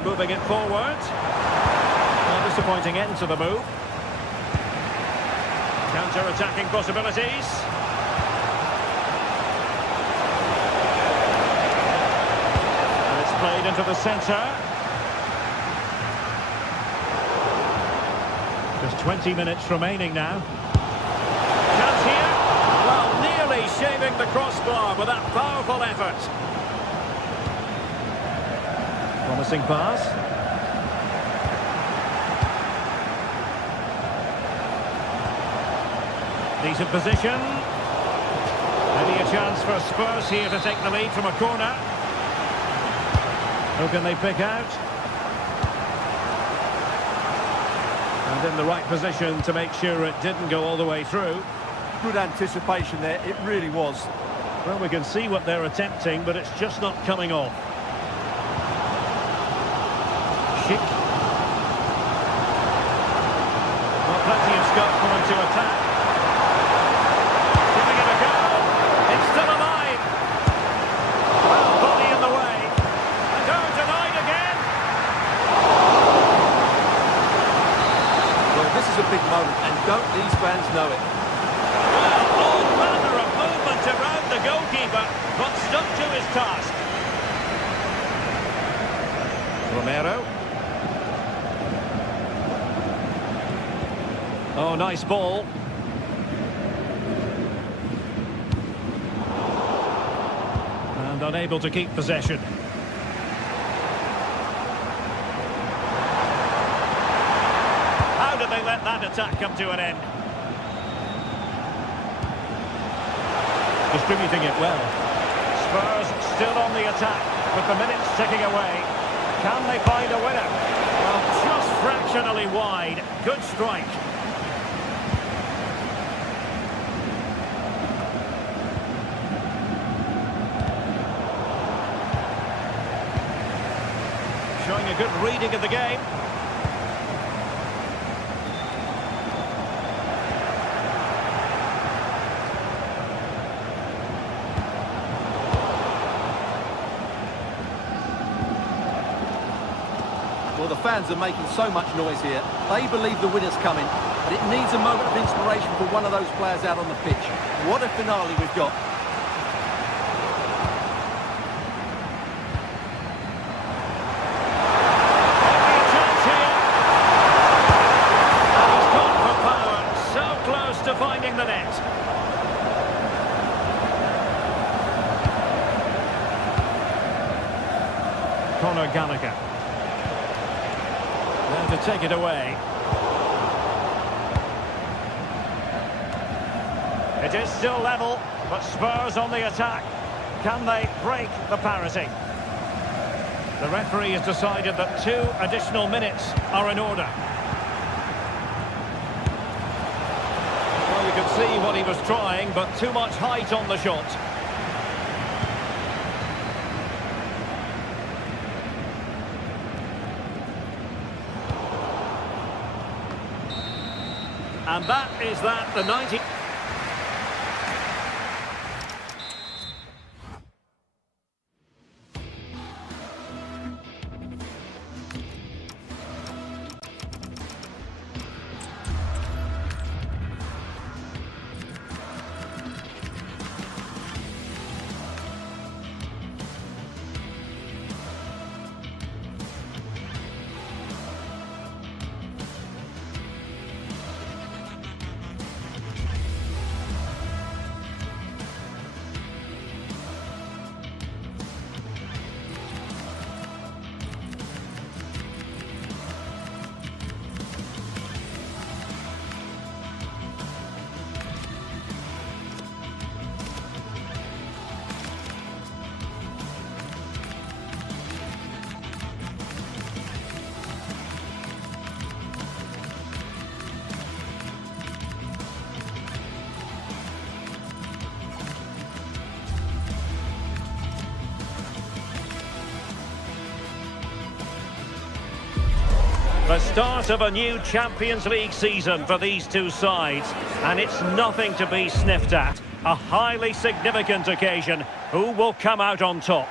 And moving it forward. A disappointing end to the move. Counter-attacking possibilities. And it's played into the centre. Just 20 minutes remaining now. Chance here. Well, nearly shaving the crossbar with that powerful effort. Promising pass. Decent position. Maybe a chance for Spurs here to take the lead from a corner. Who can they pick out? And in the right position to make sure it didn't go all the way through. Good anticipation there, it really was. Well, we can see what they're attempting, but it's just not coming off. Schick. Well, plenty of scope for him to attack. Giving it a go. It's still alive. Well, body in the way. And oh, denied again. Well, this is a big moment, and don't these fans know it? Well, all manner of movement around the goalkeeper, but stuck to his task. Romero. Oh, nice ball. And unable to keep possession. How did they let that attack come to an end? Distributing it well. Spurs still on the attack with the minutes ticking away. Can they find a winner? Well, just fractionally wide. Good strike. Showing a good reading of the game. Well, the fans are making so much noise here. They believe the winner's coming, but it needs a moment of inspiration for one of those players out on the pitch. What a finale we've got. Chance here. And he's gone for power. So close to finding the net. Conor Gallagher. There to take it away. It is still level, but Spurs on the attack. Can they break the parity? The referee has decided that 2 additional minutes are in order. Well, you could see what he was trying, but too much height on the shot. And that is that, the 90... The start of a new Champions League season for these two sides, and it's nothing to be sniffed at. A highly significant occasion. Who will come out on top?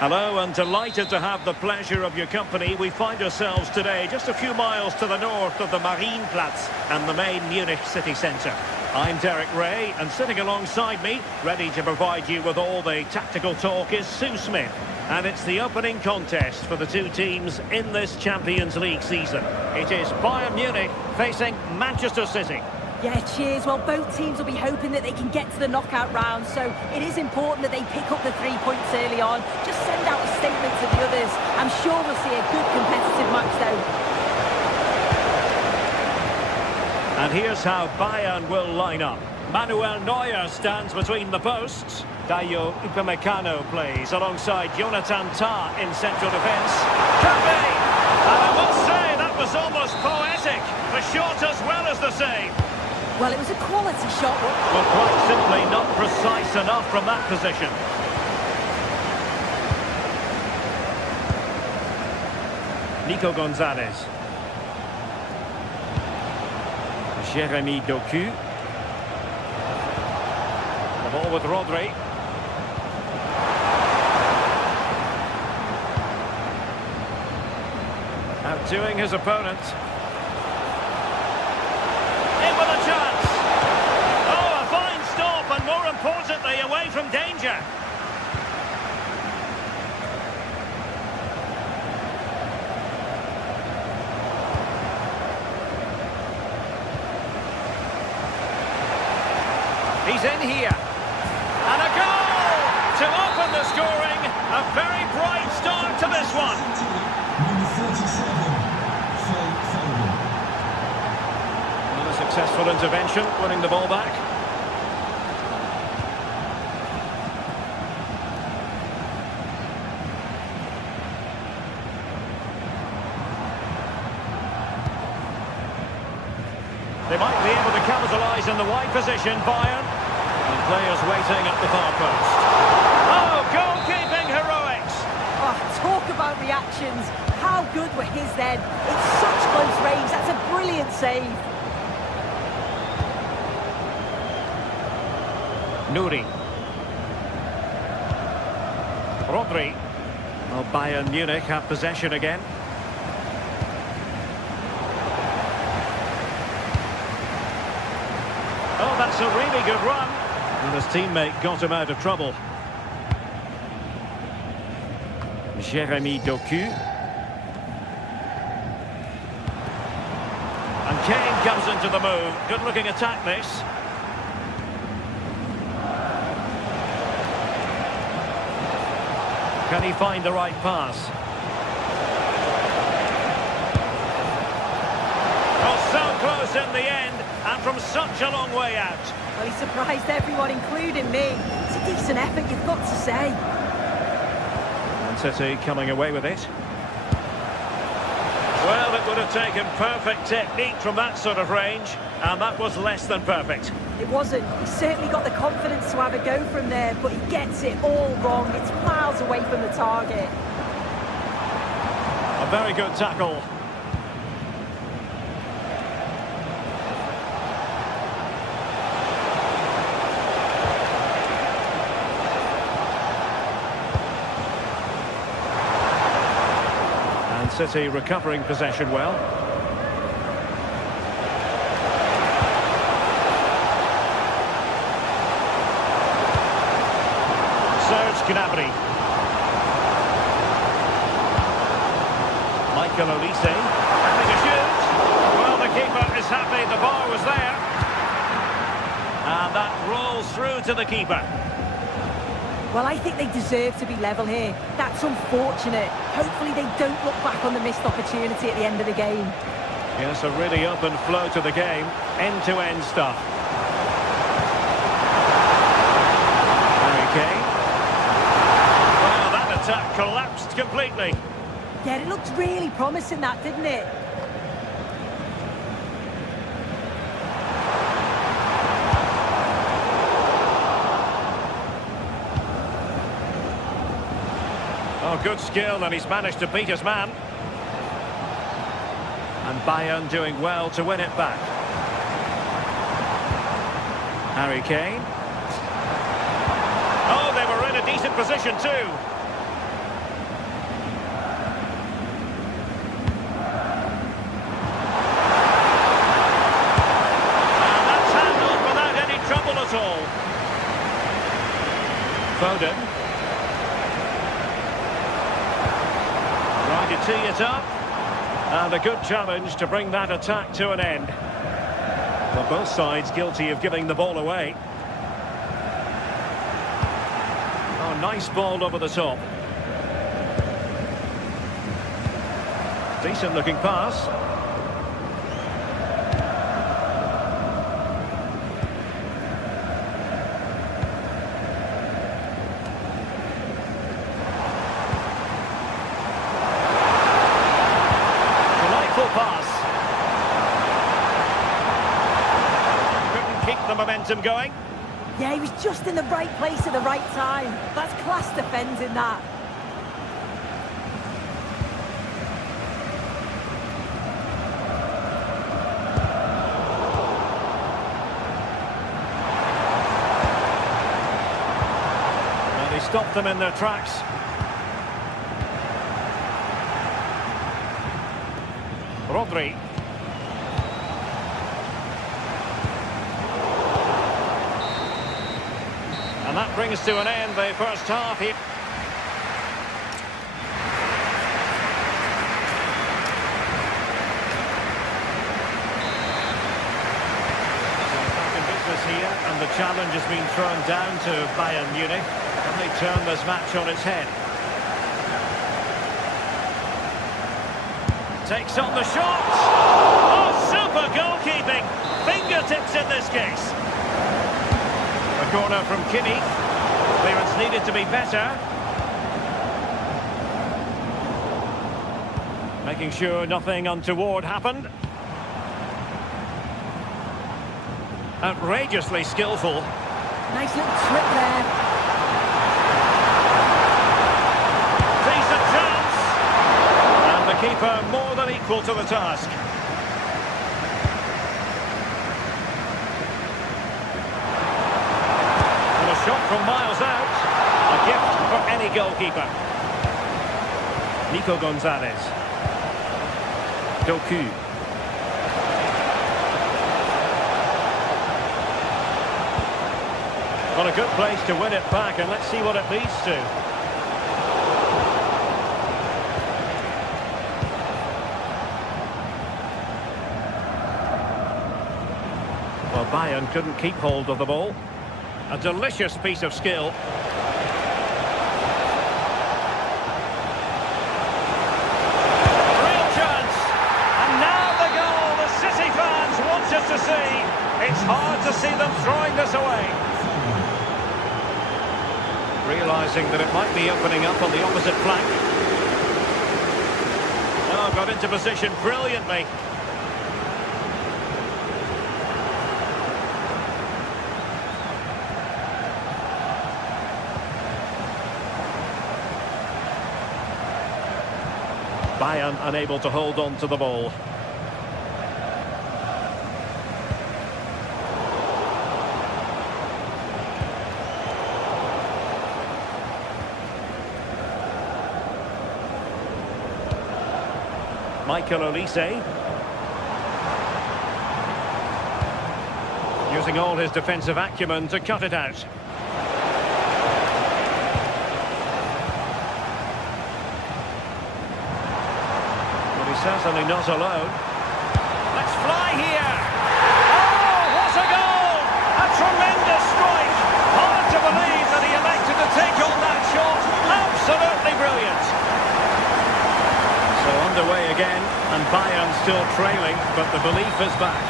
Hello, and delighted to have the pleasure of your company. We find ourselves today just a few miles to the north of the Marienplatz and the main Munich city centre. I'm Derek Ray, and sitting alongside me, ready to provide you with all the tactical talk, is Sue Smith. And it's the opening contest for the two teams in this Champions League season. It is Bayern Munich facing Manchester City. Yeah, cheers. Well, both teams will be hoping that they can get to the knockout round, so it is important that they pick up the 3 points early on. Just send out a statement to the others. I'm sure we'll see a good competitive match, though. And here's how Bayern will line up. Manuel Neuer stands between the posts. Dayo Upamecano plays alongside Jonathan Tah in central defence. Can be! And I must say, that was almost poetic. The shot as well as the save. Well, it was a quality shot. Well, quite simply not precise enough from that position. Nico Gonzalez. Jeremy Doku. The ball with Rodri. Outdoing his opponent. In with a chance. Oh, a fine stop, and more importantly, away from danger. He's in here. And a goal to open the scoring. A very bright start to this one. Number 37, Foden. Another successful intervention, winning the ball back. They might be able to capitalise in the wide position, Bayern. And players waiting at the far post. Oh, goalkeeping heroics! Oh, talk about reactions. How good were his then? It's such close range. That's a brilliant save. Nuri. Rodri. Well, Bayern Munich have possession again. Oh, that's a really good run. And his teammate got him out of trouble. Jeremy Doku. And Kane comes into the move. Good-looking attack, this. Can he find the right pass? Oh, so close in the end, and from such a long way out. Well, he surprised everyone, including me. It's a decent effort, you've got to say. And City coming away with it. Well, it would have taken perfect technique from that sort of range, and that was less than perfect. It wasn't. He certainly got the confidence to have a go from there, but he gets it all wrong. It's miles away from the target. A very good tackle. And City recovering possession well. Gnabry. Michael Olise having a shoot. Well, the keeper is happy the bar was there. And that rolls through to the keeper. Well, I think they deserve to be level here. That's unfortunate. Hopefully they don't look back on the missed opportunity at the end of the game. Yes, a really open flow to the game. End-to-end stuff. Harry Kane. Attack collapsed completely. Yeah, it looked really promising, that, didn't it? Oh, good skill, and he's managed to beat his man. And Bayern doing well to win it back. Harry Kane. Oh, they were in a decent position too. set up. And a good challenge to bring that attack to an end. Well, both sides guilty of giving the ball away. Oh, nice ball over the top. Decent looking pass. Delightful pass. Couldn't keep the momentum going. Yeah, he was just in the right place at the right time. That's class defending, that. And he stopped them in their tracks. Rodri. And that brings to an end the first half here. Back in business here, and the challenge has been thrown down to Bayern Munich. And they turn this match on its head. Takes on the shot. Oh, super goalkeeping. Fingertips in this case. A corner from Kinney. Clearance needed to be better. Making sure nothing untoward happened. Outrageously skillful. Nice little trip there. Decent chance. And the keeper more than equal to the task. Shot from miles out. A gift for any goalkeeper. Nico Gonzalez. Doku. Well, a good place to win it back, and let's see what it leads to. Well, Bayern couldn't keep hold of the ball. A delicious piece of skill. Real chance. And now the goal the City fans want us to see. It's hard to see them throwing this away. Realising that it might be opening up on the opposite flank. Oh, got into position brilliantly. Bayern unable to hold on to the ball. Michael Olise. Using all his defensive acumen to cut it out. Certainly not alone. Let's fly here. Oh, what a goal! A tremendous strike. Hard to believe that he elected to take on that shot. Absolutely brilliant. So underway again, and Bayern still trailing, but the belief is back.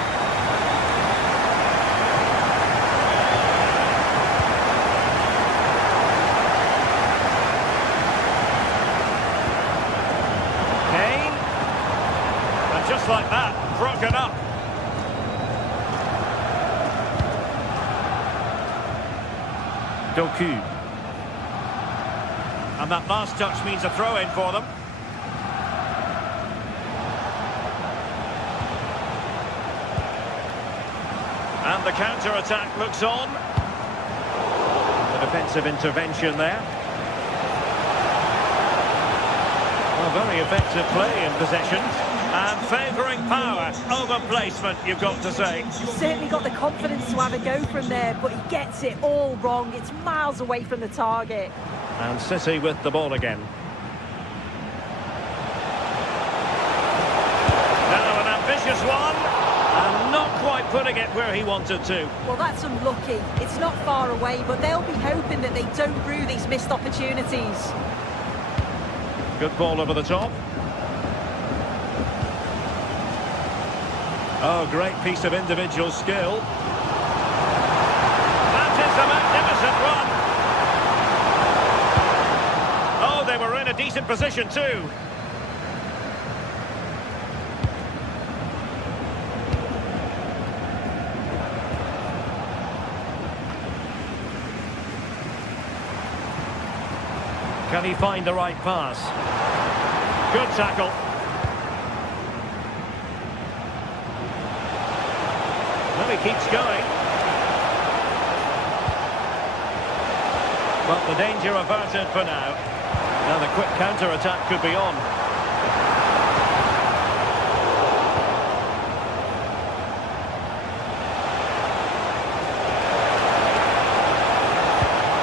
Just like that, broken up. Doku. And that last touch means a throw-in for them. And the counter-attack looks on. The defensive intervention there. Well, very effective play in possession. And favouring power over placement, you've got to say. He's certainly got the confidence to have a go from there, but he gets it all wrong. It's miles away from the target. And City with the ball again. putting it where he wanted to. Well, that's unlucky. It's not far away, but they'll be hoping that they don't rue these missed opportunities. Good ball over the top. Oh, great piece of individual skill. That is a magnificent run. Oh, they were in a decent position too. Can he find the right pass? Good tackle. Well, he keeps going. But the danger averted for now. Now the quick counter-attack could be on.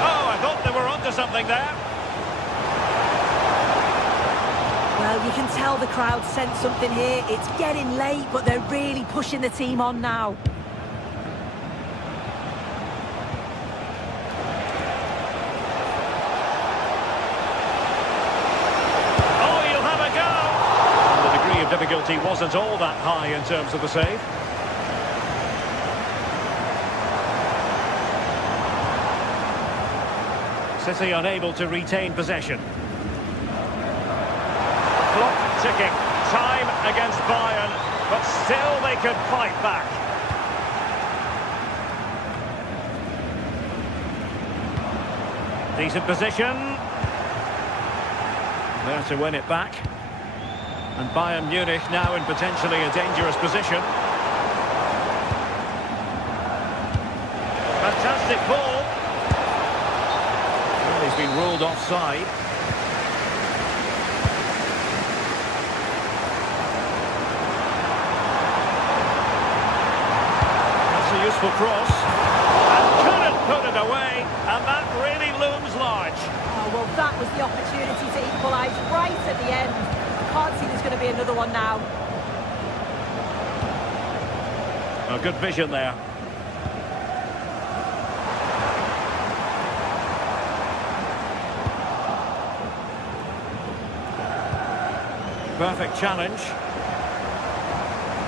Oh, I thought they were onto something there. Well, you can tell the crowd sense something here. It's getting late, but they're really pushing the team on now. Oh, you'll have a go! And the degree of difficulty wasn't all that high in terms of the save. City unable to retain possession. Clock ticking, time against Bayern, but still they could fight back. Decent position. There to win it back. And Bayern Munich now in potentially a dangerous position. Fantastic ball. Well, he's been ruled offside. Useful cross, and couldn't put it away, and that really looms large. Oh, well, that was the opportunity to equalise right at the end. I can't see there's going to be another one now. Oh, good vision there. Perfect challenge.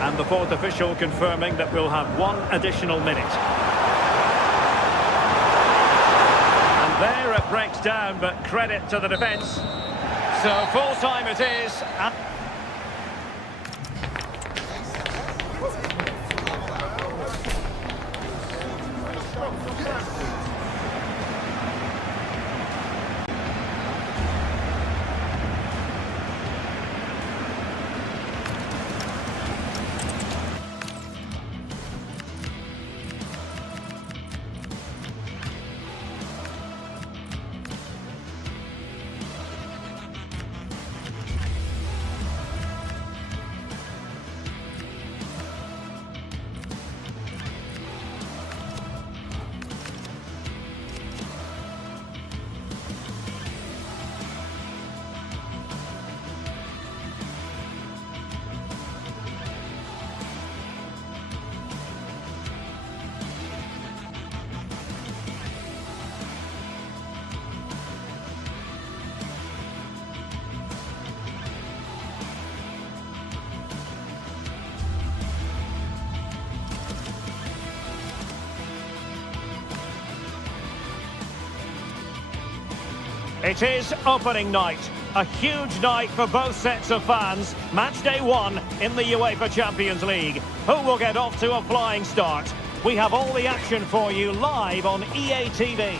And the fourth official confirming that we'll have one additional minute. And there it breaks down, but credit to the defence. So full time it is. It is opening night. A huge night for both sets of fans. Match day one in the UEFA Champions League. Who will get off to a flying start? We have all the action for you live on EA TV.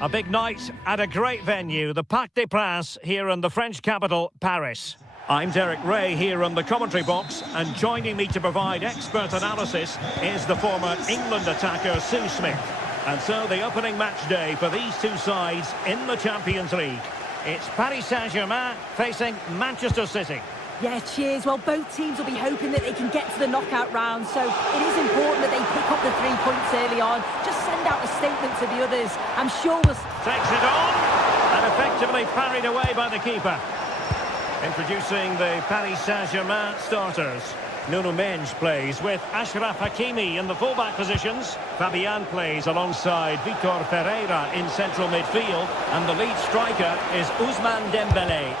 A big night at a great venue, the Parc des Princes here in the French capital, Paris. I'm Derek Ray here in the commentary box, and joining me to provide expert analysis is the former England attacker Sue Smith. And so the opening match day for these two sides in the Champions League. It's Paris Saint-Germain facing Manchester City. Yeah, cheers. Well, both teams will be hoping that they can get to the knockout round, so it is important that they pick up the 3 points early on. Just send out a statement to the others. I'm sure we'll... Takes it on, and a Effectively parried away by the keeper. Introducing the Paris Saint-Germain starters. Nuno Mendes plays with Achraf Hakimi in the fullback positions. Fabian plays alongside Vitor Ferreira in central midfield. And the lead striker is Ousmane Dembélé.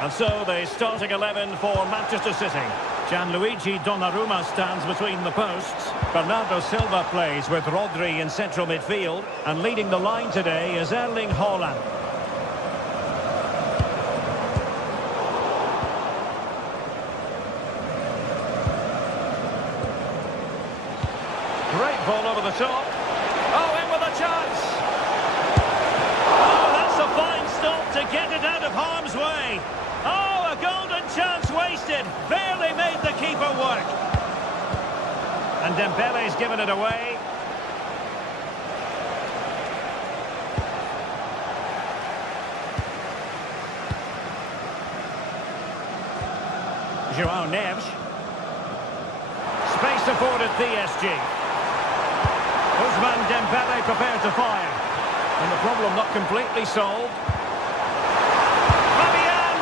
And so the starting 11 for Manchester City. Gianluigi Donnarumma stands between the posts. Bernardo Silva plays with Rodri in central midfield. And leading the line today is Erling Haaland. Great ball over the top. Oh, in with a chance. Oh, that's a fine stop to get it out of harm's way. Oh, a golden chance wasted. Barely made the keeper work. And Dembele's given it away. João Neves. Space afforded PSG. Ousmane Dembélé prepared to fire. And the problem not completely solved. Fabian!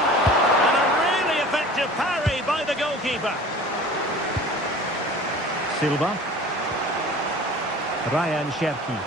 And a really effective parry by the goalkeeper. Silva. Ryan Cherki.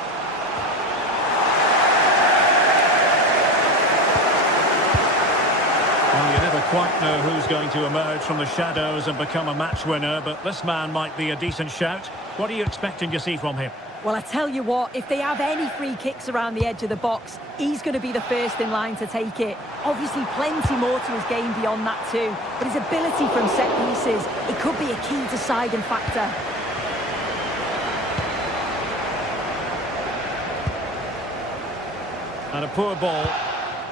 Well, you never quite know who's going to emerge from the shadows and become a match winner, but this man might be a decent shout. What are you expecting to see from him? Well, I tell you what, if they have any free kicks around the edge of the box, he's going to be the first in line to take it. Obviously, plenty more to his game beyond that too. But his ability from set pieces, it could be a key deciding factor. And a poor ball.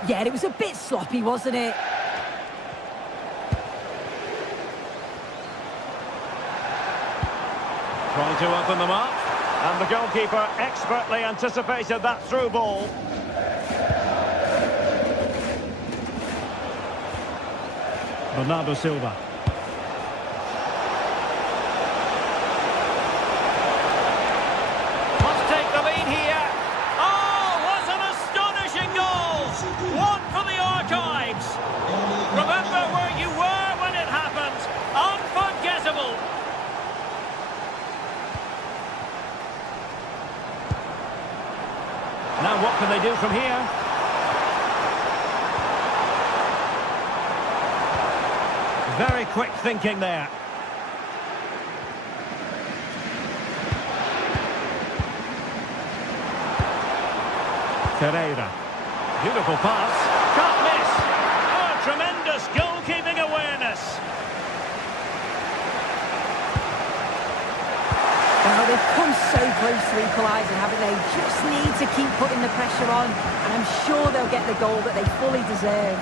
Yeah, it was a bit sloppy, wasn't it? Trying to open them up. And the goalkeeper expertly anticipated that through ball. Bernardo Silva. Must take the lead here. Oh, what an astonishing goal! One for the archives. Remember where you were when it happened. Unforgettable. Now what can they do from here? Very quick thinking there. Ferreira. Beautiful pass. Can't miss. Oh, tremendous goalkeeping awareness. Well, they've come so close to equalising, haven't they? Just need to keep putting the pressure on, and I'm sure they'll get the goal that they fully deserve.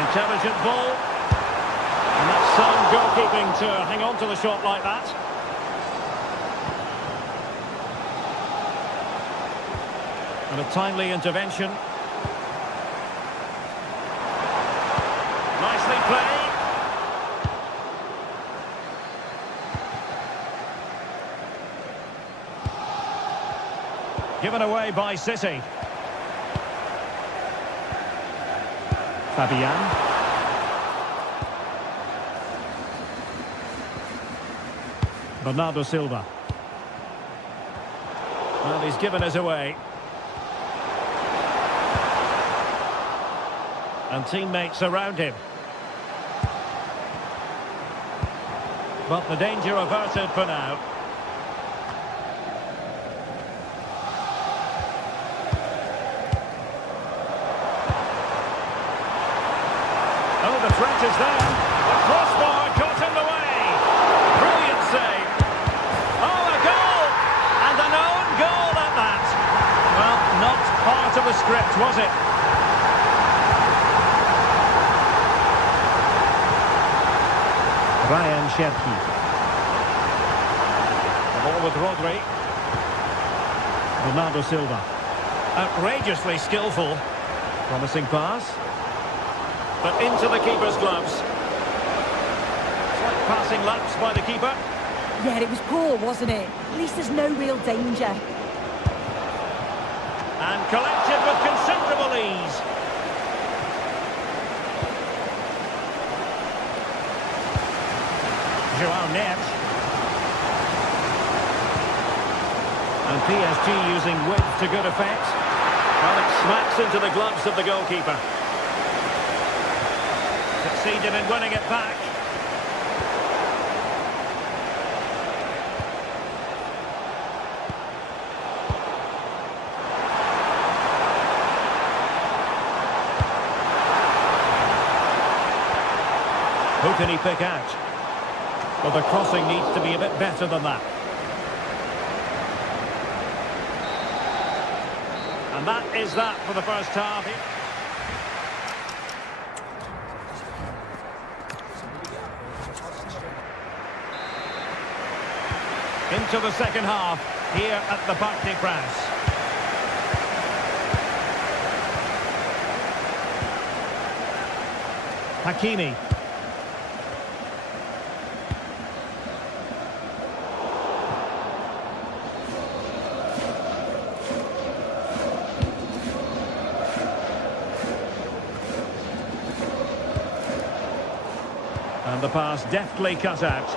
Intelligent ball. And that's sound goalkeeping to hang on to the shot like that. And a timely intervention. Nicely played. Given away by City. Fabian. Bernardo Silva. Well, he's given us away. And teammates around him. But the danger averted for now. Oh, the threat is there. The crossbar got in the way. Brilliant save. Oh, a goal! And an own goal at that. Well, not part of the script, was it? Ryan Cherki. The ball with Rodri. Bernardo Silva. Outrageously skillful. Promising pass. But into the keeper's gloves. Slight passing lapse by the keeper. Yeah, it was poor, wasn't it? At least there's no real danger. And collected with considerable ease. Joao Neves. And PSG using width to good effect. Well, it smacks into the gloves of the goalkeeper. Succeeded in winning it back. Who can he pick out? Well, the crossing needs to be a bit better than that. And that is that for the first half. Into the second half here at the Parc des Princes. Hakimi. And the pass deftly cut out.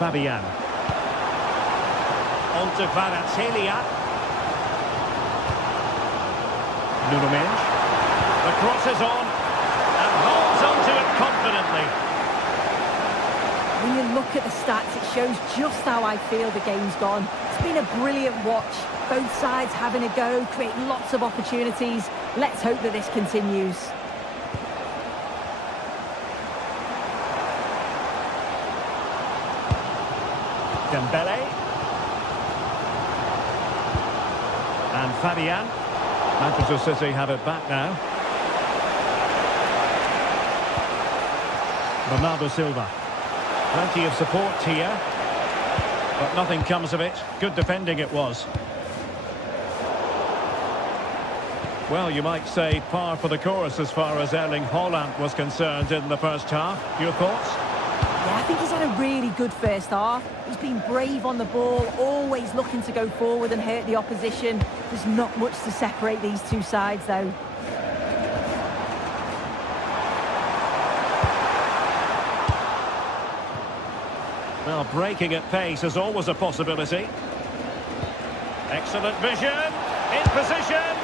Fabian. On to Kvaratskhelia. Nuno Mendes. The cross is on and holds onto it confidently. When you look at the stats, it shows just how I feel the game's gone. It's been a brilliant watch. Both sides having a go, creating lots of opportunities. Let's hope that this continues. Dembele. And Fabian. Manchester City have it back now. Bernardo Silva. Plenty of support here. But nothing comes of it. Good defending it was. Well, you might say par for the course as far as Erling Haaland was concerned in the first half. Your thoughts? Yeah, I think he's had a really good first half. He's been brave on the ball, always looking to go forward and hurt the opposition. There's not much to separate these two sides, though. Well, breaking at pace is always a possibility. Excellent vision, in position.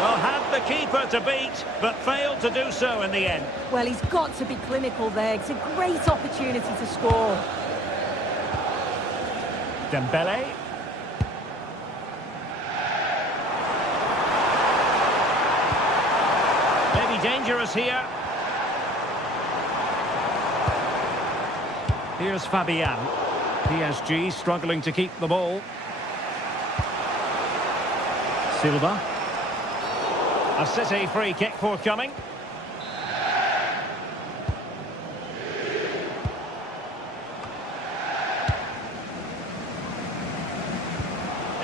Well, had the keeper to beat, but failed to do so in the end. Well, he's got to be clinical there. It's a great opportunity to score. Dembele. Maybe dangerous here. Here's Fabian. PSG struggling to keep the ball. Silva. A City free kick forthcoming.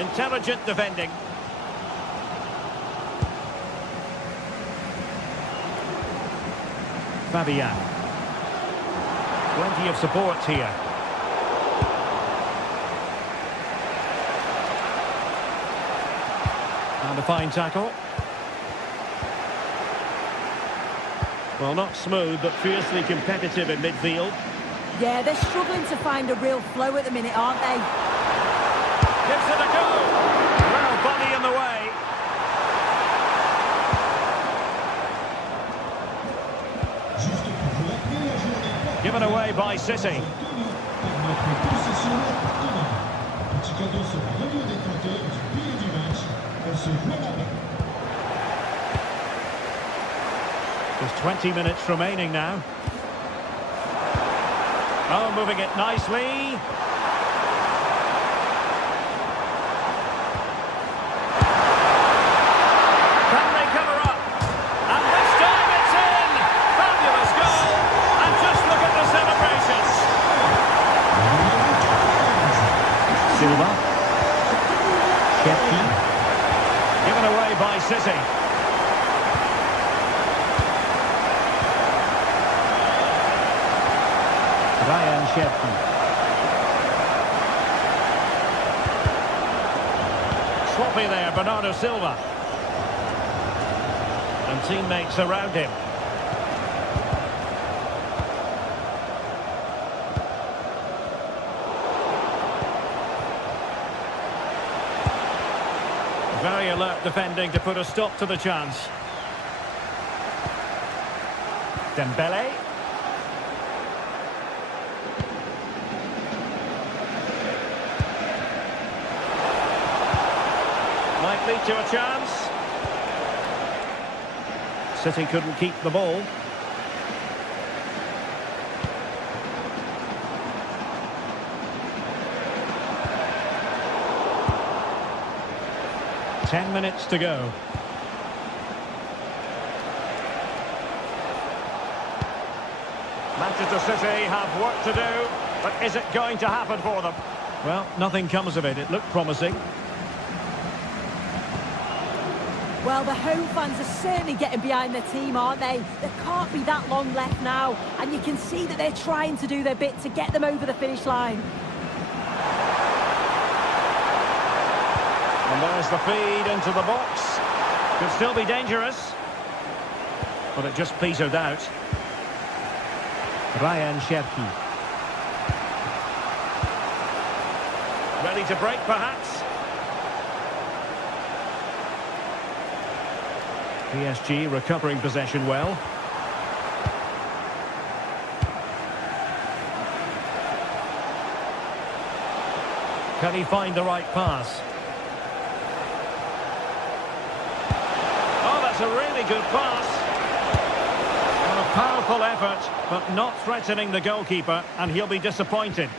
Intelligent defending. Fabian. Plenty of support here. And a fine tackle. Well, not smooth, but fiercely competitive in midfield. Yeah, they're struggling to find a real flow at the minute, aren't they? Gives it a go. Well, body in the way. Given away by City. There's 20 minutes remaining now. Oh, moving it nicely. Can they cover up? And this time it's in! Fabulous goal! And just look at the celebrations. Silva. Shakhtar. Given away by City. Cherki. Sloppy there, Bernardo Silva. And teammates around him. Very alert defending to put a stop to the chance. Dembele. Might lead to a chance. City couldn't keep the ball. Ten minutes to go. Manchester City have work to do, but is it going to happen for them? Well, nothing comes of it. It looked promising. Well, the home fans are certainly getting behind their team, aren't they? There can't be that long left now, and you can see that they're trying to do their bit to get them over the finish line. And there's the feed into the box. Could still be dangerous. But it just petered out. Rayan Cherki. Ready to break, perhaps? PSG recovering possession well. Can he find the right pass? Oh, that's a really good pass. Well, a powerful effort, but not threatening the goalkeeper, and he'll be disappointed.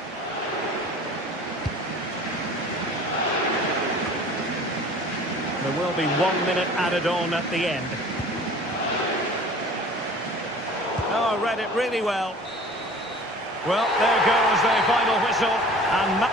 There will be 1 minute added on at the end. Oh, read it really well. Well, there goes the final whistle. And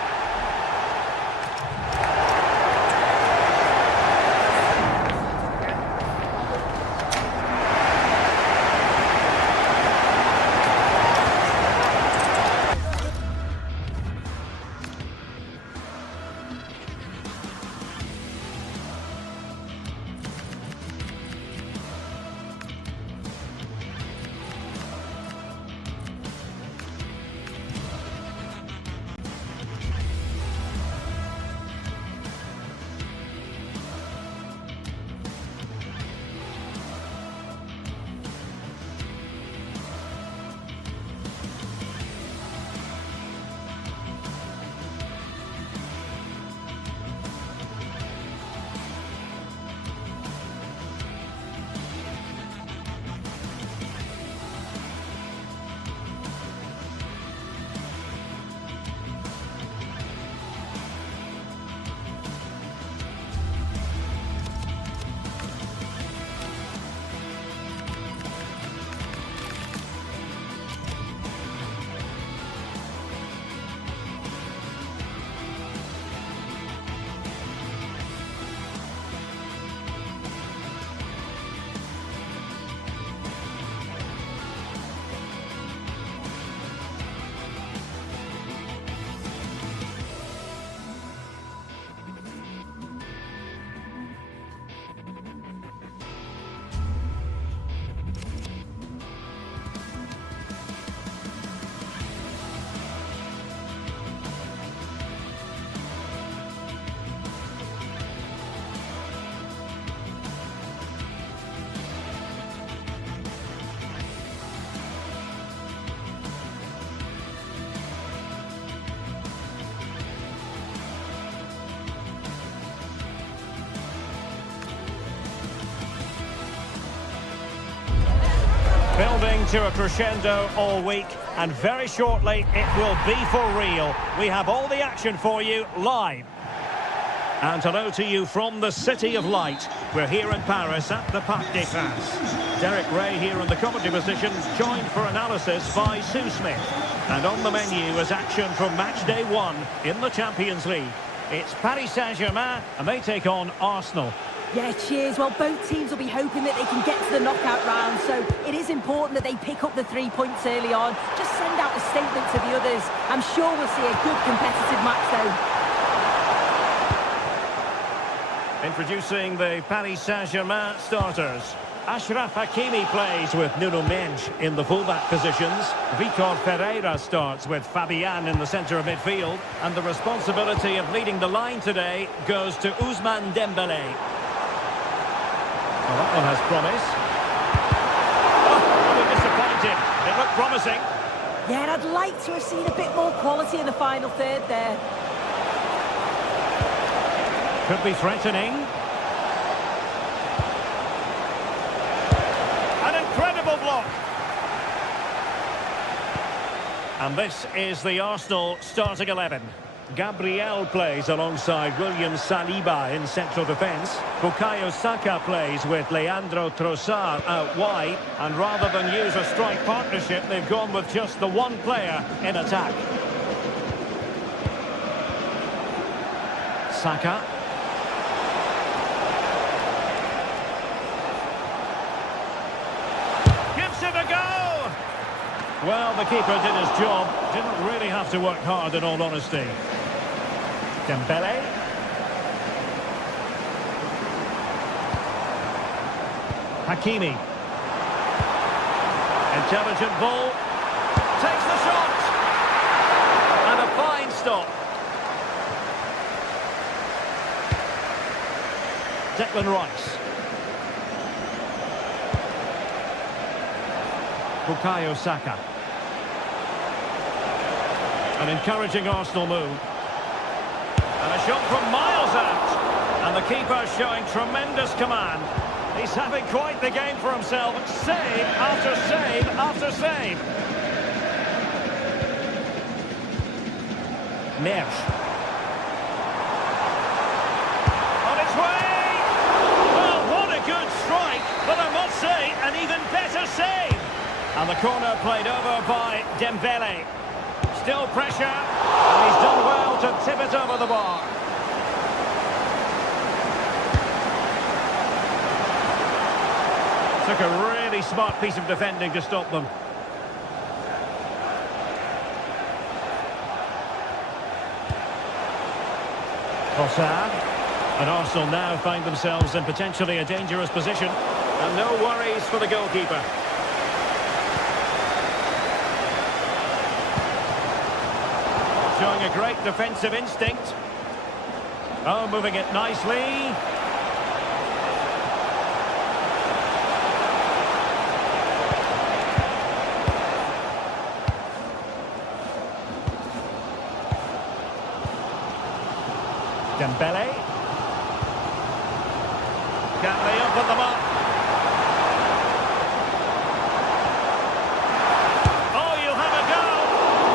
building to a crescendo all week, and very shortly it will be for real. We have all the action for you live. And hello to you from the City of Light. We're here in Paris at the Parc des Princes. Derek Ray here in the commentary position, joined for analysis by Sue Smith. And on the menu is action from match day 1 in the Champions League. It's Paris Saint-Germain, and they take on Arsenal. Yeah, cheers. Well, both teams will be hoping that they can get to the knockout round, so it is important that they pick up the 3 points early on. Just send out a statement to the others. I'm sure we'll see a good competitive match, though. Introducing the Paris Saint-Germain starters. Achraf Hakimi plays with Nuno Mendes in the fullback positions. Vitor Ferreira starts with Fabian in the centre of midfield. And the responsibility of leading the line today goes to Ousmane Dembélé. Well, that one has promise. Oh, we're disappointed. It looked promising. Yeah, and I'd like to have seen a bit more quality in the final third there. Could be threatening. Incredible block. And this is the Arsenal starting 11. Gabriel plays alongside William Saliba in central defence. Bukayo Saka plays with Leandro Trossard out wide. And rather than use a strike partnership, they've gone with just the one player in attack. Saka. Well, the keeper did his job. Didn't really have to work hard, in all honesty. Dembele. Hakimi. Intelligent ball. Takes the shot. And a fine stop. Declan Rice. Bukayo Saka. An encouraging Arsenal move. And a shot from miles out. And the keeper showing tremendous command. He's having quite the game for himself. Save after save after save. Mersch. On its way! Well, what a good strike. But I must say, an even better save. And the corner played over by Dembele. Still pressure, and he's done well to tip it over the bar. Took a really smart piece of defending to stop them. Trossard. And Arsenal now find themselves in potentially a dangerous position. And no worries for the goalkeeper. Showing a great defensive instinct. Oh, moving it nicely. Dembele. Can't they open them up? Oh, you'll have a go.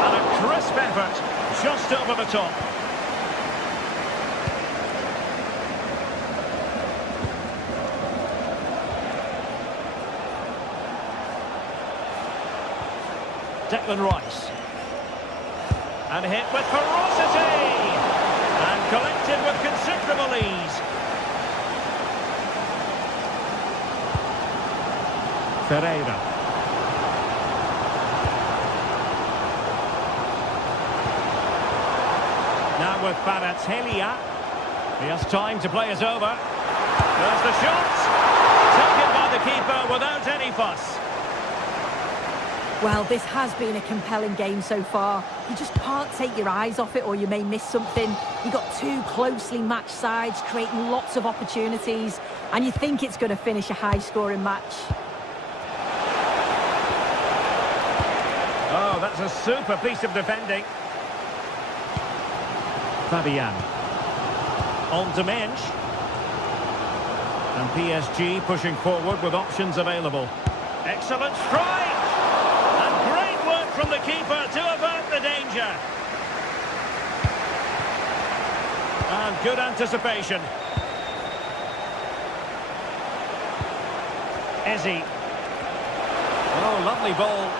And a crisp effort. Just over the top. Declan Rice. And hit with ferocity. And collected with considerable ease. Ferreira. Now with Kvaratskhelia. He has time to play it over. There's the shot. Taken by the keeper without any fuss. Well, this has been a compelling game so far. You just can't take your eyes off it or you may miss something. You've got two closely matched sides creating lots of opportunities and you think it's going to finish a high-scoring match. Oh, that's a super piece of defending. Fabian. On to Mensch. And PSG pushing forward with options available. Excellent strike! And great work from the keeper to avert the danger. And good anticipation. Eze. Oh, lovely ball.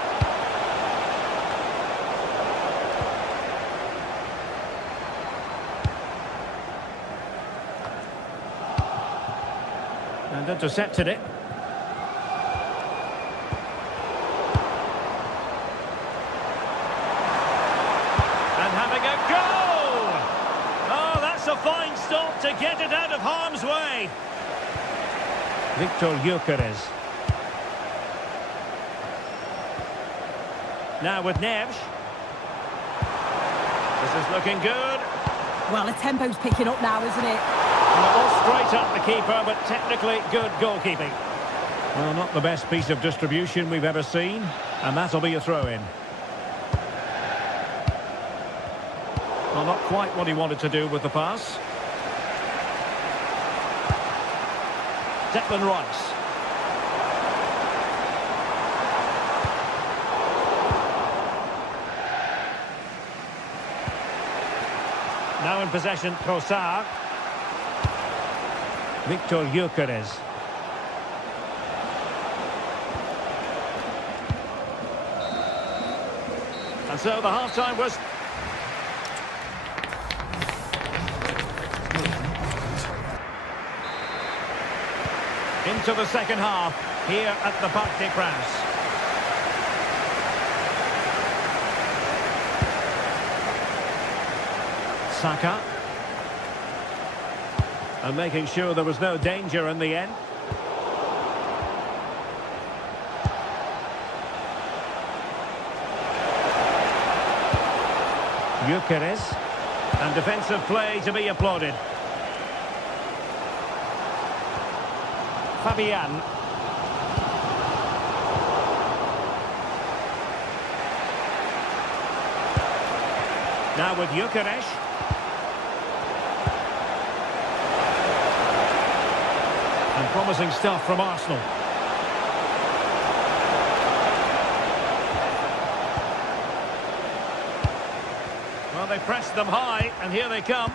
And intercepted it. And having a goal! Oh, that's a fine stop to get it out of harm's way. Victor Gyökeres. Now with Neves. This is looking good. Well, the tempo's picking up now, isn't it? Well, straight up the keeper, but technically good goalkeeping. Well, not the best piece of distribution we've ever seen, and that'll be a throw-in. Well, not quite what he wanted to do with the pass. Declan Rice. Now in possession, Trossard. Victor Gyökeres. And so the half-time was... into the second half, here at the Parc des Princes. Saka. And making sure there was no danger in the end. Gyökeres. And defensive play to be applauded. Fabian. Now with Gyökeres. And promising stuff from Arsenal. Well, they pressed them high, and here they come.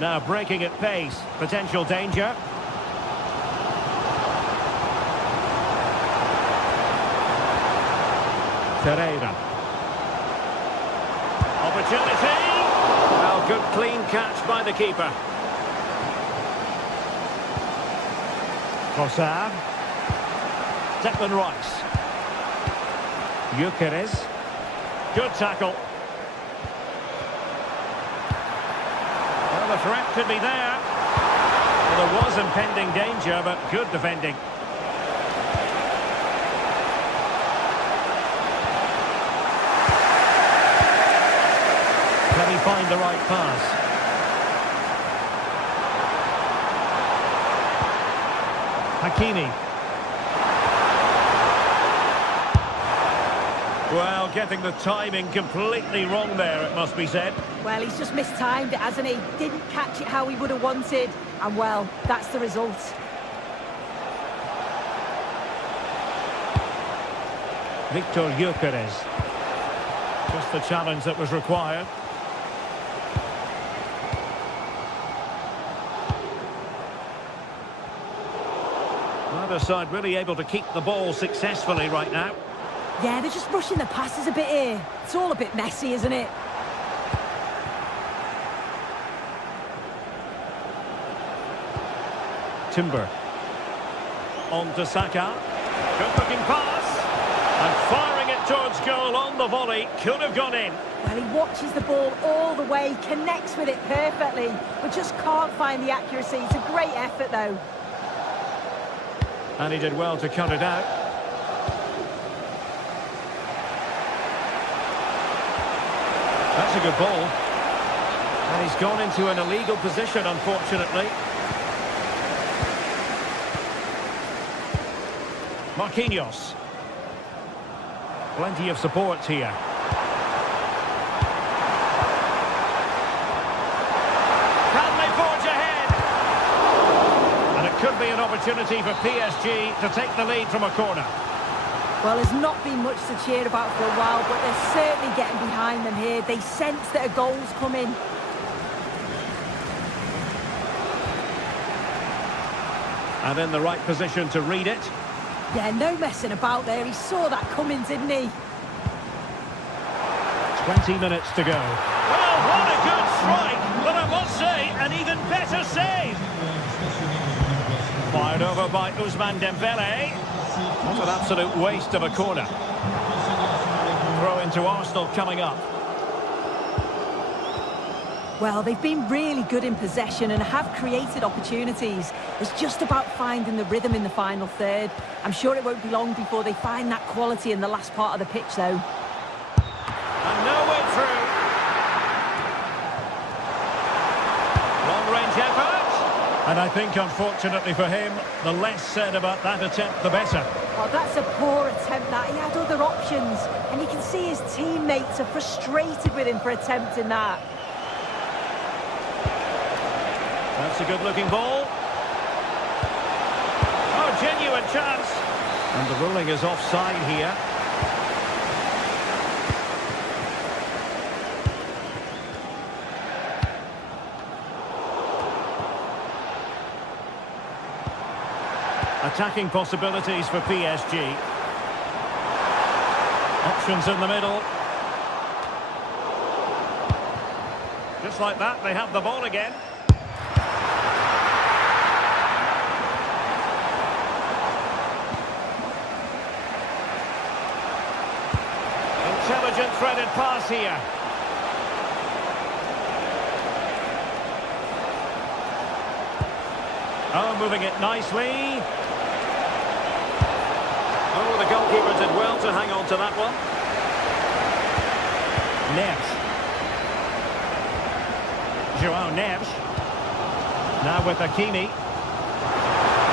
Now breaking at pace. Potential danger. Pereira. Opportunity. Well, good clean catch by the keeper. Trossard. Declan Rice. Gyökeres. Good tackle. Well, the threat could be there. Well, there was impending danger, but good defending. Can he find the right pass? Hakimi. Well, getting the timing completely wrong there, it must be said. Well, he's just mistimed it, hasn't he? Didn't catch it how he would have wanted. And, well, that's the result. Victor Gyökeres. Just the challenge that was required. Other side really able to keep the ball successfully right now. Yeah, they're just rushing the passes a bit here. It's all a bit messy, isn't it? Timber. On to Saka. Good looking pass. And firing it towards goal on the volley. Could have gone in. Well, he watches the ball all the way, connects with it perfectly, but just can't find the accuracy. It's a great effort, though. And he did well to cut it out. That's a good ball. And he's gone into an illegal position, unfortunately. Marquinhos. Plenty of support here. Can they forge ahead? And it could be an opportunity for PSG to take the lead from a corner. Well, there's not been much to cheer about for a while, but they're certainly getting behind them here. They sense that a goal's coming. And in the right position to read it. Yeah, no messing about there. He saw that coming, didn't he? 20 minutes to go. Well, what a good strike, but I must say, an even better save. Fire Turned over by Ousmane Dembele. What an absolute waste of a corner. Throw into Arsenal coming up. Well, they've been really good in possession and have created opportunities. It's just about finding the rhythm in the final third. I'm sure it won't be long before they find that quality in the last part of the pitch, though. And no way through. Long-range effort. And I think, unfortunately for him, the less said about that attempt, the better. Oh, that's a poor attempt, that. He had other options. And you can see his teammates are frustrated with him for attempting that. That's a good-looking ball. Oh, genuine chance. And the ruling is offside here. Attacking possibilities for PSG. Options in the middle. Just like that, they have the ball again. Intelligent threaded pass here. Oh, moving it nicely. Oh, the goalkeeper did well to hang on to that one. Neves. Joao Neves. Now with Hakimi.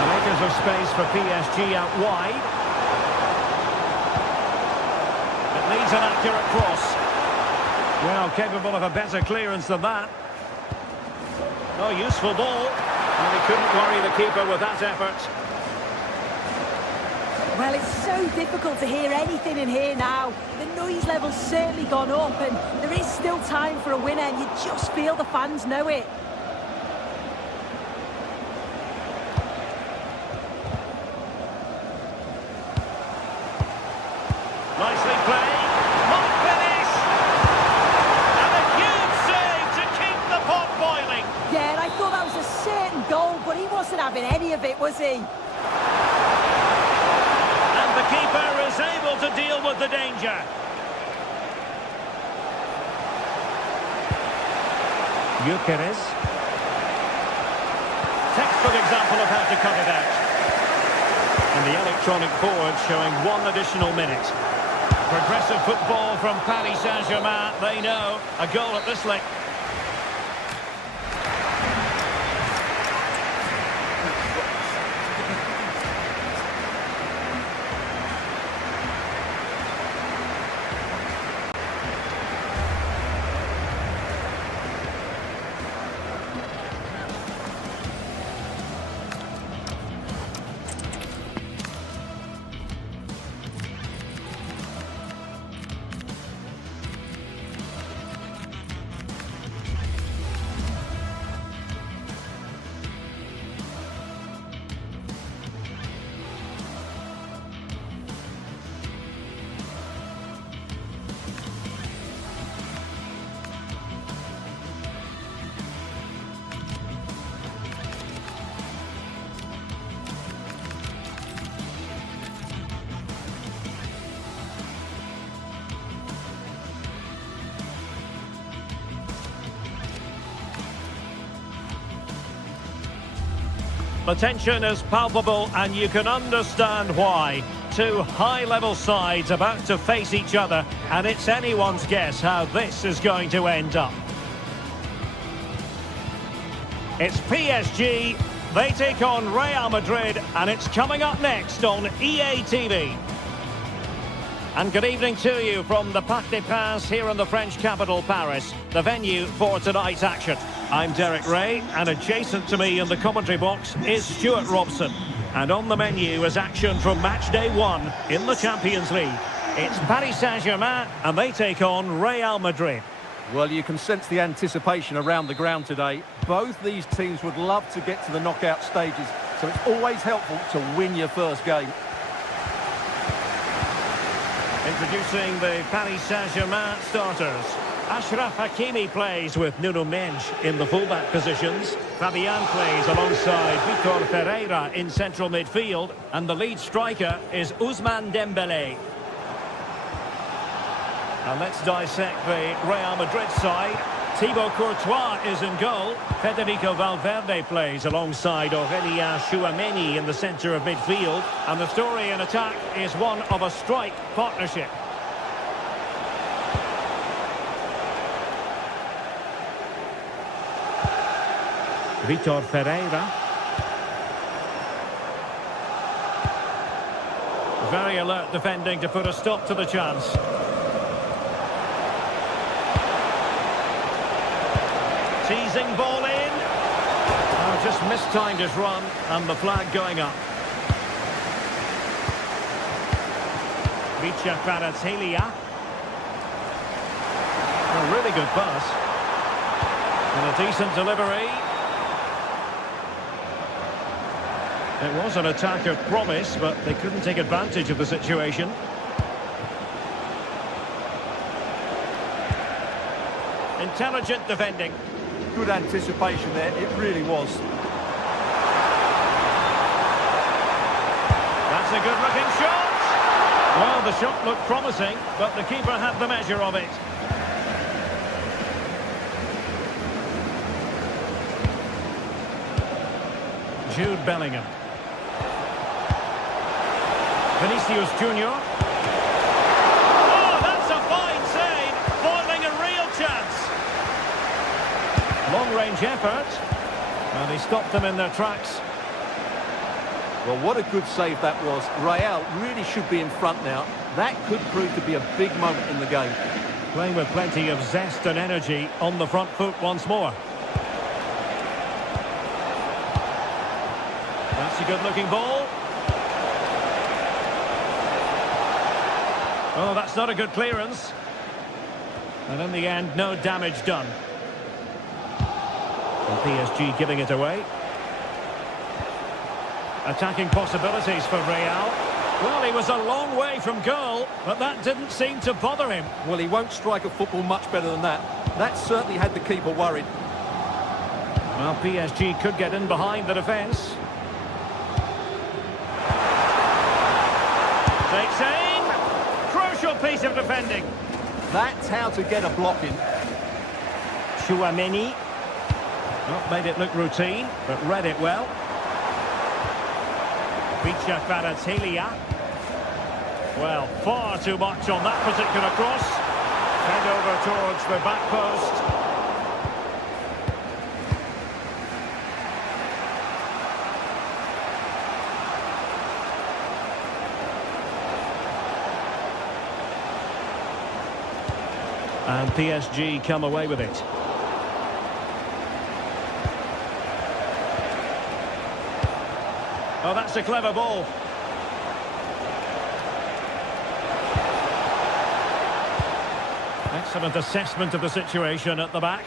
Makers of space for PSG out wide. It needs an accurate cross. Well, capable of a better clearance than that. Oh, useful ball. And he couldn't worry the keeper with that effort. Well, it's so difficult to hear anything in here now. The noise level's certainly gone up, and there is still time for a winner, and you just feel the fans know it. Nicely played. Might finish. And a huge save to keep the pot boiling. Yeah, and I thought that was a certain goal, but he wasn't having any of it, was he? The keeper is able to deal with the danger. Gyökeres. Textbook example of how to cut it out. And the electronic board showing 1 additional minute. Progressive football from Paris Saint-Germain. They know a goal at this length. The tension is palpable, and you can understand why. Two high-level sides about to face each other, and it's anyone's guess how this is going to end up. It's PSG, they take on Real Madrid, and it's coming up next on EA TV. And good evening to you from the Parc des Princes here in the French capital, Paris, the venue for tonight's action. I'm Derek Ray, and adjacent to me in the commentary box is Stuart Robson. And on the menu is action from match day 1 in the Champions League. It's Paris Saint-Germain, and they take on Real Madrid. Well, you can sense the anticipation around the ground today. Both these teams would love to get to the knockout stages, so it's always helpful to win your first game. Introducing the Paris Saint-Germain starters. Ashraf Hakimi plays with Nuno Mendes in the fullback positions. Fabian plays alongside Vitor Ferreira in central midfield. And the lead striker is Ousmane Dembélé. And let's dissect the Real Madrid side. Thibaut Courtois is in goal. Federico Valverde plays alongside Aurélien Tchouameni in the centre of midfield. And the story in attack is one of a strike partnership. Vitor Ferreira. Very alert defending to put a stop to the chance. Teasing ball in. Oh, just mistimed his run and the flag going up. Vicha Kvaratskhelia. A really good pass. And a decent delivery. It was an attack of promise, but they couldn't take advantage of the situation. Intelligent defending. Good anticipation there, it really was. That's a good-looking shot. Well, the shot looked promising, but the keeper had the measure of it. Jude Bellingham. Vinicius Junior. Oh, that's a fine save, foiling a real chance. Long-range effort. And he stopped them in their tracks. Well, what a good save that was. Rayo really should be in front now. That could prove to be a big moment in the game. Playing with plenty of zest and energy on the front foot once more. That's a good-looking ball. Oh, that's not a good clearance. And in the end, no damage done. And PSG giving it away. Attacking possibilities for Real. Well, he was a long way from goal, but that didn't seem to bother him. Well, he won't strike a football much better than that. That certainly had the keeper worried. Well, PSG could get in behind the defence. Takes aim. Crucial piece of defending. That's how to get a block in. Tchouameni. Not made it look routine, but read it well. Vicha Kvaratskhelia. Well, far too much on that particular cross. Head over towards the back post. And PSG come away with it. Oh, that's a clever ball. Excellent assessment of the situation at the back.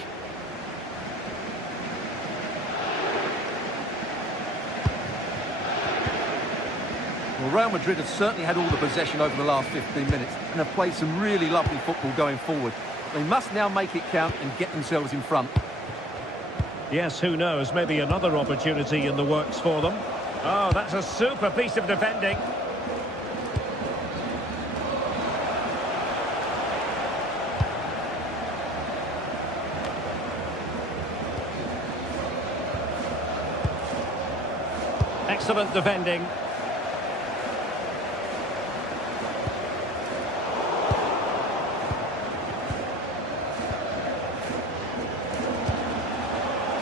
Well, Real Madrid have certainly had all the possession over the last 15 minutes and have played some really lovely football going forward. They must now make it count and get themselves in front. Yes, who knows, maybe another opportunity in the works for them. Oh, that's a super piece of defending. Excellent defending.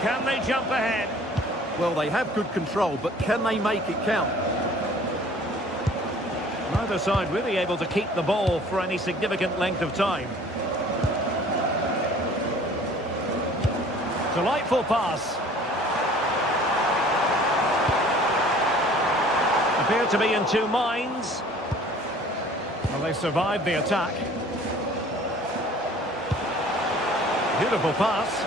Can they jump ahead? Well, they have good control, but can they make it count? Neither side really able to keep the ball for any significant length of time. Delightful pass. Appear to be in two minds. Well, they survived the attack. Beautiful pass.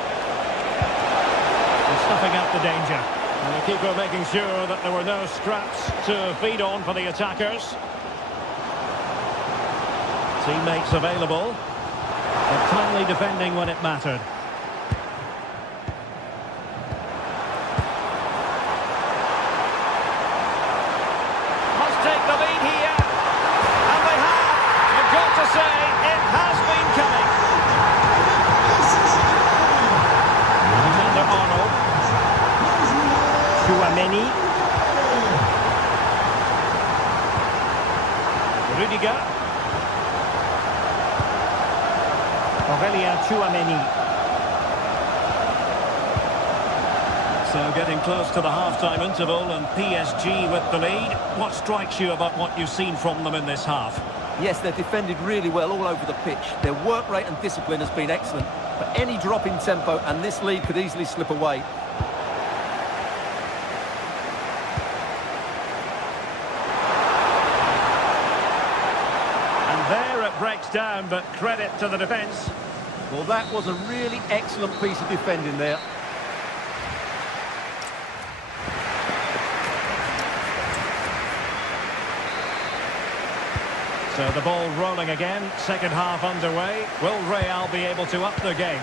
And snuffing out the danger. And the keeper making sure that there were no scraps to feed on for the attackers. Teammates available. But timely defending when it mattered. Must take the lead here. And they have. You've got to say, it has been coming. Alexander-Arnold. Tchouaméni. Rudiger. Aurélien Tchouaméni. So getting close to the half-time interval and PSG with the lead. What strikes you about what you've seen from them in this half? Yes, they've defended really well all over the pitch. Their work rate and discipline has been excellent. But any drop in tempo and this lead could easily slip away. There it breaks down, but credit to the defence. Well, that was a really excellent piece of defending there. So the ball rolling again, second half underway. Will Real be able to up the game?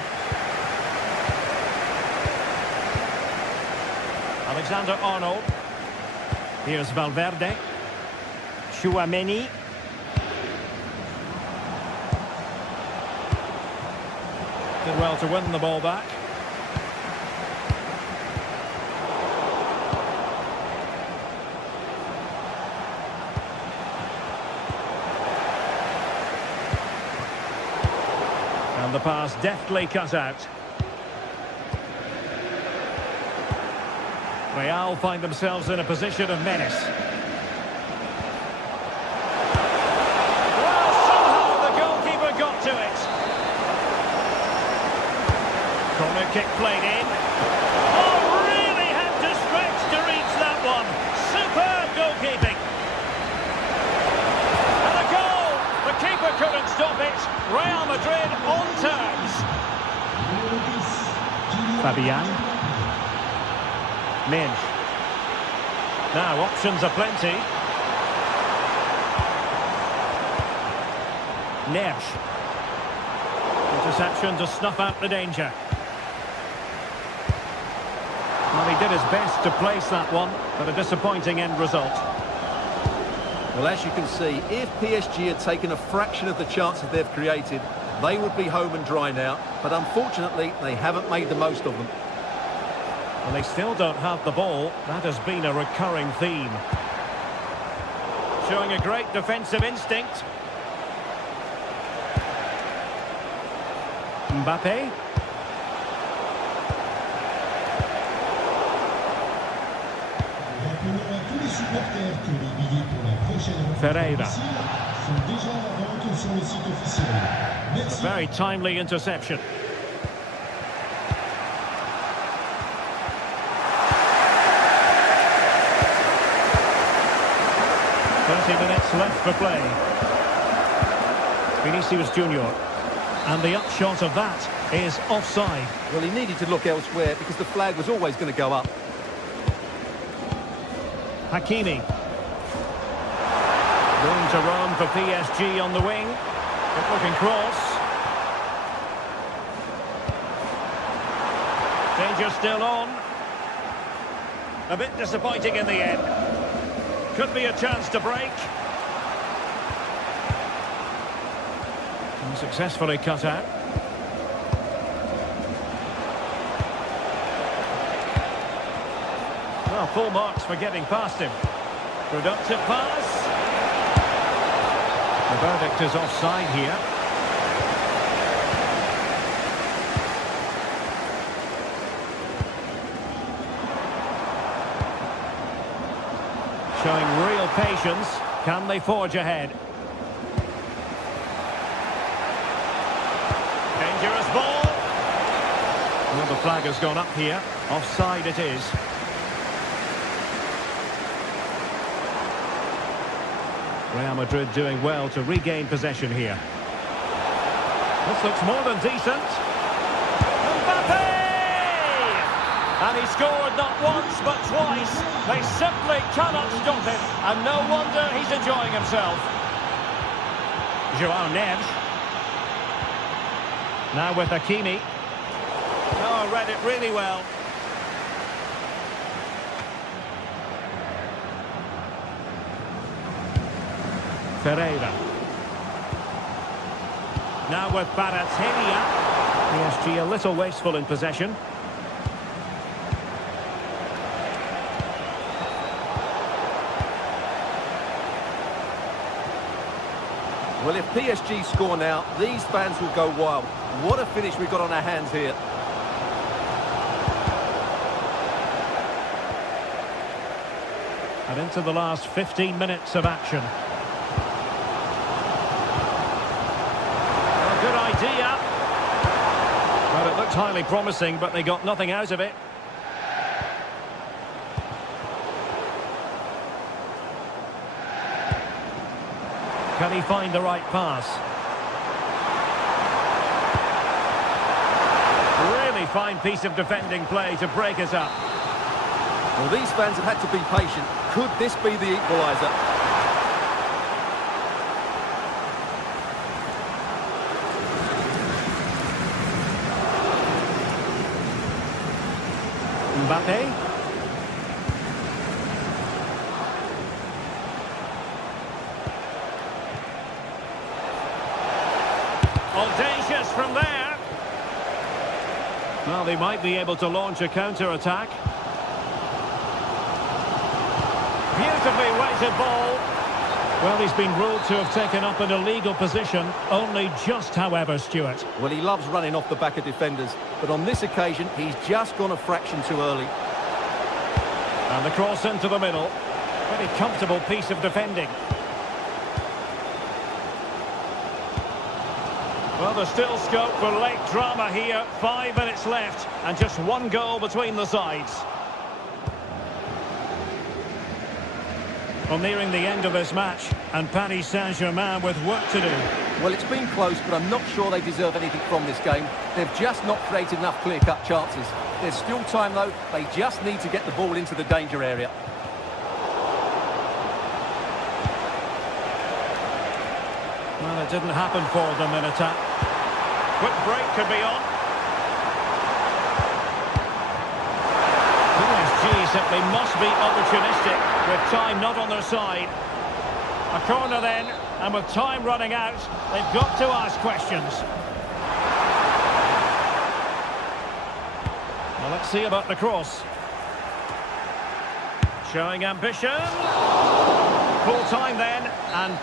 Alexander-Arnold. Here's Valverde. Tchouaméni. Did well to win the ball back. And the pass deftly cut out. Real find themselves in a position of menace. Well, somehow the goalkeeper got to it. Corner kick played in. Oh, really had to stretch to reach that one. Superb goalkeeping. And a goal. The keeper couldn't stop it. Real Madrid on terms. Fabian. Minge. Now options are plenty. Neves. Interception to snuff out the danger. Well, he did his best to place that one, but a disappointing end result. Well, as you can see, if PSG had taken a fraction of the chances they've created, they would be home and dry now. But unfortunately, they haven't made the most of them. Well, they still don't have the ball. That has been a recurring theme. Showing a great defensive instinct. Mbappe. Ferreira. A very timely interception. Minutes left for play. Vinicius Junior. And the upshot of that is offside. Well, he needed to look elsewhere because the flag was always going to go up. Hakimi. Room to run for PSG on the wing. Good looking cross. Danger still on. A bit disappointing in the end. Could be a chance to break. And successfully cut out. Well, full marks for getting past him. Productive pass. The verdict is offside here. Showing real patience. Can they forge ahead? Dangerous ball. Well, the flag has gone up here. Offside it is. Real Madrid doing well to regain possession here. This looks more than decent. Mbappe! And he scored not once but twice. They simply cannot stop him. And no wonder he's enjoying himself. João Neves. Now with Hakimi. Oh, read it really well. Ferreira. Now with Barateria. PSG a little wasteful in possession. Well, if PSG score now, these fans will go wild. What a finish we've got on our hands here. And into the last 15 minutes of action. A good idea. Well, it looked highly promising, but they got nothing out of it. Can he find the right pass? Really fine piece of defending play to break us up. Well, these fans have had to be patient. Could this be the equaliser? Mbappe. Audacious from there. Well, they might be able to launch a counter-attack. Beautifully weighted ball. Well, he's been ruled to have taken up an illegal position. Only just, however, Stuart. Well, he loves running off the back of defenders. But on this occasion, he's just gone a fraction too early. And the cross into the middle. Very comfortable piece of defending. Well, there's still scope for late drama here. 5 minutes left and just one goal between the sides. Well, nearing the end of this match, and Paris Saint-Germain with work to do. Well, it's been close, but I'm not sure they deserve anything from this game. They've just not created enough clear-cut chances. There's still time, though. They just need to get the ball into the danger area. Well, it didn't happen for them in attack. Quick break could be on. PSG simply must be opportunistic with time not on their side. A corner then, and with time running out, they've got to ask questions. Well, let's see about the cross. Showing ambition. Full time then, and...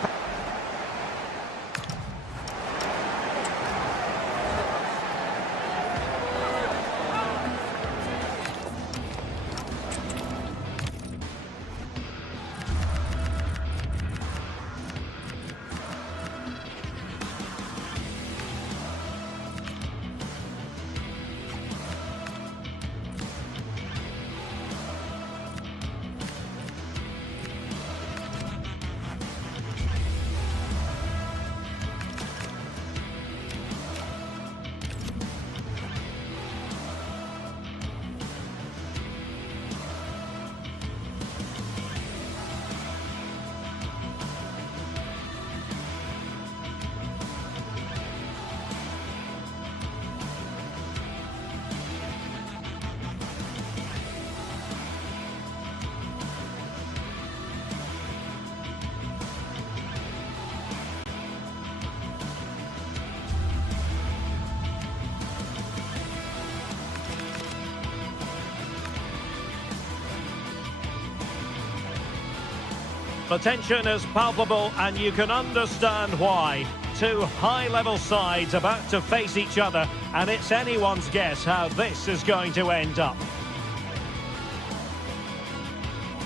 The tension is palpable, and you can understand why. Two high-level sides about to face each other, and it's anyone's guess how this is going to end up.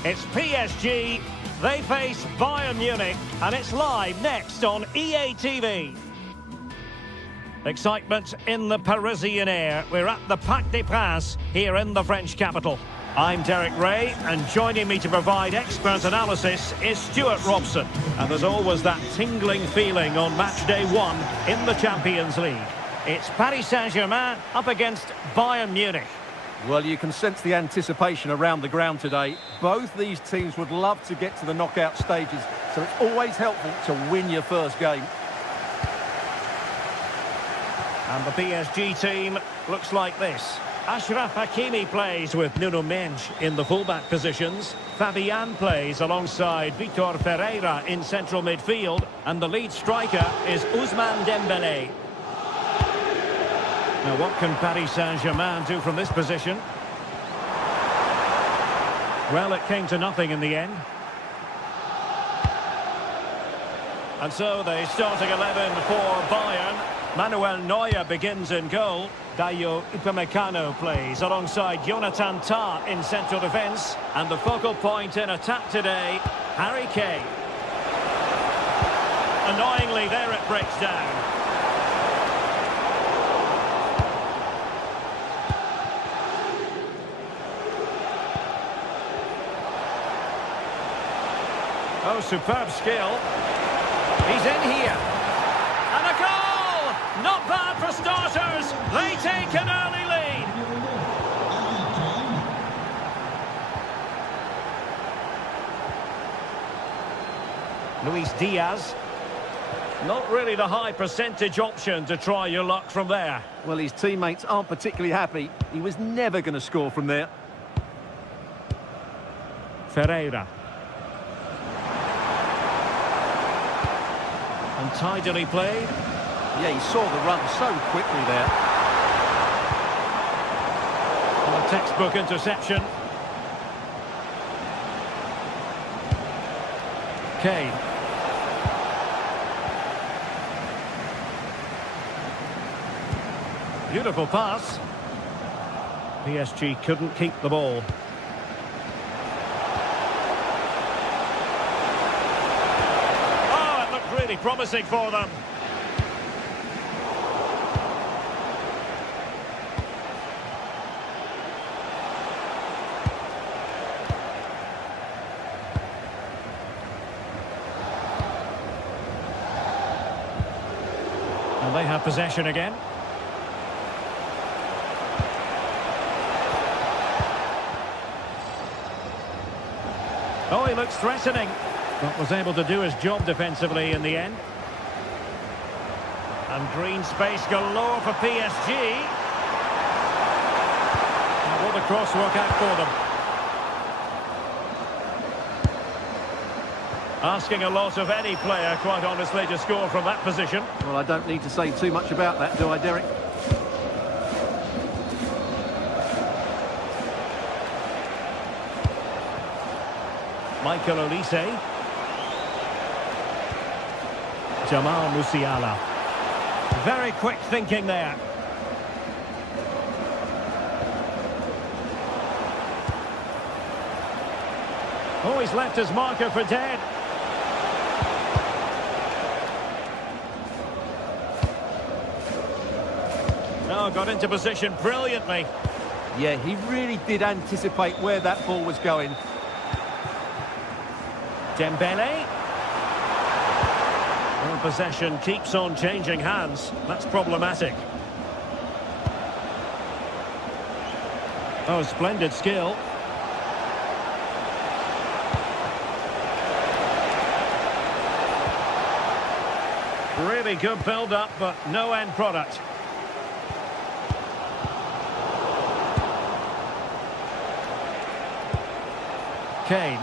It's PSG, they face Bayern Munich, and it's live next on EA TV. Excitement in the Parisian air. We're at the Parc des Princes here in the French capital. I'm Derek Ray, and joining me to provide expert analysis is Stuart Robson. And there's always that tingling feeling on match day 1 in the Champions League. It's Paris Saint-Germain up against Bayern Munich. Well, you can sense the anticipation around the ground today. Both these teams would love to get to the knockout stages, so it's always helpful to win your first game. And the PSG team looks like this. Achraf Hakimi plays with Nuno Mendes in the fullback positions. Fabian plays alongside Vitor Ferreira in central midfield. And the lead striker is Ousmane Dembélé. Now what can Paris Saint-Germain do from this position? Well, it came to nothing in the end. And so the starting 11 for Bayern. Manuel Neuer begins in goal. Dayo Upamecano plays alongside Jonathan Tah in central defence. And the focal point in attack today, Harry Kane. Annoyingly, there it breaks down. Oh, superb skill. He's in here. And a goal! Not bad for starters. They take an early lead. Luis Diaz. Not really the high percentage option to try your luck from there. Well, his teammates aren't particularly happy. He was never going to score from there. Ferreira. And tidily played. Yeah, he saw the run so quickly there. And a textbook interception. Kane. Beautiful pass. PSG couldn't keep the ball. Really promising for them. And they have possession again. Oh, he looks threatening. But was able to do his job defensively in the end. And green space galore for PSG. And what a cross work out for them. Asking a lot of any player, quite honestly, to score from that position. Well, I don't need to say too much about that, do I, Derek? Michael Olise. Jamal Musiala. Very quick thinking there. Oh, he's left his marker for dead. Oh, got into position brilliantly. Yeah, he really did anticipate where that ball was going. Dembele. Well, possession keeps on changing hands. That's problematic. Oh, splendid skill. Really good build-up, but no end product. Kane.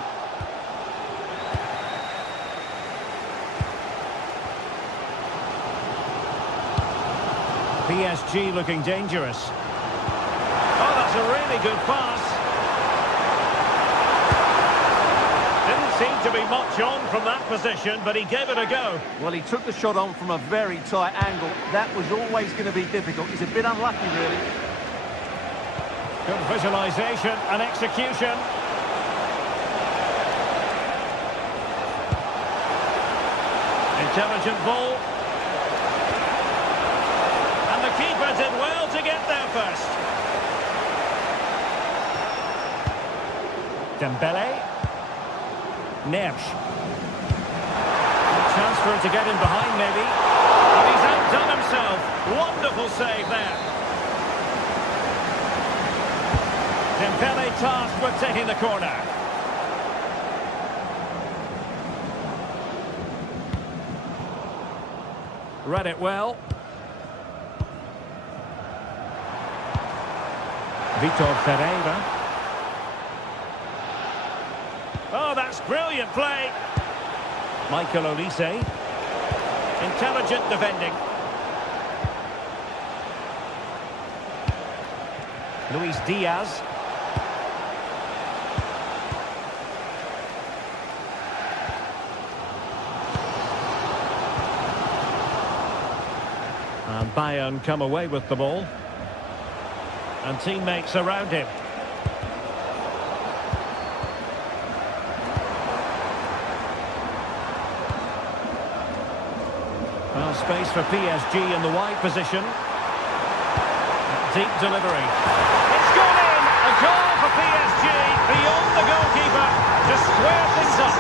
PSG looking dangerous. Oh, that's a really good pass. Didn't seem to be much on from that position, but he gave it a go. Well, he took the shot on from a very tight angle. That was always going to be difficult. He's a bit unlucky, really. Good visualisation and execution. Intelligent ball. And the keeper did well to get there first. Dembele. Nersch. Chance for him to get in behind, maybe. And he's outdone himself. Wonderful save there. Dembele tasked with taking the corner. Read it well. Vitor Ferreira. Oh, that's brilliant play. Michael Olise. Intelligent defending. Luis Diaz. And Bayern come away with the ball. And teammates around him. Well, space for PSG in the wide position. Deep delivery. It's gone in! A goal for PSG beyond the goalkeeper to square things up.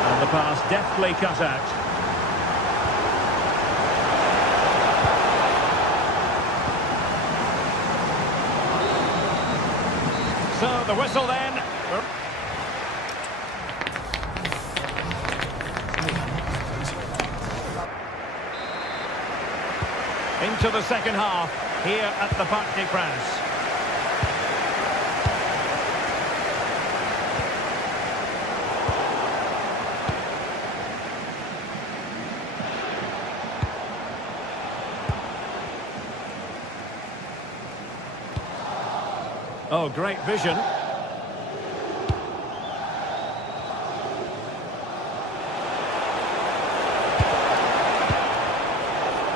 And the pass deftly cut out. So the whistle then. Into the second half here at the Parc des Princes. Oh, great vision.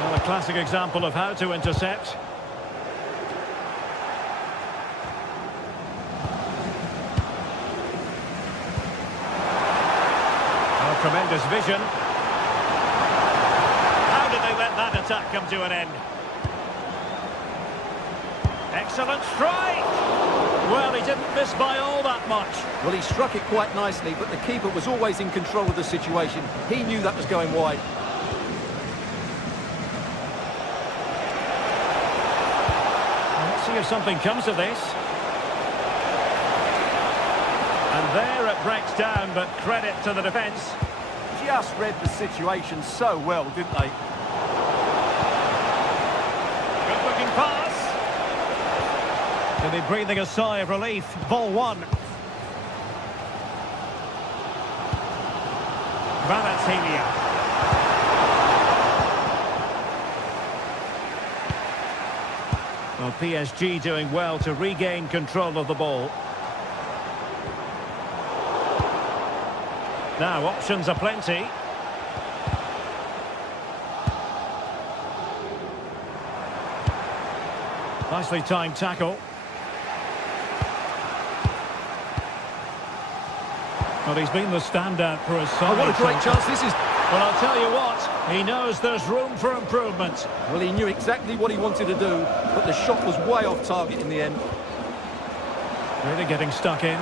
Well, a classic example of how to intercept. Oh, tremendous vision. How did they let that attack come to an end? Excellent strike! Well, he didn't miss by all that much. Well, he struck it quite nicely, but the keeper was always in control of the situation. He knew that was going wide. Let's see if something comes of this. And there it breaks down, but credit to the defence. Just read the situation so well, didn't they? Good-looking pass. They'll be breathing a sigh of relief. Ball one. Kvaratskhelia. Well, PSG doing well to regain control of the ball. Now, options are plenty. Nicely timed tackle. Well, he's been the standout for his side. Oh, what a great chance this is. Well, I'll tell you what, he knows there's room for improvement. Well, he knew exactly what he wanted to do, but the shot was way off target in the end. Really getting stuck in.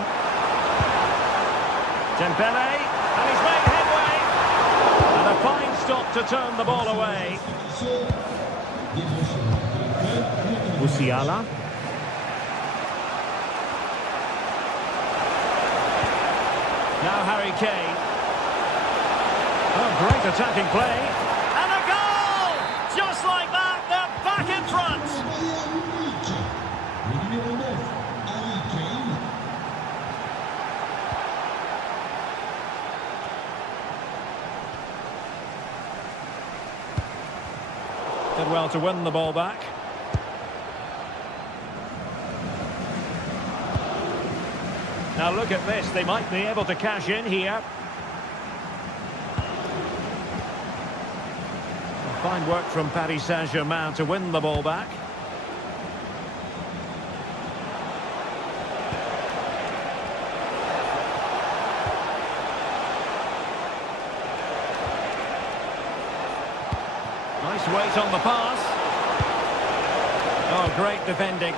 Dembele, and he's made headway. And a fine stop to turn the ball away. Musiala. Now Harry Kane. Oh, great attacking play. And a goal! Just like that, they're back in front. Did well to win the ball back. Now look at this, they might be able to cash in here. Fine work from Paris Saint-Germain to win the ball back. Nice weight on the pass. Oh, great defending.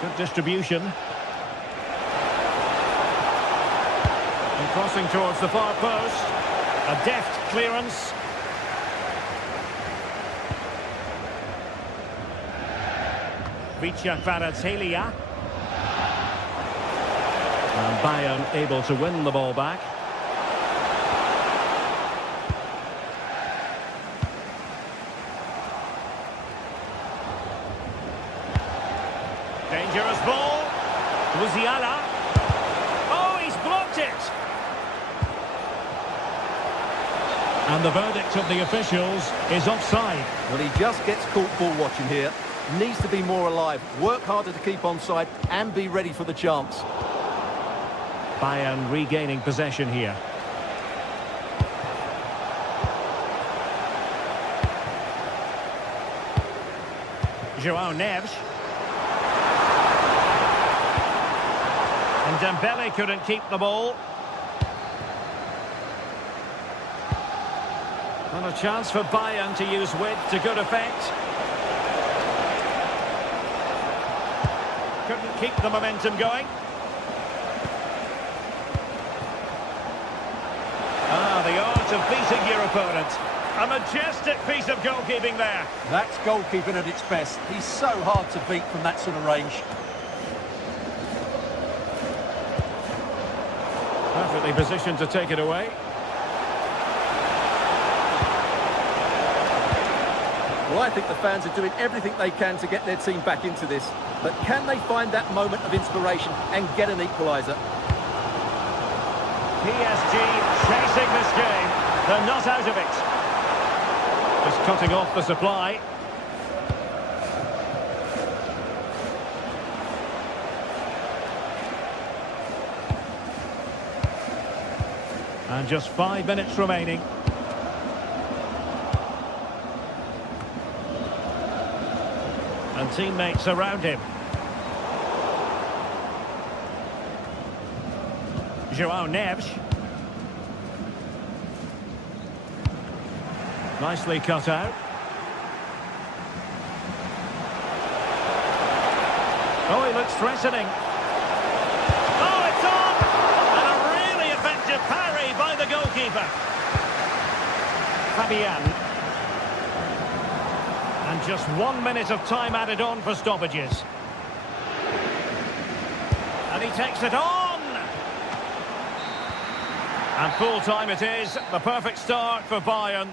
Good distribution. And crossing towards the far post. A deft clearance. Kvaratskhelia. And Bayern able to win the ball back. Dangerous ball. Musiala. Oh, he's blocked it. And the verdict of the officials is offside. Well, he just gets caught ball watching here. Needs to be more alive, work harder to keep onside and be ready for the chance. Bayern regaining possession here. João Neves. And Dembele couldn't keep the ball. And a chance for Bayern to use width to good effect. Couldn't keep the momentum going. The art of beating your opponent. A majestic piece of goalkeeping there. That's goalkeeping at its best. He's so hard to beat from that sort of range. Perfectly positioned to take it away. Well, I think the fans are doing everything they can to get their team back into this. But can they find that moment of inspiration and get an equaliser? PSG chasing this game. They're not out of it. Just cutting off the supply. And just 5 minutes remaining. And teammates around him. João Neves. Nicely cut out. Oh, he looks threatening. Oh, it's on! And a really effective parry by the goalkeeper. Fabian. And just 1 minute of time added on for stoppages. And he takes it on! And full time it is. The perfect start for Bayern.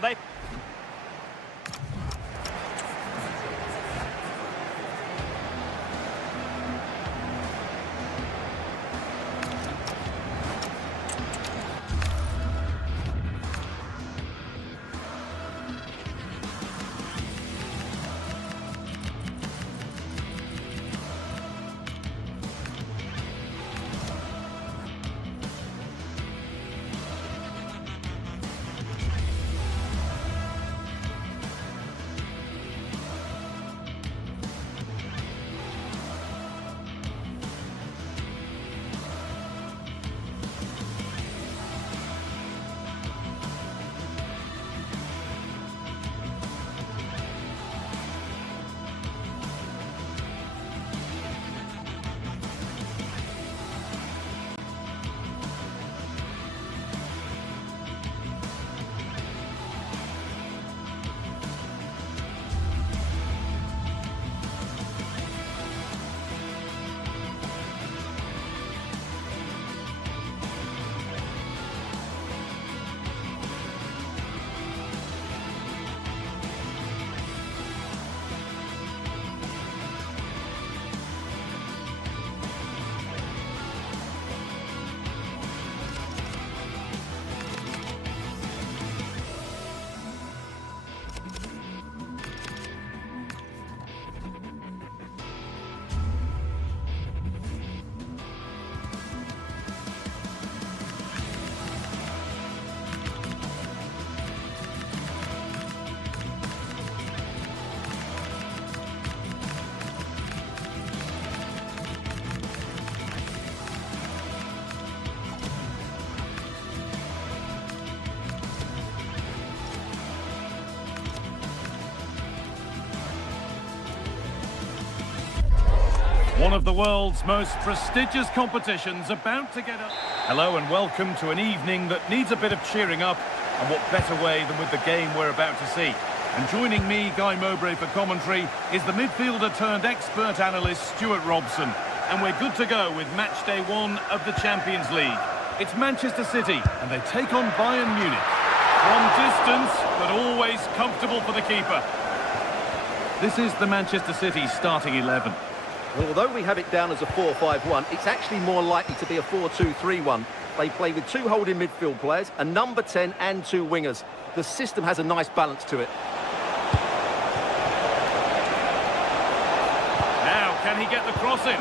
One of the world's most prestigious competitions about to get up. Hello and welcome to an evening that needs a bit of cheering up, and what better way than with the game we're about to see. And joining me, Guy Mowbray, for commentary is the midfielder-turned-expert analyst Stuart Robson. And we're good to go with match day 1 of the Champions League. It's Manchester City, and they take on Bayern Munich. From distance, but always comfortable for the keeper. This is the Manchester City starting 11. Well, although we have it down as a 4-5-1, it's actually more likely to be a 4-2-3-1. They play with 2 holding midfield players, a number 10 and 2 wingers. The system has a nice balance to it. Now, can he get the cross in?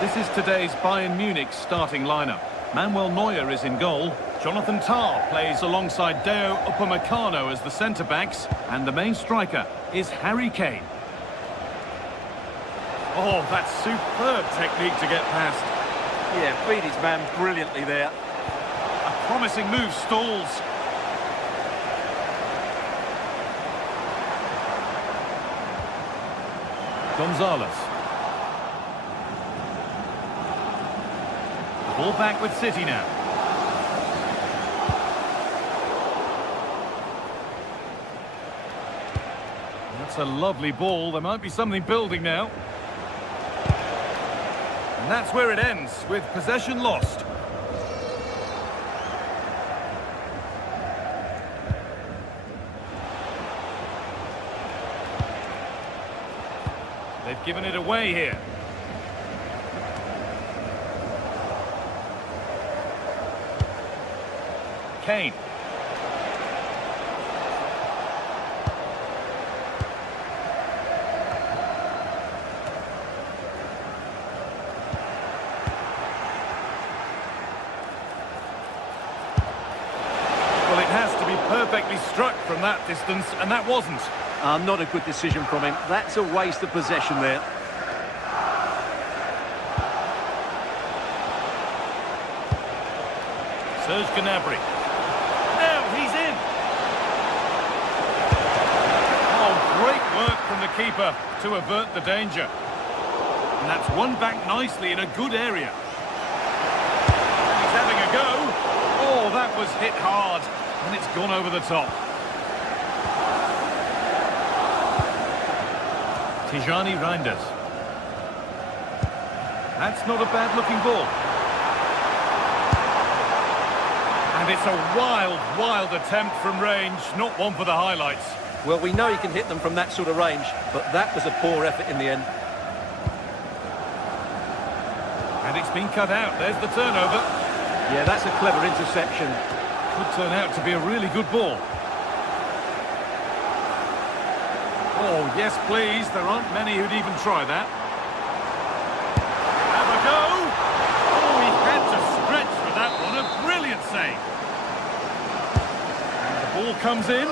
This is today's Bayern Munich starting lineup. Manuel Neuer is in goal. Jonathan Tah plays alongside Deo Upamecano as the centre-backs. And the main striker is Harry Kane. Oh, that's superb technique to get past. Yeah, beat his man brilliantly there. A promising move stalls. Gonzalez. Ball back with City now. That's a lovely ball. There might be something building now. And that's where it ends, with possession lost. They've given it away here. Kane. Well, it has to be perfectly struck from that distance, and that wasn't. Not a good decision from him. That's a waste of possession there. Serge Gnabry. Now he's in. Oh, great work from the keeper to avert the danger. And that's won back nicely in a good area. He's having a go. Oh, that was hit hard. And it's gone over the top. Tijani Reinders. That's not a bad-looking ball. And it's a wild, wild attempt from range, not one for the highlights. Well, we know he can hit them from that sort of range, but that was a poor effort in the end. And it's been cut out. There's the turnover. Yeah, that's a clever interception. Could turn out to be a really good ball. Oh, yes, please. There aren't many who'd even try that. Have a go. Oh, he had to stretch for that one. A brilliant save. And the ball comes in.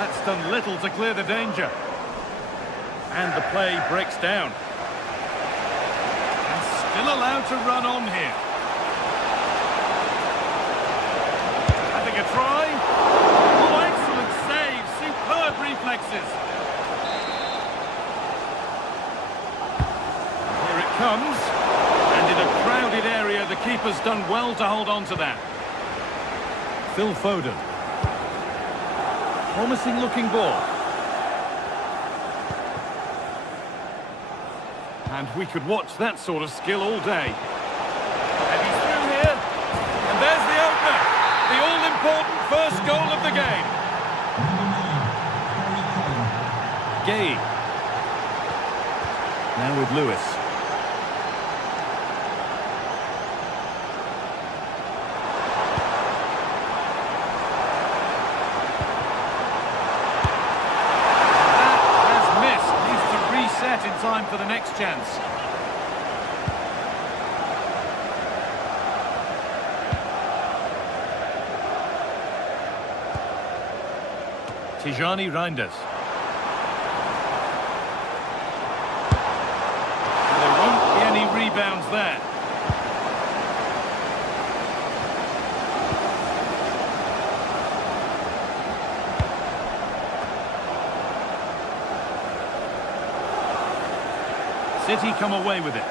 That's done little to clear the danger. And the play breaks down. And still allowed to run on here. Having a try. Oh, excellent save. Superb reflexes. Comes, and in a crowded area the keeper's done well to hold on to that. Phil Foden. Promising looking ball. And we could watch that sort of skill all day. And he's through here, and there's the opener, the all-important first goal of the game. Gay. Now with Lewis. In time for the next chance. Tijani Reinders. There won't be any rebounds there. City come away with it.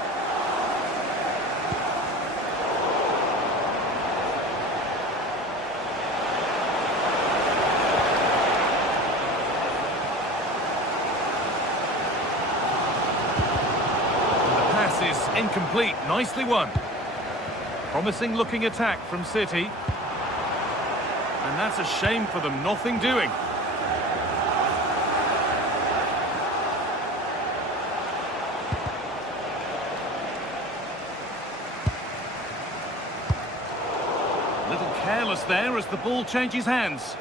Incomplete, nicely won. Promising looking attack from City. And that's a shame for them, nothing doing. A little careless there as the ball changes hands.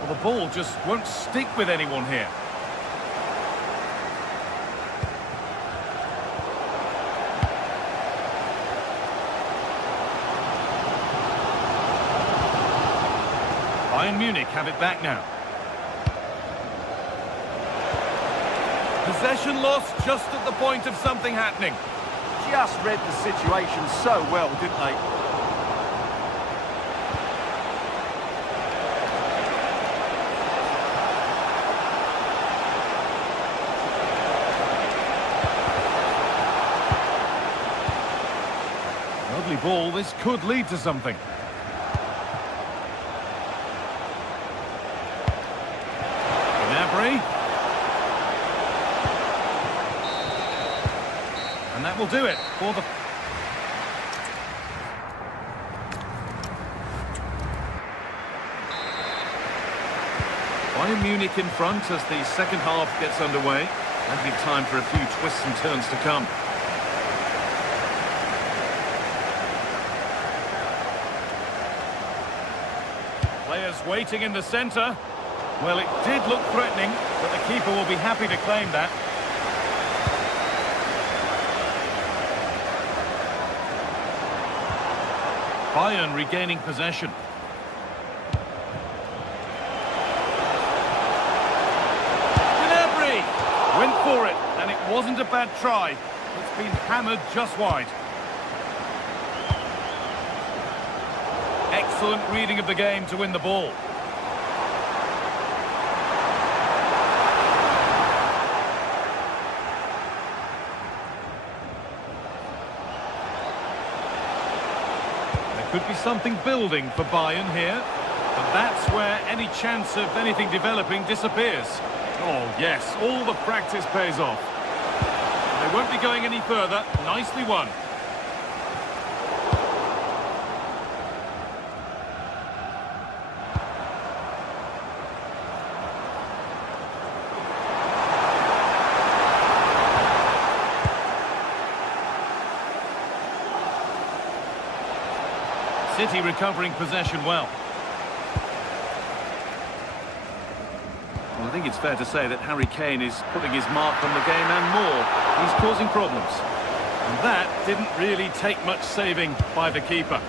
Well, the ball just won't stick with anyone here. Bayern Munich have it back now. Possession lost just at the point of something happening. Just read the situation so well, didn't they? Lovely ball, this could lead to something. And that will do it for the... Bayern Munich in front as the second half gets underway. Plenty of time for a few twists and turns to come. Players waiting in the centre. Well, it did look threatening, but the keeper will be happy to claim that. Bayern regaining possession. Gnabry went for it, and it wasn't a bad try. It's been hammered just wide. Excellent reading of the game to win the ball. Could be something building for Bayern here, but that's where any chance of anything developing disappears. Oh yes, all the practice pays off. They won't be going any further. Nicely won. City recovering possession well. Well, I think it's fair to say that Harry Kane is putting his mark on the game and more. He's causing problems. And that didn't really take much saving by the keeper.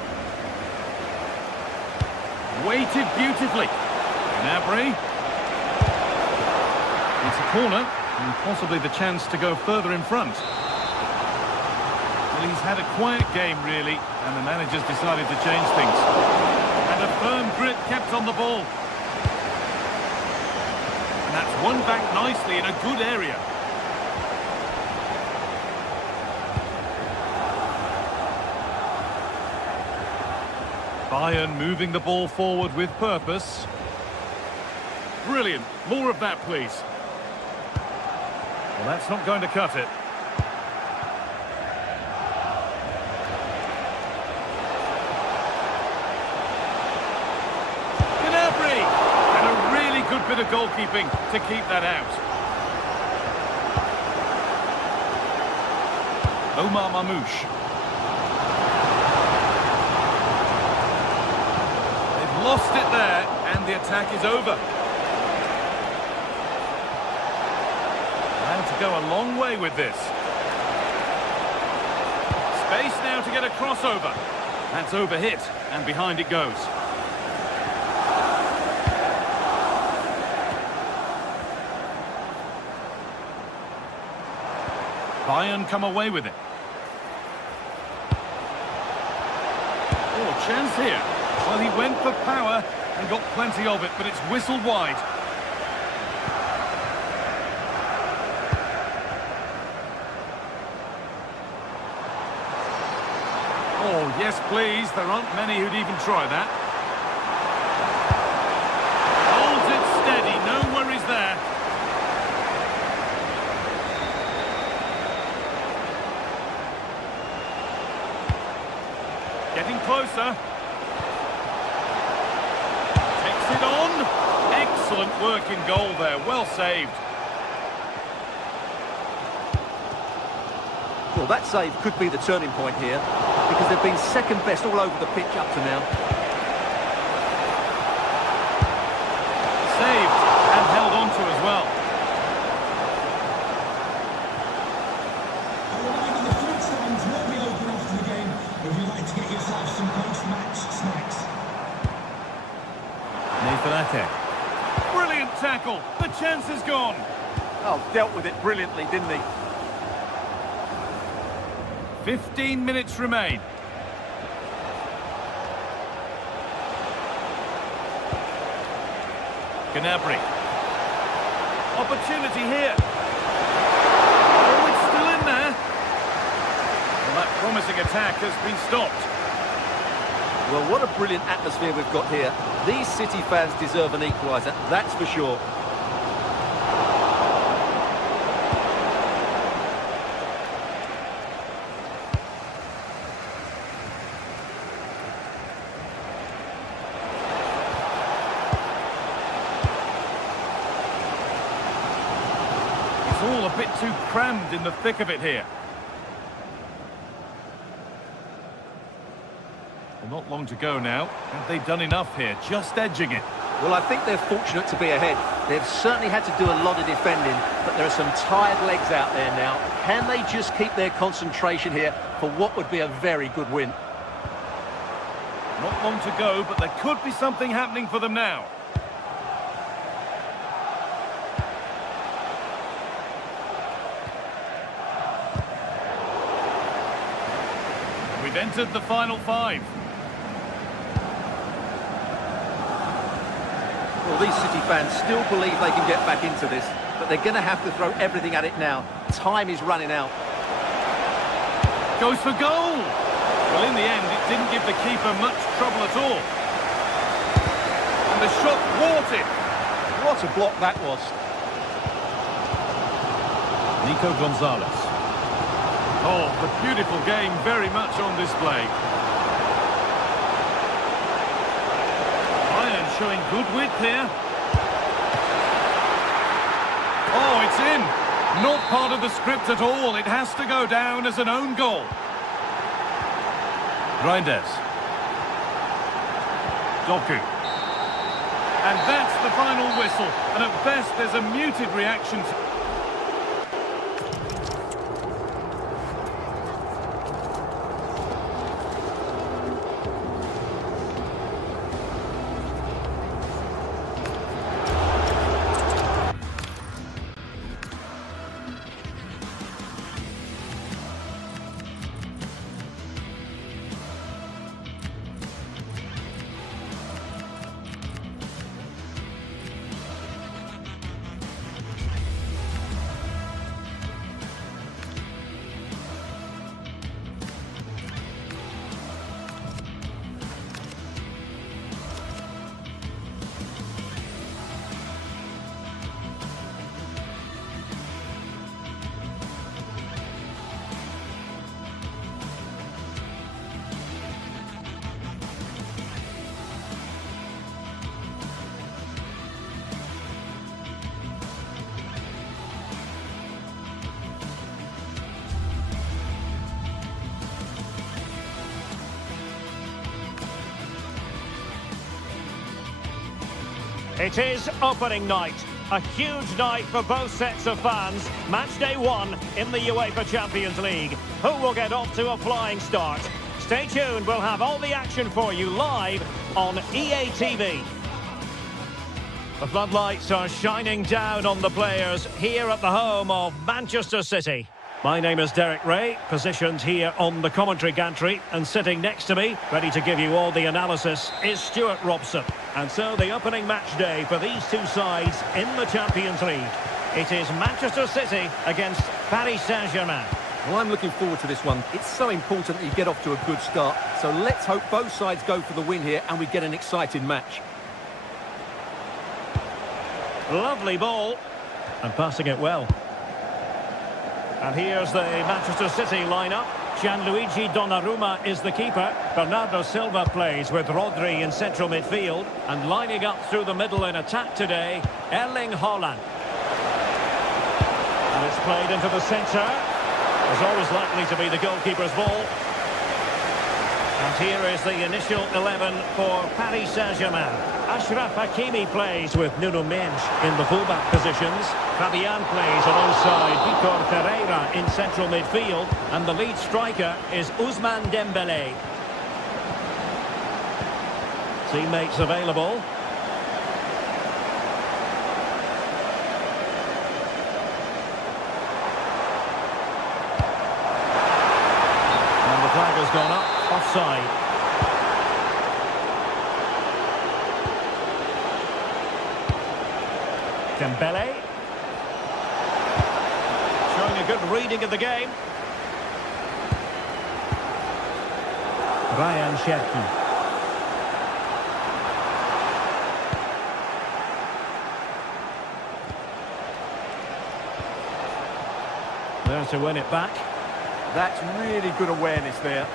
Weighted beautifully. Gnabry. It's a corner and possibly the chance to go further in front. Well, he's had a quiet game, really, and the manager's decided to change things. And a firm grip kept on the ball. And that's won back nicely in a good area. Bayern moving the ball forward with purpose. Brilliant. More of that, please. Well, that's not going to cut it. Good bit of goalkeeping to keep that out. Omar Mamouche. They've lost it there, and the attack is over. And to go a long way with this. Space now to get a crossover. That's overhit, and behind it goes. Bayern come away with it. Oh, chance here. Well, he went for power and got plenty of it, but it's whistled wide. Oh, yes, please. There aren't many who'd even try that. Holds it steady. No closer. Takes it on. Excellent work in goal there. Well saved. Well, that save could be the turning point here, because they've been second best all over the pitch up to now. Saved and held on to as well. A reminder, the food stands will be open after the game if you'd like to get yourself some post-match snacks. Nathan Ake. Brilliant tackle. The chance is gone. Oh, dealt with it brilliantly, didn't he? 15 minutes remain. Gnabry. Opportunity here. Oh, it's still in there. Well, that promising attack has been stopped. Well, what a brilliant atmosphere we've got here. These City fans deserve an equaliser, that's for sure. It's all a bit too crammed in the thick of it here. Well, not long to go now. Have they done enough here? Just edging it. Well, I think they're fortunate to be ahead. They've certainly had to do a lot of defending, but there are some tired legs out there now. Can they just keep their concentration here for what would be a very good win? Not long to go, but there could be something happening for them now. We've entered the final five. Well, these City fans still believe they can get back into this, but they're going to have to throw everything at it now. Time is running out. Goes for goal! Well, in the end, it didn't give the keeper much trouble at all. And the shot thwarted. What a block that was. Nico Gonzalez. Oh, the beautiful game very much on display. Bayern showing good width here. Oh, it's in. Not part of the script at all. It has to go down as an own goal. Reinders. Doku. And that's the final whistle. And at best, there's a muted reaction. It is opening night. A huge night for both sets of fans. Match day one in the UEFA Champions League. Who will get off to a flying start? Stay tuned, we'll have all the action for you live on EA TV. The floodlights are shining down on the players here at the home of Manchester City. My name is Derek Ray, positioned here on the commentary gantry, and sitting next to me, ready to give you all the analysis, is Stuart Robson. And so the opening match day for these two sides in the Champions League. It is Manchester City against Paris Saint-Germain. Well, I'm looking forward to this one. It's so important that you get off to a good start. So let's hope both sides go for the win here and we get an exciting match. Lovely ball. And passing it well. And here's the Manchester City lineup. Gianluigi Donnarumma is the keeper. Bernardo Silva plays with Rodri in central midfield. And lining up through the middle in attack today, Erling Haaland. And it's played into the centre. It's always likely to be the goalkeeper's ball. And here is the initial 11 for Paris Saint-Germain. Achraf Hakimi plays with Nuno Mendes in the fullback positions. Fabian plays alongside Vitor Ferreira in central midfield. And the lead striker is Ousmane Dembélé. Teammates available. And the flag has gone up. Offside. Dembélé. Showing a good reading of the game. Ryan Cherki. There to win it back. That's really good awareness there.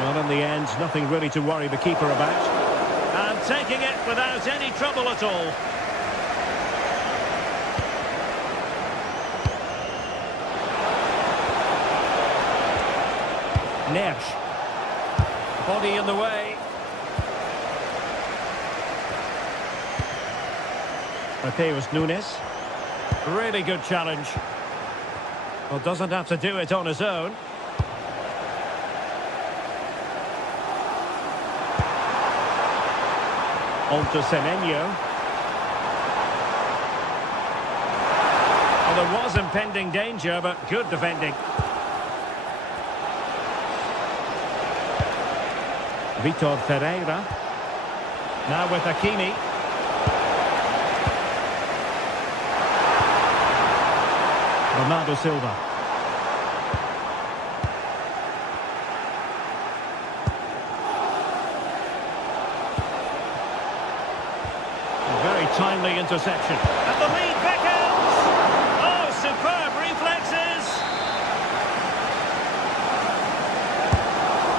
Well, in the end, nothing really to worry the keeper about. And taking it without any trouble at all. Neres. Body in the way. Mateus Nunes. Really good challenge. Well, doesn't have to do it on his own. On to Semenyo. Well, there was impending danger, but good defending. Vitor Ferreira. Now with Hakimi. Bernardo Silva. Timely interception. And the lead beckons! Oh, superb reflexes!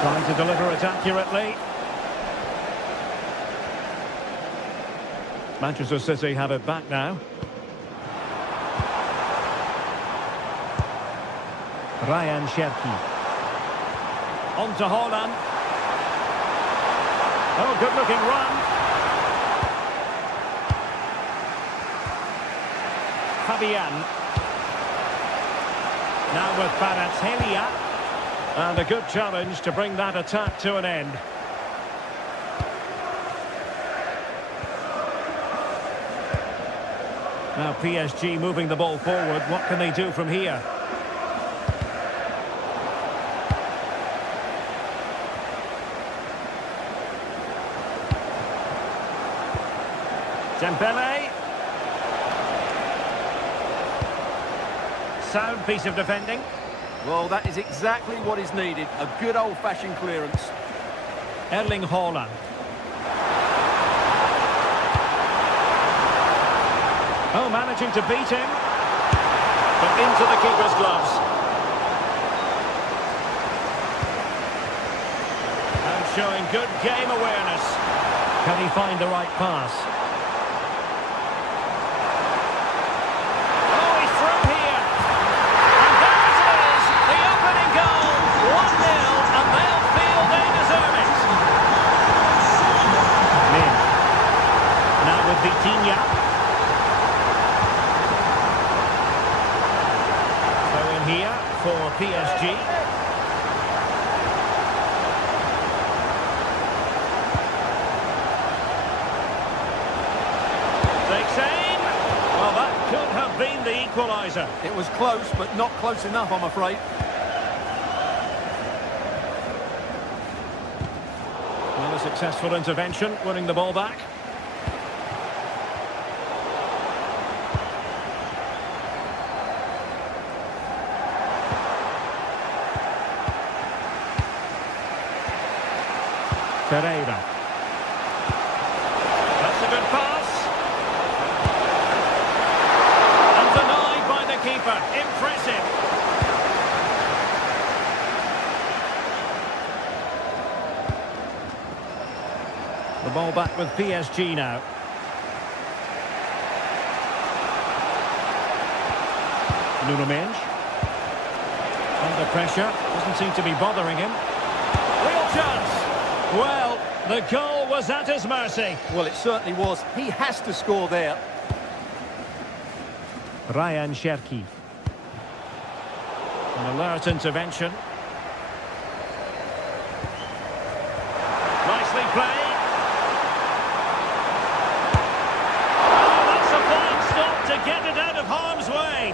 Trying to deliver it accurately. Manchester City have it back now. Ryan Cherki. On to Haaland. Oh, good-looking run. Fabian. Now with Kvaratskhelia. And a good challenge to bring that attack to an end. Now PSG moving the ball forward. What can they do from here? Dembélé. Sound piece of defending. Well, that is exactly what is needed. A good old-fashioned clearance. Erling Haaland. Oh, managing to beat him. But into the keeper's gloves. And showing good game awareness. Can he find the right pass? Here for PSG. Takes aim. Well, that could have been the equaliser. It was close, but not close enough, I'm afraid. Well, a successful intervention, winning the ball back. Ferreira. That's a good pass. Impressive. The ball back with PSG now. Nuno Mendes. Under pressure. Doesn't seem to be bothering him. Real chance. Well, the goal was at his mercy. Well, it certainly was. He has to score there. Ryan Cherki. An alert intervention. Nicely played. Oh, that's a fine stop to get it out of harm's way.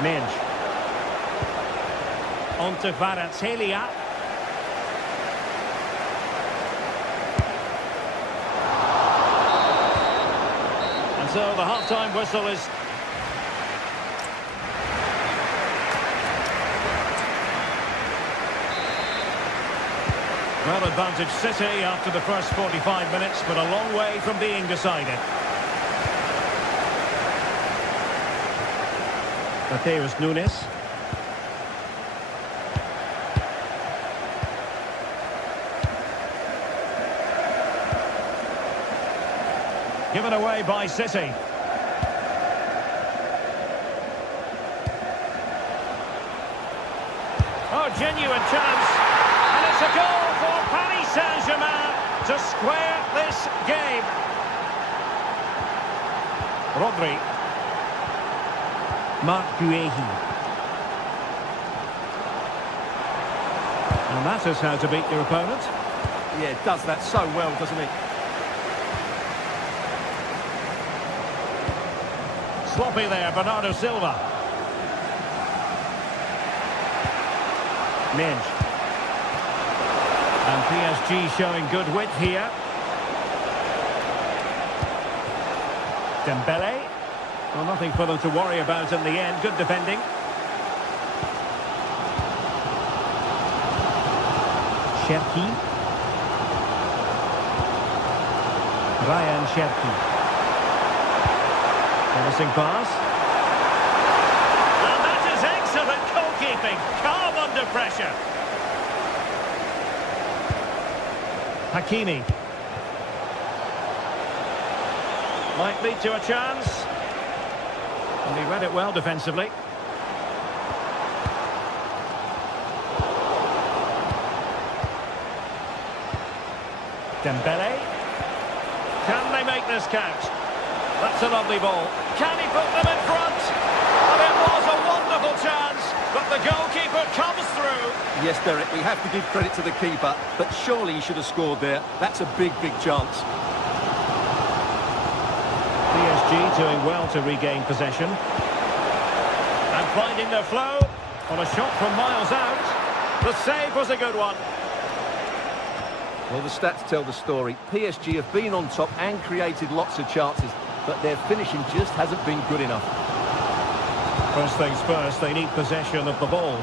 Mendes. On to Kvaratskhelia. And so the half-time whistle is... Well, advantage City after the first 45 minutes, but a long way from being decided. Mateus Nunes. Given away by City. Oh, genuine chance. And it's a goal for Paris Saint-Germain to square this game. Rodri. Marc Guehi. And that is how to beat your opponent. Yeah, does that so well, doesn't he? Sloppy there, Bernardo Silva. Mendes. And PSG showing good width here. Dembele. Well, nothing for them to worry about in the end. Good defending. Cherki. Ryan Cherki. Promising pass. And that is excellent goalkeeping. Calm under pressure. Hakimi. Might lead to a chance. And he read it well defensively. Dembele. Can they make this count? That's a lovely ball. Can he put them in front? And it was a wonderful chance, but the goalkeeper comes through. Yes, Derek, we have to give credit to the keeper, but surely he should have scored there. That's a big, big chance. PSG doing well to regain possession. And finding their flow on a shot from miles out. The save was a good one. Well, the stats tell the story. PSG have been on top and created lots of chances, but their finishing just hasn't been good enough. First things first, they need possession of the ball.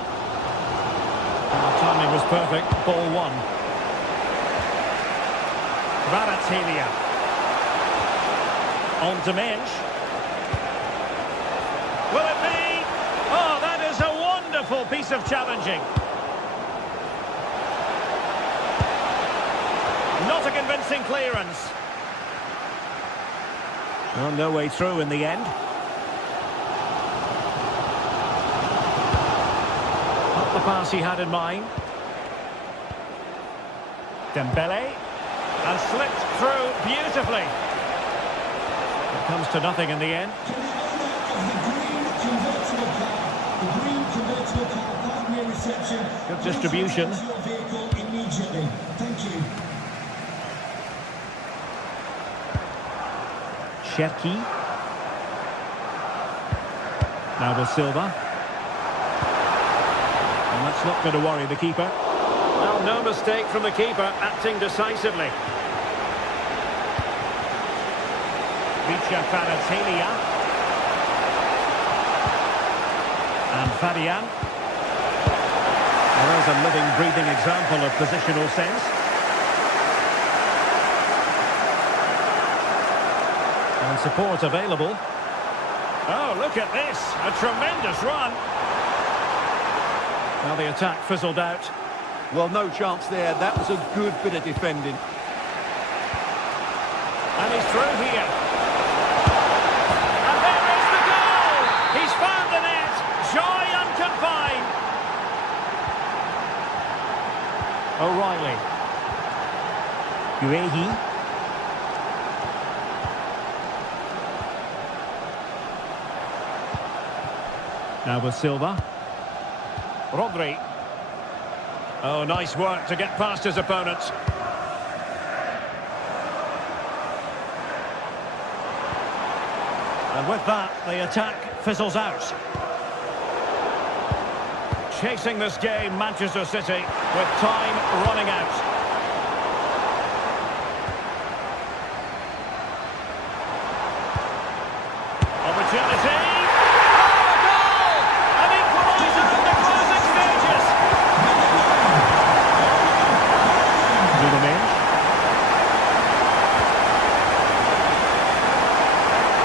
And the timing was perfect. Ball one. Kvaratskhelia. On to Mendes. Will it be? Oh, that is a wonderful piece of challenging. Not a convincing clearance. Well, no way through in the end. Not the pass he had in mind. Dembele. And slipped through beautifully. It comes to nothing in the end. Good distribution. Thank you. Cherki. Now with Silva. And that's not going to worry the keeper. Well, no mistake from the keeper, acting decisively. Kvaratskhelia. And Fabian. Well, there's a living, breathing example of positional sense. And support available. Oh, look at this. A tremendous run. Now the attack fizzled out. Well, no chance there. That was a good bit of defending. And he's through here. And there is the goal! He's found the net. Joy unconfined. O'Reilly. Guehi. Now with Silva. Rodri. Oh, nice work to get past his opponents. And with that, the attack fizzles out. Chasing this game, Manchester City, with time running out. Opportunity! Oh, a goal! An equaliser in the closing stages! Dudamir.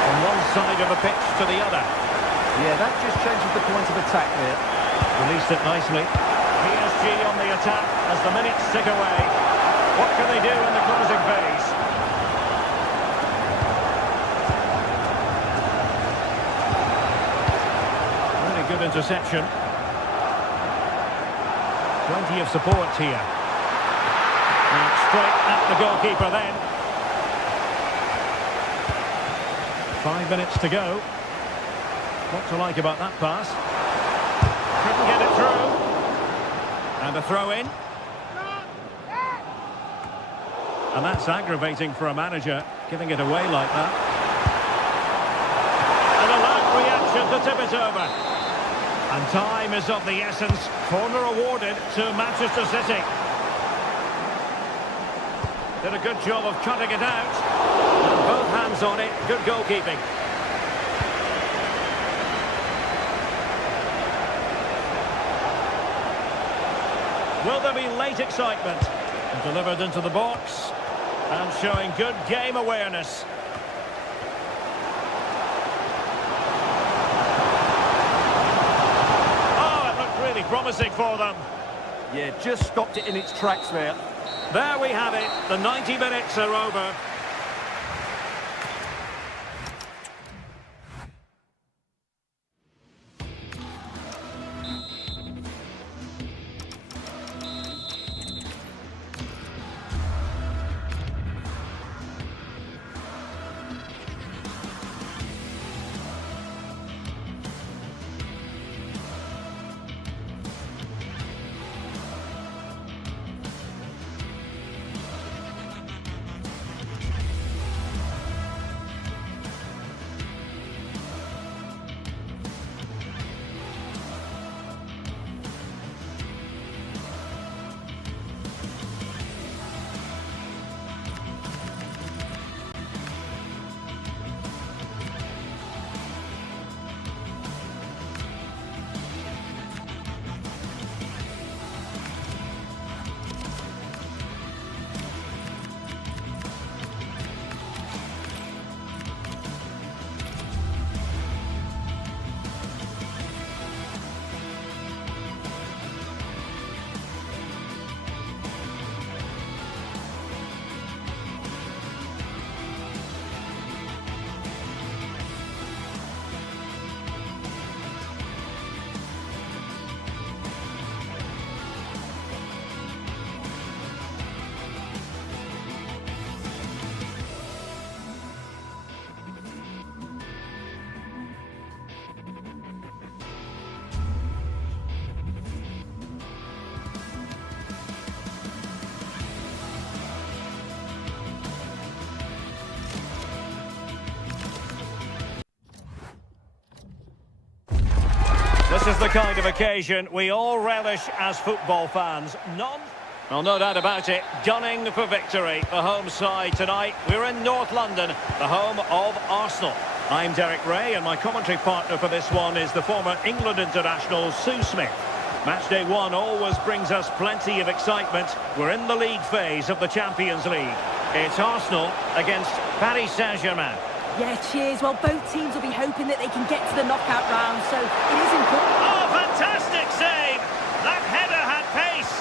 From one side of the pitch to the other. Yeah, that just changes the point of attack there. Released it nicely. PSG on the attack as the minutes tick away. What can they do in the closing phase? Really good interception. Plenty of support here. And straight at the goalkeeper then. 5 minutes to go. What to like about that pass? Couldn't get it through. And a throw in. And that's aggravating for a manager, giving it away like that. And a loud reaction to tip it over. And time is of the essence. Corner awarded to Manchester City. Did a good job of cutting it out. And both hands on it. Good goalkeeping. Will there be late excitement? Delivered into the box and showing good game awareness. Oh, it looked really promising for them. Yeah, just stopped it in its tracks there. There we have it. The 90 minutes are over. This is the kind of occasion we all relish as football fans. Well, no doubt about it, gunning for victory. The home side tonight, we're in North London, the home of Arsenal. I'm Derek Ray, and my commentary partner for this one is the former England international Sue Smith. Matchday 1 always brings us plenty of excitement. We're in the league phase of the Champions League. It's Arsenal against Paris Saint-Germain. Yeah, cheers. Well, both teams will be hoping that they can get to the knockout round, so it is important. Oh, fantastic save! That header had pace.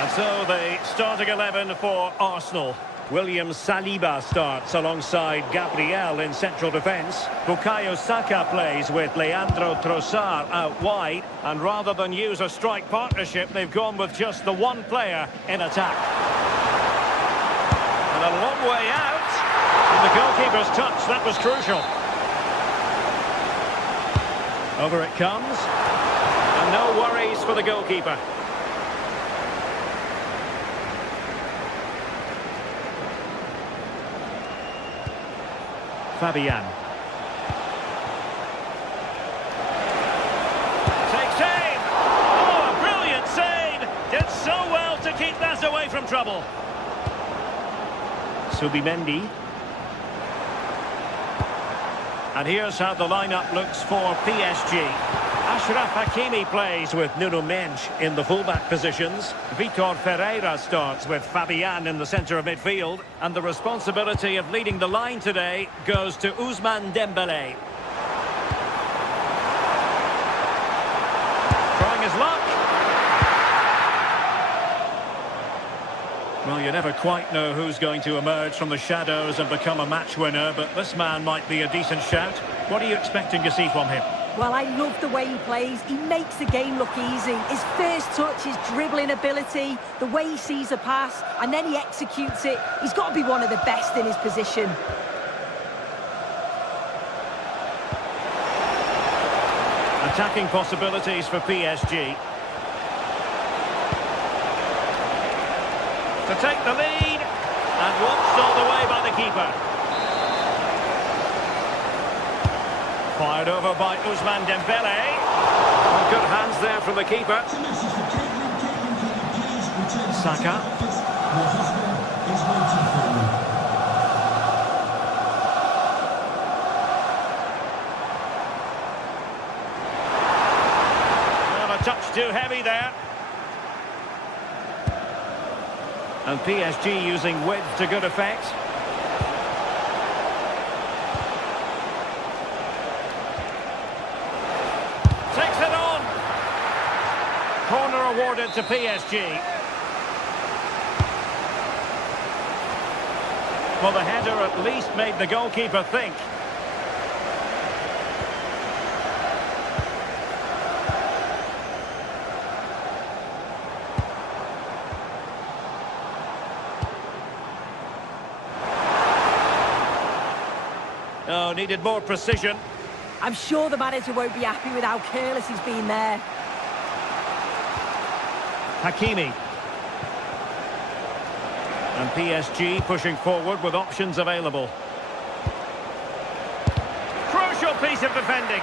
And so the starting 11 for Arsenal. William Saliba starts alongside Gabriel in central defence. Bukayo Saka plays with Leandro Trossard out wide. And rather than use a strike partnership, they've gone with just the one player in attack. And a long way out. And the goalkeeper's touch, that was crucial. Over it comes. And no worries for the goalkeeper. Fabian. Takes aim! Oh, a brilliant save! Did so well to keep that away from trouble. Subimendi. And here's how the lineup looks for PSG. Achraf Hakimi plays with Nuno Mendes in the fullback positions. Vitor Ferreira starts with Fabian in the centre of midfield. And the responsibility of leading the line today goes to Ousmane Dembélé. Trying his luck. Well, you never quite know who's going to emerge from the shadows and become a match winner, but this man might be a decent shout. What are you expecting to see from him? Well, I love the way he plays. He makes the game look easy. His first touch, his dribbling ability, the way he sees a pass, and then he executes it. He's got to be one of the best in his position. Attacking possibilities for PSG. To take the lead, and watched all the way by the keeper. Fired over by Ousmane Dembélé. Well, good hands there from the keeper. Saka. Well, a touch too heavy there. And PSG using width to good effect. Takes it on. Corner awarded to PSG. Well, the header at least made the goalkeeper think. Oh, needed more precision. I'm sure the manager won't be happy with how careless he's been there. Hakimi. And PSG pushing forward with options available. Crucial piece of defending.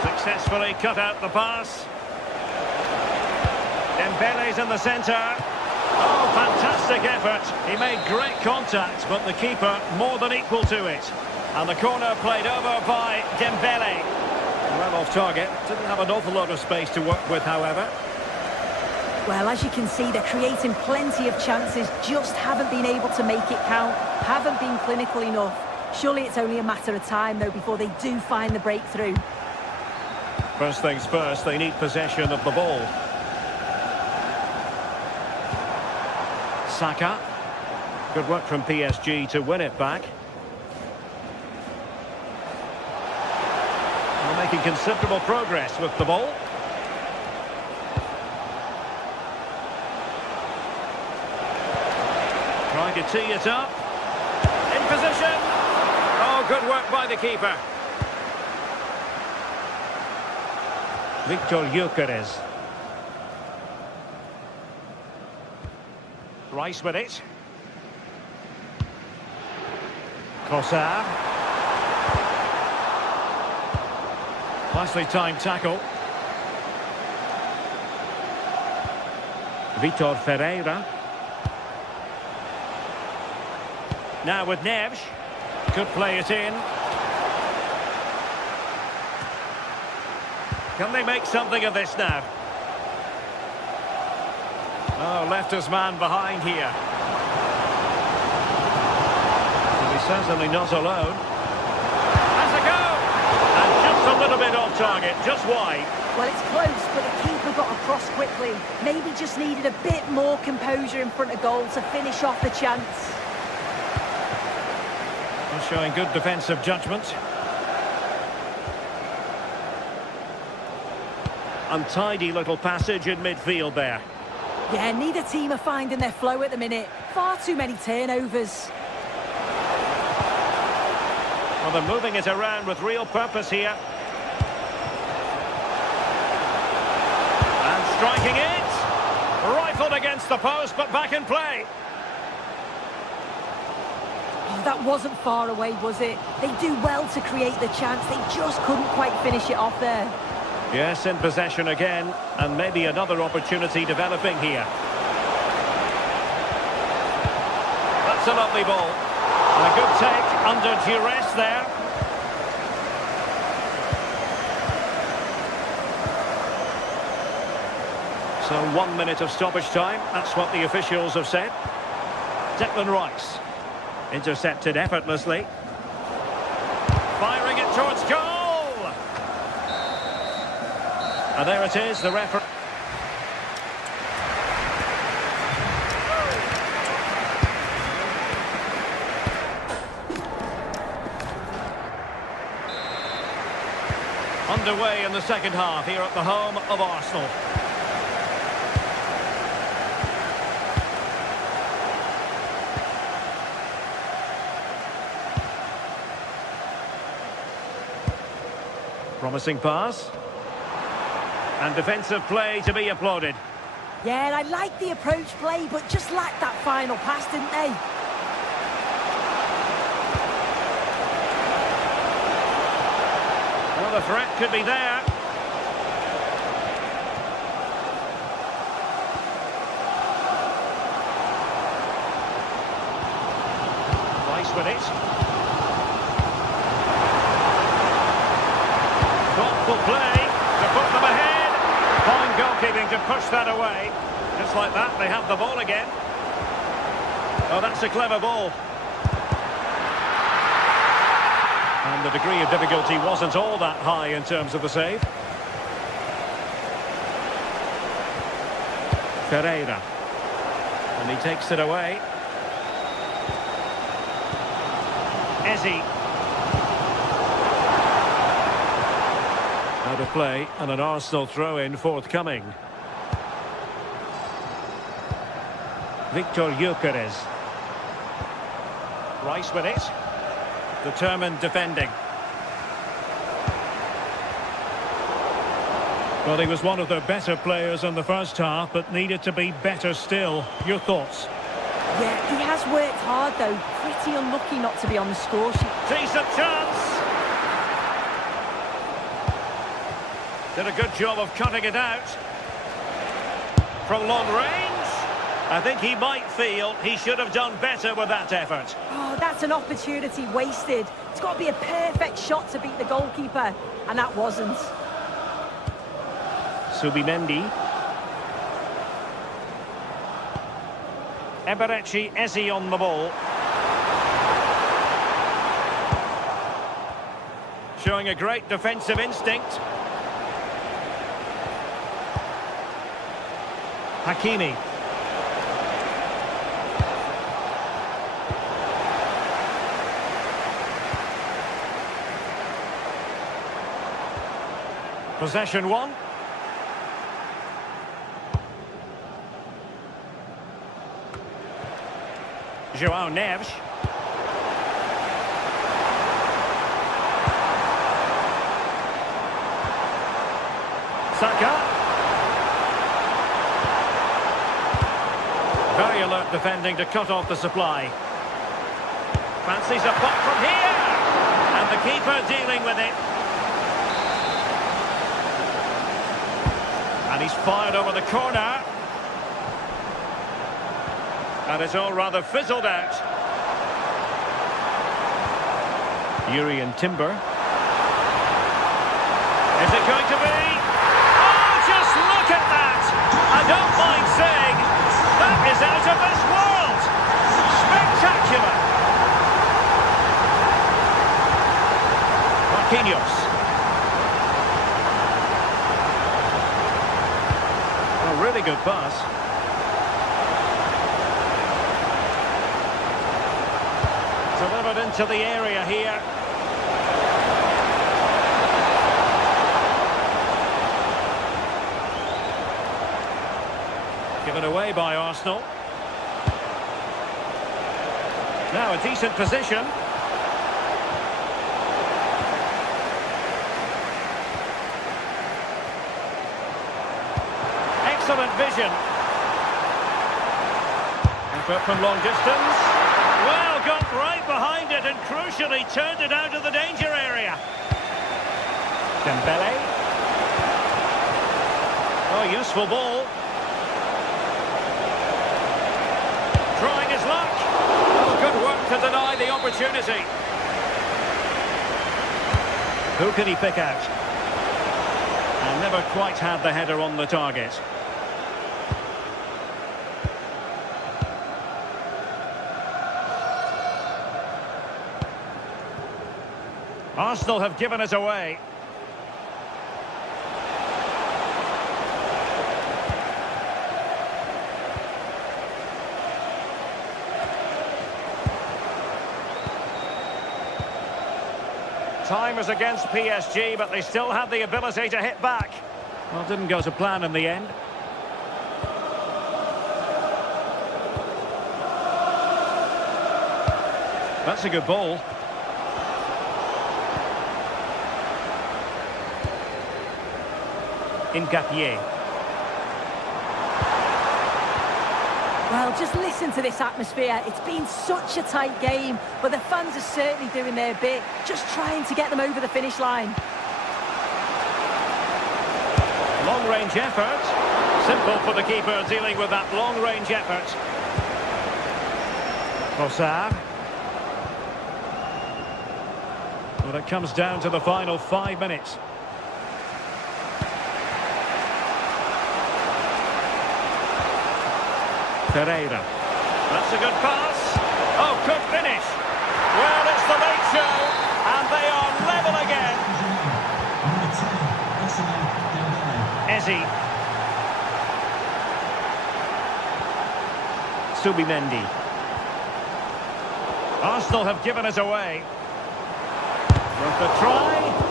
Successfully cut out the pass. Dembele's in the centre. Oh, fantastic effort. He made great contact, but the keeper more than equal to it. And the corner played over by Dembélé. Well off target. Didn't have an awful lot of space to work with, however. Well, as you can see, they're creating plenty of chances, just haven't been able to make it count, haven't been clinical enough. Surely it's only a matter of time, though, before they do find the breakthrough. First things first, they need possession of the ball. Saka. Good work from PSG to win it back. They're making considerable progress with the ball. Trying to tee it up. In position. Oh, good work by the keeper. Victor Gyökeres. Rice with it. Trossard. Nicely timed tackle. Vitor Ferreira. Now with Neves. Could play it in. Can they make something of this now? Oh, left his man behind here. So he certainly not alone. Has a go! And just a little bit off target, just wide. Well, it's close, but the keeper got across quickly. Maybe just needed a bit more composure in front of goal to finish off the chance. Showing good defensive judgment. Untidy little passage in midfield there. Yeah, neither team are finding their flow at the minute. Far too many turnovers. Well, they're moving it around with real purpose here. And striking it. Rifled against the post, but back in play. Oh, that wasn't far away, was it? They do well to create the chance. They just couldn't quite finish it off there. Yes, in possession again, and maybe another opportunity developing here. That's a lovely ball. And a good take under duress there. So 1 minute of stoppage time, that's what the officials have said. Declan Rice. Intercepted effortlessly. Firing it towards goal! And there it is, the referee. Underway in the second half here at the home of Arsenal. Promising pass. And defensive play to be applauded. Yeah, I like the approach play, but just lacked that final pass, didn't they? Well, the threat could be there. Rice with it. Thoughtful play to put them ahead. Fine goalkeeping to push that away. Just like that, they have the ball again. Oh, that's a clever ball. And the degree of difficulty wasn't all that high in terms of the save. Pereira. And he takes it away. Eze. Out of play, and an Arsenal throw-in forthcoming. Victor Gyökeres. Rice with it. Determined defending. Well, he was one of their better players in the first half, but needed to be better still. Your thoughts? Yeah, he has worked hard, though. Pretty unlucky not to be on the score sheet. Decent chance! Did a good job of cutting it out. From long range, I think he might feel he should have done better with that effort. Oh, that's an opportunity wasted. It's got to be a perfect shot to beat the goalkeeper, and that wasn't. Subimendi. Eberechi Eze on the ball. Showing a great defensive instinct. Hakimi. Possession one. João Neves. Saka. Very alert defending to cut off the supply. Fancies a pop from here. And the keeper dealing with it. And he's fired over the corner. And it's all rather fizzled out. Urian Timber. Is it going to be? Oh, just look at that! I don't mind saying, that is out of this world! Spectacular! Marquinhos. A really good pass. Delivered into the area here. Given away by Arsenal. Now a decent position. Excellent vision. Effort from long distance. Well, got right behind it and crucially turned it out of the danger area. Dembele. Oh, useful ball. Trying his luck. Oh, good work to deny the opportunity. Who can he pick out? And never quite had the header on the target. Arsenal have given it away. Time is against PSG, but they still have the ability to hit back. Well, didn't go to plan in the end. That's a good ball. Ngapié. Well, just listen to this atmosphere. It's been such a tight game, but the fans are certainly doing their bit, just trying to get them over the finish line. Long-range effort. Simple for the keeper dealing with that long-range effort. Trossard. Well, it comes down to the final 5 minutes. Pereira. That's a good pass. Oh, good finish. Well, it's the late show, and they are level again. Eze. Subimendi. Arsenal have given it away. Worth a try.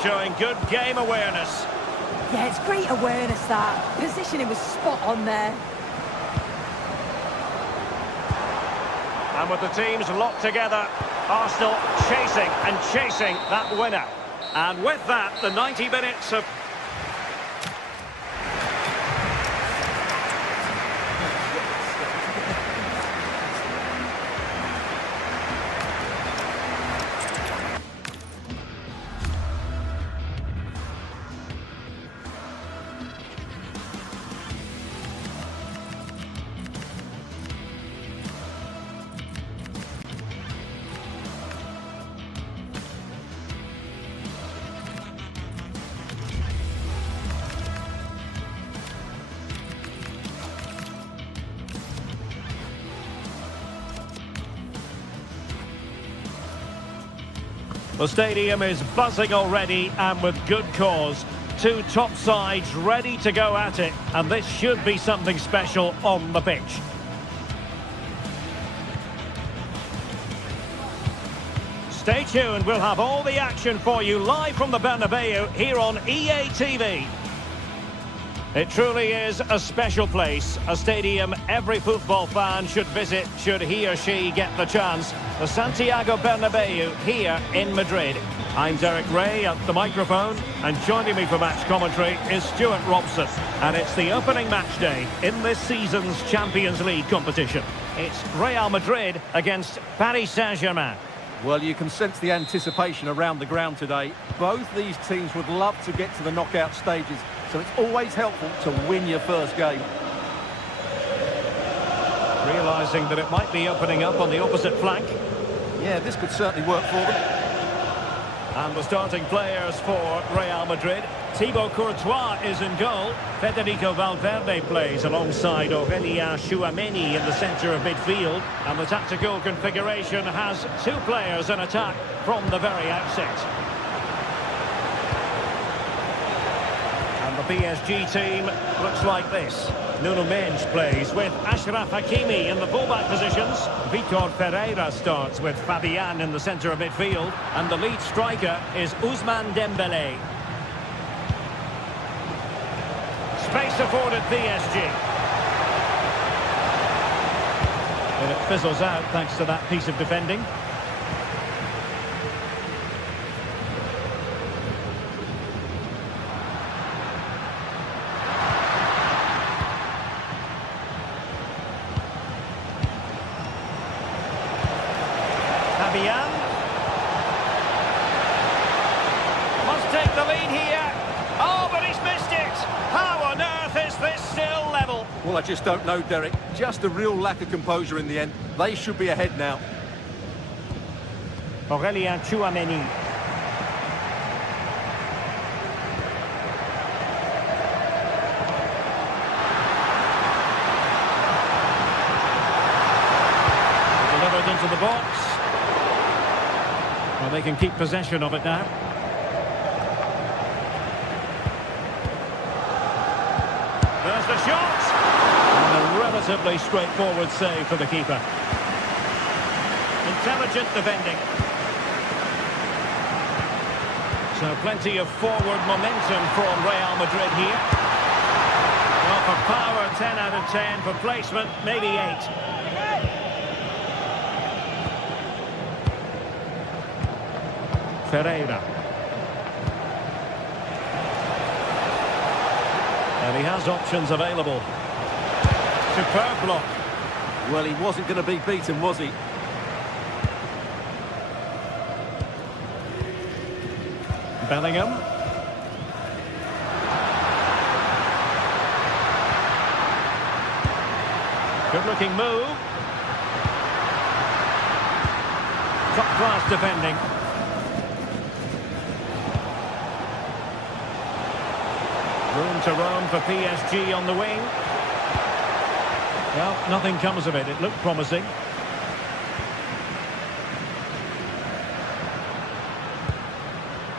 Showing good game awareness. Yeah, it's great awareness, that. Positioning was spot on there. And with the teams locked together, Arsenal chasing and chasing that winner. And with that, the 90 minutes of... The stadium is buzzing already, and with good cause. Two top sides ready to go at it, and this should be something special on the pitch. Stay tuned, we'll have all the action for you live from the Bernabeu here on EA TV. It truly is a special place, a stadium every football fan should visit should he or she get the chance. The Santiago Bernabeu here in Madrid. I'm Derek Ray at the microphone, and joining me for match commentary is Stuart Robson. And it's the opening match day in this season's Champions League competition. It's Real Madrid against Paris Saint-Germain. Well, you can sense the anticipation around the ground today. Both these teams would love to get to the knockout stages, so it's always helpful to win your first game. Realising that it might be opening up on the opposite flank. Yeah, this could certainly work for them. And the starting players for Real Madrid. Thibaut Courtois is in goal. Federico Valverde plays alongside Aurélien Tchouameni in the centre of midfield. And the tactical configuration has two players in attack from the very outset. And the PSG team looks like this. Nuno Mendes plays with Achraf Hakimi in the fullback positions. Vitor Pereira starts with Fabian in the centre of midfield. And the lead striker is Ousmane Dembélé. Space afforded PSG. But it fizzles out thanks to that piece of defending. Fabian must take the lead here. Oh, but he's missed it. How on earth is this still level? Well, I just don't know, Derek. Just a real lack of composure in the end. They should be ahead now. Aurélien Tchouameni. Delivered into the box. Well, they can keep possession of it now. There's the shot! And a relatively straightforward save for the keeper. Intelligent defending. So plenty of forward momentum from Real Madrid here. Well, for power, 10 out of 10. For placement, maybe 8. Pereira. And he has options available. Superb block. Well, he wasn't going to be beaten, was he? Bellingham. Good-looking move. Top-class defending. Room to roam for PSG on the wing. Well, nothing comes of it. It looked promising.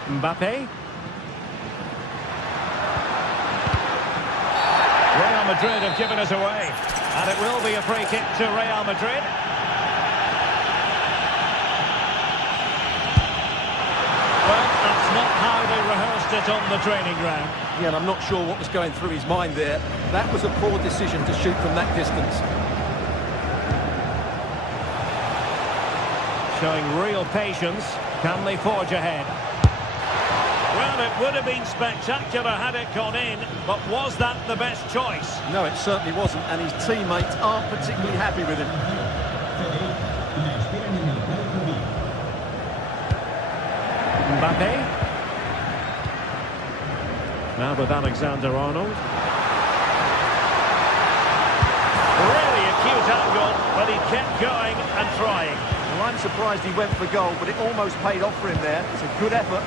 Mbappe. Real Madrid have given us away. And it will be a free kick to Real Madrid. Well, that's not how they rehearsed it on the training ground. Yeah, and I'm not sure what was going through his mind there. That was a poor decision to shoot from that distance. Showing real patience. Can they forge ahead? Well, it would have been spectacular had it gone in, but was that the best choice? No, it certainly wasn't, and his teammates aren't particularly happy with him. Mbappe. Now with Alexander-Arnold. Really acute angle, but he kept going and trying. Well, I'm surprised he went for goal, but it almost paid off for him there. It's a good effort.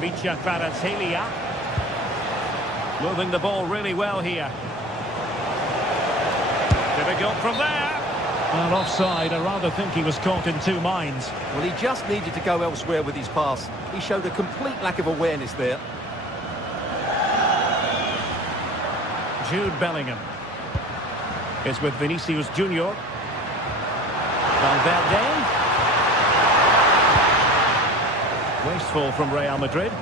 Micha Kvaratskhelia. Moving the ball really well here. Difficult from there. Well, offside. I rather think he was caught in two minds. Well, he just needed to go elsewhere with his pass. He showed a complete lack of awareness there. Jude Bellingham is with Vinicius Junior. Valverde. Wasteful from Real Madrid.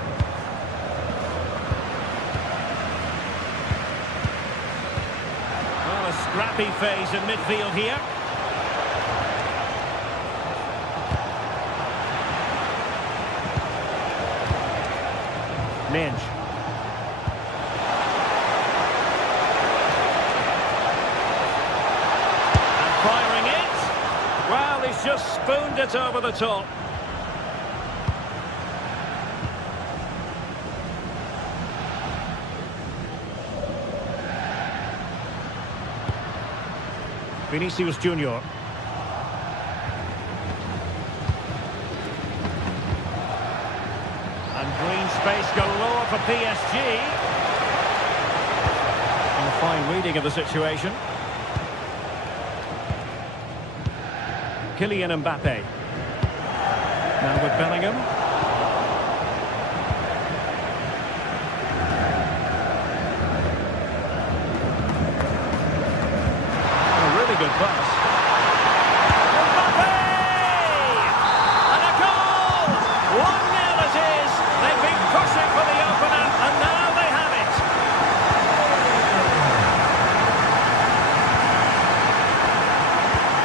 Well, a scrappy phase in midfield here. Minge. And firing it. Well, he's just spooned it over the top. Vinicius Junior. space galore for PSG. And a fine reading of the situation. Kylian Mbappe. Now with Bellingham. A really good pass. Mbappe! And a goal! 1-0 it is. They've been pushing for the opener, and now they have it.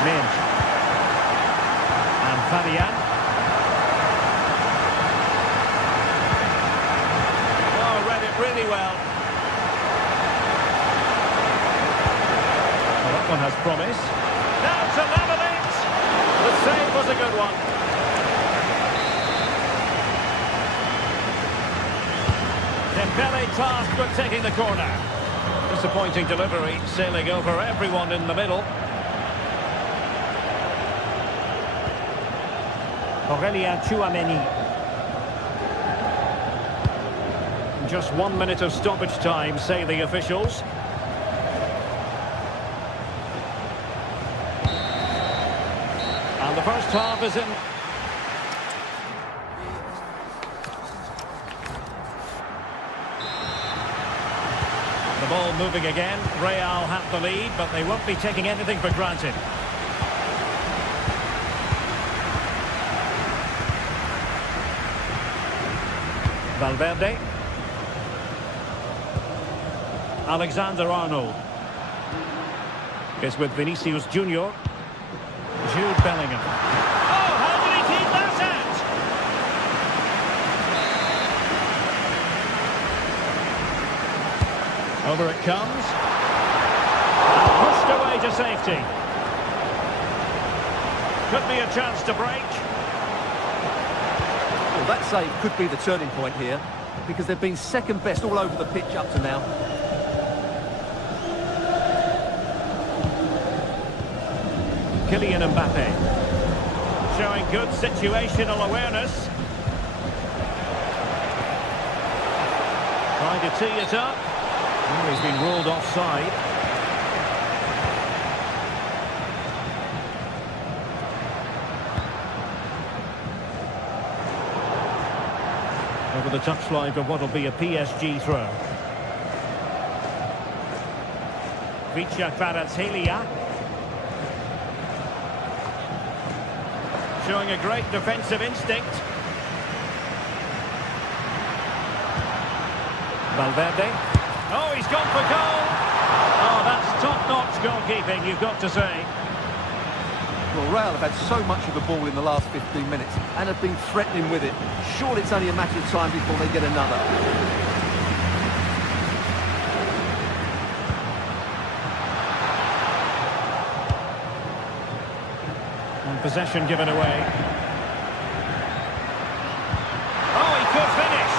Min. And Fabian. Oh, read it really well. Well, that one has promise. Now to level it. The save was a good one. Dembele tasked with taking the corner. Disappointing delivery, sailing over everyone in the middle. Aurélien Tchouameni. Just 1 minute of stoppage time, say the officials. And the first half is in. The ball moving again. Rayo have the lead, but they won't be taking anything for granted. Valverde. Alexander-Arnold is with Vinicius Junior. Jude Bellingham. Oh, how did he keep that out? Over it comes. And pushed away to safety. Could be a chance to break. Well, that save could be the turning point here, because they've been second best all over the pitch up to now. Kylian Mbappe showing good situational awareness. Trying to tee it up. Oh, he's been ruled offside. Over the touchline for what will be a PSG throw. Vicha Kvaratskhelia. Showing a great defensive instinct. Valverde. Oh, he's gone for goal. Oh, that's top-notch goalkeeping, you've got to say. Well, Rayo have had so much of the ball in the last 15 minutes and have been threatening with it. Surely it's only a matter of time before they get another. Possession given away. Oh, he could finish.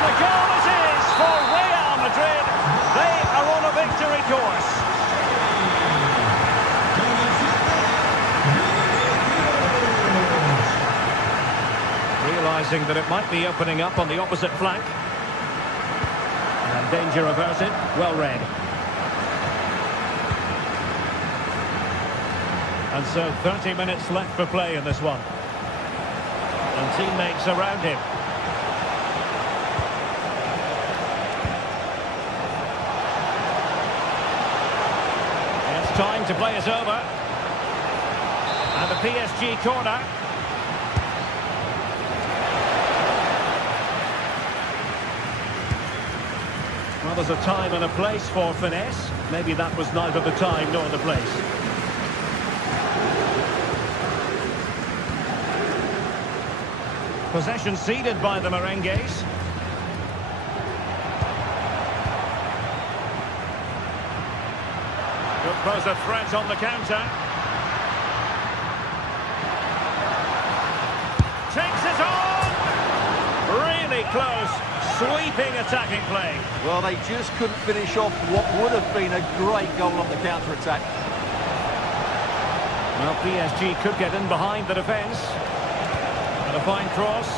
And a goal it is for Real Madrid. They are on a victory course. Realising that it might be opening up on the opposite flank. And danger averted. Well read. And so 30 minutes left for play in this one. And teammates around him. And it's time to play it over. And a PSG corner. Well, there's a time and a place for finesse. Maybe that was neither the time nor the place. Possession ceded by the Merengues. Could pose a threat on the counter. Takes it on! Really close, sweeping attacking play. Well, they just couldn't finish off what would have been a great goal on the counter-attack. Well, PSG could get in behind the defence. And a fine cross.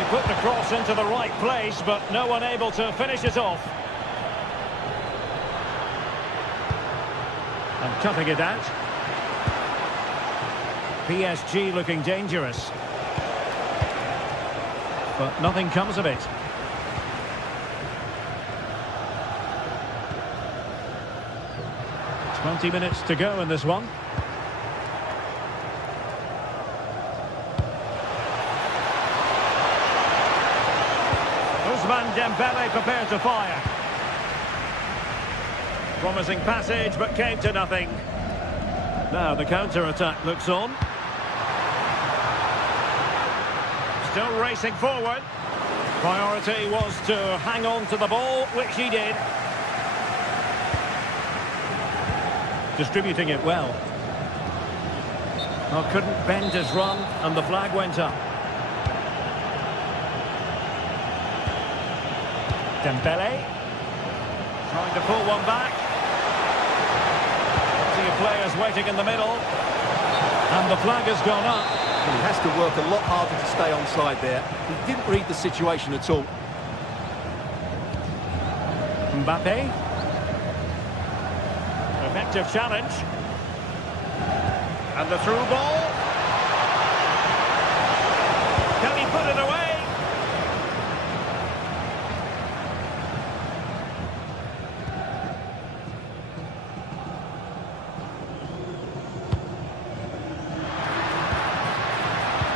He put the cross into the right place, but no one able to finish it off. And cutting it out. PSG looking dangerous. But nothing comes of it. "20 minutes to go in this one. Ousmane Dembele prepared to fire. Promising passage, but came to nothing. Now the counter-attack looks on. Still racing forward. Priority was to hang on to the ball, which he did. Distributing it well. Well, couldn't bend his run, and the flag went up. Dembele. Trying to pull one back. See a players waiting in the middle. And the flag has gone up. He has to work a lot harder to stay onside there. He didn't read the situation at all. Mbappe. Effective challenge. And the through ball. Can he put it away?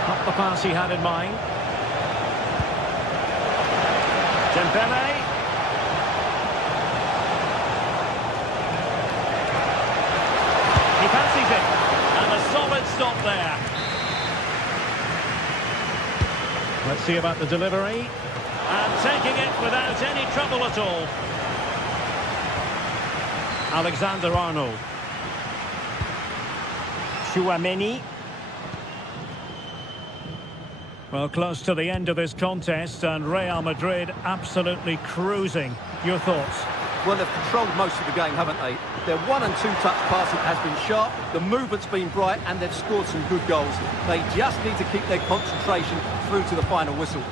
Not the pass he had in mind. Dembele. He fancies it, and a solid stop there. Let's see about the delivery. And taking it without any trouble at all. Alexander-Arnold. Chouameni. Well, close to the end of this contest, and Real Madrid absolutely cruising. Your thoughts? Well, they've controlled most of the game, haven't they? Their 1- and 2-touch passing has been sharp, the movement's been bright, and they've scored some good goals. They just need to keep their concentration through to the final whistle.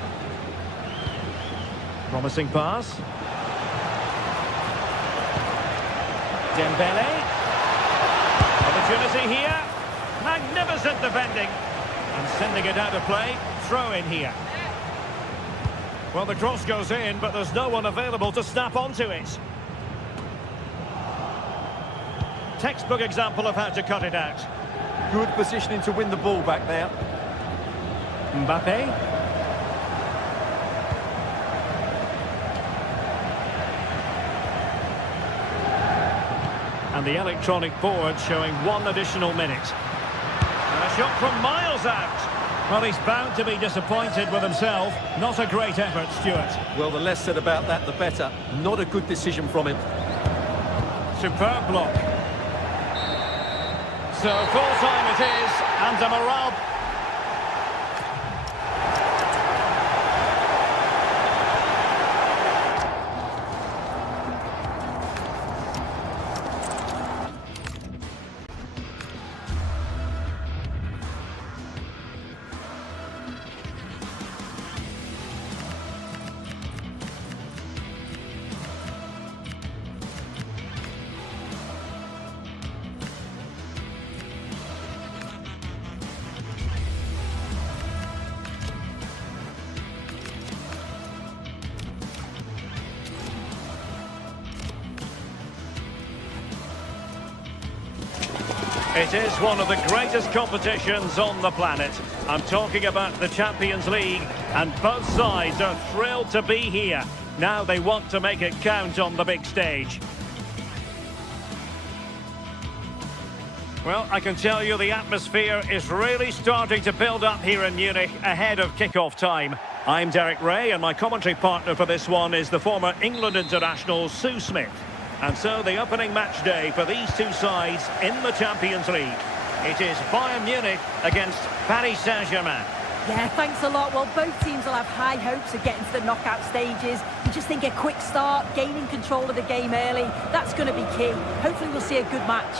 Promising pass. Dembele. Opportunity here. Magnificent defending. And sending it out of play. Throw in here. Well, the cross goes in, but there's no one available to snap onto it. Textbook example of how to cut it out. Good positioning to win the ball back there. Mbappe. And the electronic board showing 1 additional minute. And a shot from miles out. Well, he's bound to be disappointed with himself. Not a great effort, Stuart. Well, the less said about that, the better. Not a good decision from him. Superb block. So full time it is, and a morale. It is one of the greatest competitions on the planet. I'm talking about the Champions League, and both sides are thrilled to be here. Now they want to make it count on the big stage. Well, I can tell you the atmosphere is really starting to build up here in Munich ahead of kick-off time. I'm Derek Ray, and my commentary partner for this one is the former England international Sue Smith. And so the opening match day for these two sides in the Champions League. It is Bayern Munich against Paris Saint-Germain. Yeah, thanks a lot. Well, both teams will have high hopes of getting to the knockout stages. You just think a quick start, gaining control of the game early, that's going to be key. Hopefully we'll see a good match.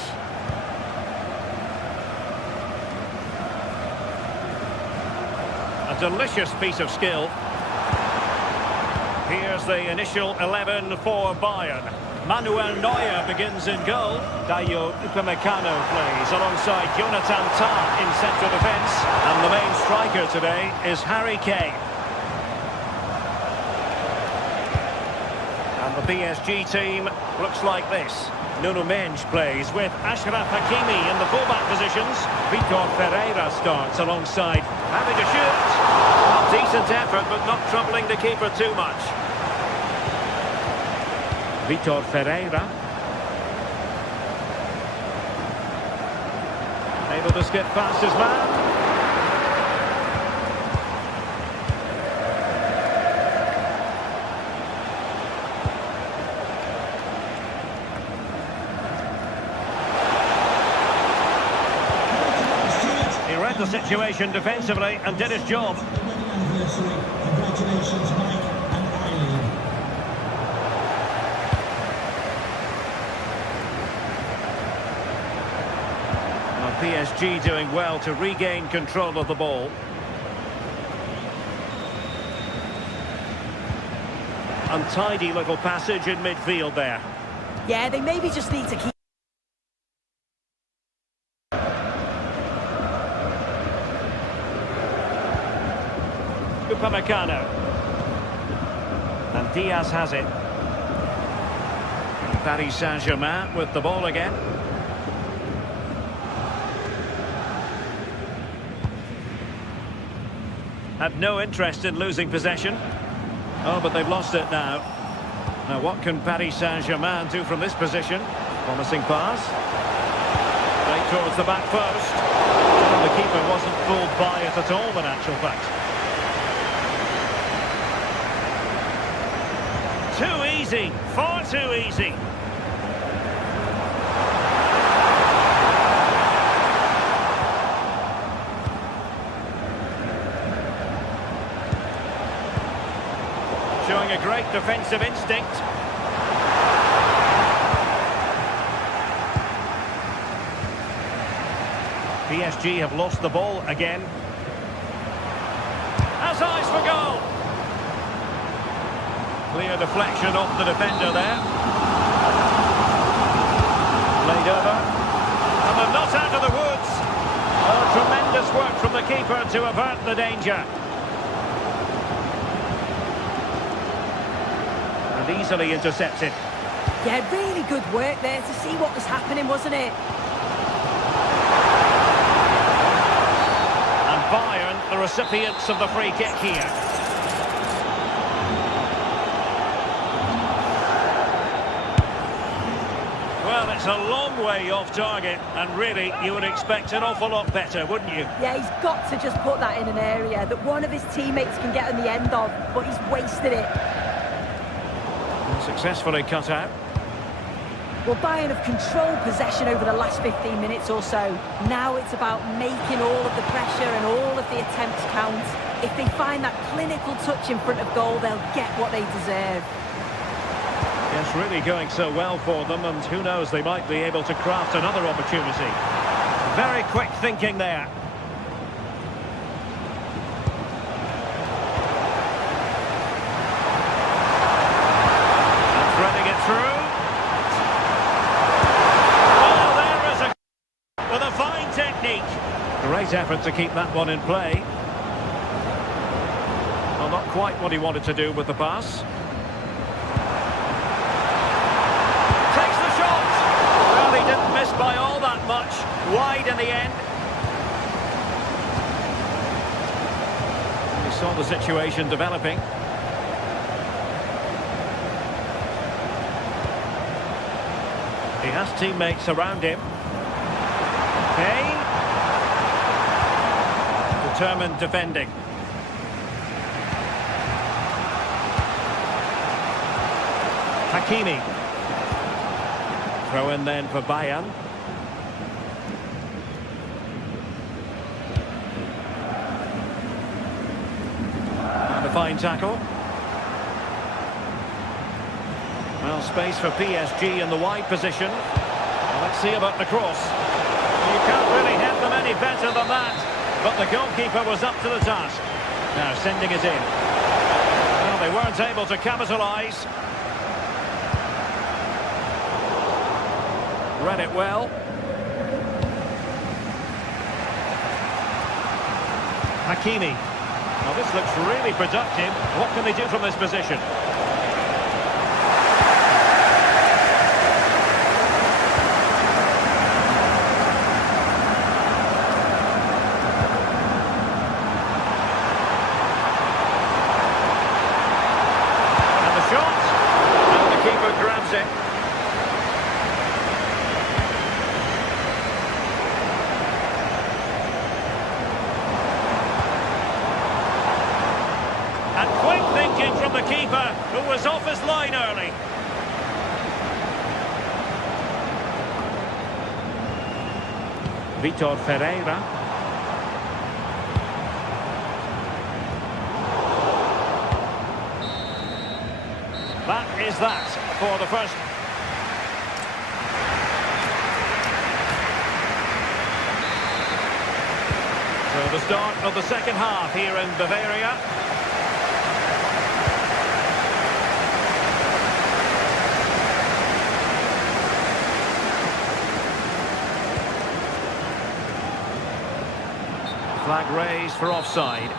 A delicious piece of skill. Here's the initial 11 for Bayern. Manuel Neuer begins in goal. Dayo Upamecano plays alongside Jonathan Tah in central defence. And the main striker today is Harry Kane. And the PSG team looks like this. Nuno Mendes plays with Achraf Hakimi in the fullback positions. Vitor Ferreira starts alongside having to shoot. A decent effort, but not troubling the keeper too much. Vitor Ferreira. Able to skip past his man. He read the situation defensively and did his job. Congratulations, Mike and Eileen. PSG doing well to regain control of the ball. Untidy little passage in midfield there. Yeah, they maybe just need to keep... Upamecano. And Diaz has it. Paris Saint-Germain with the ball again. Had no interest in losing possession. Oh, but they've lost it now. Now, what can Paris Saint-Germain do from this position? Promising pass. Right towards the back post. And the keeper wasn't fooled by it at all, in actual fact. Too easy. Far too easy. Showing a great defensive instinct. PSG have lost the ball again. Has eyes for goal. Clear deflection off the defender there. Played over. And they're not out of the woods. Oh, tremendous work from the keeper to avert the danger. And easily intercepted. Yeah, really good work there to see what was happening, wasn't it? And Bayern, the recipients of the free kick here. Well, it's a long way off target, and really, you would expect an awful lot better, wouldn't you? Yeah, he's got to just put that in an area that one of his teammates can get on the end of, but he's wasted it. Successfully cut out. Well, Bayern have controlled possession over the last 15 minutes or so. Now it's about making all of the pressure and all of the attempts count. If they find that clinical touch in front of goal, they'll get what they deserve. Yes, really going so well for them, and who knows, they might be able to craft another opportunity. Very quick thinking there. Through. Oh, there is a... with a fine technique. Great effort to keep that one in play. Well, not quite what he wanted to do with the pass. Takes the shot. Well, he didn't miss by all that much. Wide in the end. He saw the situation developing. He has teammates around him. Kane. Determined defending. Hakimi. Throw in then for Bayern. And a fine tackle. Well, space for PSG in the wide position. Well, let's see about the cross. You can't really hit them any better than that. But the goalkeeper was up to the task. Now sending it in. Well, they weren't able to capitalise. Read it well. Hakimi. Now this looks really productive. What can they do from this position? And the shot. And the keeper grabs it. From the keeper, who was off his line early. Vitor Ferreira. That is that for the first. So the start of the second half here in Bavaria. Flag raised for offside.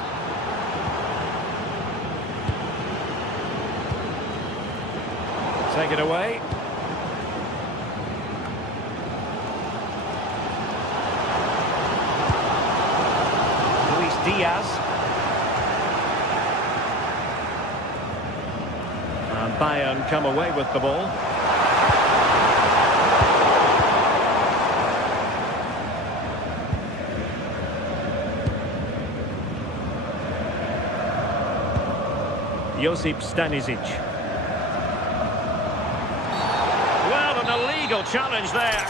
Take it away. Luis Diaz. And Bayern come away with the ball. Josip Stanisic. Well, an illegal challenge there.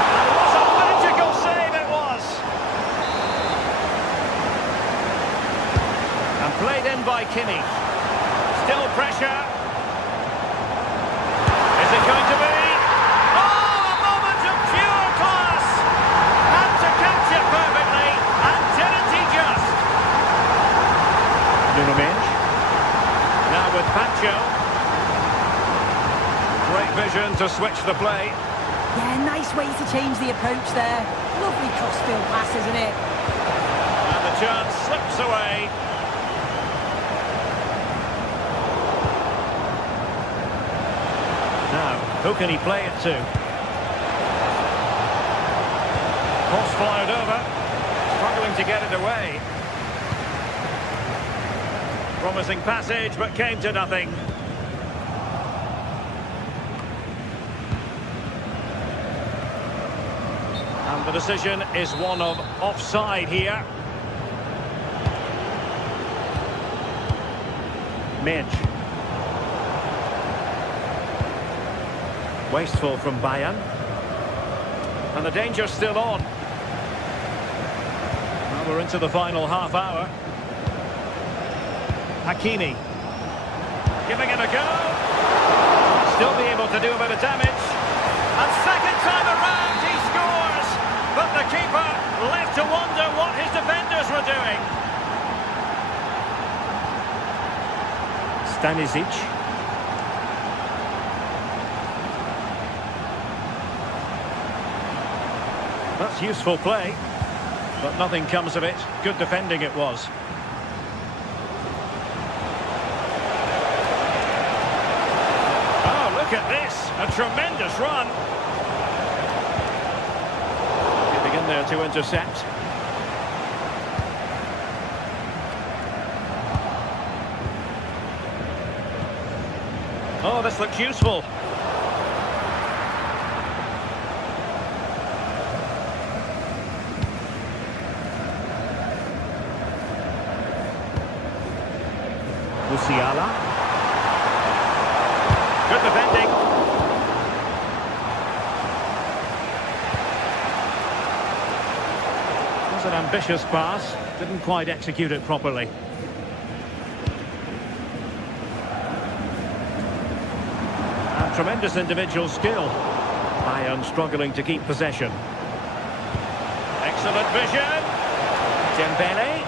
And what a magical save it was. And played in by Kimmich. Still pressure. Is it going to be? Now with Pacho. Great vision to switch the play. Yeah, nice way to change the approach there. Lovely cross-field pass, isn't it? And the chance slips away. Now, who can he play it to? Cross fired over. Struggling to get it away. Promising passage, but came to nothing. And the decision is one of offside here. Midge. Wasteful from Bayern. And the danger's still on. Well, we're into the final half hour. Hakimi. Giving it a go. Still be able to do a bit of damage. And second time around he scores. But the keeper left to wonder what his defenders were doing. Stanisic. That's useful play. But nothing comes of it. Good defending it was. Look at this, a tremendous run. Getting in there to intercept. Oh, this looks useful. Musiala. Good defending. It was an ambitious pass. Didn't quite execute it properly. tremendous individual skill. Bayern struggling to keep possession. Excellent vision. Dembele.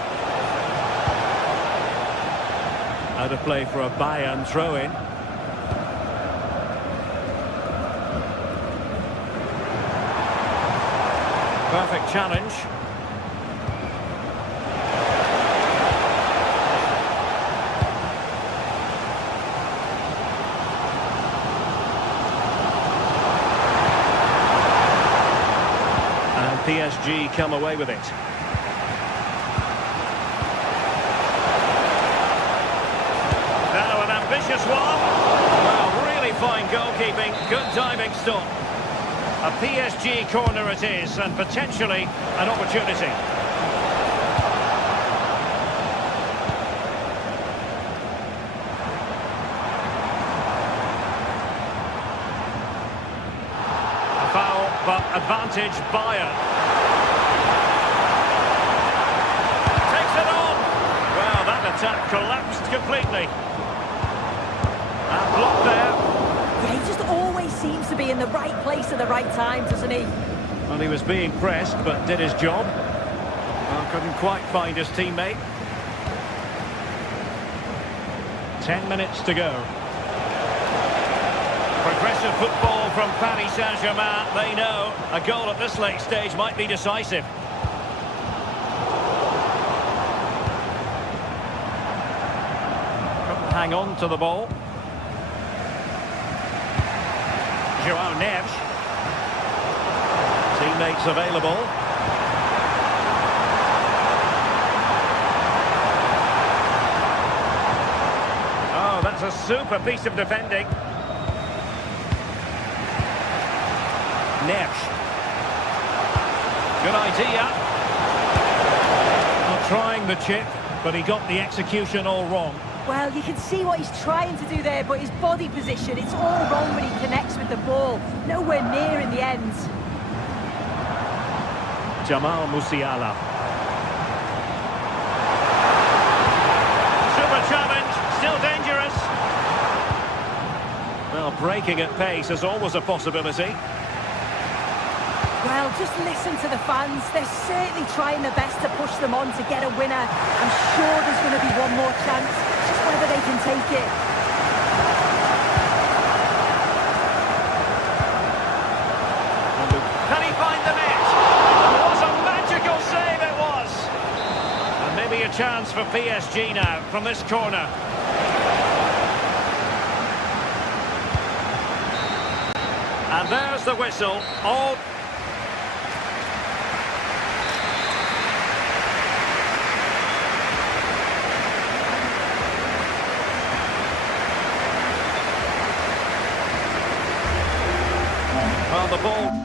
Out of play for a Bayern throw-in. Perfect challenge. And PSG come away with it. Now an ambitious one. Well, really fine goalkeeping. Good diving stop. A PSG corner it is, and potentially an opportunity. A foul, but advantage Bayern. Takes it on. Well, that attack collapsed completely. And blocked there. Yeah, he just always seems to be in the right place at the right time, doesn't he? Well, he was being pressed, but did his job. Well, couldn't quite find his teammate. 10 minutes to go. Progressive football from Paris Saint-Germain. They know a goal at this late stage might be decisive. Couldn't hang on to the ball. Joao Neves. Teammates available. Oh, that's a super piece of defending. Neves. Good idea. Not trying the chip, but he got the execution all wrong. Well, you can see what he's trying to do there, but his body position, it's all wrong when he connects with the ball. Nowhere near in the end. Jamal Musiala. Super challenge, still dangerous. Well, breaking at pace is always a possibility. Well, just listen to the fans. They're certainly trying their best to push them on to get a winner. I'm sure there's going to be one more chance. Just whether they can take it. Can he find the net? It was a magical save, it was. And maybe a chance for PSG now from this corner. And there's the whistle. All... Well, the ball...